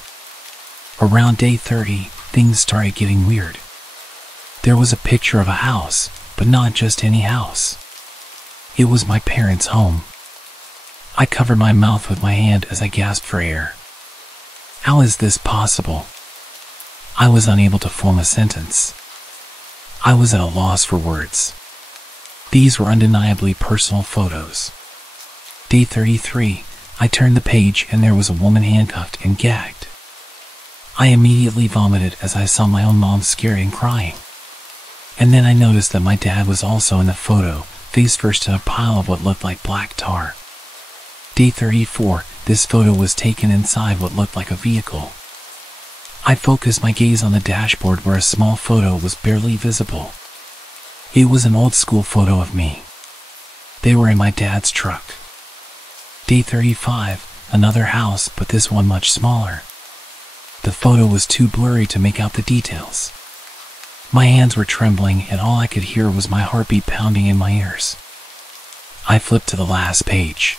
Around day 30, things started getting weird. There was a picture of a house, but not just any house. It was my parents' home. I covered my mouth with my hand as I gasped for air. How is this possible? I was unable to form a sentence. I was at a loss for words. These were undeniably personal photos. Day 33, I turned the page and there was a woman handcuffed and gagged. I immediately vomited as I saw my own mom scared and crying. And then I noticed that my dad was also in the photo, face first in a pile of what looked like black tar. Day 34, this photo was taken inside what looked like a vehicle. I focused my gaze on the dashboard where a small photo was barely visible. It was an old school photo of me. They were in my dad's truck. Day 35, another house, but this one much smaller. The photo was too blurry to make out the details. My hands were trembling and all I could hear was my heartbeat pounding in my ears. I flipped to the last page.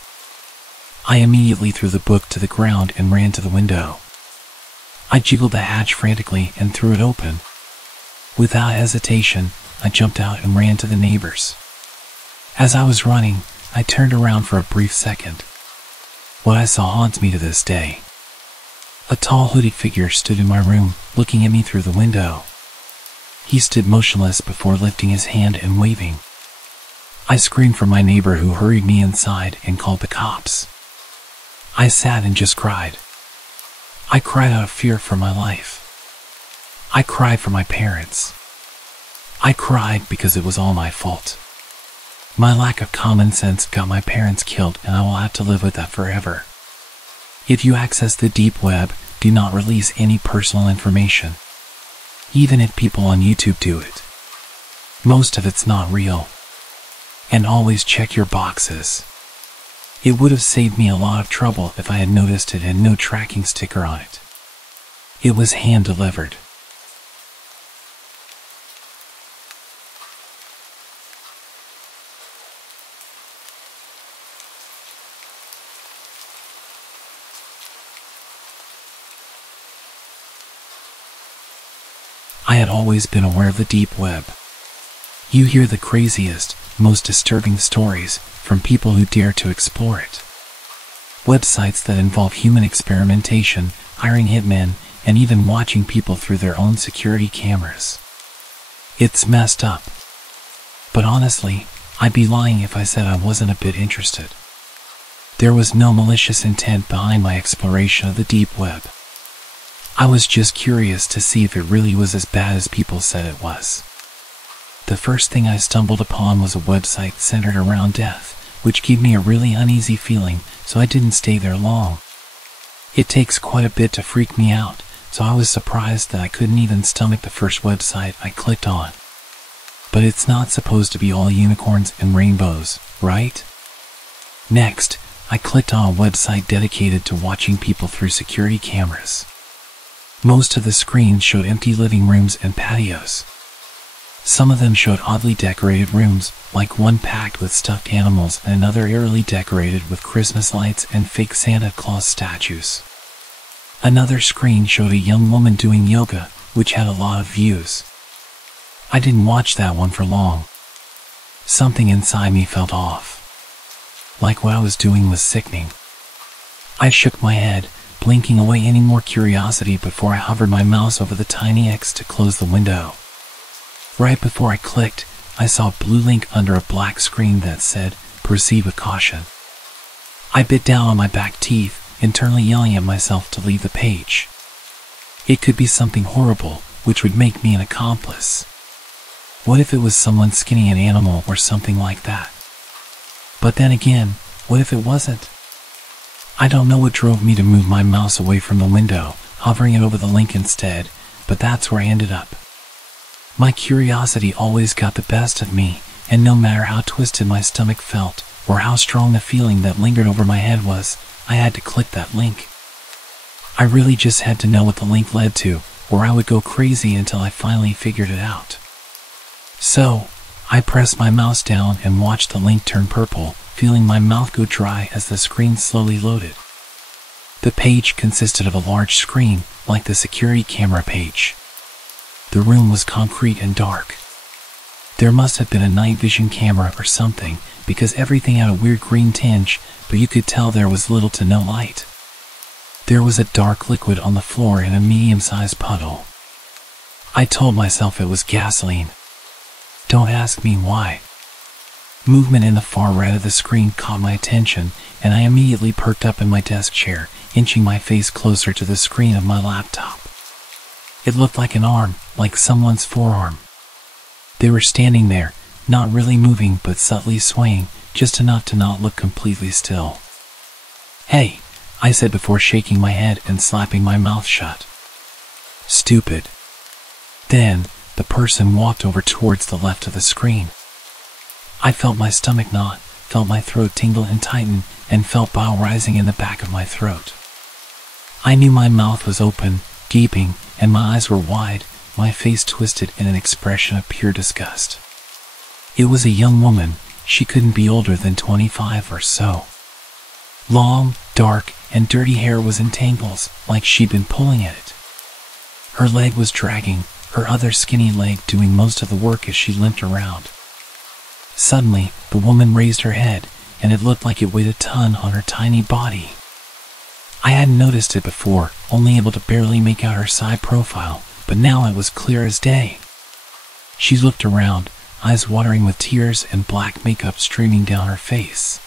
I immediately threw the book to the ground and ran to the window. I jiggled the hatch frantically and threw it open. Without hesitation, I jumped out and ran to the neighbors. As I was running, I turned around for a brief second. What I saw haunts me to this day. A tall hooded figure stood in my room, looking at me through the window. He stood motionless before lifting his hand and waving. I screamed for my neighbor, who hurried me inside and called the cops. I sat and just cried. I cried out of fear for my life. I cried for my parents. I cried because it was all my fault. My lack of common sense got my parents killed, and I will have to live with that forever. If you access the deep web, do not release any personal information. Even if people on YouTube do it. Most of it's not real. And always check your boxes. It would have saved me a lot of trouble if I had noticed it had no tracking sticker on it. It was hand-delivered. I had always been aware of the deep web. You hear the craziest, most disturbing stories from people who dare to explore it. Websites that involve human experimentation, hiring hitmen, and even watching people through their own security cameras. It's messed up. But honestly, I'd be lying if I said I wasn't a bit interested. There was no malicious intent behind my exploration of the deep web. I was just curious to see if it really was as bad as people said it was. The first thing I stumbled upon was a website centered around death, which gave me a really uneasy feeling, so I didn't stay there long. It takes quite a bit to freak me out, so I was surprised that I couldn't even stomach the first website I clicked on. But it's not supposed to be all unicorns and rainbows, right? Next, I clicked on a website dedicated to watching people through security cameras. Most of the screens showed empty living rooms and patios. Some of them showed oddly decorated rooms, like one packed with stuffed animals and another eerily decorated with Christmas lights and fake Santa Claus statues. Another screen showed a young woman doing yoga, which had a lot of views. I didn't watch that one for long. Something inside me felt off. Like what I was doing was sickening. I shook my head, blinking away any more curiosity before I hovered my mouse over the tiny X to close the window. Right before I clicked, I saw a blue link under a black screen that said, "Proceed with caution." I bit down on my back teeth, internally yelling at myself to leave the page. It could be something horrible, which would make me an accomplice. What if it was someone skinning an animal or something like that? But then again, what if it wasn't? I don't know what drove me to move my mouse away from the window, hovering it over the link instead, but that's where I ended up. My curiosity always got the best of me, and no matter how twisted my stomach felt, or how strong the feeling that lingered over my head was, I had to click that link. I really just had to know what the link led to, or I would go crazy until I finally figured it out. So, I pressed my mouse down and watched the link turn purple, feeling my mouth go dry as the screen slowly loaded. The page consisted of a large screen, like the security camera page. The room was concrete and dark. There must have been a night vision camera or something, because everything had a weird green tinge, but you could tell there was little to no light. There was a dark liquid on the floor in a medium-sized puddle. I told myself it was gasoline. Don't ask me why. Movement in the far right of the screen caught my attention, and I immediately perked up in my desk chair, inching my face closer to the screen of my laptop. It looked like an arm, like someone's forearm. They were standing there, not really moving but subtly swaying, just enough to not look completely still. "Hey," I said before shaking my head and slapping my mouth shut. "Stupid." Then, the person walked over towards the left of the screen. I felt my stomach knot, felt my throat tingle and tighten, and felt bile rising in the back of my throat. I knew my mouth was open, gaping, and my eyes were wide, my face twisted in an expression of pure disgust. It was a young woman. She couldn't be older than 25 or so. Long, dark, and dirty hair was in tangles, like she'd been pulling at it. Her leg was dragging, her other skinny leg doing most of the work as she limped around. Suddenly, the woman raised her head, and it looked like it weighed a ton on her tiny body. I hadn't noticed it before, only able to barely make out her side profile, but now it was clear as day. She looked around, eyes watering with tears and black makeup streaming down her face.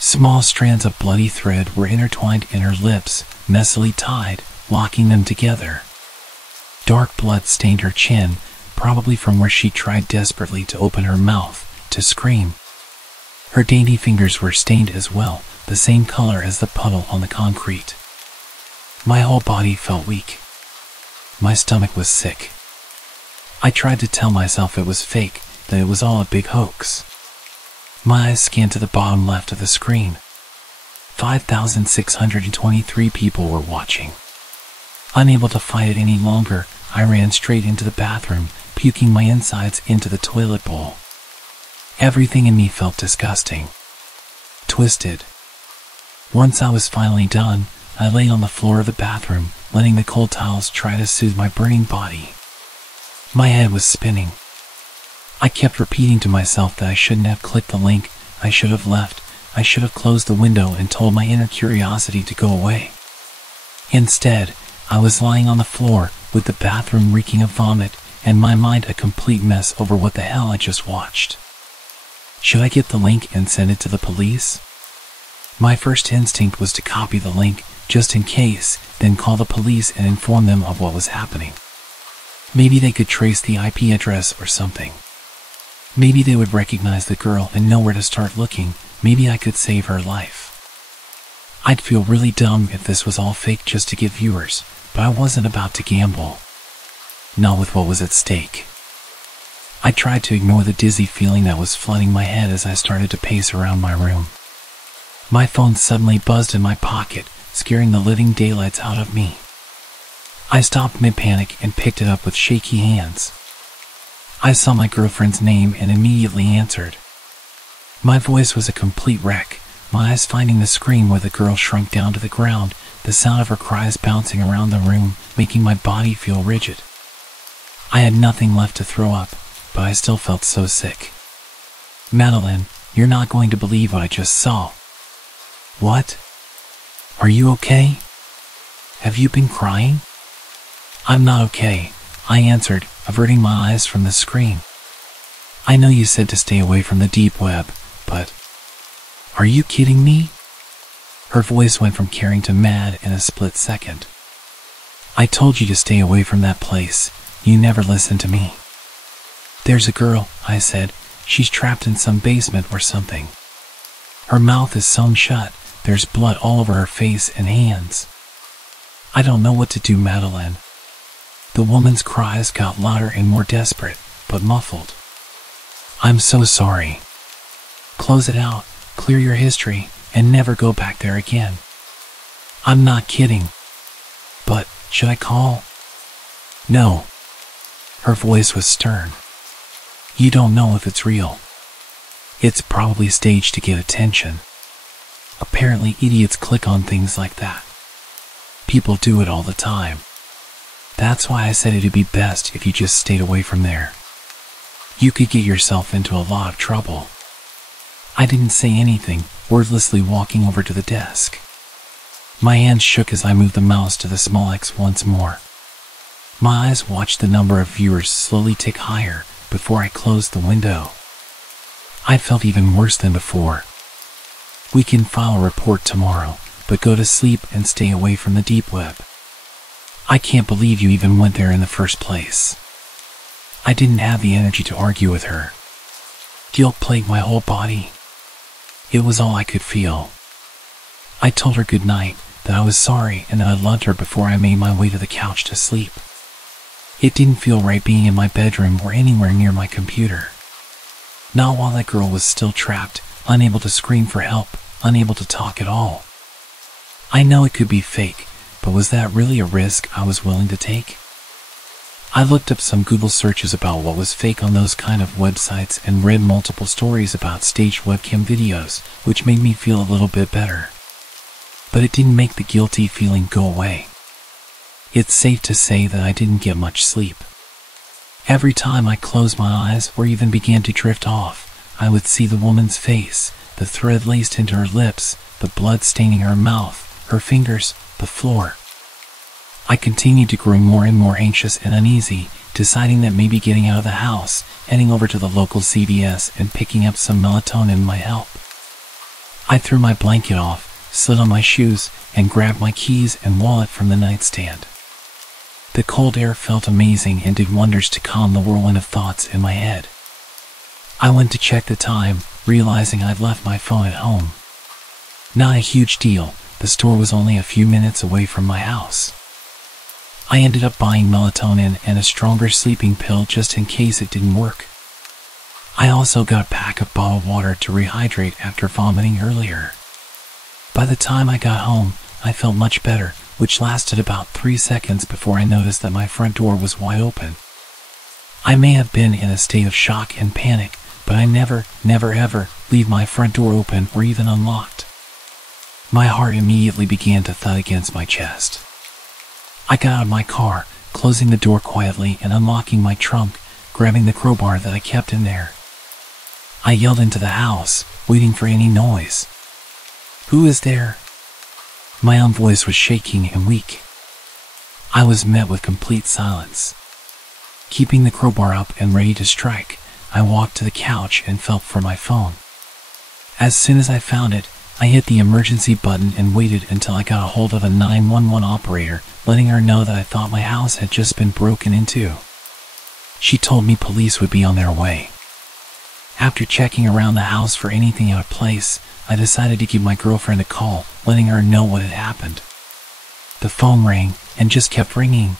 Small strands of bloody thread were intertwined in her lips, messily tied, locking them together. Dark blood stained her chin, probably from where she tried desperately to open her mouth, to scream. Her dainty fingers were stained as well, the same color as the puddle on the concrete. My whole body felt weak. My stomach was sick. I tried to tell myself it was fake, that it was all a big hoax. My eyes scanned to the bottom left of the screen. 5,623 people were watching. Unable to fight it any longer, I ran straight into the bathroom, puking my insides into the toilet bowl. Everything in me felt disgusting. Twisted. Once I was finally done, I lay on the floor of the bathroom, letting the cold towels try to soothe my burning body. My head was spinning. I kept repeating to myself that I shouldn't have clicked the link, I should have left, I should have closed the window and told my inner curiosity to go away. Instead, I was lying on the floor, with the bathroom reeking of vomit, and my mind a complete mess over what the hell I just watched. Should I get the link and send it to the police? My first instinct was to copy the link, just in case, then call the police and inform them of what was happening. Maybe they could trace the IP address or something. Maybe they would recognize the girl and know where to start looking. Maybe I could save her life. I'd feel really dumb if this was all fake just to get viewers, but I wasn't about to gamble. Not with what was at stake. I tried to ignore the dizzy feeling that was flooding my head as I started to pace around my room. My phone suddenly buzzed in my pocket, scaring the living daylights out of me. I stopped mid-panic and picked it up with shaky hands. I saw my girlfriend's name and immediately answered. My voice was a complete wreck, my eyes finding the screen where the girl shrunk down to the ground, the sound of her cries bouncing around the room, making my body feel rigid. I had nothing left to throw up, but I still felt so sick. Madeline, you're not going to believe what I just saw. What? Are you okay? Have you been crying? I'm not okay, I answered, averting my eyes from the screen. I know you said to stay away from the deep web, but... Are you kidding me? Her voice went from caring to mad in a split second. I told you to stay away from that place. You never listened to me. There's a girl, I said. She's trapped in some basement or something. Her mouth is sewn shut. There's blood all over her face and hands. I don't know what to do, Madeline. The woman's cries got louder and more desperate, but muffled. I'm so sorry. Close it out, clear your history, and never go back there again. I'm not kidding. But, should I call? No. Her voice was stern. You don't know if it's real. It's probably staged to get attention. Apparently idiots click on things like that. People do it all the time. That's why I said it'd be best if you just stayed away from there. You could get yourself into a lot of trouble. I didn't say anything, wordlessly walking over to the desk. My hands shook as I moved the mouse to the small X once more. My eyes watched the number of viewers slowly tick higher before I closed the window. I felt even worse than before. We can file a report tomorrow, but go to sleep and stay away from the deep web. I can't believe you even went there in the first place. I didn't have the energy to argue with her. Guilt plagued my whole body. It was all I could feel. I told her good night, that I was sorry and that I loved her before I made my way to the couch to sleep. It didn't feel right being in my bedroom or anywhere near my computer. Not while that girl was still trapped, unable to scream for help, unable to talk at all. I know it could be fake, but was that really a risk I was willing to take? I looked up some Google searches about what was fake on those kind of websites and read multiple stories about staged webcam videos, which made me feel a little bit better. But it didn't make the guilty feeling go away. It's safe to say that I didn't get much sleep. Every time I closed my eyes or even began to drift off, I would see the woman's face, the thread laced into her lips, the blood staining her mouth, her fingers, the floor. I continued to grow more and more anxious and uneasy, deciding that maybe getting out of the house, heading over to the local CVS and picking up some melatonin might help. I threw my blanket off, slid on my shoes, and grabbed my keys and wallet from the nightstand. The cold air felt amazing and did wonders to calm the whirlwind of thoughts in my head. I went to check the time, realizing I'd left my phone at home. Not a huge deal, the store was only a few minutes away from my house. I ended up buying melatonin and a stronger sleeping pill just in case it didn't work. I also got a pack of bottled water to rehydrate after vomiting earlier. By the time I got home, I felt much better, which lasted about 3 seconds before I noticed that my front door was wide open. I may have been in a state of shock and panic, but I never ever leave my front door open or even unlocked. My heart immediately began to thud against my chest. I got out of my car, closing the door quietly and unlocking my trunk, grabbing the crowbar that I kept in there. I yelled into the house, waiting for any noise. "Who is there?" My own voice was shaking and weak. I was met with complete silence. Keeping the crowbar up and ready to strike, I walked to the couch and felt for my phone. As soon as I found it, I hit the emergency button and waited until I got a hold of a 911 operator, letting her know that I thought my house had just been broken into. She told me police would be on their way. After checking around the house for anything out of place, I decided to give my girlfriend a call, letting her know what had happened. The phone rang and just kept ringing.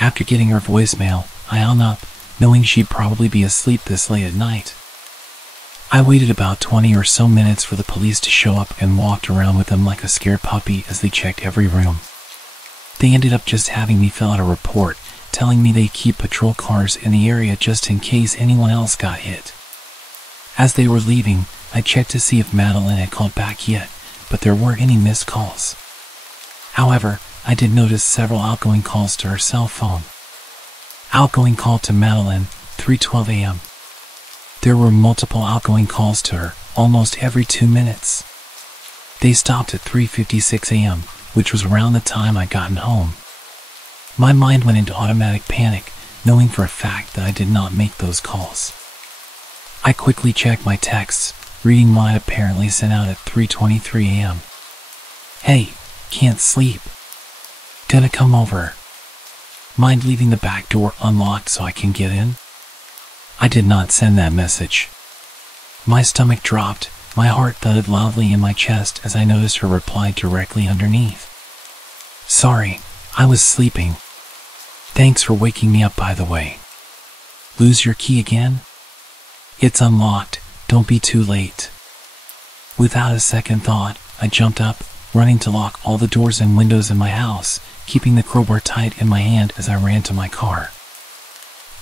After getting her voicemail, I hung up, knowing she'd probably be asleep this late at night. I waited about 20 or so minutes for the police to show up and walked around with them like a scared puppy as they checked every room. They ended up just having me fill out a report, telling me they'd keep patrol cars in the area just in case anyone else got hit. As they were leaving, I checked to see if Madeline had called back yet, but there weren't any missed calls. However, I did notice several outgoing calls to her cell phone. Outgoing call to Madeline, 3:12 a.m. There were multiple outgoing calls to her, almost every 2 minutes. They stopped at 3:56 a.m., which was around the time I'd gotten home. My mind went into automatic panic, knowing for a fact that I did not make those calls. I quickly checked my texts, reading what I'd apparently sent out at 3:23 a.m. "Hey, can't sleep. Gonna come over. Mind leaving the back door unlocked so I can get in?" I did not send that message. My stomach dropped, my heart thudded loudly in my chest as I noticed her reply directly underneath. "Sorry, I was sleeping. Thanks for waking me up, by the way. Lose your key again? It's unlocked, don't be too late." Without a second thought, I jumped up, running to lock all the doors and windows in my house, keeping the crowbar tight in my hand as I ran to my car.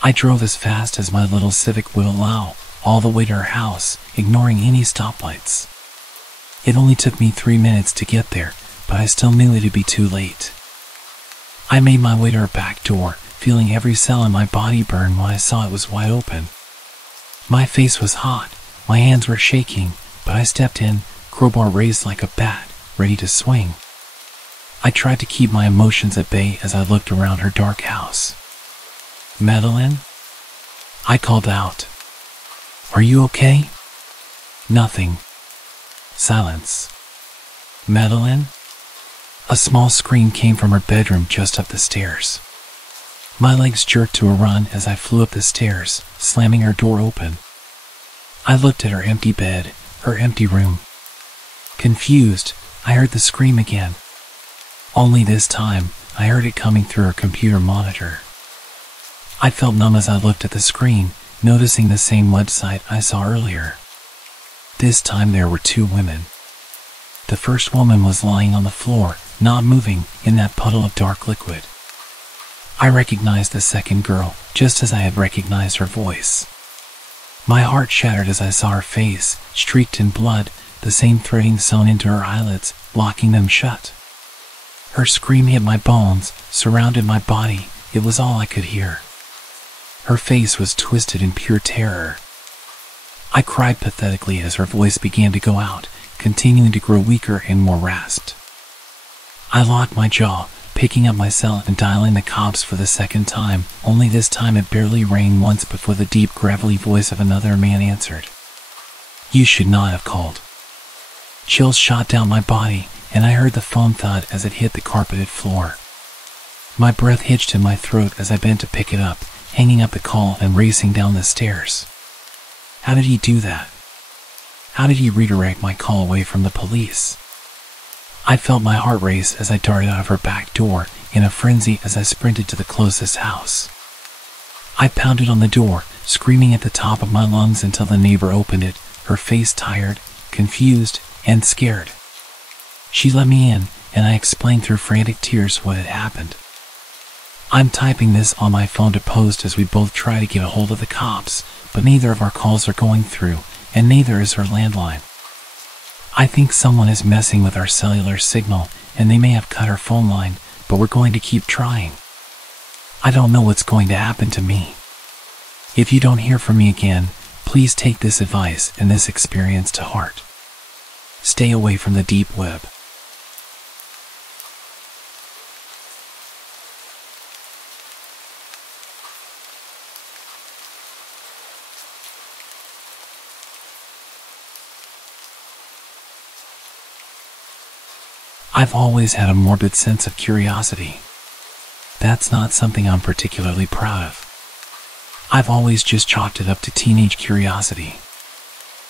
I drove as fast as my little Civic would allow, all the way to her house, ignoring any stoplights. It only took me 3 minutes to get there, but I still knew it'd be too late. I made my way to her back door, feeling every cell in my body burn when I saw it was wide open. My face was hot, my hands were shaking, but I stepped in, crowbar raised like a bat, ready to swing. I tried to keep my emotions at bay as I looked around her dark house. "Madeline?" I called out. "Are you okay?" Nothing. Silence. "Madeline?" A small scream came from her bedroom just up the stairs. My legs jerked to a run as I flew up the stairs, slamming her door open. I looked at her empty bed, her empty room. Confused, I heard the scream again. Only this time, I heard it coming through her computer monitor. I felt numb as I looked at the screen, noticing the same website I saw earlier. This time there were 2 women. The first woman was lying on the floor, not moving, in that puddle of dark liquid. I recognized the second girl, just as I had recognized her voice. My heart shattered as I saw her face, streaked in blood, the same threading sewn into her eyelids, locking them shut. Her scream hit my bones, surrounded my body. It was all I could hear. Her face was twisted in pure terror. I cried pathetically as her voice began to go out, continuing to grow weaker and more rasped. I locked my jaw, picking up my cell and dialing the cops for the second time, only this time it barely rang once before the deep, gravelly voice of another man answered. "You should not have called." Chills shot down my body, and I heard the phone thud as it hit the carpeted floor. My breath hitched in my throat as I bent to pick it up, hanging up the call and racing down the stairs. How did he do that? How did he redirect my call away from the police? I felt my heart race as I darted out of her back door, in a frenzy as I sprinted to the closest house. I pounded on the door, screaming at the top of my lungs until the neighbor opened it, her face tired, confused, and scared. She let me in, and I explained through frantic tears what had happened. I'm typing this on my phone to post as we both try to get a hold of the cops, but neither of our calls are going through, and neither is her landline. I think someone is messing with our cellular signal, and they may have cut our phone line, but we're going to keep trying. I don't know what's going to happen to me. If you don't hear from me again, please take this advice and this experience to heart. Stay away from the deep web. I've always had a morbid sense of curiosity. That's not something I'm particularly proud of. I've always just chalked it up to teenage curiosity.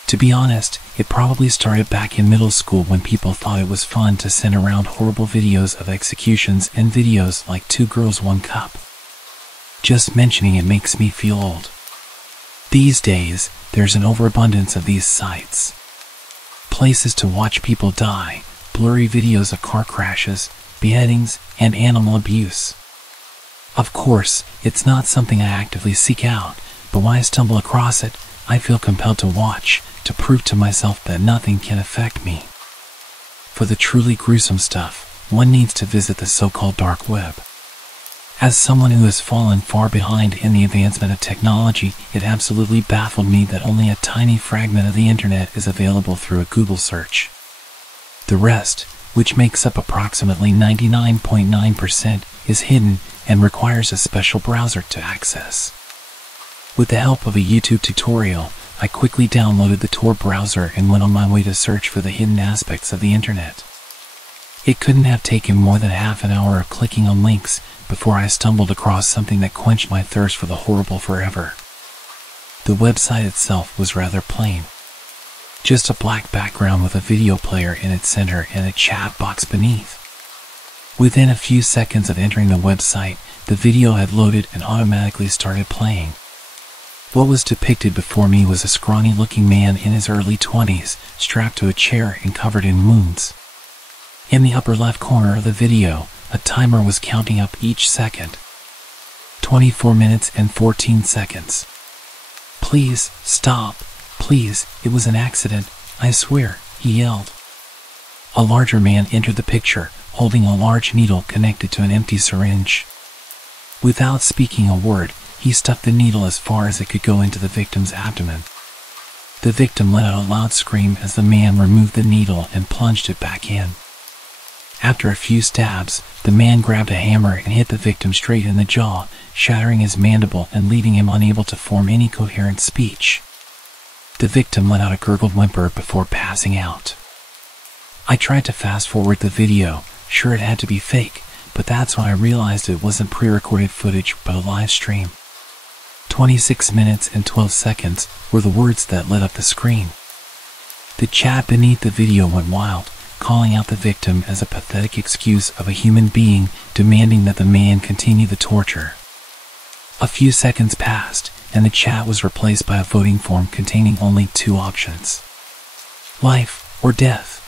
To be honest, it probably started back in middle school when people thought it was fun to send around horrible videos of executions and videos like 2 Girls 1 Cup. Just mentioning it makes me feel old. These days, there's an overabundance of these sites. Places to watch people die, blurry videos of car crashes, beheadings, and animal abuse. Of course, it's not something I actively seek out, but when I stumble across it, I feel compelled to watch, to prove to myself that nothing can affect me. For the truly gruesome stuff, one needs to visit the so-called dark web. As someone who has fallen far behind in the advancement of technology, it absolutely baffled me that only a tiny fragment of the internet is available through a Google search. The rest, which makes up approximately 99.9%, is hidden and requires a special browser to access. With the help of a YouTube tutorial, I quickly downloaded the Tor browser and went on my way to search for the hidden aspects of the internet. It couldn't have taken more than half an hour of clicking on links before I stumbled across something that quenched my thirst for the horrible forever. The website itself was rather plain. Just a black background with a video player in its center and a chat box beneath. Within a few seconds of entering the website, the video had loaded and automatically started playing. What was depicted before me was a scrawny-looking man in his early 20s, strapped to a chair and covered in wounds. In the upper left corner of the video, a timer was counting up each second. 24 minutes and 14 seconds. "Please, stop. Please, it was an accident, I swear," he yelled. A larger man entered the picture, holding a large needle connected to an empty syringe. Without speaking a word, he stuck the needle as far as it could go into the victim's abdomen. The victim let out a loud scream as the man removed the needle and plunged it back in. After a few stabs, the man grabbed a hammer and hit the victim straight in the jaw, shattering his mandible and leaving him unable to form any coherent speech. The victim let out a gurgled whimper before passing out. I tried to fast forward the video, sure it had to be fake, but that's when I realized it wasn't pre-recorded footage but a live stream. 26 minutes and 12 seconds were the words that lit up the screen. The chat beneath the video went wild, calling out the victim as a pathetic excuse of a human being, demanding that the man continue the torture. A few seconds passed, and the chat was replaced by a voting form containing only 2 options: life or death.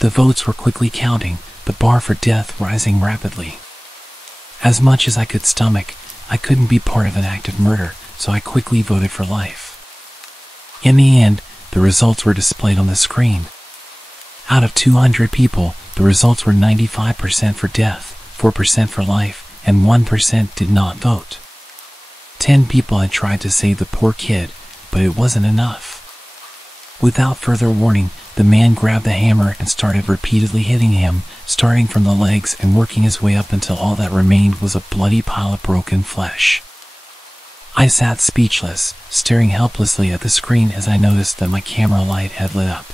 The votes were quickly counting, the bar for death rising rapidly. As much as I could stomach, I couldn't be part of an act of murder, so I quickly voted for life. In the end, the results were displayed on the screen. Out of 200 people, the results were 95% for death, 4% for life, and 1% did not vote. 10 people had tried to save the poor kid, but it wasn't enough. Without further warning, the man grabbed the hammer and started repeatedly hitting him, starting from the legs and working his way up until all that remained was a bloody pile of broken flesh. I sat speechless, staring helplessly at the screen as I noticed that my camera light had lit up.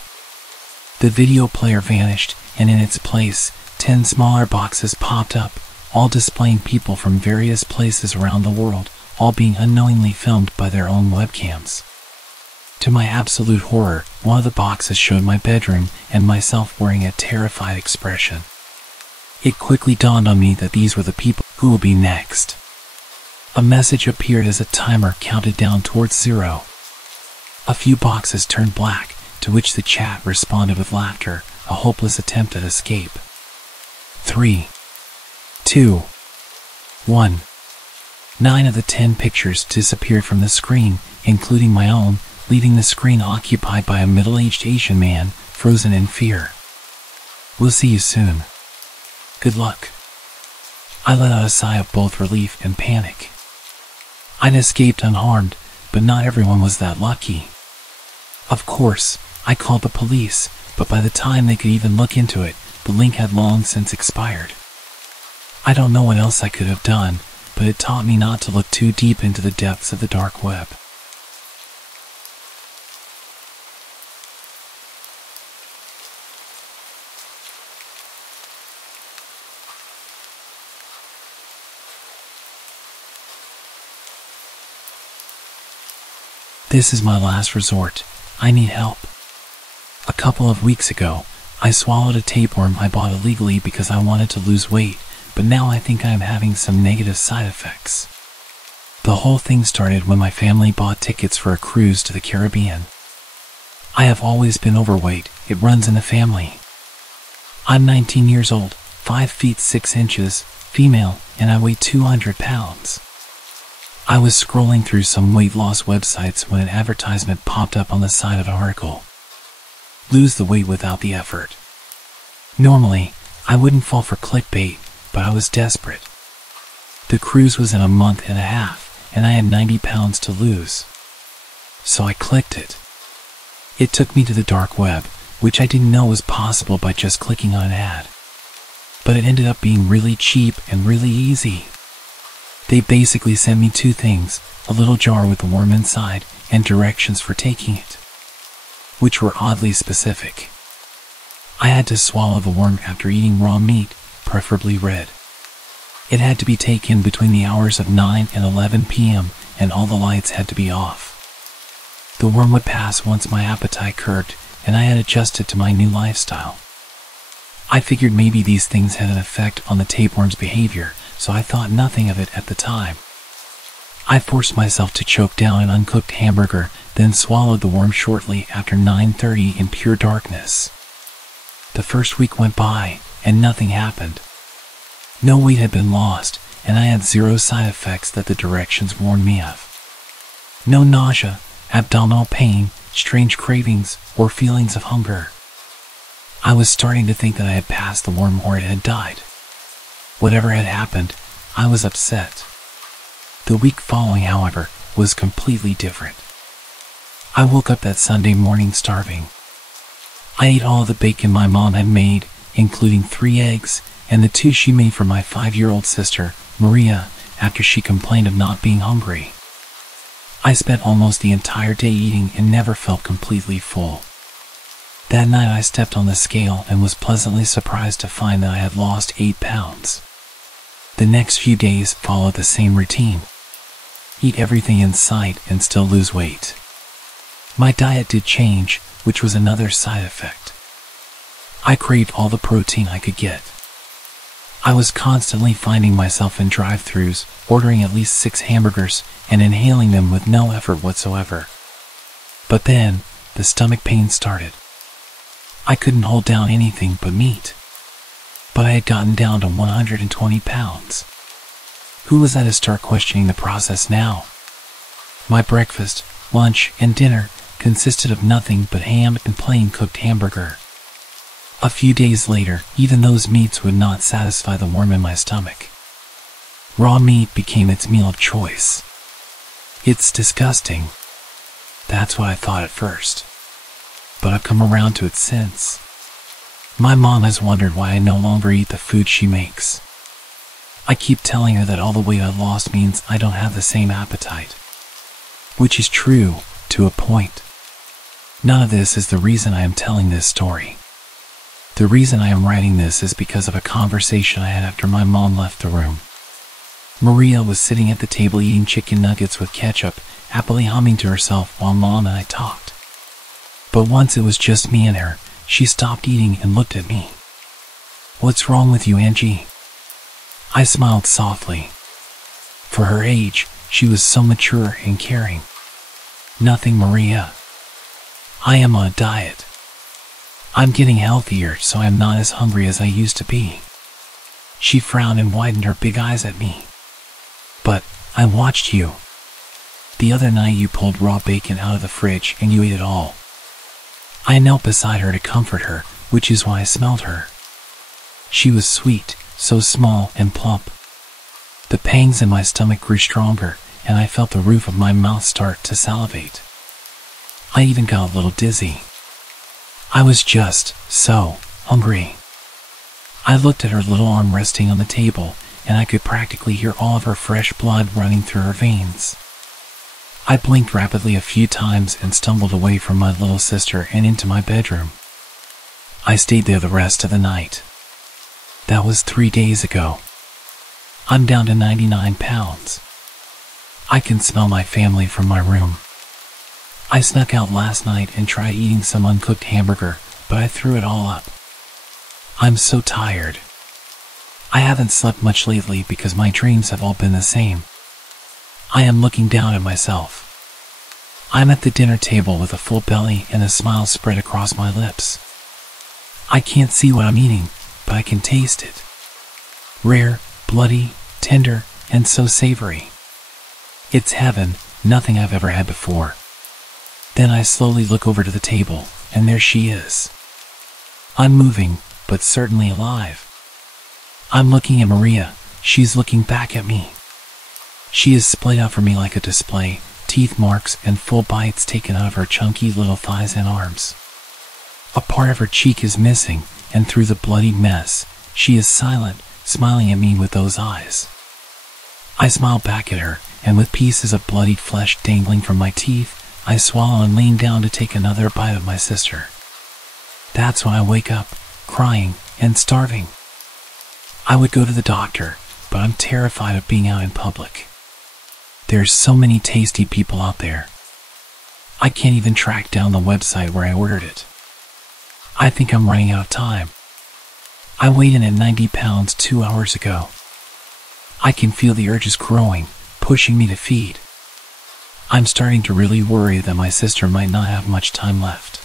The video player vanished, and in its place, 10 smaller boxes popped up, all displaying people from various places around the world, all being unknowingly filmed by their own webcams. To my absolute horror, one of the boxes showed my bedroom and myself wearing a terrified expression. It quickly dawned on me that these were the people who will be next. A message appeared as a timer counted down towards 0. A few boxes turned black, to which the chat responded with laughter, a hopeless attempt at escape. 3, 2, 1. 9 of the 10 pictures disappeared from the screen, including my own, leaving the screen occupied by a middle-aged Asian man, frozen in fear. We'll see you soon. Good luck. I let out a sigh of both relief and panic. I'd escaped unharmed, but not everyone was that lucky. Of course, I called the police, but by the time they could even look into it, the link had long since expired. I don't know what else I could have done, but it taught me not to look too deep into the depths of the dark web. This is my last resort. I need help. A couple of weeks ago, I swallowed a tapeworm I bought illegally because I wanted to lose weight, but now I think I am having some negative side effects. The whole thing started when my family bought tickets for a cruise to the Caribbean. I have always been overweight, it runs in the family. I'm 19 years old, 5 feet 6 inches, female, and I weigh 200 pounds. I was scrolling through some weight loss websites when an advertisement popped up on the side of an article. Lose the weight without the effort. Normally, I wouldn't fall for clickbait, but I was desperate. The cruise was in a month and a half, and I had 90 pounds to lose. So I clicked it. It took me to the dark web, which I didn't know was possible by just clicking on an ad. But it ended up being really cheap and really easy. They basically sent me 2 things, a little jar with a worm inside and directions for taking it, which were oddly specific. I had to swallow the worm after eating raw meat, preferably red. It had to be taken between the hours of 9 and 11 p.m. and all the lights had to be off. The worm would pass once my appetite curbed and I had adjusted to my new lifestyle. I figured maybe these things had an effect on the tapeworm's behavior, so I thought nothing of it at the time. I forced myself to choke down an uncooked hamburger, then swallowed the worm shortly after 9:30 in pure darkness. The first week went by, and nothing happened. No weight had been lost, and I had 0 side effects that the directions warned me of. No nausea, abdominal pain, strange cravings, or feelings of hunger. I was starting to think that I had passed the worm or it had died. Whatever had happened, I was upset. The week following, however, was completely different. I woke up that Sunday morning starving. I ate all the bacon my mom had made, including 3 eggs, and the 2 she made for my 5-year-old sister, Maria, after she complained of not being hungry. I spent almost the entire day eating and never felt completely full. That night I stepped on the scale and was pleasantly surprised to find that I had lost 8 pounds. The next few days followed the same routine. Eat everything in sight and still lose weight. My diet did change, which was another side effect. I craved all the protein I could get. I was constantly finding myself in drive-thrus, ordering at least 6 hamburgers and inhaling them with no effort whatsoever. But then, the stomach pain started. I couldn't hold down anything but meat. But I had gotten down to 120 pounds. Who was I to start questioning the process now? My breakfast, lunch, and dinner consisted of nothing but ham and plain cooked hamburger. A few days later, even those meats would not satisfy the worm in my stomach. Raw meat became its meal of choice. It's disgusting. That's what I thought at first. But I've come around to it since. My mom has wondered why I no longer eat the food she makes. I keep telling her that all the weight I lost means I don't have the same appetite. Which is true, to a point. None of this is the reason I am telling this story. The reason I am writing this is because of a conversation I had after my mom left the room. Maria was sitting at the table eating chicken nuggets with ketchup, happily humming to herself while Mom and I talked. But once it was just me and her, she stopped eating and looked at me. "What's wrong with you, Angie?" I smiled softly. For her age, she was so mature and caring. "Nothing, Maria. I am on a diet. I'm getting healthier, so I'm not as hungry as I used to be." She frowned and widened her big eyes at me. "But I watched you. The other night you pulled raw bacon out of the fridge and you ate it all." I knelt beside her to comfort her, which is why I smelled her. She was sweet, so small and plump. The pangs in my stomach grew stronger, and I felt the roof of my mouth start to salivate. I even got a little dizzy. I was just so hungry. I looked at her little arm resting on the table, and I could practically hear all of her fresh blood running through her veins. I blinked rapidly a few times and stumbled away from my little sister and into my bedroom. I stayed there the rest of the night. That was 3 days ago. I'm down to 99 pounds. I can smell my family from my room. I snuck out last night and tried eating some uncooked hamburger, but I threw it all up. I'm so tired. I haven't slept much lately because my dreams have all been the same. I am looking down at myself. I'm at the dinner table with a full belly and a smile spread across my lips. I can't see what I'm eating, but I can taste it. Rare, bloody, tender, and so savory. It's heaven, nothing I've ever had before. Then I slowly look over to the table, and there she is. Unmoving, but certainly alive. I'm looking at Maria, she's looking back at me. She is splayed out for me like a display, teeth marks and full bites taken out of her chunky little thighs and arms. A part of her cheek is missing, and through the bloody mess, she is silent, smiling at me with those eyes. I smile back at her, and with pieces of bloodied flesh dangling from my teeth, I swallow and lean down to take another bite of my sister. That's when I wake up, crying and starving. I would go to the doctor, but I'm terrified of being out in public. There's so many tasty people out there. I can't even track down the website where I ordered it. I think I'm running out of time. I weighed in at 90 pounds 2 hours ago. I can feel the urges growing, pushing me to feed. I'm starting to really worry that my sister might not have much time left.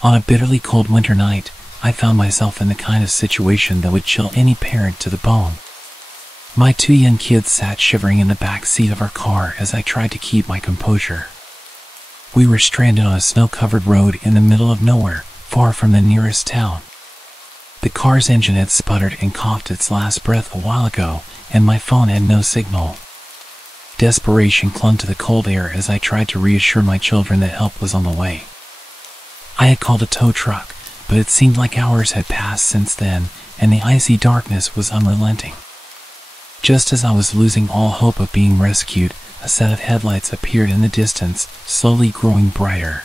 On a bitterly cold winter night, I found myself in the kind of situation that would chill any parent to the bone. My 2 young kids sat shivering in the back seat of our car as I tried to keep my composure. We were stranded on a snow-covered road in the middle of nowhere, far from the nearest town. The car's engine had sputtered and coughed its last breath a while ago, and my phone had no signal. Desperation clung to the cold air as I tried to reassure my children that help was on the way. I had called a tow truck, but it seemed like hours had passed since then, and the icy darkness was unrelenting. Just as I was losing all hope of being rescued, a set of headlights appeared in the distance, slowly growing brighter.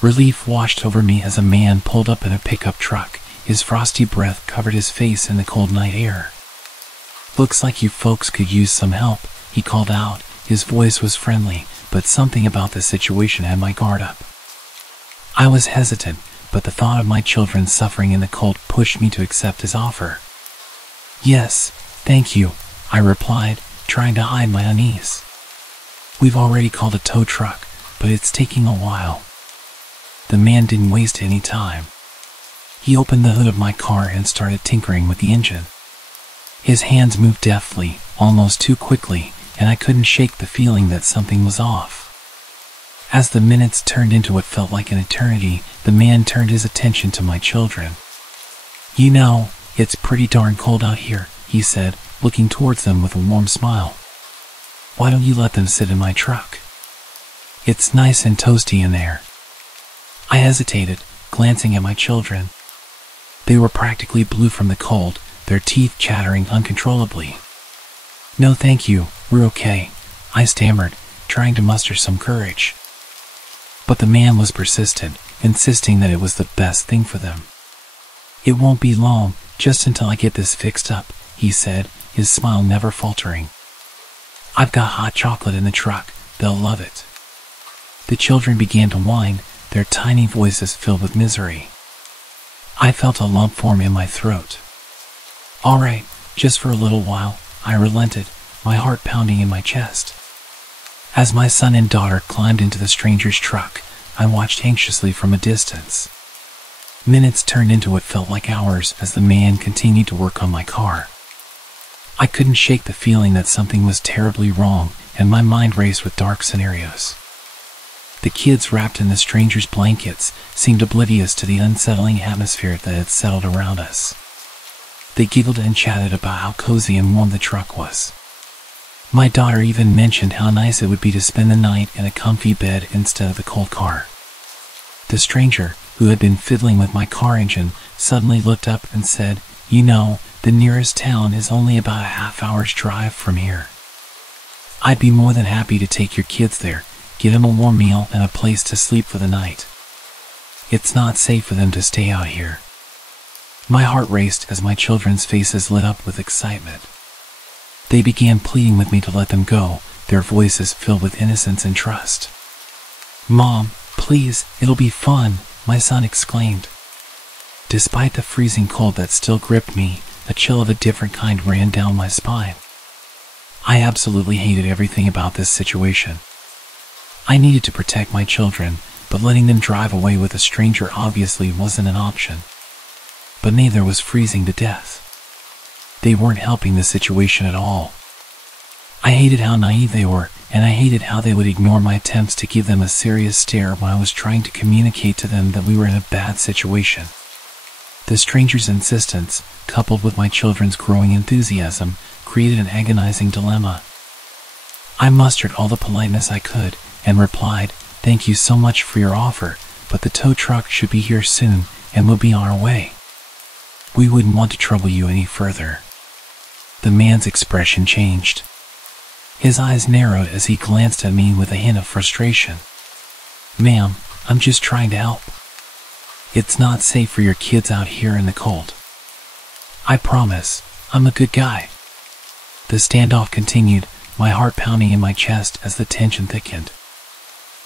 Relief washed over me as a man pulled up in a pickup truck. His frosty breath covered his face in the cold night air. "Looks like you folks could use some help," he called out. His voice was friendly, but something about the situation had my guard up. I was hesitant, but the thought of my children suffering in the cold pushed me to accept his offer. "Yes, thank you," I replied, trying to hide my unease. "We've already called a tow truck, but it's taking a while." The man didn't waste any time. He opened the hood of my car and started tinkering with the engine. His hands moved deftly, almost too quickly, and I couldn't shake the feeling that something was off. As the minutes turned into what felt like an eternity, the man turned his attention to my children. "You know, it's pretty darn cold out here," he said, looking towards them with a warm smile. "Why don't you let them sit in my truck? It's nice and toasty in there." I hesitated, glancing at my children. They were practically blue from the cold, their teeth chattering uncontrollably. "No thank you, we're okay," I stammered, trying to muster some courage. But the man was persistent, insisting that it was the best thing for them. "It won't be long, just until I get this fixed up," he said, his smile never faltering. "I've got hot chocolate in the truck, they'll love it." The children began to whine, their tiny voices filled with misery. I felt a lump form in my throat. "All right, just for a little while," I relented, my heart pounding in my chest. As my son and daughter climbed into the stranger's truck, I watched anxiously from a distance. Minutes turned into what felt like hours as the man continued to work on my car. I couldn't shake the feeling that something was terribly wrong, and my mind raced with dark scenarios. The kids wrapped in the stranger's blankets seemed oblivious to the unsettling atmosphere that had settled around us. They giggled and chatted about how cozy and warm the truck was. My daughter even mentioned how nice it would be to spend the night in a comfy bed instead of the cold car. The stranger, who had been fiddling with my car engine, suddenly looked up and said, "You know, the nearest town is only about a half-hour's drive from here. I'd be more than happy to take your kids there, give them a warm meal and a place to sleep for the night. It's not safe for them to stay out here." My heart raced as my children's faces lit up with excitement. They began pleading with me to let them go, their voices filled with innocence and trust. "Mom, please, it'll be fun," my son exclaimed. Despite the freezing cold that still gripped me, a chill of a different kind ran down my spine. I absolutely hated everything about this situation. I needed to protect my children, but letting them drive away with a stranger obviously wasn't an option. But neither was freezing to death. They weren't helping the situation at all. I hated how naive they were, and I hated how they would ignore my attempts to give them a serious stare when I was trying to communicate to them that we were in a bad situation. The stranger's insistence, coupled with my children's growing enthusiasm, created an agonizing dilemma. I mustered all the politeness I could, and replied, "Thank you so much for your offer, but the tow truck should be here soon, and we'll be on our way. We wouldn't want to trouble you any further." The man's expression changed. His eyes narrowed as he glanced at me with a hint of frustration. "Ma'am, I'm just trying to help. It's not safe for your kids out here in the cold. I promise, I'm a good guy." The standoff continued, my heart pounding in my chest as the tension thickened.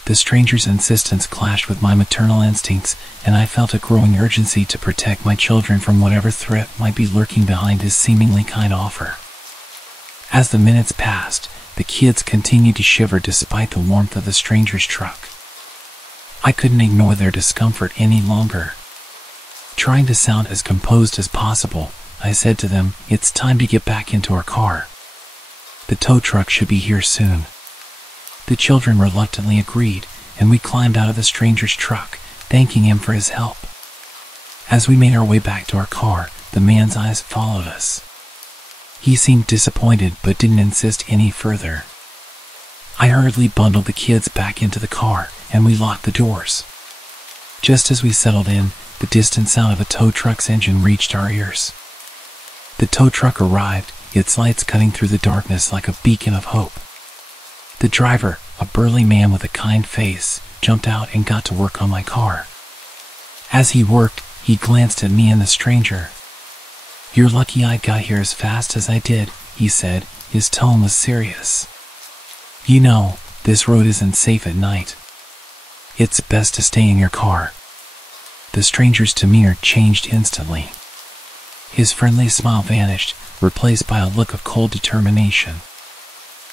The stranger's insistence clashed with my maternal instincts, and I felt a growing urgency to protect my children from whatever threat might be lurking behind his seemingly kind offer. As the minutes passed, the kids continued to shiver despite the warmth of the stranger's truck. I couldn't ignore their discomfort any longer. Trying to sound as composed as possible, I said to them, "It's time to get back into our car. The tow truck should be here soon." The children reluctantly agreed, and we climbed out of the stranger's truck, thanking him for his help. As we made our way back to our car, the man's eyes followed us. He seemed disappointed but didn't insist any further. I hurriedly bundled the kids back into the car, and we locked the doors. Just as we settled in, the distant sound of a tow truck's engine reached our ears. The tow truck arrived, its lights cutting through the darkness like a beacon of hope. The driver, a burly man with a kind face, jumped out and got to work on my car. As he worked, he glanced at me and the stranger. "You're lucky I got here as fast as I did," he said. His tone was serious. "You know, this road isn't safe at night. It's best to stay in your car." The stranger's demeanor changed instantly. His friendly smile vanished, replaced by a look of cold determination.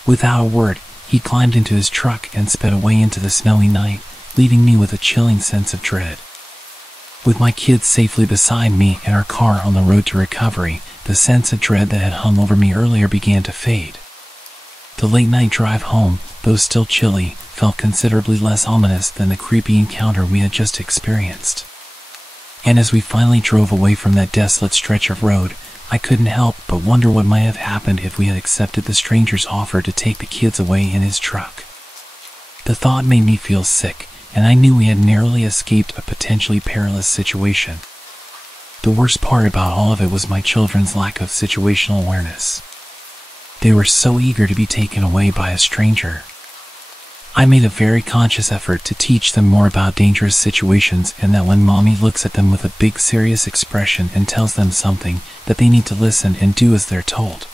Without a word, he climbed into his truck and sped away into the snowy night, leaving me with a chilling sense of dread. With my kids safely beside me and our car on the road to recovery, the sense of dread that had hung over me earlier began to fade. The late-night drive home, though still chilly, felt considerably less ominous than the creepy encounter we had just experienced. And as we finally drove away from that desolate stretch of road, I couldn't help but wonder what might have happened if we had accepted the stranger's offer to take the kids away in his truck. The thought made me feel sick, and I knew we had narrowly escaped a potentially perilous situation. The worst part about all of it was my children's lack of situational awareness. They were so eager to be taken away by a stranger. I made a very conscious effort to teach them more about dangerous situations, and that when mommy looks at them with a big serious expression and tells them something, that they need to listen and do as they're told.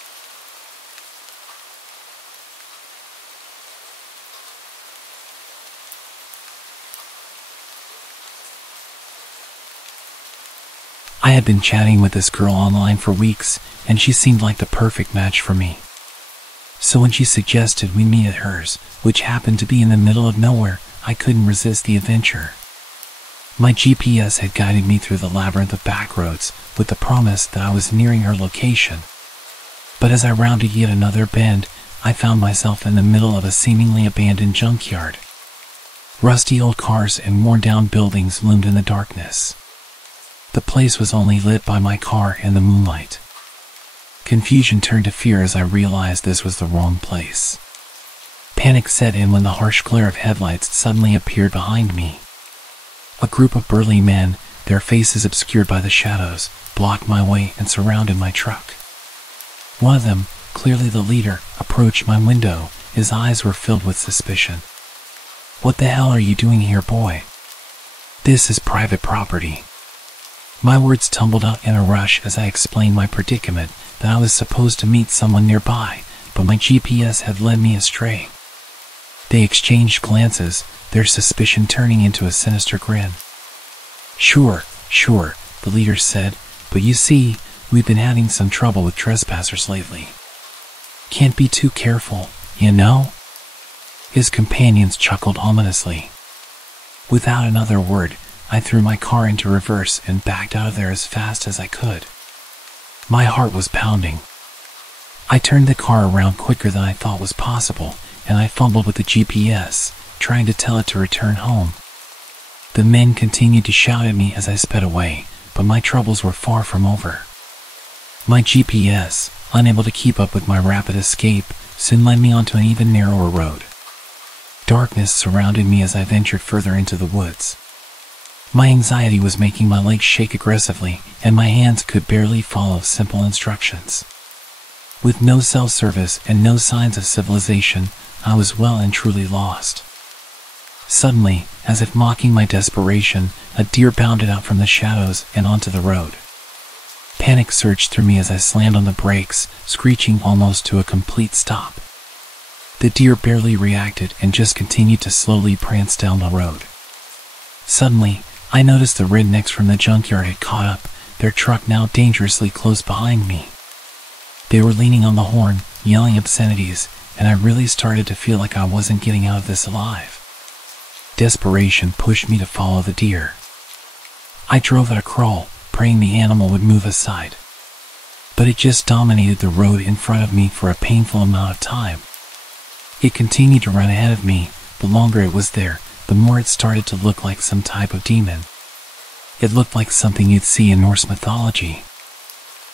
I had been chatting with this girl online for weeks, and she seemed like the perfect match for me. So when she suggested we meet at hers, which happened to be in the middle of nowhere, I couldn't resist the adventure. My GPS had guided me through the labyrinth of back roads, with the promise that I was nearing her location. But as I rounded yet another bend, I found myself in the middle of a seemingly abandoned junkyard. Rusty old cars and worn-down buildings loomed in the darkness. The place was only lit by my car and the moonlight. Confusion turned to fear as I realized this was the wrong place. Panic set in when the harsh glare of headlights suddenly appeared behind me. A group of burly men, their faces obscured by the shadows, blocked my way and surrounded my truck. One of them, clearly the leader, approached my window. His eyes were filled with suspicion. "What the hell are you doing here, boy? This is private property." My words tumbled out in a rush as I explained my predicament, that I was supposed to meet someone nearby, but my GPS had led me astray. They exchanged glances, their suspicion turning into a sinister grin. Sure, the leader said, "but you see, we've been having some trouble with trespassers lately. Can't be too careful, you know?" His companions chuckled ominously. Without another word, I threw my car into reverse and backed out of there as fast as I could. My heart was pounding. I turned the car around quicker than I thought was possible, and I fumbled with the GPS, trying to tell it to return home. The men continued to shout at me as I sped away, but my troubles were far from over. My GPS, unable to keep up with my rapid escape, soon led me onto an even narrower road. Darkness surrounded me as I ventured further into the woods. My anxiety was making my legs shake aggressively, and my hands could barely follow simple instructions. With no cell service and no signs of civilization, I was well and truly lost. Suddenly, as if mocking my desperation, a deer bounded out from the shadows and onto the road. Panic surged through me as I slammed on the brakes, screeching almost to a complete stop. The deer barely reacted and just continued to slowly prance down the road. Suddenly, I noticed the rednecks from the junkyard had caught up, their truck now dangerously close behind me. They were leaning on the horn, yelling obscenities, and I really started to feel like I wasn't getting out of this alive. Desperation pushed me to follow the deer. I drove at a crawl, praying the animal would move aside. But it just dominated the road in front of me for a painful amount of time. It continued to run ahead of me. The longer it was there, the more it started to look like some type of demon. It looked like something you'd see in Norse mythology.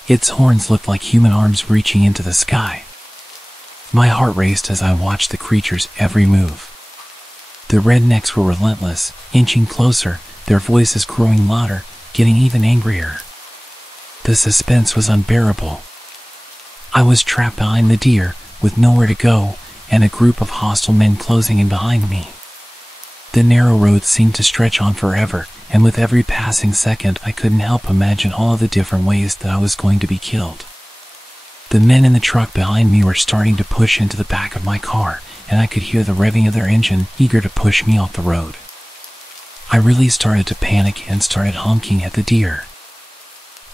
Its horns looked like human arms reaching into the sky. My heart raced as I watched the creature's every move. The rednecks were relentless, inching closer, their voices growing louder, getting even angrier. The suspense was unbearable. I was trapped behind the deer, with nowhere to go, and a group of hostile men closing in behind me. The narrow road seemed to stretch on forever, and with every passing second I couldn't help imagine all of the different ways that I was going to be killed. The men in the truck behind me were starting to push into the back of my car, and I could hear the revving of their engine, eager to push me off the road. I really started to panic and started honking at the deer.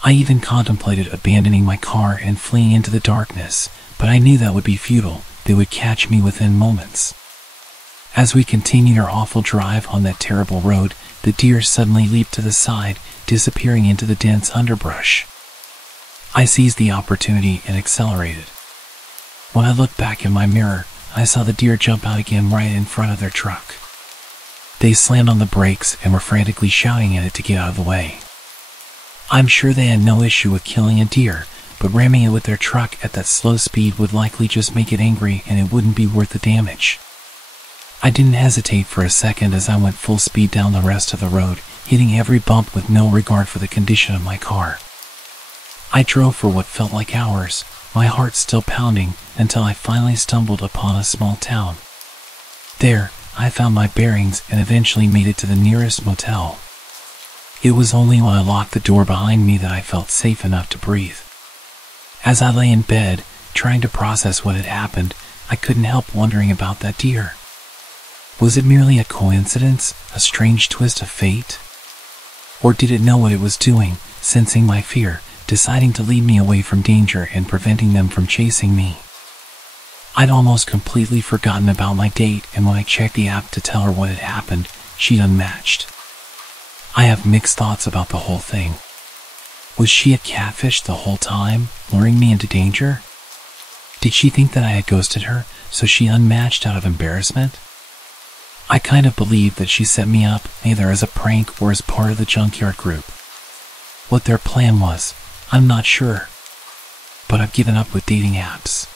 I even contemplated abandoning my car and fleeing into the darkness, but I knew that would be futile. They would catch me within moments. As we continued our awful drive on that terrible road, the deer suddenly leaped to the side, disappearing into the dense underbrush. I seized the opportunity and accelerated. When I looked back in my mirror, I saw the deer jump out again right in front of their truck. They slammed on the brakes and were frantically shouting at it to get out of the way. I'm sure they had no issue with killing a deer, but ramming it with their truck at that slow speed would likely just make it angry, and it wouldn't be worth the damage. I didn't hesitate for a second as I went full speed down the rest of the road, hitting every bump with no regard for the condition of my car. I drove for what felt like hours, my heart still pounding, until I finally stumbled upon a small town. There, I found my bearings and eventually made it to the nearest motel. It was only when I locked the door behind me that I felt safe enough to breathe. As I lay in bed, trying to process what had happened, I couldn't help wondering about that deer. Was it merely a coincidence, a strange twist of fate? Or did it know what it was doing, sensing my fear, deciding to lead me away from danger and preventing them from chasing me? I'd almost completely forgotten about my date, and when I checked the app to tell her what had happened, she'd unmatched. I have mixed thoughts about the whole thing. Was she a catfish the whole time, luring me into danger? Did she think that I had ghosted her, so she unmatched out of embarrassment? I kind of believed that she set me up, either as a prank or as part of the junkyard group. What their plan was, I'm not sure. But I've given up with dating apps.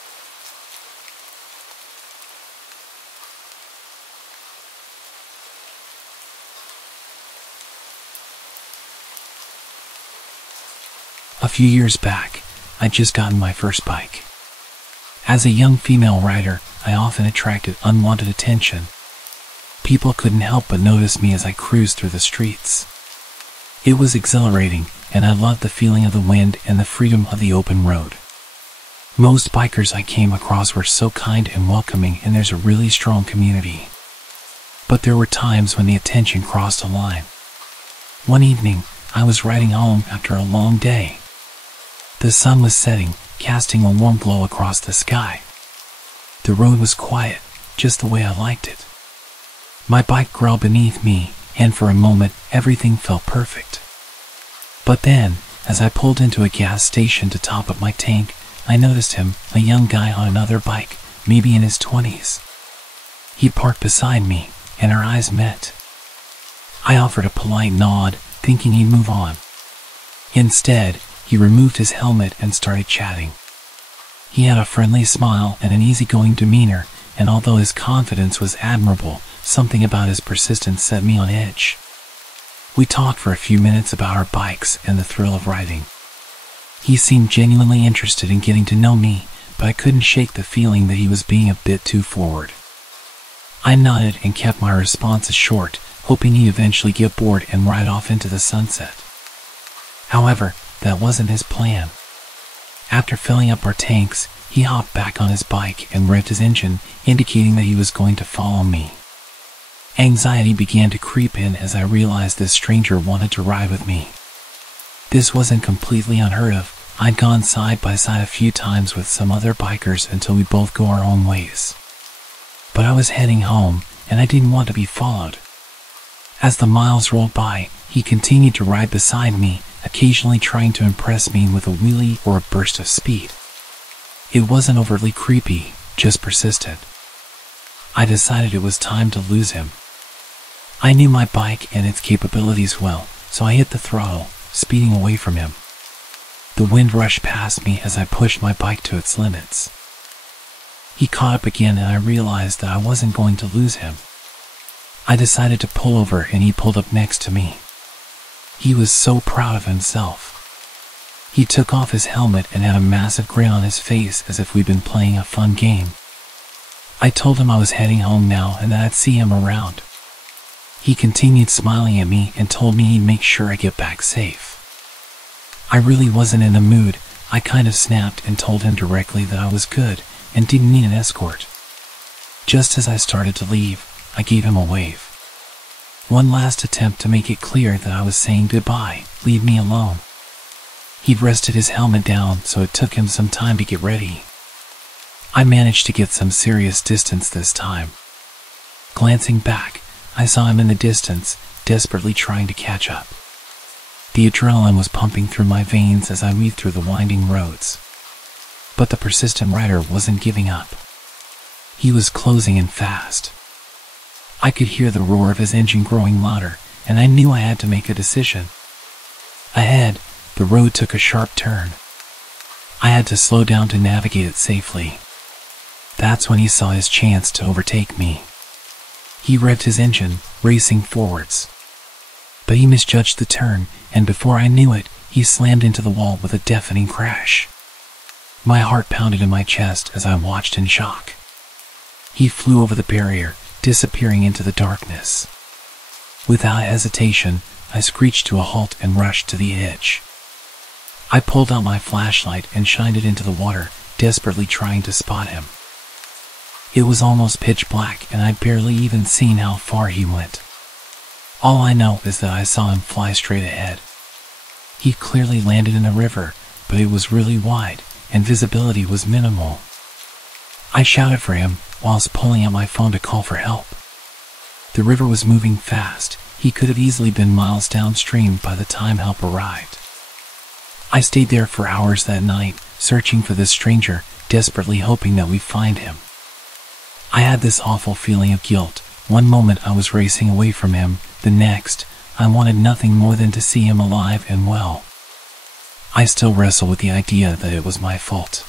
A few years back, I'd just gotten my first bike. As a young female rider, I often attracted unwanted attention. People couldn't help but notice me as I cruised through the streets. It was exhilarating, and I loved the feeling of the wind and the freedom of the open road. Most bikers I came across were so kind and welcoming, and there's a really strong community. But there were times when the attention crossed a line. One evening, I was riding home after a long day. The sun was setting, casting a warm glow across the sky. The road was quiet, just the way I liked it. My bike growled beneath me, and for a moment, everything felt perfect. But then, as I pulled into a gas station to top up my tank, I noticed him, a young guy on another bike, maybe in his 20s. He parked beside me, and our eyes met. I offered a polite nod, thinking he'd move on. Instead, he removed his helmet and started chatting. He had a friendly smile and an easygoing demeanor, and although his confidence was admirable, something about his persistence set me on edge. We talked for a few minutes about our bikes and the thrill of riding. He seemed genuinely interested in getting to know me, but I couldn't shake the feeling that he was being a bit too forward. I nodded and kept my responses short, hoping he'd eventually get bored and ride off into the sunset. However, that wasn't his plan. After filling up our tanks, he hopped back on his bike and revved his engine, indicating that he was going to follow me. Anxiety began to creep in as I realized this stranger wanted to ride with me. This wasn't completely unheard of. I'd gone side by side a few times with some other bikers until we both go our own ways. But I was heading home, and I didn't want to be followed. As the miles rolled by, he continued to ride beside me, occasionally trying to impress me with a wheelie or a burst of speed. It wasn't overtly creepy, just persistent. I decided it was time to lose him. I knew my bike and its capabilities well, so I hit the throttle, speeding away from him. The wind rushed past me as I pushed my bike to its limits. He caught up again and I realized that I wasn't going to lose him. I decided to pull over and he pulled up next to me. He was so proud of himself. He took off his helmet and had a massive grin on his face as if we'd been playing a fun game. I told him I was heading home now and that I'd see him around. He continued smiling at me and told me he'd make sure I get back safe. I really wasn't in the mood. I kind of snapped and told him directly that I was good and didn't need an escort. Just as I started to leave, I gave him a wave. One last attempt to make it clear that I was saying goodbye, leave me alone. He'd rested his helmet down, so it took him some time to get ready. I managed to get some serious distance this time. Glancing back, I saw him in the distance, desperately trying to catch up. The adrenaline was pumping through my veins as I weaved through the winding roads. But the persistent rider wasn't giving up. He was closing in fast. I could hear the roar of his engine growing louder, and I knew I had to make a decision. Ahead, the road took a sharp turn. I had to slow down to navigate it safely. That's when he saw his chance to overtake me. He revved his engine, racing forwards. But he misjudged the turn, and before I knew it, he slammed into the wall with a deafening crash. My heart pounded in my chest as I watched in shock. He flew over the barrier, disappearing into the darkness. Without hesitation, I screeched to a halt and rushed to the edge. I pulled out my flashlight and shined it into the water, desperately trying to spot him. It was almost pitch black and I'd barely even seen how far he went. All I know is that I saw him fly straight ahead. He clearly landed in a river, but it was really wide, and visibility was minimal. I shouted for him, whilst pulling out my phone to call for help. The river was moving fast. He could have easily been miles downstream by the time help arrived. I stayed there for hours that night, searching for this stranger, desperately hoping that we'd find him. I had this awful feeling of guilt. One moment I was racing away from him, the next, I wanted nothing more than to see him alive and well. I still wrestle with the idea that it was my fault.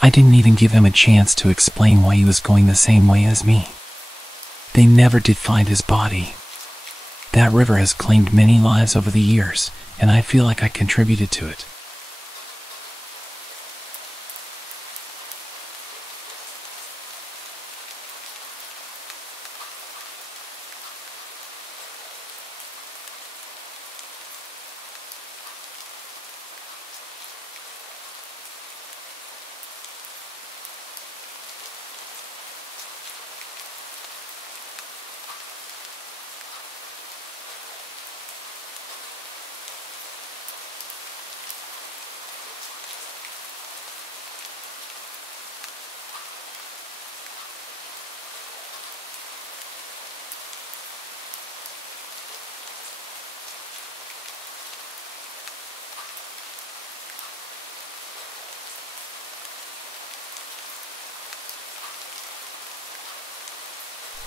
I didn't even give him a chance to explain why he was going the same way as me. They never did find his body. That river has claimed many lives over the years, and I feel like I contributed to it.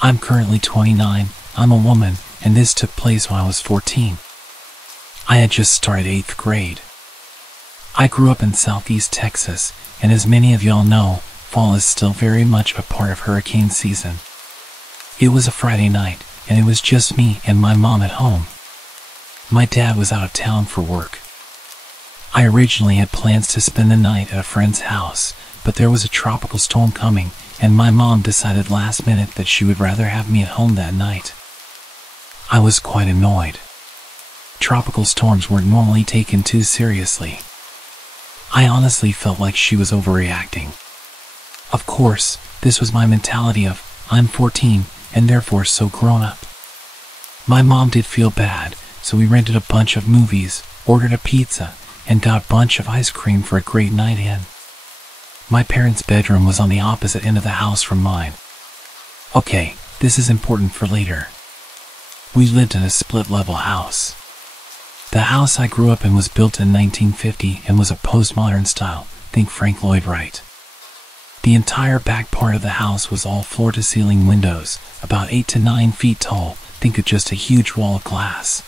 I'm currently 29, I'm a woman, and this took place when I was 14. I had just started 8th grade. I grew up in southeast Texas, and as many of y'all know, fall is still very much a part of hurricane season. It was a Friday night, and it was just me and my mom at home. My dad was out of town for work. I originally had plans to spend the night at a friend's house, but there was a tropical storm coming, and my mom decided last minute that she would rather have me at home that night. I was quite annoyed. Tropical storms weren't normally taken too seriously. I honestly felt like she was overreacting. Of course, this was my mentality of, I'm 14, and therefore so grown up. My mom did feel bad, so we rented a bunch of movies, ordered a pizza, and got a bunch of ice cream for a great night in. My parents' bedroom was on the opposite end of the house from mine. Okay, this is important for later. We lived in a split-level house. The house I grew up in was built in 1950 and was a postmodern style, think Frank Lloyd Wright. The entire back part of the house was all floor-to-ceiling windows, about 8 to 9 feet tall, think of just a huge wall of glass.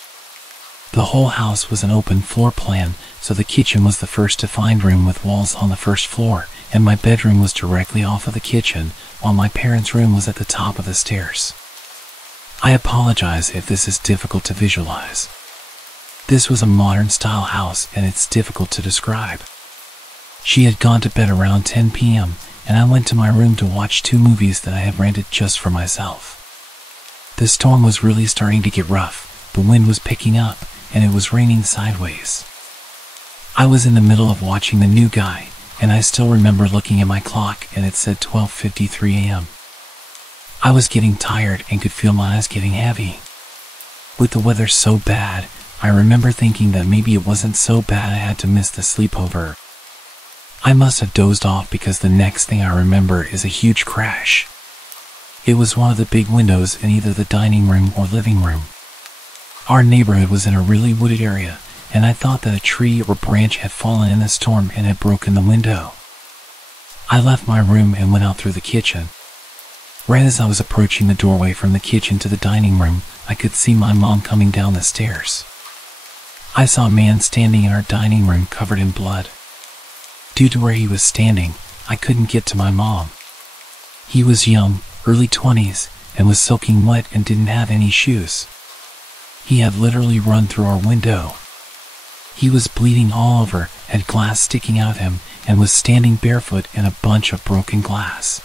The whole house was an open floor plan, so the kitchen was the first defined room with walls on the first floor, and my bedroom was directly off of the kitchen, while my parents' room was at the top of the stairs. I apologize if this is difficult to visualize. This was a modern-style house, and it's difficult to describe. She had gone to bed around 10 p.m., and I went to my room to watch 2 movies that I had rented just for myself. The storm was really starting to get rough, the wind was picking up, and it was raining sideways. I was in the middle of watching The New Guy, and I still remember looking at my clock and it said 12:53 a.m. I was getting tired and could feel my eyes getting heavy. With the weather so bad, I remember thinking that maybe it wasn't so bad I had to miss the sleepover. I must have dozed off because the next thing I remember is a huge crash. It was one of the big windows in either the dining room or living room. Our neighborhood was in a really wooded area, and I thought that a tree or branch had fallen in the storm and had broken the window. I left my room and went out through the kitchen. Right as I was approaching the doorway from the kitchen to the dining room, I could see my mom coming down the stairs. I saw a man standing in our dining room covered in blood. Due to where he was standing, I couldn't get to my mom. He was young, early 20s, and was soaking wet and didn't have any shoes. He had literally run through our window. He was bleeding all over, had glass sticking out of him, and was standing barefoot in a bunch of broken glass.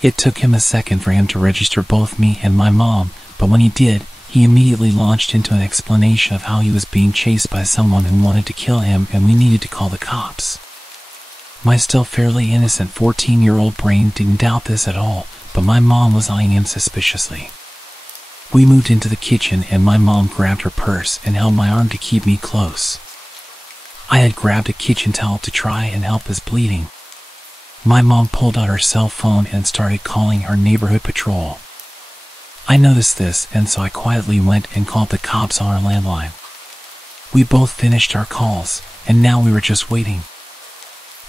It took him a second for him to register both me and my mom, but when he did, he immediately launched into an explanation of how he was being chased by someone who wanted to kill him and we needed to call the cops. My still fairly innocent 14-year-old brain didn't doubt this at all, but my mom was eyeing him suspiciously. We moved into the kitchen and my mom grabbed her purse and held my arm to keep me close. I had grabbed a kitchen towel to try and help his bleeding. My mom pulled out her cell phone and started calling our neighborhood patrol. I noticed this, and so I quietly went and called the cops on our landline. We both finished our calls, and now we were just waiting.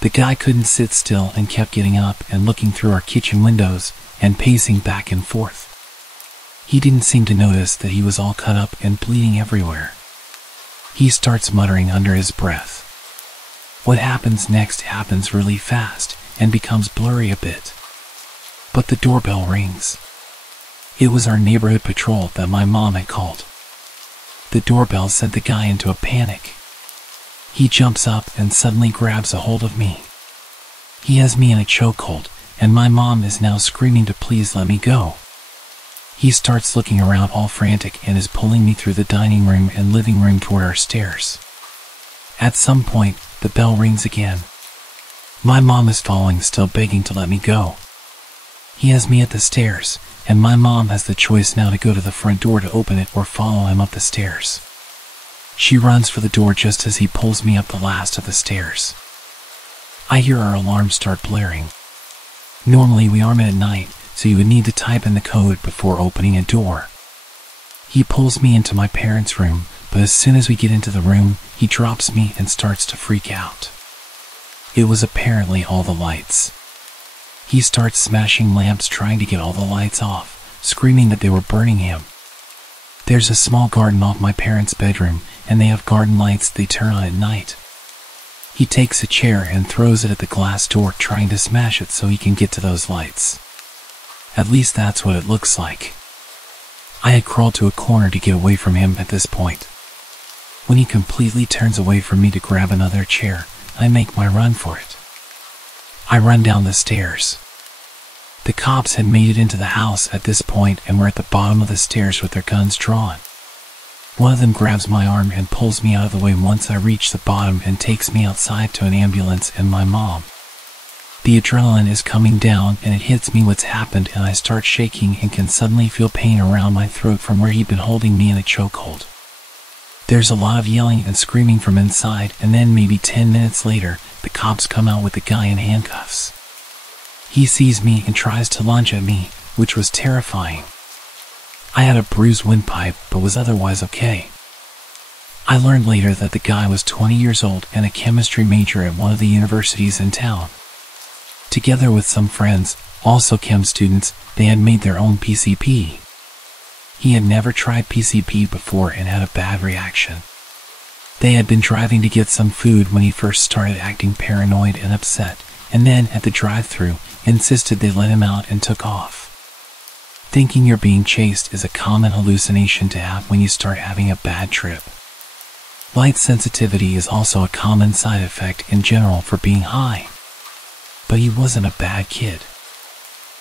The guy couldn't sit still and kept getting up and looking through our kitchen windows and pacing back and forth. He didn't seem to notice that he was all cut up and bleeding everywhere. He starts muttering under his breath. What happens next happens really fast and becomes blurry a bit. But the doorbell rings. It was our neighborhood patrol that my mom had called. The doorbell sent the guy into a panic. He jumps up and suddenly grabs a hold of me. He has me in a chokehold, and my mom is now screaming to please let me go. He starts looking around all frantic and is pulling me through the dining room and living room toward our stairs. At some point, the bell rings again. My mom is following, still begging to let me go. He has me at the stairs, and my mom has the choice now to go to the front door to open it or follow him up the stairs. She runs for the door just as he pulls me up the last of the stairs. I hear our alarm start blaring. Normally we arm it at night, so you would need to type in the code before opening a door. He pulls me into my parents' room, but as soon as we get into the room, he drops me and starts to freak out. It was apparently all the lights. He starts smashing lamps trying to get all the lights off, screaming that they were burning him. There's a small garden off my parents' bedroom, and they have garden lights they turn on at night. He takes a chair and throws it at the glass door, trying to smash it so he can get to those lights. At least that's what it looks like. I had crawled to a corner to get away from him at this point. When he completely turns away from me to grab another chair, I make my run for it. I run down the stairs. The cops had made it into the house at this point and were at the bottom of the stairs with their guns drawn. One of them grabs my arm and pulls me out of the way once I reach the bottom and takes me outside to an ambulance and my mom. The adrenaline is coming down and it hits me what's happened, and I start shaking and can suddenly feel pain around my throat from where he'd been holding me in a chokehold. There's a lot of yelling and screaming from inside, and then maybe 10 minutes later, the cops come out with the guy in handcuffs. He sees me and tries to lunge at me, which was terrifying. I had a bruised windpipe but was otherwise okay. I learned later that the guy was 20 years old and a chemistry major at one of the universities in town. Together with some friends, also chem students, they had made their own PCP. He had never tried PCP before and had a bad reaction. They had been driving to get some food when he first started acting paranoid and upset, and then at the drive-thru insisted they let him out and took off. Thinking you're being chased is a common hallucination to have when you start having a bad trip. Light sensitivity is also a common side effect in general for being high. But he wasn't a bad kid.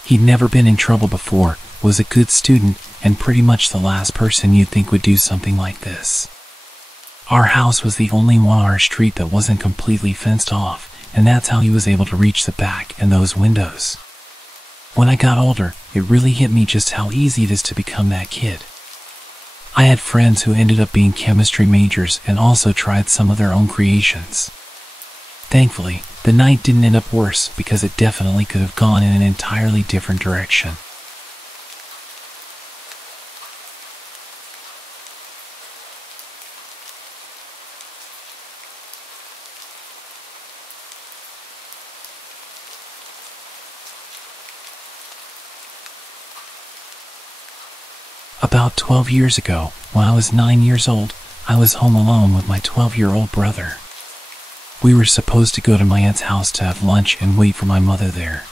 He'd never been in trouble before, was a good student, and pretty much the last person you'd think would do something like this. Our house was the only one on our street that wasn't completely fenced off, and that's how he was able to reach the back and those windows. When I got older, it really hit me just how easy it is to become that kid. I had friends who ended up being chemistry majors and also tried some of their own creations. Thankfully, the night didn't end up worse because it definitely could have gone in an entirely different direction. About 12 years ago, when I was 9 years old, I was home alone with my 12-year-old brother. We were supposed to go to my aunt's house to have lunch and wait for my mother there.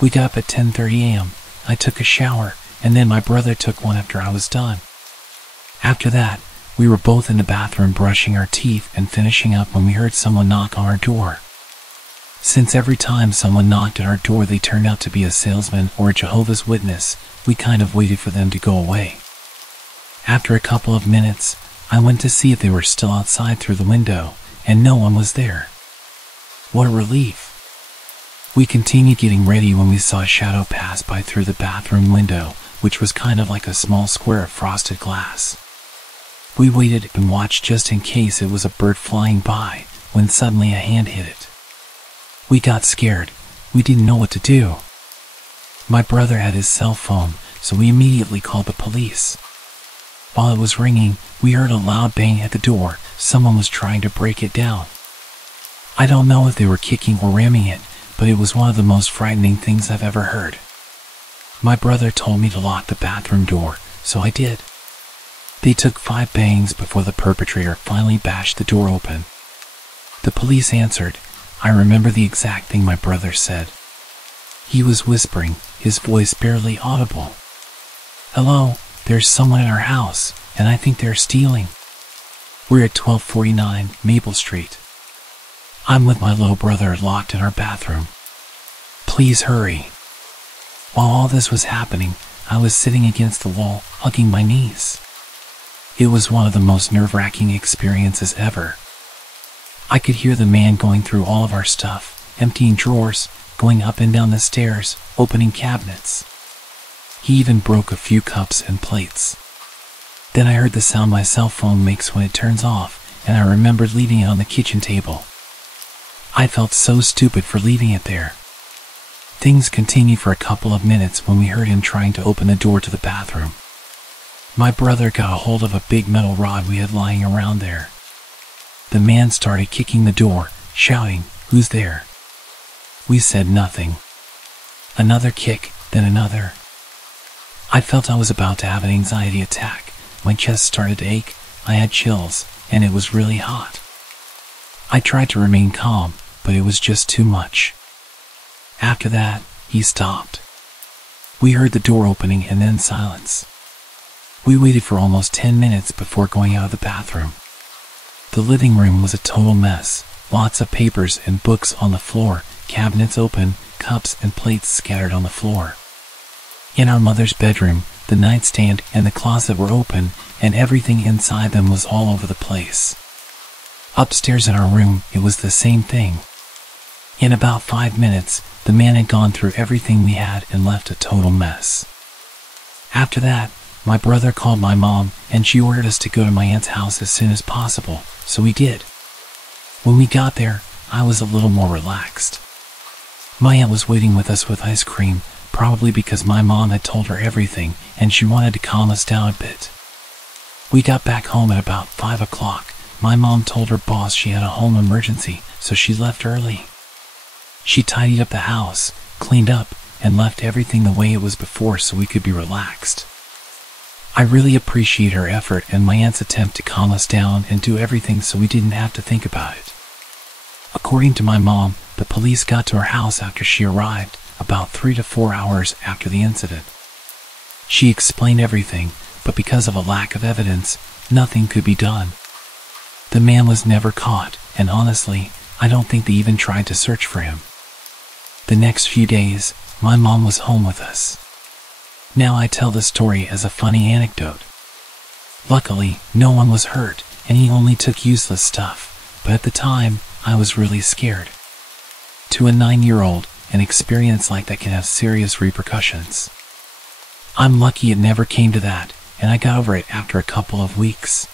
We got up at 10:30 a.m., I took a shower, and then my brother took one after I was done. After that, we were both in the bathroom brushing our teeth and finishing up when we heard someone knock on our door. Since every time someone knocked at our door they turned out to be a salesman or a Jehovah's Witness, we kind of waited for them to go away. After a couple of minutes, I went to see if they were still outside through the window, and no one was there. What a relief. We continued getting ready when we saw a shadow pass by through the bathroom window, which was kind of like a small square of frosted glass. We waited and watched just in case it was a bird flying by, when suddenly a hand hit it. We got scared. We didn't know what to do. My brother had his cell phone, so we immediately called the police. While it was ringing, we heard a loud bang at the door. Someone was trying to break it down. I don't know if they were kicking or ramming it, but it was one of the most frightening things I've ever heard. My brother told me to lock the bathroom door, so I did. They took 5 bangs before the perpetrator finally bashed the door open. The police answered. I remember the exact thing my brother said. He was whispering, his voice barely audible. "Hello, there's someone in our house, and I think they're stealing. We're at 1249 Maple Street. I'm with my little brother locked in our bathroom. Please hurry." While all this was happening, I was sitting against the wall, hugging my knees. It was one of the most nerve-wracking experiences ever. I could hear the man going through all of our stuff, emptying drawers, going up and down the stairs, opening cabinets. He even broke a few cups and plates. Then I heard the sound my cell phone makes when it turns off, and I remembered leaving it on the kitchen table. I felt so stupid for leaving it there. Things continued for a couple of minutes when we heard him trying to open the door to the bathroom. My brother got a hold of a big metal rod we had lying around there. The man started kicking the door, shouting, "Who's there?" We said nothing. Another kick, then another. I felt I was about to have an anxiety attack. My chest started to ache, I had chills, and it was really hot. I tried to remain calm, but it was just too much. After that, he stopped. We heard the door opening and then silence. We waited for almost 10 minutes before going out of the bathroom. The living room was a total mess, lots of papers and books on the floor, cabinets open, cups and plates scattered on the floor. In our mother's bedroom, the nightstand and the closet were open, and everything inside them was all over the place. Upstairs in our room, it was the same thing. In about 5 minutes, the man had gone through everything we had and left a total mess. After that, my brother called my mom, and she ordered us to go to my aunt's house as soon as possible, so we did. When we got there, I was a little more relaxed. My aunt was waiting with us with ice cream, probably because my mom had told her everything, and she wanted to calm us down a bit. We got back home at about 5 o'clock. My mom told her boss she had a home emergency, so she left early. She tidied up the house, cleaned up, and left everything the way it was before so we could be relaxed. I really appreciate her effort and my aunt's attempt to calm us down and do everything so we didn't have to think about it. According to my mom, the police got to her house after she arrived, about 3 to 4 hours after the incident. She explained everything, but because of a lack of evidence, nothing could be done. The man was never caught, and honestly, I don't think they even tried to search for him. The next few days, my mom was home with us. Now I tell the story as a funny anecdote. Luckily, no one was hurt, and he only took useless stuff, but at the time, I was really scared. To a 9-year-old, an experience like that can have serious repercussions. I'm lucky it never came to that, and I got over it after a couple of weeks.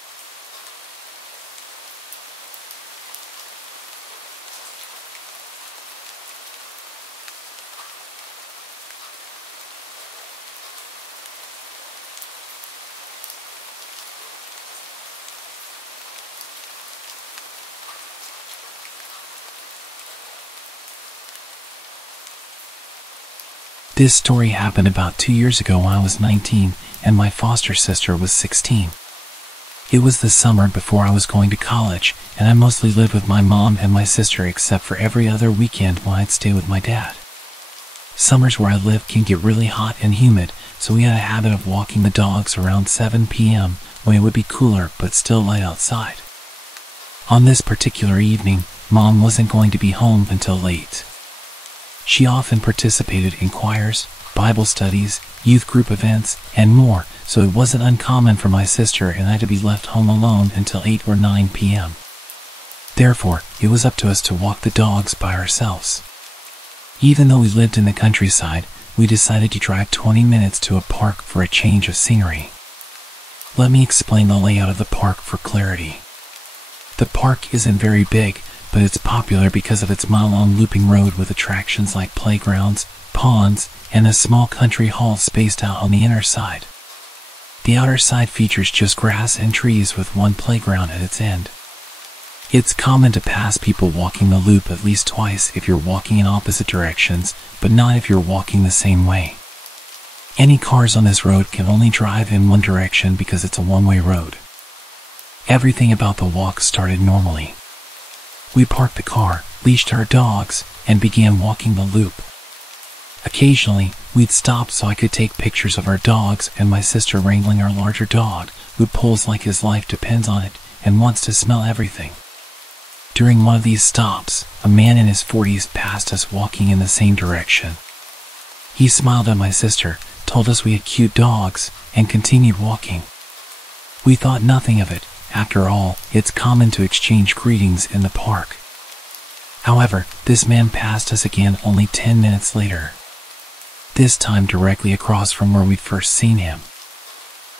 This story happened about 2 years ago when I was 19 and my foster sister was 16. It was the summer before I was going to college, and I mostly lived with my mom and my sister except for every other weekend when I'd stay with my dad. Summers where I live can get really hot and humid, so we had a habit of walking the dogs around 7 p.m. when it would be cooler but still light outside. On this particular evening, Mom wasn't going to be home until late. She often participated in choirs, Bible studies, youth group events, and more, so it wasn't uncommon for my sister and I to be left home alone until 8 or 9 p.m. Therefore, it was up to us to walk the dogs by ourselves. Even though we lived in the countryside, we decided to drive 20 minutes to a park for a change of scenery. Let me explain the layout of the park for clarity. The park isn't very big, but it's popular because of its mile-long looping road with attractions like playgrounds, ponds, and a small country hall spaced out on the inner side. The outer side features just grass and trees with one playground at its end. It's common to pass people walking the loop at least twice if you're walking in opposite directions, but not if you're walking the same way. Any cars on this road can only drive in one direction because it's a one-way road. Everything about the walk started normally. We parked the car, leashed our dogs, and began walking the loop. Occasionally, we'd stop so I could take pictures of our dogs and my sister wrangling our larger dog, who pulls like his life depends on it and wants to smell everything. During one of these stops, a man in his 40s passed us walking in the same direction. He smiled at my sister, told us we had cute dogs, and continued walking. We thought nothing of it. After all, it's common to exchange greetings in the park. However, this man passed us again only 10 minutes later. This time directly across from where we'd first seen him.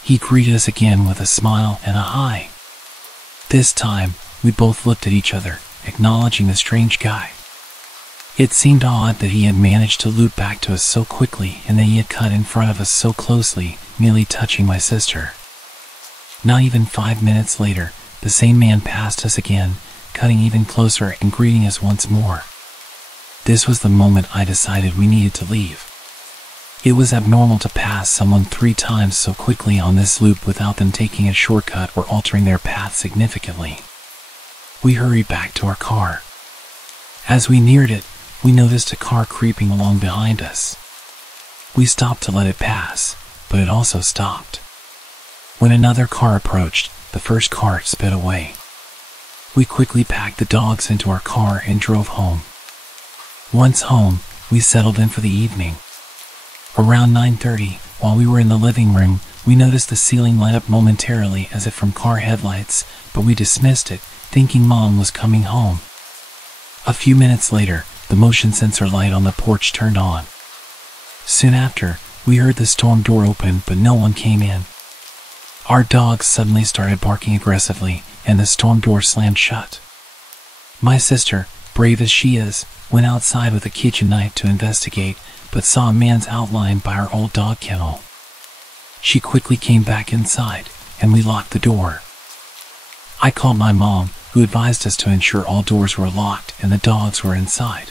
He greeted us again with a smile and a hi. This time, we both looked at each other, acknowledging the strange guy. It seemed odd that he had managed to loop back to us so quickly and that he had cut in front of us so closely, nearly touching my sister. Not even 5 minutes later, the same man passed us again, cutting even closer and greeting us once more. This was the moment I decided we needed to leave. It was abnormal to pass someone 3 times so quickly on this loop without them taking a shortcut or altering their path significantly. We hurried back to our car. As we neared it, we noticed a car creeping along behind us. We stopped to let it pass, but it also stopped. When another car approached, the first car sped away. We quickly packed the dogs into our car and drove home. Once home, we settled in for the evening. Around 9:30, while we were in the living room, we noticed the ceiling light up momentarily as if from car headlights, but we dismissed it, thinking Mom was coming home. A few minutes later, the motion sensor light on the porch turned on. Soon after, we heard the storm door open, but no one came in. Our dogs suddenly started barking aggressively, and the storm door slammed shut. My sister, brave as she is, went outside with a kitchen knife to investigate, but saw a man's outline by our old dog kennel. She quickly came back inside, and we locked the door. I called my mom, who advised us to ensure all doors were locked and the dogs were inside.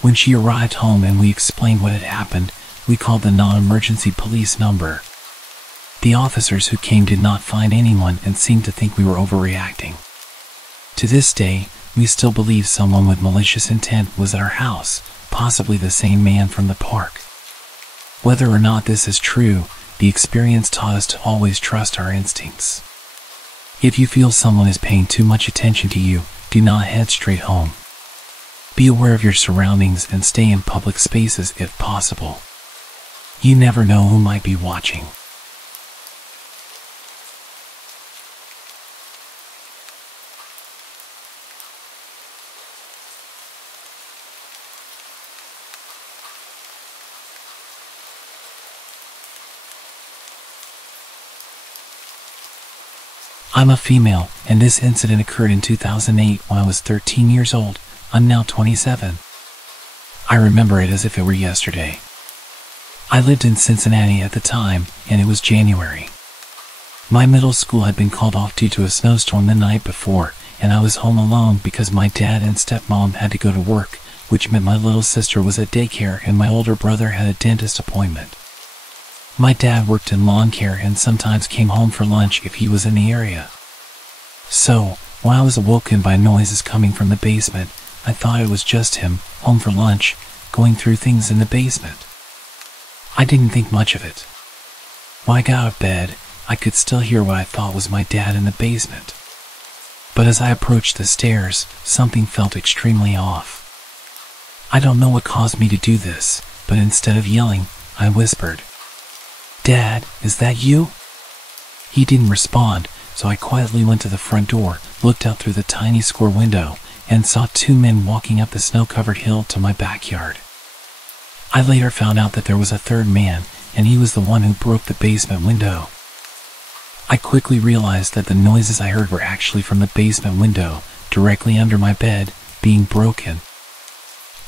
When she arrived home and we explained what had happened, we called the non-emergency police number. The officers who came did not find anyone and seemed to think we were overreacting. To this day, we still believe someone with malicious intent was at our house, possibly the same man from the park. Whether or not this is true, the experience taught us to always trust our instincts. If you feel someone is paying too much attention to you, do not head straight home. Be aware of your surroundings and stay in public spaces if possible. You never know who might be watching. I'm a female, and this incident occurred in 2008 when I was 13 years old. I'm now 27. I remember it as if it were yesterday. I lived in Cincinnati at the time, and it was January. My middle school had been called off due to a snowstorm the night before, and I was home alone because my dad and stepmom had to go to work, which meant my little sister was at daycare and my older brother had a dentist appointment. My dad worked in lawn care and sometimes came home for lunch if he was in the area. So, when I was awoken by noises coming from the basement, I thought it was just him, home for lunch, going through things in the basement. I didn't think much of it. When I got out of bed, I could still hear what I thought was my dad in the basement. But as I approached the stairs, something felt extremely off. I don't know what caused me to do this, but instead of yelling, I whispered, "Dad, is that you?" He didn't respond, so I quietly went to the front door, looked out through the tiny square window, and saw two men walking up the snow-covered hill to my backyard. I later found out that there was a third man, and he was the one who broke the basement window. I quickly realized that the noises I heard were actually from the basement window, directly under my bed, being broken.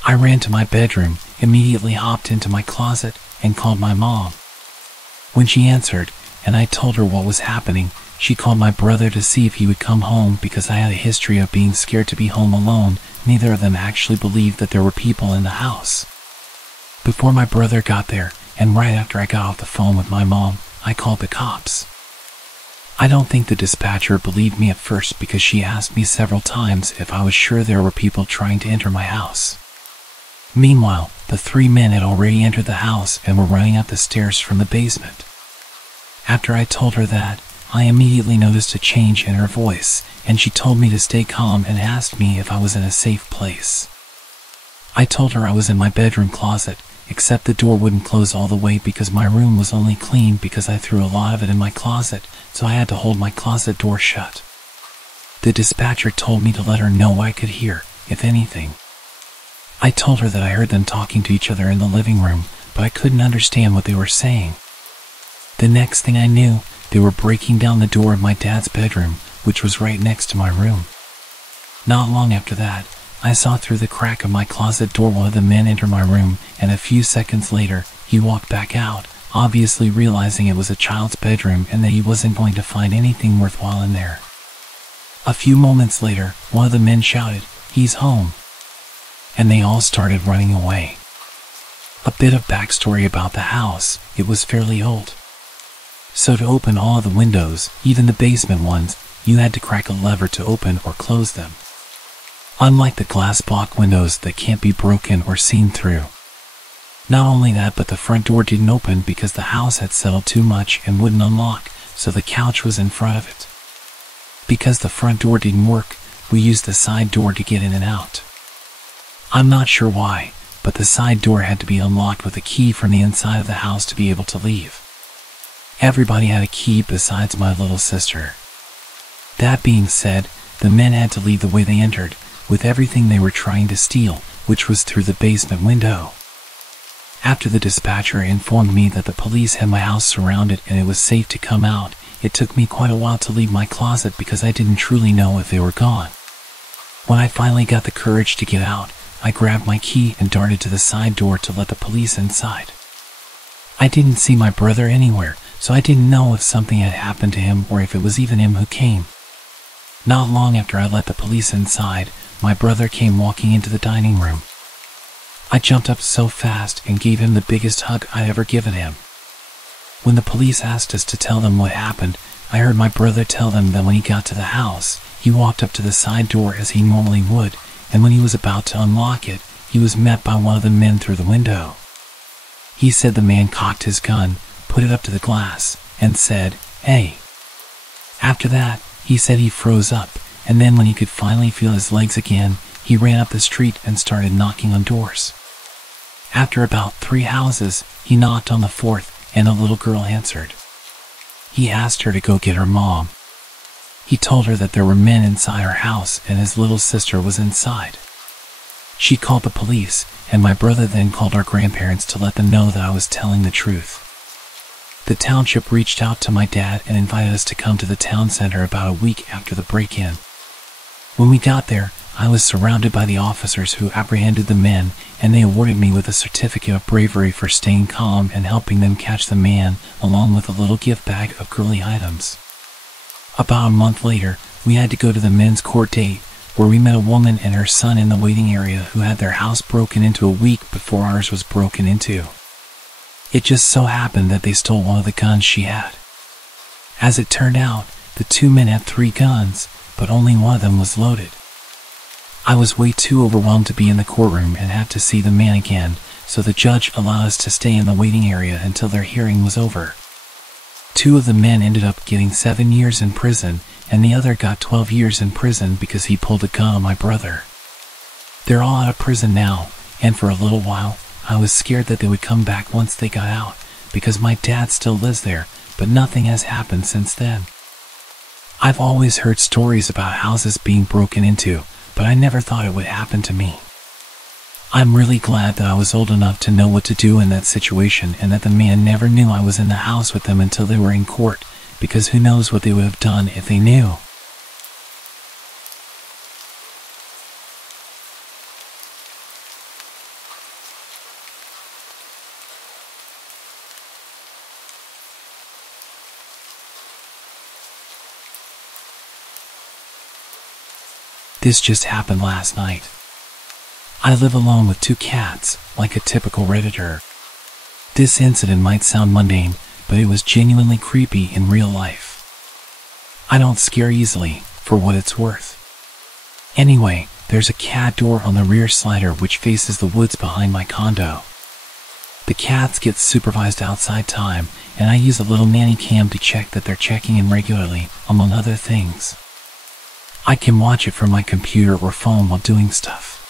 I ran to my bedroom, immediately hopped into my closet, and called my mom. When she answered, and I told her what was happening, she called my brother to see if he would come home because I had a history of being scared to be home alone. Neither of them actually believed that there were people in the house. Before my brother got there, and right after I got off the phone with my mom, I called the cops. I don't think the dispatcher believed me at first because she asked me several times if I was sure there were people trying to enter my house. Meanwhile, the three men had already entered the house and were running up the stairs from the basement. After I told her that, I immediately noticed a change in her voice, and she told me to stay calm and asked me if I was in a safe place. I told her I was in my bedroom closet, except the door wouldn't close all the way because my room was only clean because I threw a lot of it in my closet, so I had to hold my closet door shut. The dispatcher told me to let her know what I could hear, if anything. I told her that I heard them talking to each other in the living room, but I couldn't understand what they were saying. The next thing I knew, they were breaking down the door of my dad's bedroom, which was right next to my room. Not long after that, I saw through the crack of my closet door one of the men enter my room, and a few seconds later, he walked back out, obviously realizing it was a child's bedroom and that he wasn't going to find anything worthwhile in there. A few moments later, one of the men shouted, "He's home!" And they all started running away. A bit of backstory about the house: it was fairly old. So to open all of the windows, even the basement ones, you had to crack a lever to open or close them. Unlike the glass block windows that can't be broken or seen through. Not only that, but the front door didn't open because the house had settled too much and wouldn't unlock, so the couch was in front of it. Because the front door didn't work, we used the side door to get in and out. I'm not sure why, but the side door had to be unlocked with a key from the inside of the house to be able to leave. Everybody had a key besides my little sister. That being said, the men had to leave the way they entered, with everything they were trying to steal, which was through the basement window. After the dispatcher informed me that the police had my house surrounded and it was safe to come out, it took me quite a while to leave my closet because I didn't truly know if they were gone. When I finally got the courage to get out, I grabbed my key and darted to the side door to let the police inside. I didn't see my brother anywhere, so I didn't know if something had happened to him or if it was even him who came. Not long after I let the police inside, my brother came walking into the dining room. I jumped up so fast and gave him the biggest hug I'd ever given him. When the police asked us to tell them what happened, I heard my brother tell them that when he got to the house, he walked up to the side door as he normally would, and when he was about to unlock it, he was met by one of the men through the window. He said the man cocked his gun, put it up to the glass, and said, "Hey." After that, he said he froze up, and then when he could finally feel his legs again, he ran up the street and started knocking on doors. After about 3 houses, he knocked on the 4th, and a little girl answered. He asked her to go get her mom. He told her that there were men inside her house and his little sister was inside. She called the police, and my brother then called our grandparents to let them know that I was telling the truth. The township reached out to my dad and invited us to come to the town center about a week after the break-in. When we got there, I was surrounded by the officers who apprehended the men, and they awarded me with a certificate of bravery for staying calm and helping them catch the man, along with a little gift bag of girly items. About a month later, we had to go to the men's court date, where we met a woman and her son in the waiting area who had their house broken into a week before ours was broken into. It just so happened that they stole one of the guns she had. As it turned out, the 2 men had 3 guns, but only one of them was loaded. I was way too overwhelmed to be in the courtroom and had to see the man again, so the judge allowed us to stay in the waiting area until their hearing was over. 2 of the men ended up getting 7 years in prison, and the other got 12 years in prison because he pulled a gun on my brother. They're all out of prison now, and for a little while, I was scared that they would come back once they got out, because my dad still lives there, but nothing has happened since then. I've always heard stories about houses being broken into, but I never thought it would happen to me. I'm really glad that I was old enough to know what to do in that situation and that the man never knew I was in the house with them until they were in court, because who knows what they would have done if they knew. This just happened last night. I live alone with 2 cats, like a typical Redditor. This incident might sound mundane, but it was genuinely creepy in real life. I don't scare easily, for what it's worth. Anyway, there's a cat door on the rear slider which faces the woods behind my condo. The cats get supervised outside time, and I use a little nanny cam to check that they're checking in regularly, among other things. I can watch it from my computer or phone while doing stuff.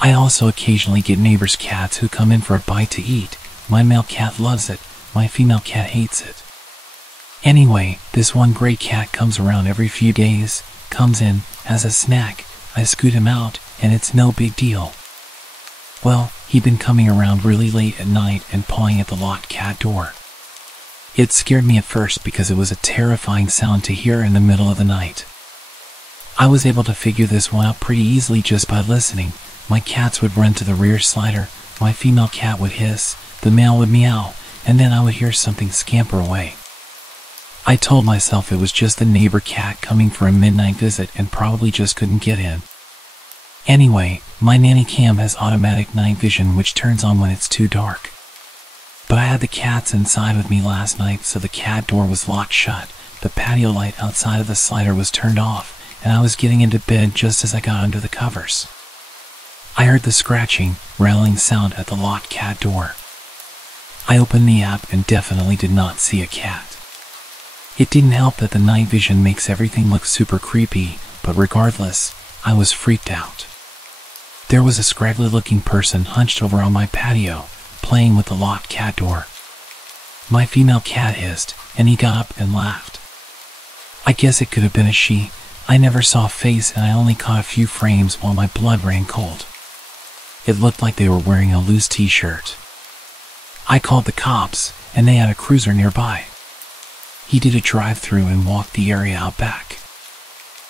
I also occasionally get neighbors' cats who come in for a bite to eat. My male cat loves it, my female cat hates it. Anyway, this one gray cat comes around every few days, comes in, has a snack, I scoot him out, and it's no big deal. Well, he'd been coming around really late at night and pawing at the locked cat door. It scared me at first because it was a terrifying sound to hear in the middle of the night. I was able to figure this one out pretty easily just by listening. My cats would run to the rear slider, my female cat would hiss, the male would meow, and then I would hear something scamper away. I told myself it was just the neighbor cat coming for a midnight visit and probably just couldn't get in. Anyway, my nanny cam has automatic night vision which turns on when it's too dark. But I had the cats inside with me last night, so the cat door was locked shut, the patio light outside of the slider was turned off, and I was getting into bed just as I got under the covers. I heard the scratching, rattling sound at the locked cat door. I opened the app and definitely did not see a cat. It didn't help that the night vision makes everything look super creepy, but regardless, I was freaked out. There was a scraggly looking person hunched over on my patio, playing with the locked cat door. My female cat hissed, and he got up and laughed. I guess it could have been a she. I never saw a face and I only caught a few frames while my blood ran cold. It looked like they were wearing a loose t-shirt. I called the cops, and they had a cruiser nearby. He did a drive-through and walked the area out back.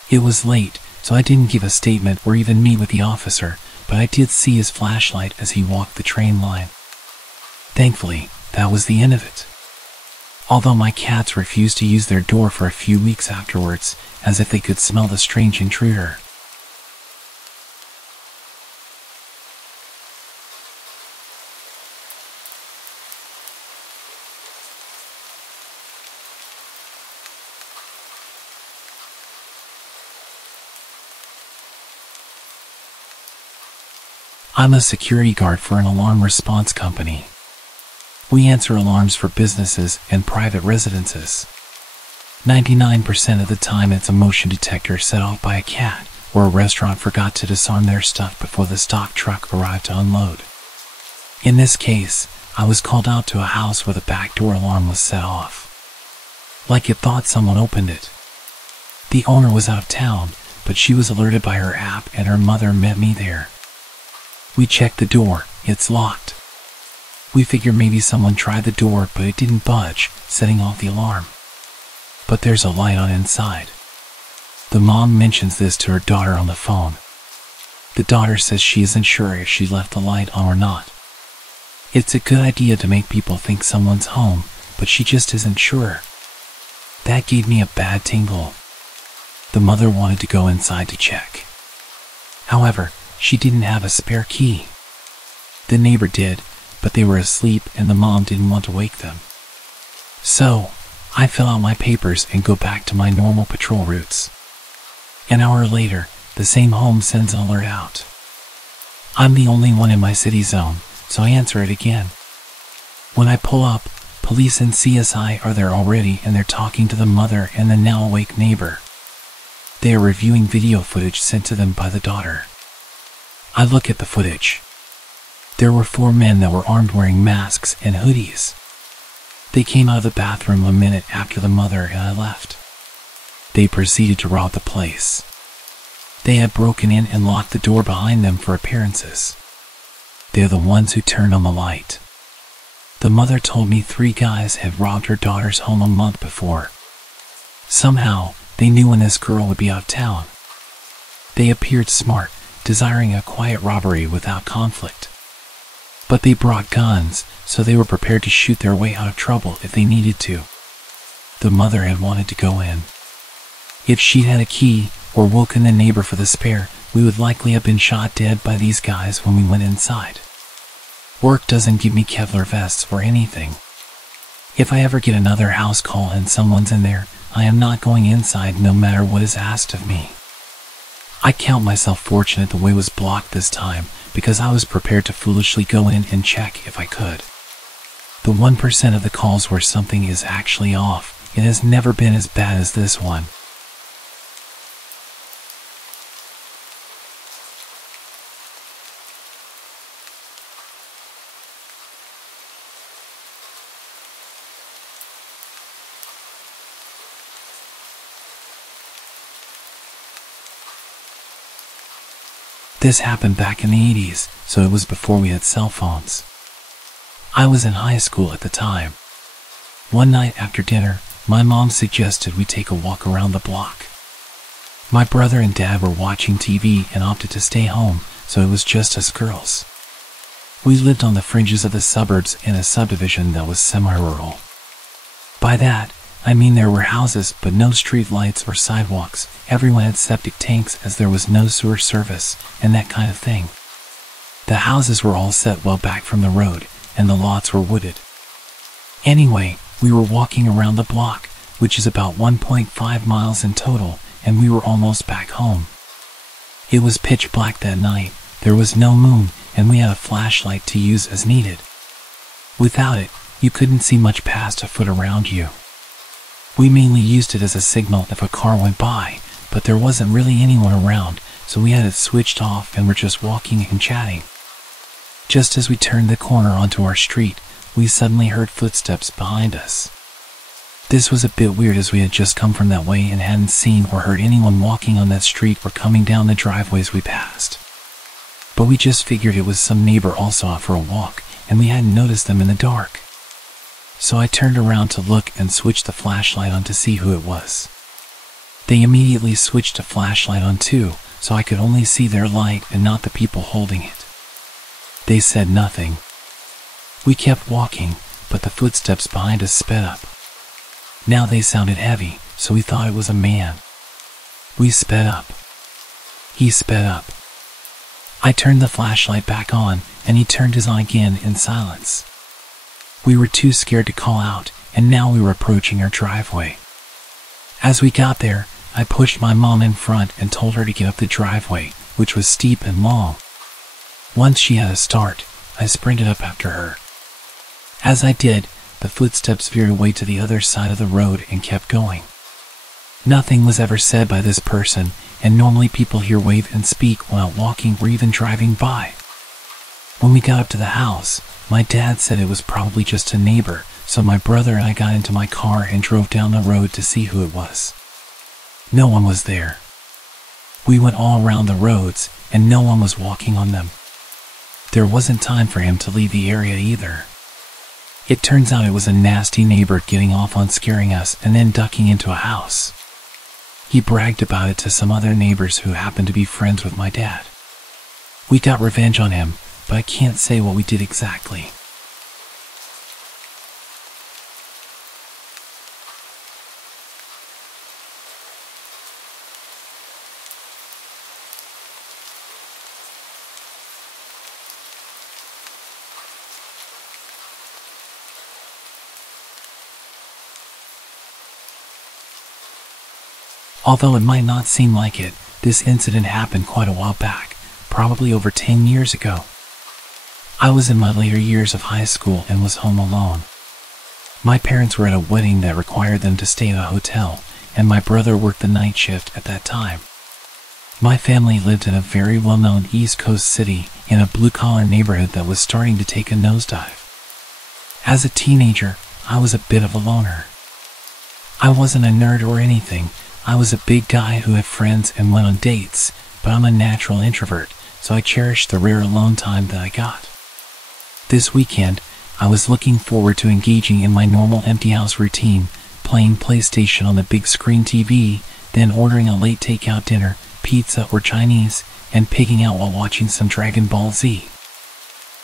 It was late, so I didn't give a statement or even meet with the officer, but I did see his flashlight as he walked the train line. Thankfully, that was the end of it. Although my cats refused to use their door for a few weeks afterwards, as if they could smell the strange intruder. I'm a security guard for an alarm response company. We answer alarms for businesses and private residences. 99% of the time it's a motion detector set off by a cat, or a restaurant forgot to disarm their stuff before the stock truck arrived to unload. In this case, I was called out to a house where the back door alarm was set off. Like it thought someone opened it. The owner was out of town, but she was alerted by her app and her mother met me there. We checked the door, it's locked. We figured maybe someone tried the door but it didn't budge, setting off the alarm. But there's a light on inside. The mom mentions this to her daughter on the phone. The daughter says she isn't sure if she left the light on or not. It's a good idea to make people think someone's home, but she just isn't sure. That gave me a bad tingle. The mother wanted to go inside to check. However, she didn't have a spare key. The neighbor did, but they were asleep and the mom didn't want to wake them. So, I fill out my papers and go back to my normal patrol routes. An hour later, the same home sends an alert out. I'm the only one in my city zone, so I answer it again. When I pull up, police and CSI are there already and they're talking to the mother and the now awake neighbor. They are reviewing video footage sent to them by the daughter. I look at the footage. There were 4 men that were armed wearing masks and hoodies. They came out of the bathroom a minute after the mother and I left. They proceeded to rob the place. They had broken in and locked the door behind them for appearances. They're the ones who turned on the light. The mother told me 3 guys had robbed her daughter's home a month before. Somehow, they knew when this girl would be out of town. They appeared smart, desiring a quiet robbery without conflict. But they brought guns, so they were prepared to shoot their way out of trouble if they needed to. The mother had wanted to go in. If she'd had a key, or woken the neighbor for the spare, we would likely have been shot dead by these guys when we went inside. Work doesn't give me Kevlar vests or anything. If I ever get another house call and someone's in there, I am not going inside no matter what is asked of me. I count myself fortunate the way was blocked this time, because I was prepared to foolishly go in and check if I could. The 1% of the calls where something is actually off, it has never been as bad as this one. This happened back in the 80s, so it was before we had cell phones. I was in high school at the time. One night after dinner, my mom suggested we take a walk around the block. My brother and dad were watching TV and opted to stay home, so it was just us girls. We lived on the fringes of the suburbs in a subdivision that was semi-rural. By that, I mean there were houses but no street lights or sidewalks. Everyone had septic tanks as there was no sewer service and that kind of thing. The houses were all set well back from the road and the lots were wooded. Anyway, we were walking around the block, which is about 1.5 miles in total, and we were almost back home. It was pitch black that night, there was no moon, and we had a flashlight to use as needed. Without it, you couldn't see much past a foot around you. We mainly used it as a signal if a car went by, but there wasn't really anyone around, so we had it switched off and were just walking and chatting. Just as we turned the corner onto our street, we suddenly heard footsteps behind us. This was a bit weird as we had just come from that way and hadn't seen or heard anyone walking on that street or coming down the driveways we passed. But we just figured it was some neighbor also out for a walk, and we hadn't noticed them in the dark. So I turned around to look and switched the flashlight on to see who it was. They immediately switched the flashlight on too, so I could only see their light and not the people holding it. They said nothing. We kept walking, but the footsteps behind us sped up. Now they sounded heavy, so we thought it was a man. We sped up. He sped up. I turned the flashlight back on, and he turned his on again in silence. We were too scared to call out, and now we were approaching our driveway. As we got there, I pushed my mom in front and told her to get up the driveway, which was steep and long. Once she had a start, I sprinted up after her. As I did, the footsteps veered away to the other side of the road and kept going. Nothing was ever said by this person, and normally people here wave and speak while walking or even driving by. When we got up to the house, my dad said it was probably just a neighbor, so my brother and I got into my car and drove down the road to see who it was. No one was there. We went all around the roads, and no one was walking on them. There wasn't time for him to leave the area either. It turns out it was a nasty neighbor getting off on scaring us and then ducking into a house. He bragged about it to some other neighbors who happened to be friends with my dad. We got revenge on him, but I can't say what we did exactly. Although it might not seem like it, this incident happened quite a while back, probably over 10 years ago. I was in my later years of high school and was home alone. My parents were at a wedding that required them to stay in a hotel, and my brother worked the night shift at that time. My family lived in a very well-known East Coast city in a blue-collar neighborhood that was starting to take a nosedive. As a teenager, I was a bit of a loner. I wasn't a nerd or anything. I was a big guy who had friends and went on dates, but I'm a natural introvert, so I cherished the rare alone time that I got. This weekend, I was looking forward to engaging in my normal empty house routine, playing PlayStation on the big screen TV, then ordering a late takeout dinner, pizza or Chinese, and pigging out while watching some Dragon Ball Z.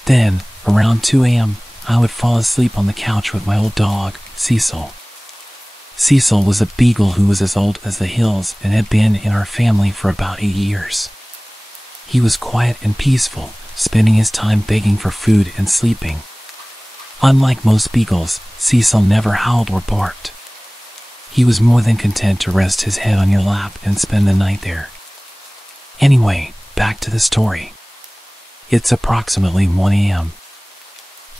Then, around 2 a.m., I would fall asleep on the couch with my old dog, Cecil. Cecil was a beagle who was as old as the hills and had been in our family for about 8 years. He was quiet and peaceful, spending his time begging for food and sleeping. Unlike most beagles, Cecil never howled or barked. He was more than content to rest his head on your lap and spend the night there. Anyway, back to the story. It's approximately 1 a.m.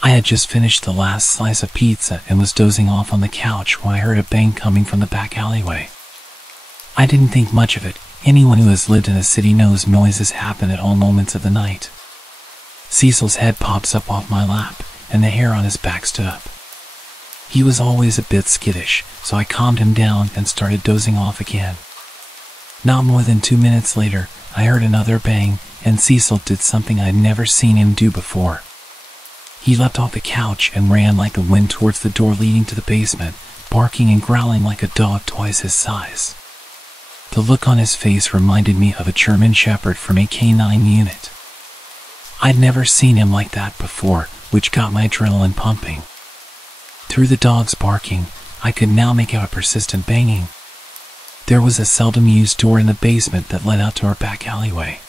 I had just finished the last slice of pizza and was dozing off on the couch when I heard a bang coming from the back alleyway. I didn't think much of it. Anyone who has lived in a city knows noises happen at all moments of the night. Cecil's head pops up off my lap, and the hair on his back stood up. He was always a bit skittish, so I calmed him down and started dozing off again. Not more than 2 minutes later, I heard another bang, and Cecil did something I'd never seen him do before. He leapt off the couch and ran like the wind towards the door leading to the basement, barking and growling like a dog twice his size. The look on his face reminded me of a German Shepherd from a K9 unit. I'd never seen him like that before, which got my adrenaline pumping. Through the dog's barking, I could now make out a persistent banging. There was a seldom used door in the basement that led out to our back alleyway.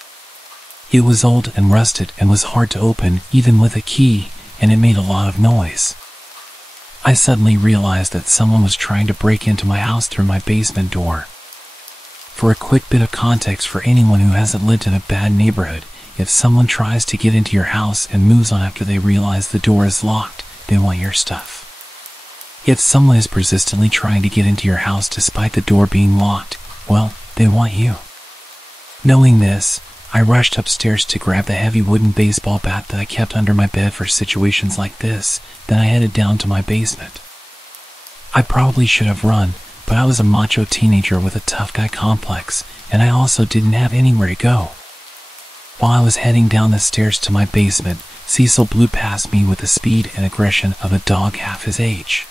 It was old and rusted and was hard to open even with a key, and it made a lot of noise. I suddenly realized that someone was trying to break into my house through my basement door. For a quick bit of context for anyone who hasn't lived in a bad neighborhood, if someone tries to get into your house and moves on after they realize the door is locked, they want your stuff. If someone is persistently trying to get into your house despite the door being locked, well, they want you. Knowing this, I rushed upstairs to grab the heavy wooden baseball bat that I kept under my bed for situations like this, then I headed down to my basement. I probably should have run, but I was a macho teenager with a tough guy complex, and I also didn't have anywhere to go. While I was heading down the stairs to my basement, Cecil blew past me with the speed and aggression of a dog half his age.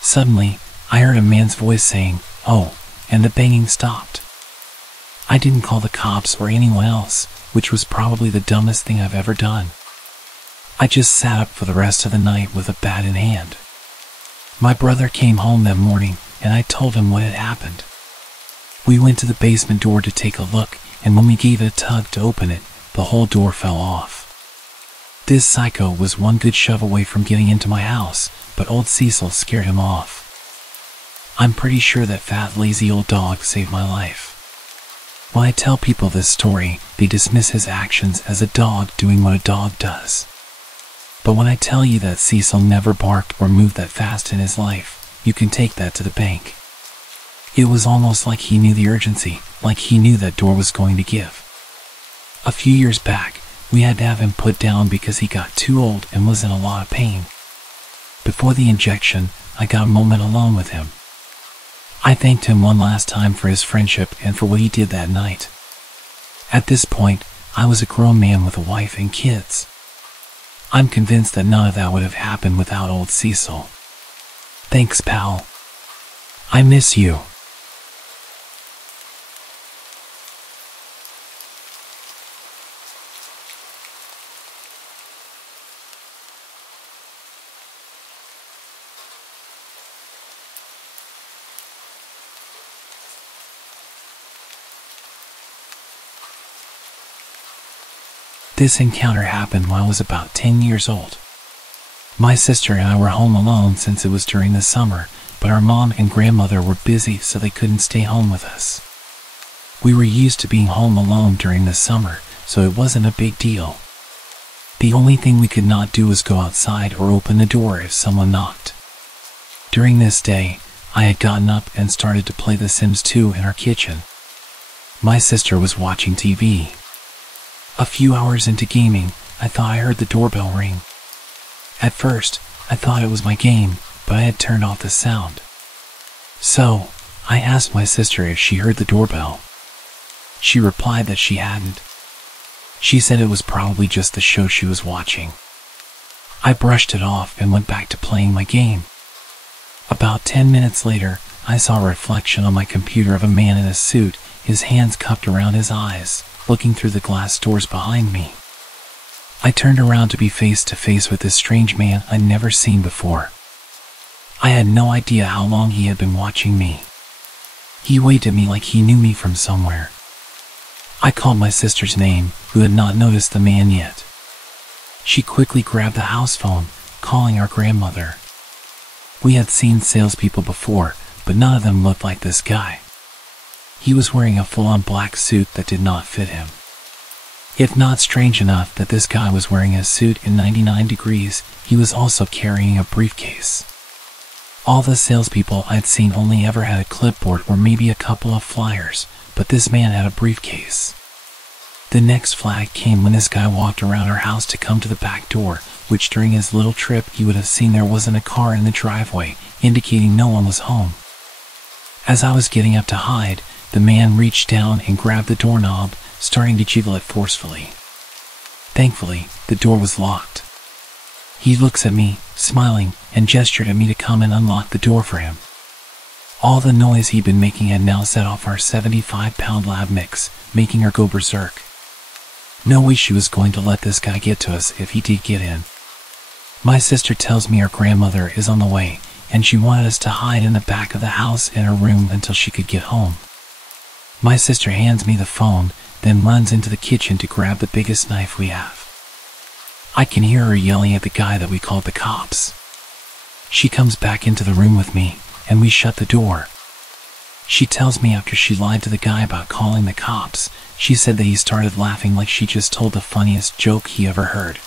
Suddenly, I heard a man's voice saying, "Oh," and the banging stopped. I didn't call the cops or anyone else, which was probably the dumbest thing I've ever done. I just sat up for the rest of the night with a bat in hand. My brother came home that morning, and I told him what had happened. We went to the basement door to take a look, and when we gave it a tug to open it, the whole door fell off. This psycho was one good shove away from getting into my house, but old Cecil scared him off. I'm pretty sure that fat, lazy old dog saved my life. When I tell people this story, they dismiss his actions as a dog doing what a dog does. But when I tell you that Cecil never barked or moved that fast in his life, you can take that to the bank. It was almost like he knew the urgency, like he knew that door was going to give. A few years back, we had to have him put down because he got too old and was in a lot of pain. Before the injection, I got a moment alone with him. I thanked him one last time for his friendship and for what he did that night. At this point, I was a grown man with a wife and kids. I'm convinced that none of that would have happened without old Cecil. Thanks, pal. I miss you. This encounter happened when I was about 10 years old. My sister and I were home alone since it was during the summer, but our mom and grandmother were busy so they couldn't stay home with us. We were used to being home alone during the summer, so it wasn't a big deal. The only thing we could not do was go outside or open the door if someone knocked. During this day, I had gotten up and started to play The Sims 2 in our kitchen. My sister was watching TV. A few hours into gaming, I thought I heard the doorbell ring. At first, I thought it was my game, but I had turned off the sound. So, I asked my sister if she heard the doorbell. She replied that she hadn't. She said it was probably just the show she was watching. I brushed it off and went back to playing my game. About 10 minutes later, I saw a reflection on my computer of a man in a suit, his hands cupped around his eyes, looking through the glass doors behind me. I turned around to be face to face with this strange man I'd never seen before. I had no idea how long he had been watching me. He waved at me like he knew me from somewhere. I called my sister's name, who had not noticed the man yet. She quickly grabbed the house phone, calling our grandmother. We had seen salespeople before, but none of them looked like this guy. He was wearing a full-on black suit that did not fit him. If not strange enough that this guy was wearing a suit in 99 degrees, he was also carrying a briefcase. All the salespeople I'd seen only ever had a clipboard or maybe a couple of flyers, but this man had a briefcase. The next flag came when this guy walked around our house to come to the back door, which during his little trip he would have seen there wasn't a car in the driveway, indicating no one was home. As I was getting up to hide, the man reached down and grabbed the doorknob, starting to jiggle it forcefully. Thankfully, the door was locked. He looks at me, smiling, and gestured at me to come and unlock the door for him. All the noise he'd been making had now set off our 75-pound lab mix, making her go berserk. No way she was going to let this guy get to us if he did get in. My sister tells me our grandmother is on the way, and she wanted us to hide in the back of the house in her room until she could get home. My sister hands me the phone, then runs into the kitchen to grab the biggest knife we have. I can hear her yelling at the guy that we called the cops. She comes back into the room with me, and we shut the door. She tells me after she lied to the guy about calling the cops, she said that he started laughing like she just told the funniest joke he ever heard.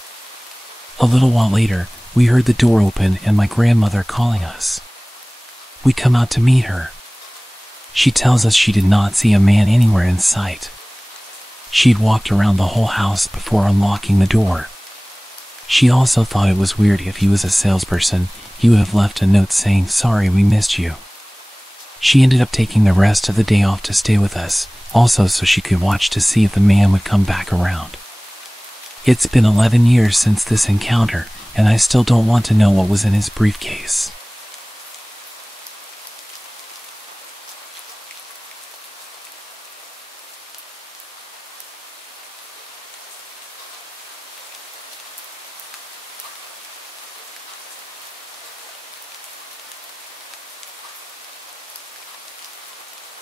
A little while later, we heard the door open and my grandmother calling us. We come out to meet her. She tells us she did not see a man anywhere in sight. She'd walked around the whole house before unlocking the door. She also thought it was weird if he was a salesperson, he would have left a note saying, "Sorry, we missed you." She ended up taking the rest of the day off to stay with us, also so she could watch to see if the man would come back around. It's been 11 years since this encounter, and I still don't want to know what was in his briefcase.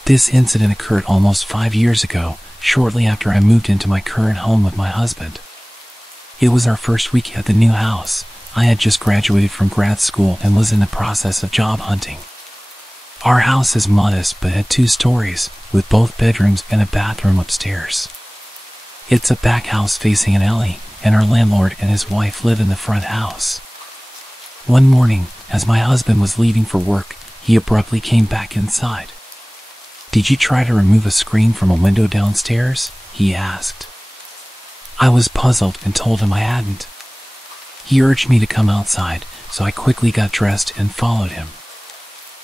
This incident occurred almost 5 years ago, shortly after I moved into my current home with my husband. It was our first week at the new house. I had just graduated from grad school and was in the process of job hunting. Our house is modest but had 2 stories, with both bedrooms and a bathroom upstairs. It's a back house facing an alley, and our landlord and his wife live in the front house. One morning, as my husband was leaving for work, he abruptly came back inside. "Did you try to remove a screen from a window downstairs?" he asked. I was puzzled and told him I hadn't. He urged me to come outside, so I quickly got dressed and followed him.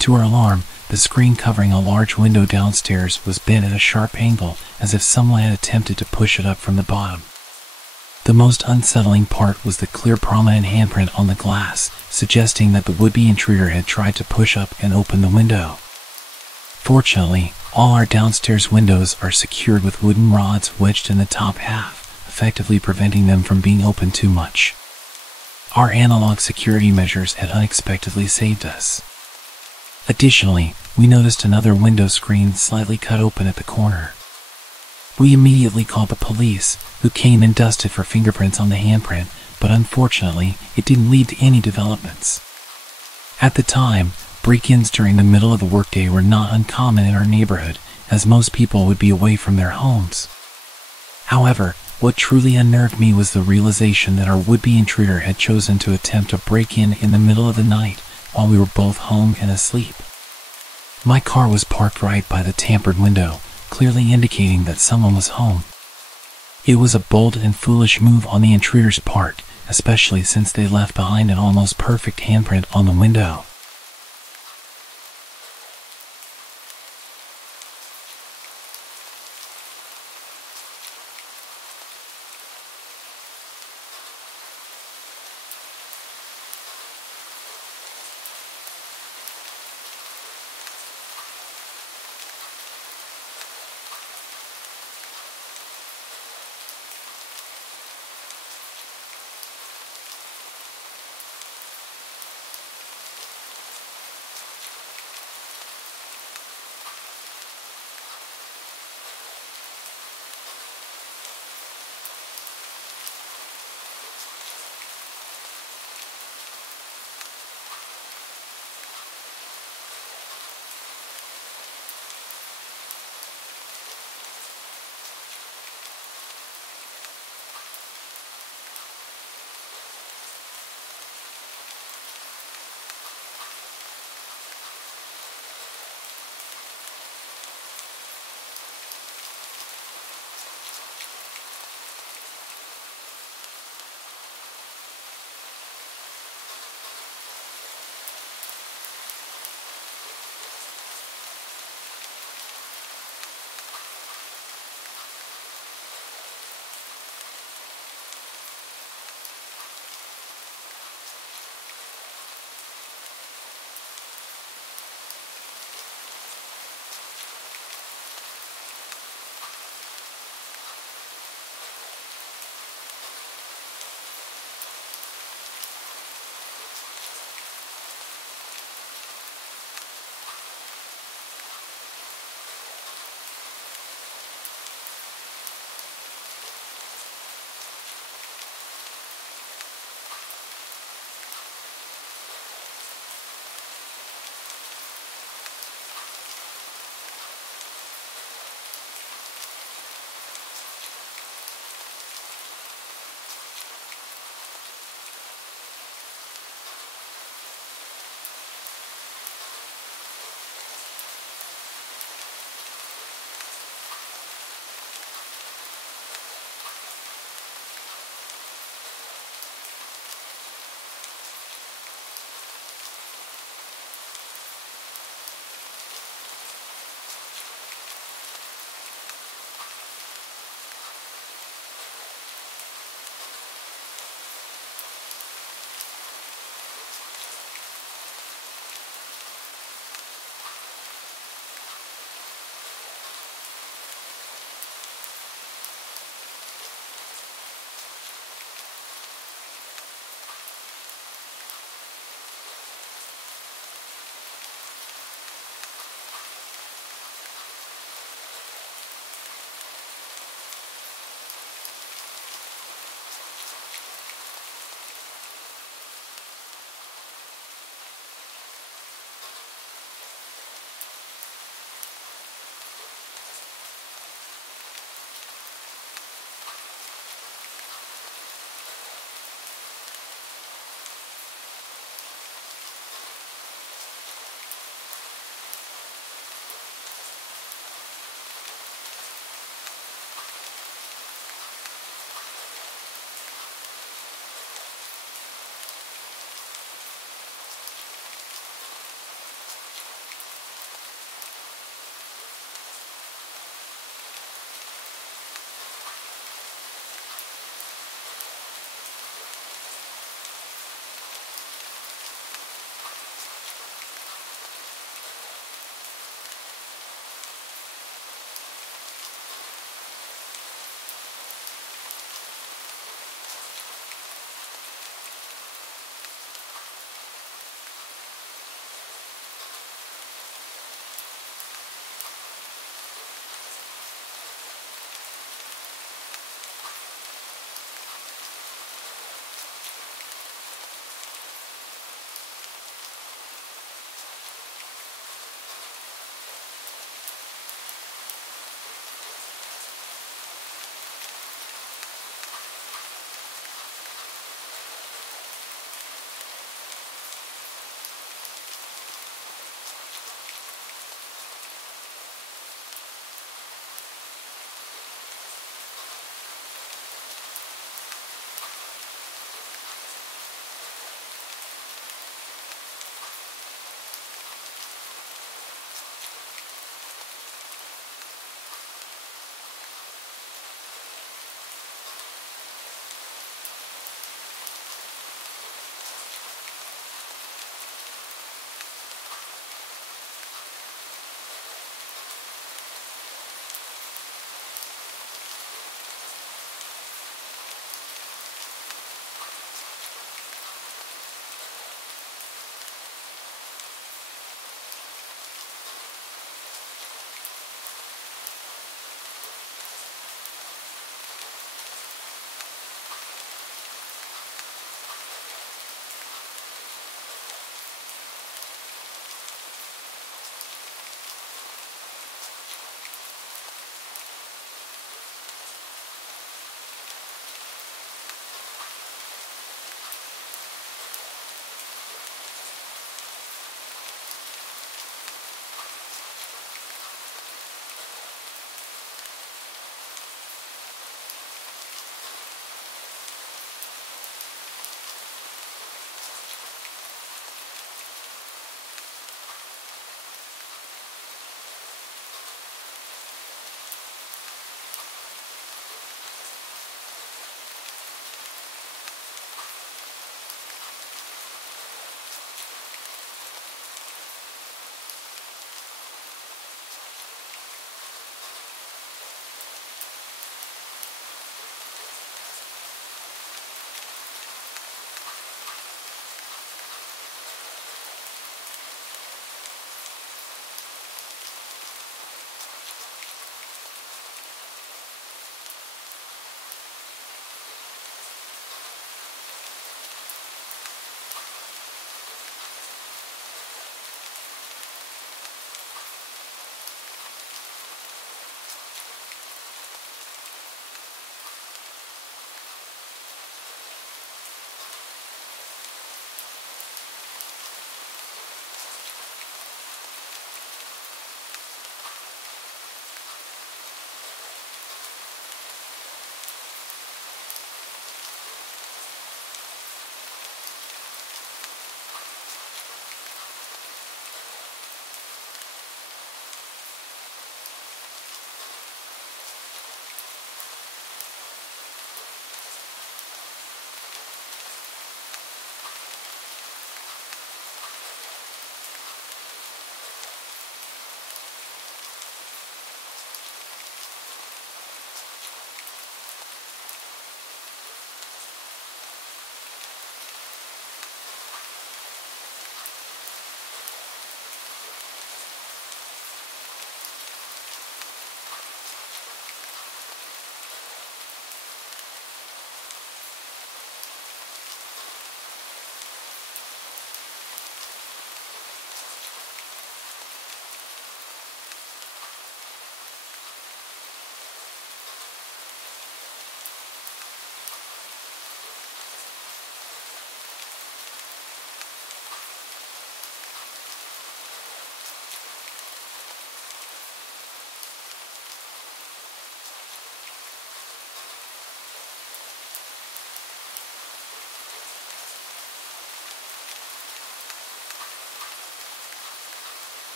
To our alarm, the screen covering a large window downstairs was bent at a sharp angle, as if someone had attempted to push it up from the bottom. The most unsettling part was the clear prominent handprint on the glass, suggesting that the would-be intruder had tried to push up and open the window. Fortunately, all our downstairs windows are secured with wooden rods wedged in the top half, effectively preventing them from being opened too much. Our analog security measures had unexpectedly saved us. Additionally, we noticed another window screen slightly cut open at the corner. We immediately called the police, who came and dusted for fingerprints on the handprint, but unfortunately, it didn't lead to any developments. At the time, break-ins during the middle of the workday were not uncommon in our neighborhood, as most people would be away from their homes. However, what truly unnerved me was the realization that our would-be intruder had chosen to attempt a break-in in the middle of the night, while we were both home and asleep. My car was parked right by the tampered window, clearly indicating that someone was home. It was a bold and foolish move on the intruder's part, especially since they left behind an almost perfect handprint on the window.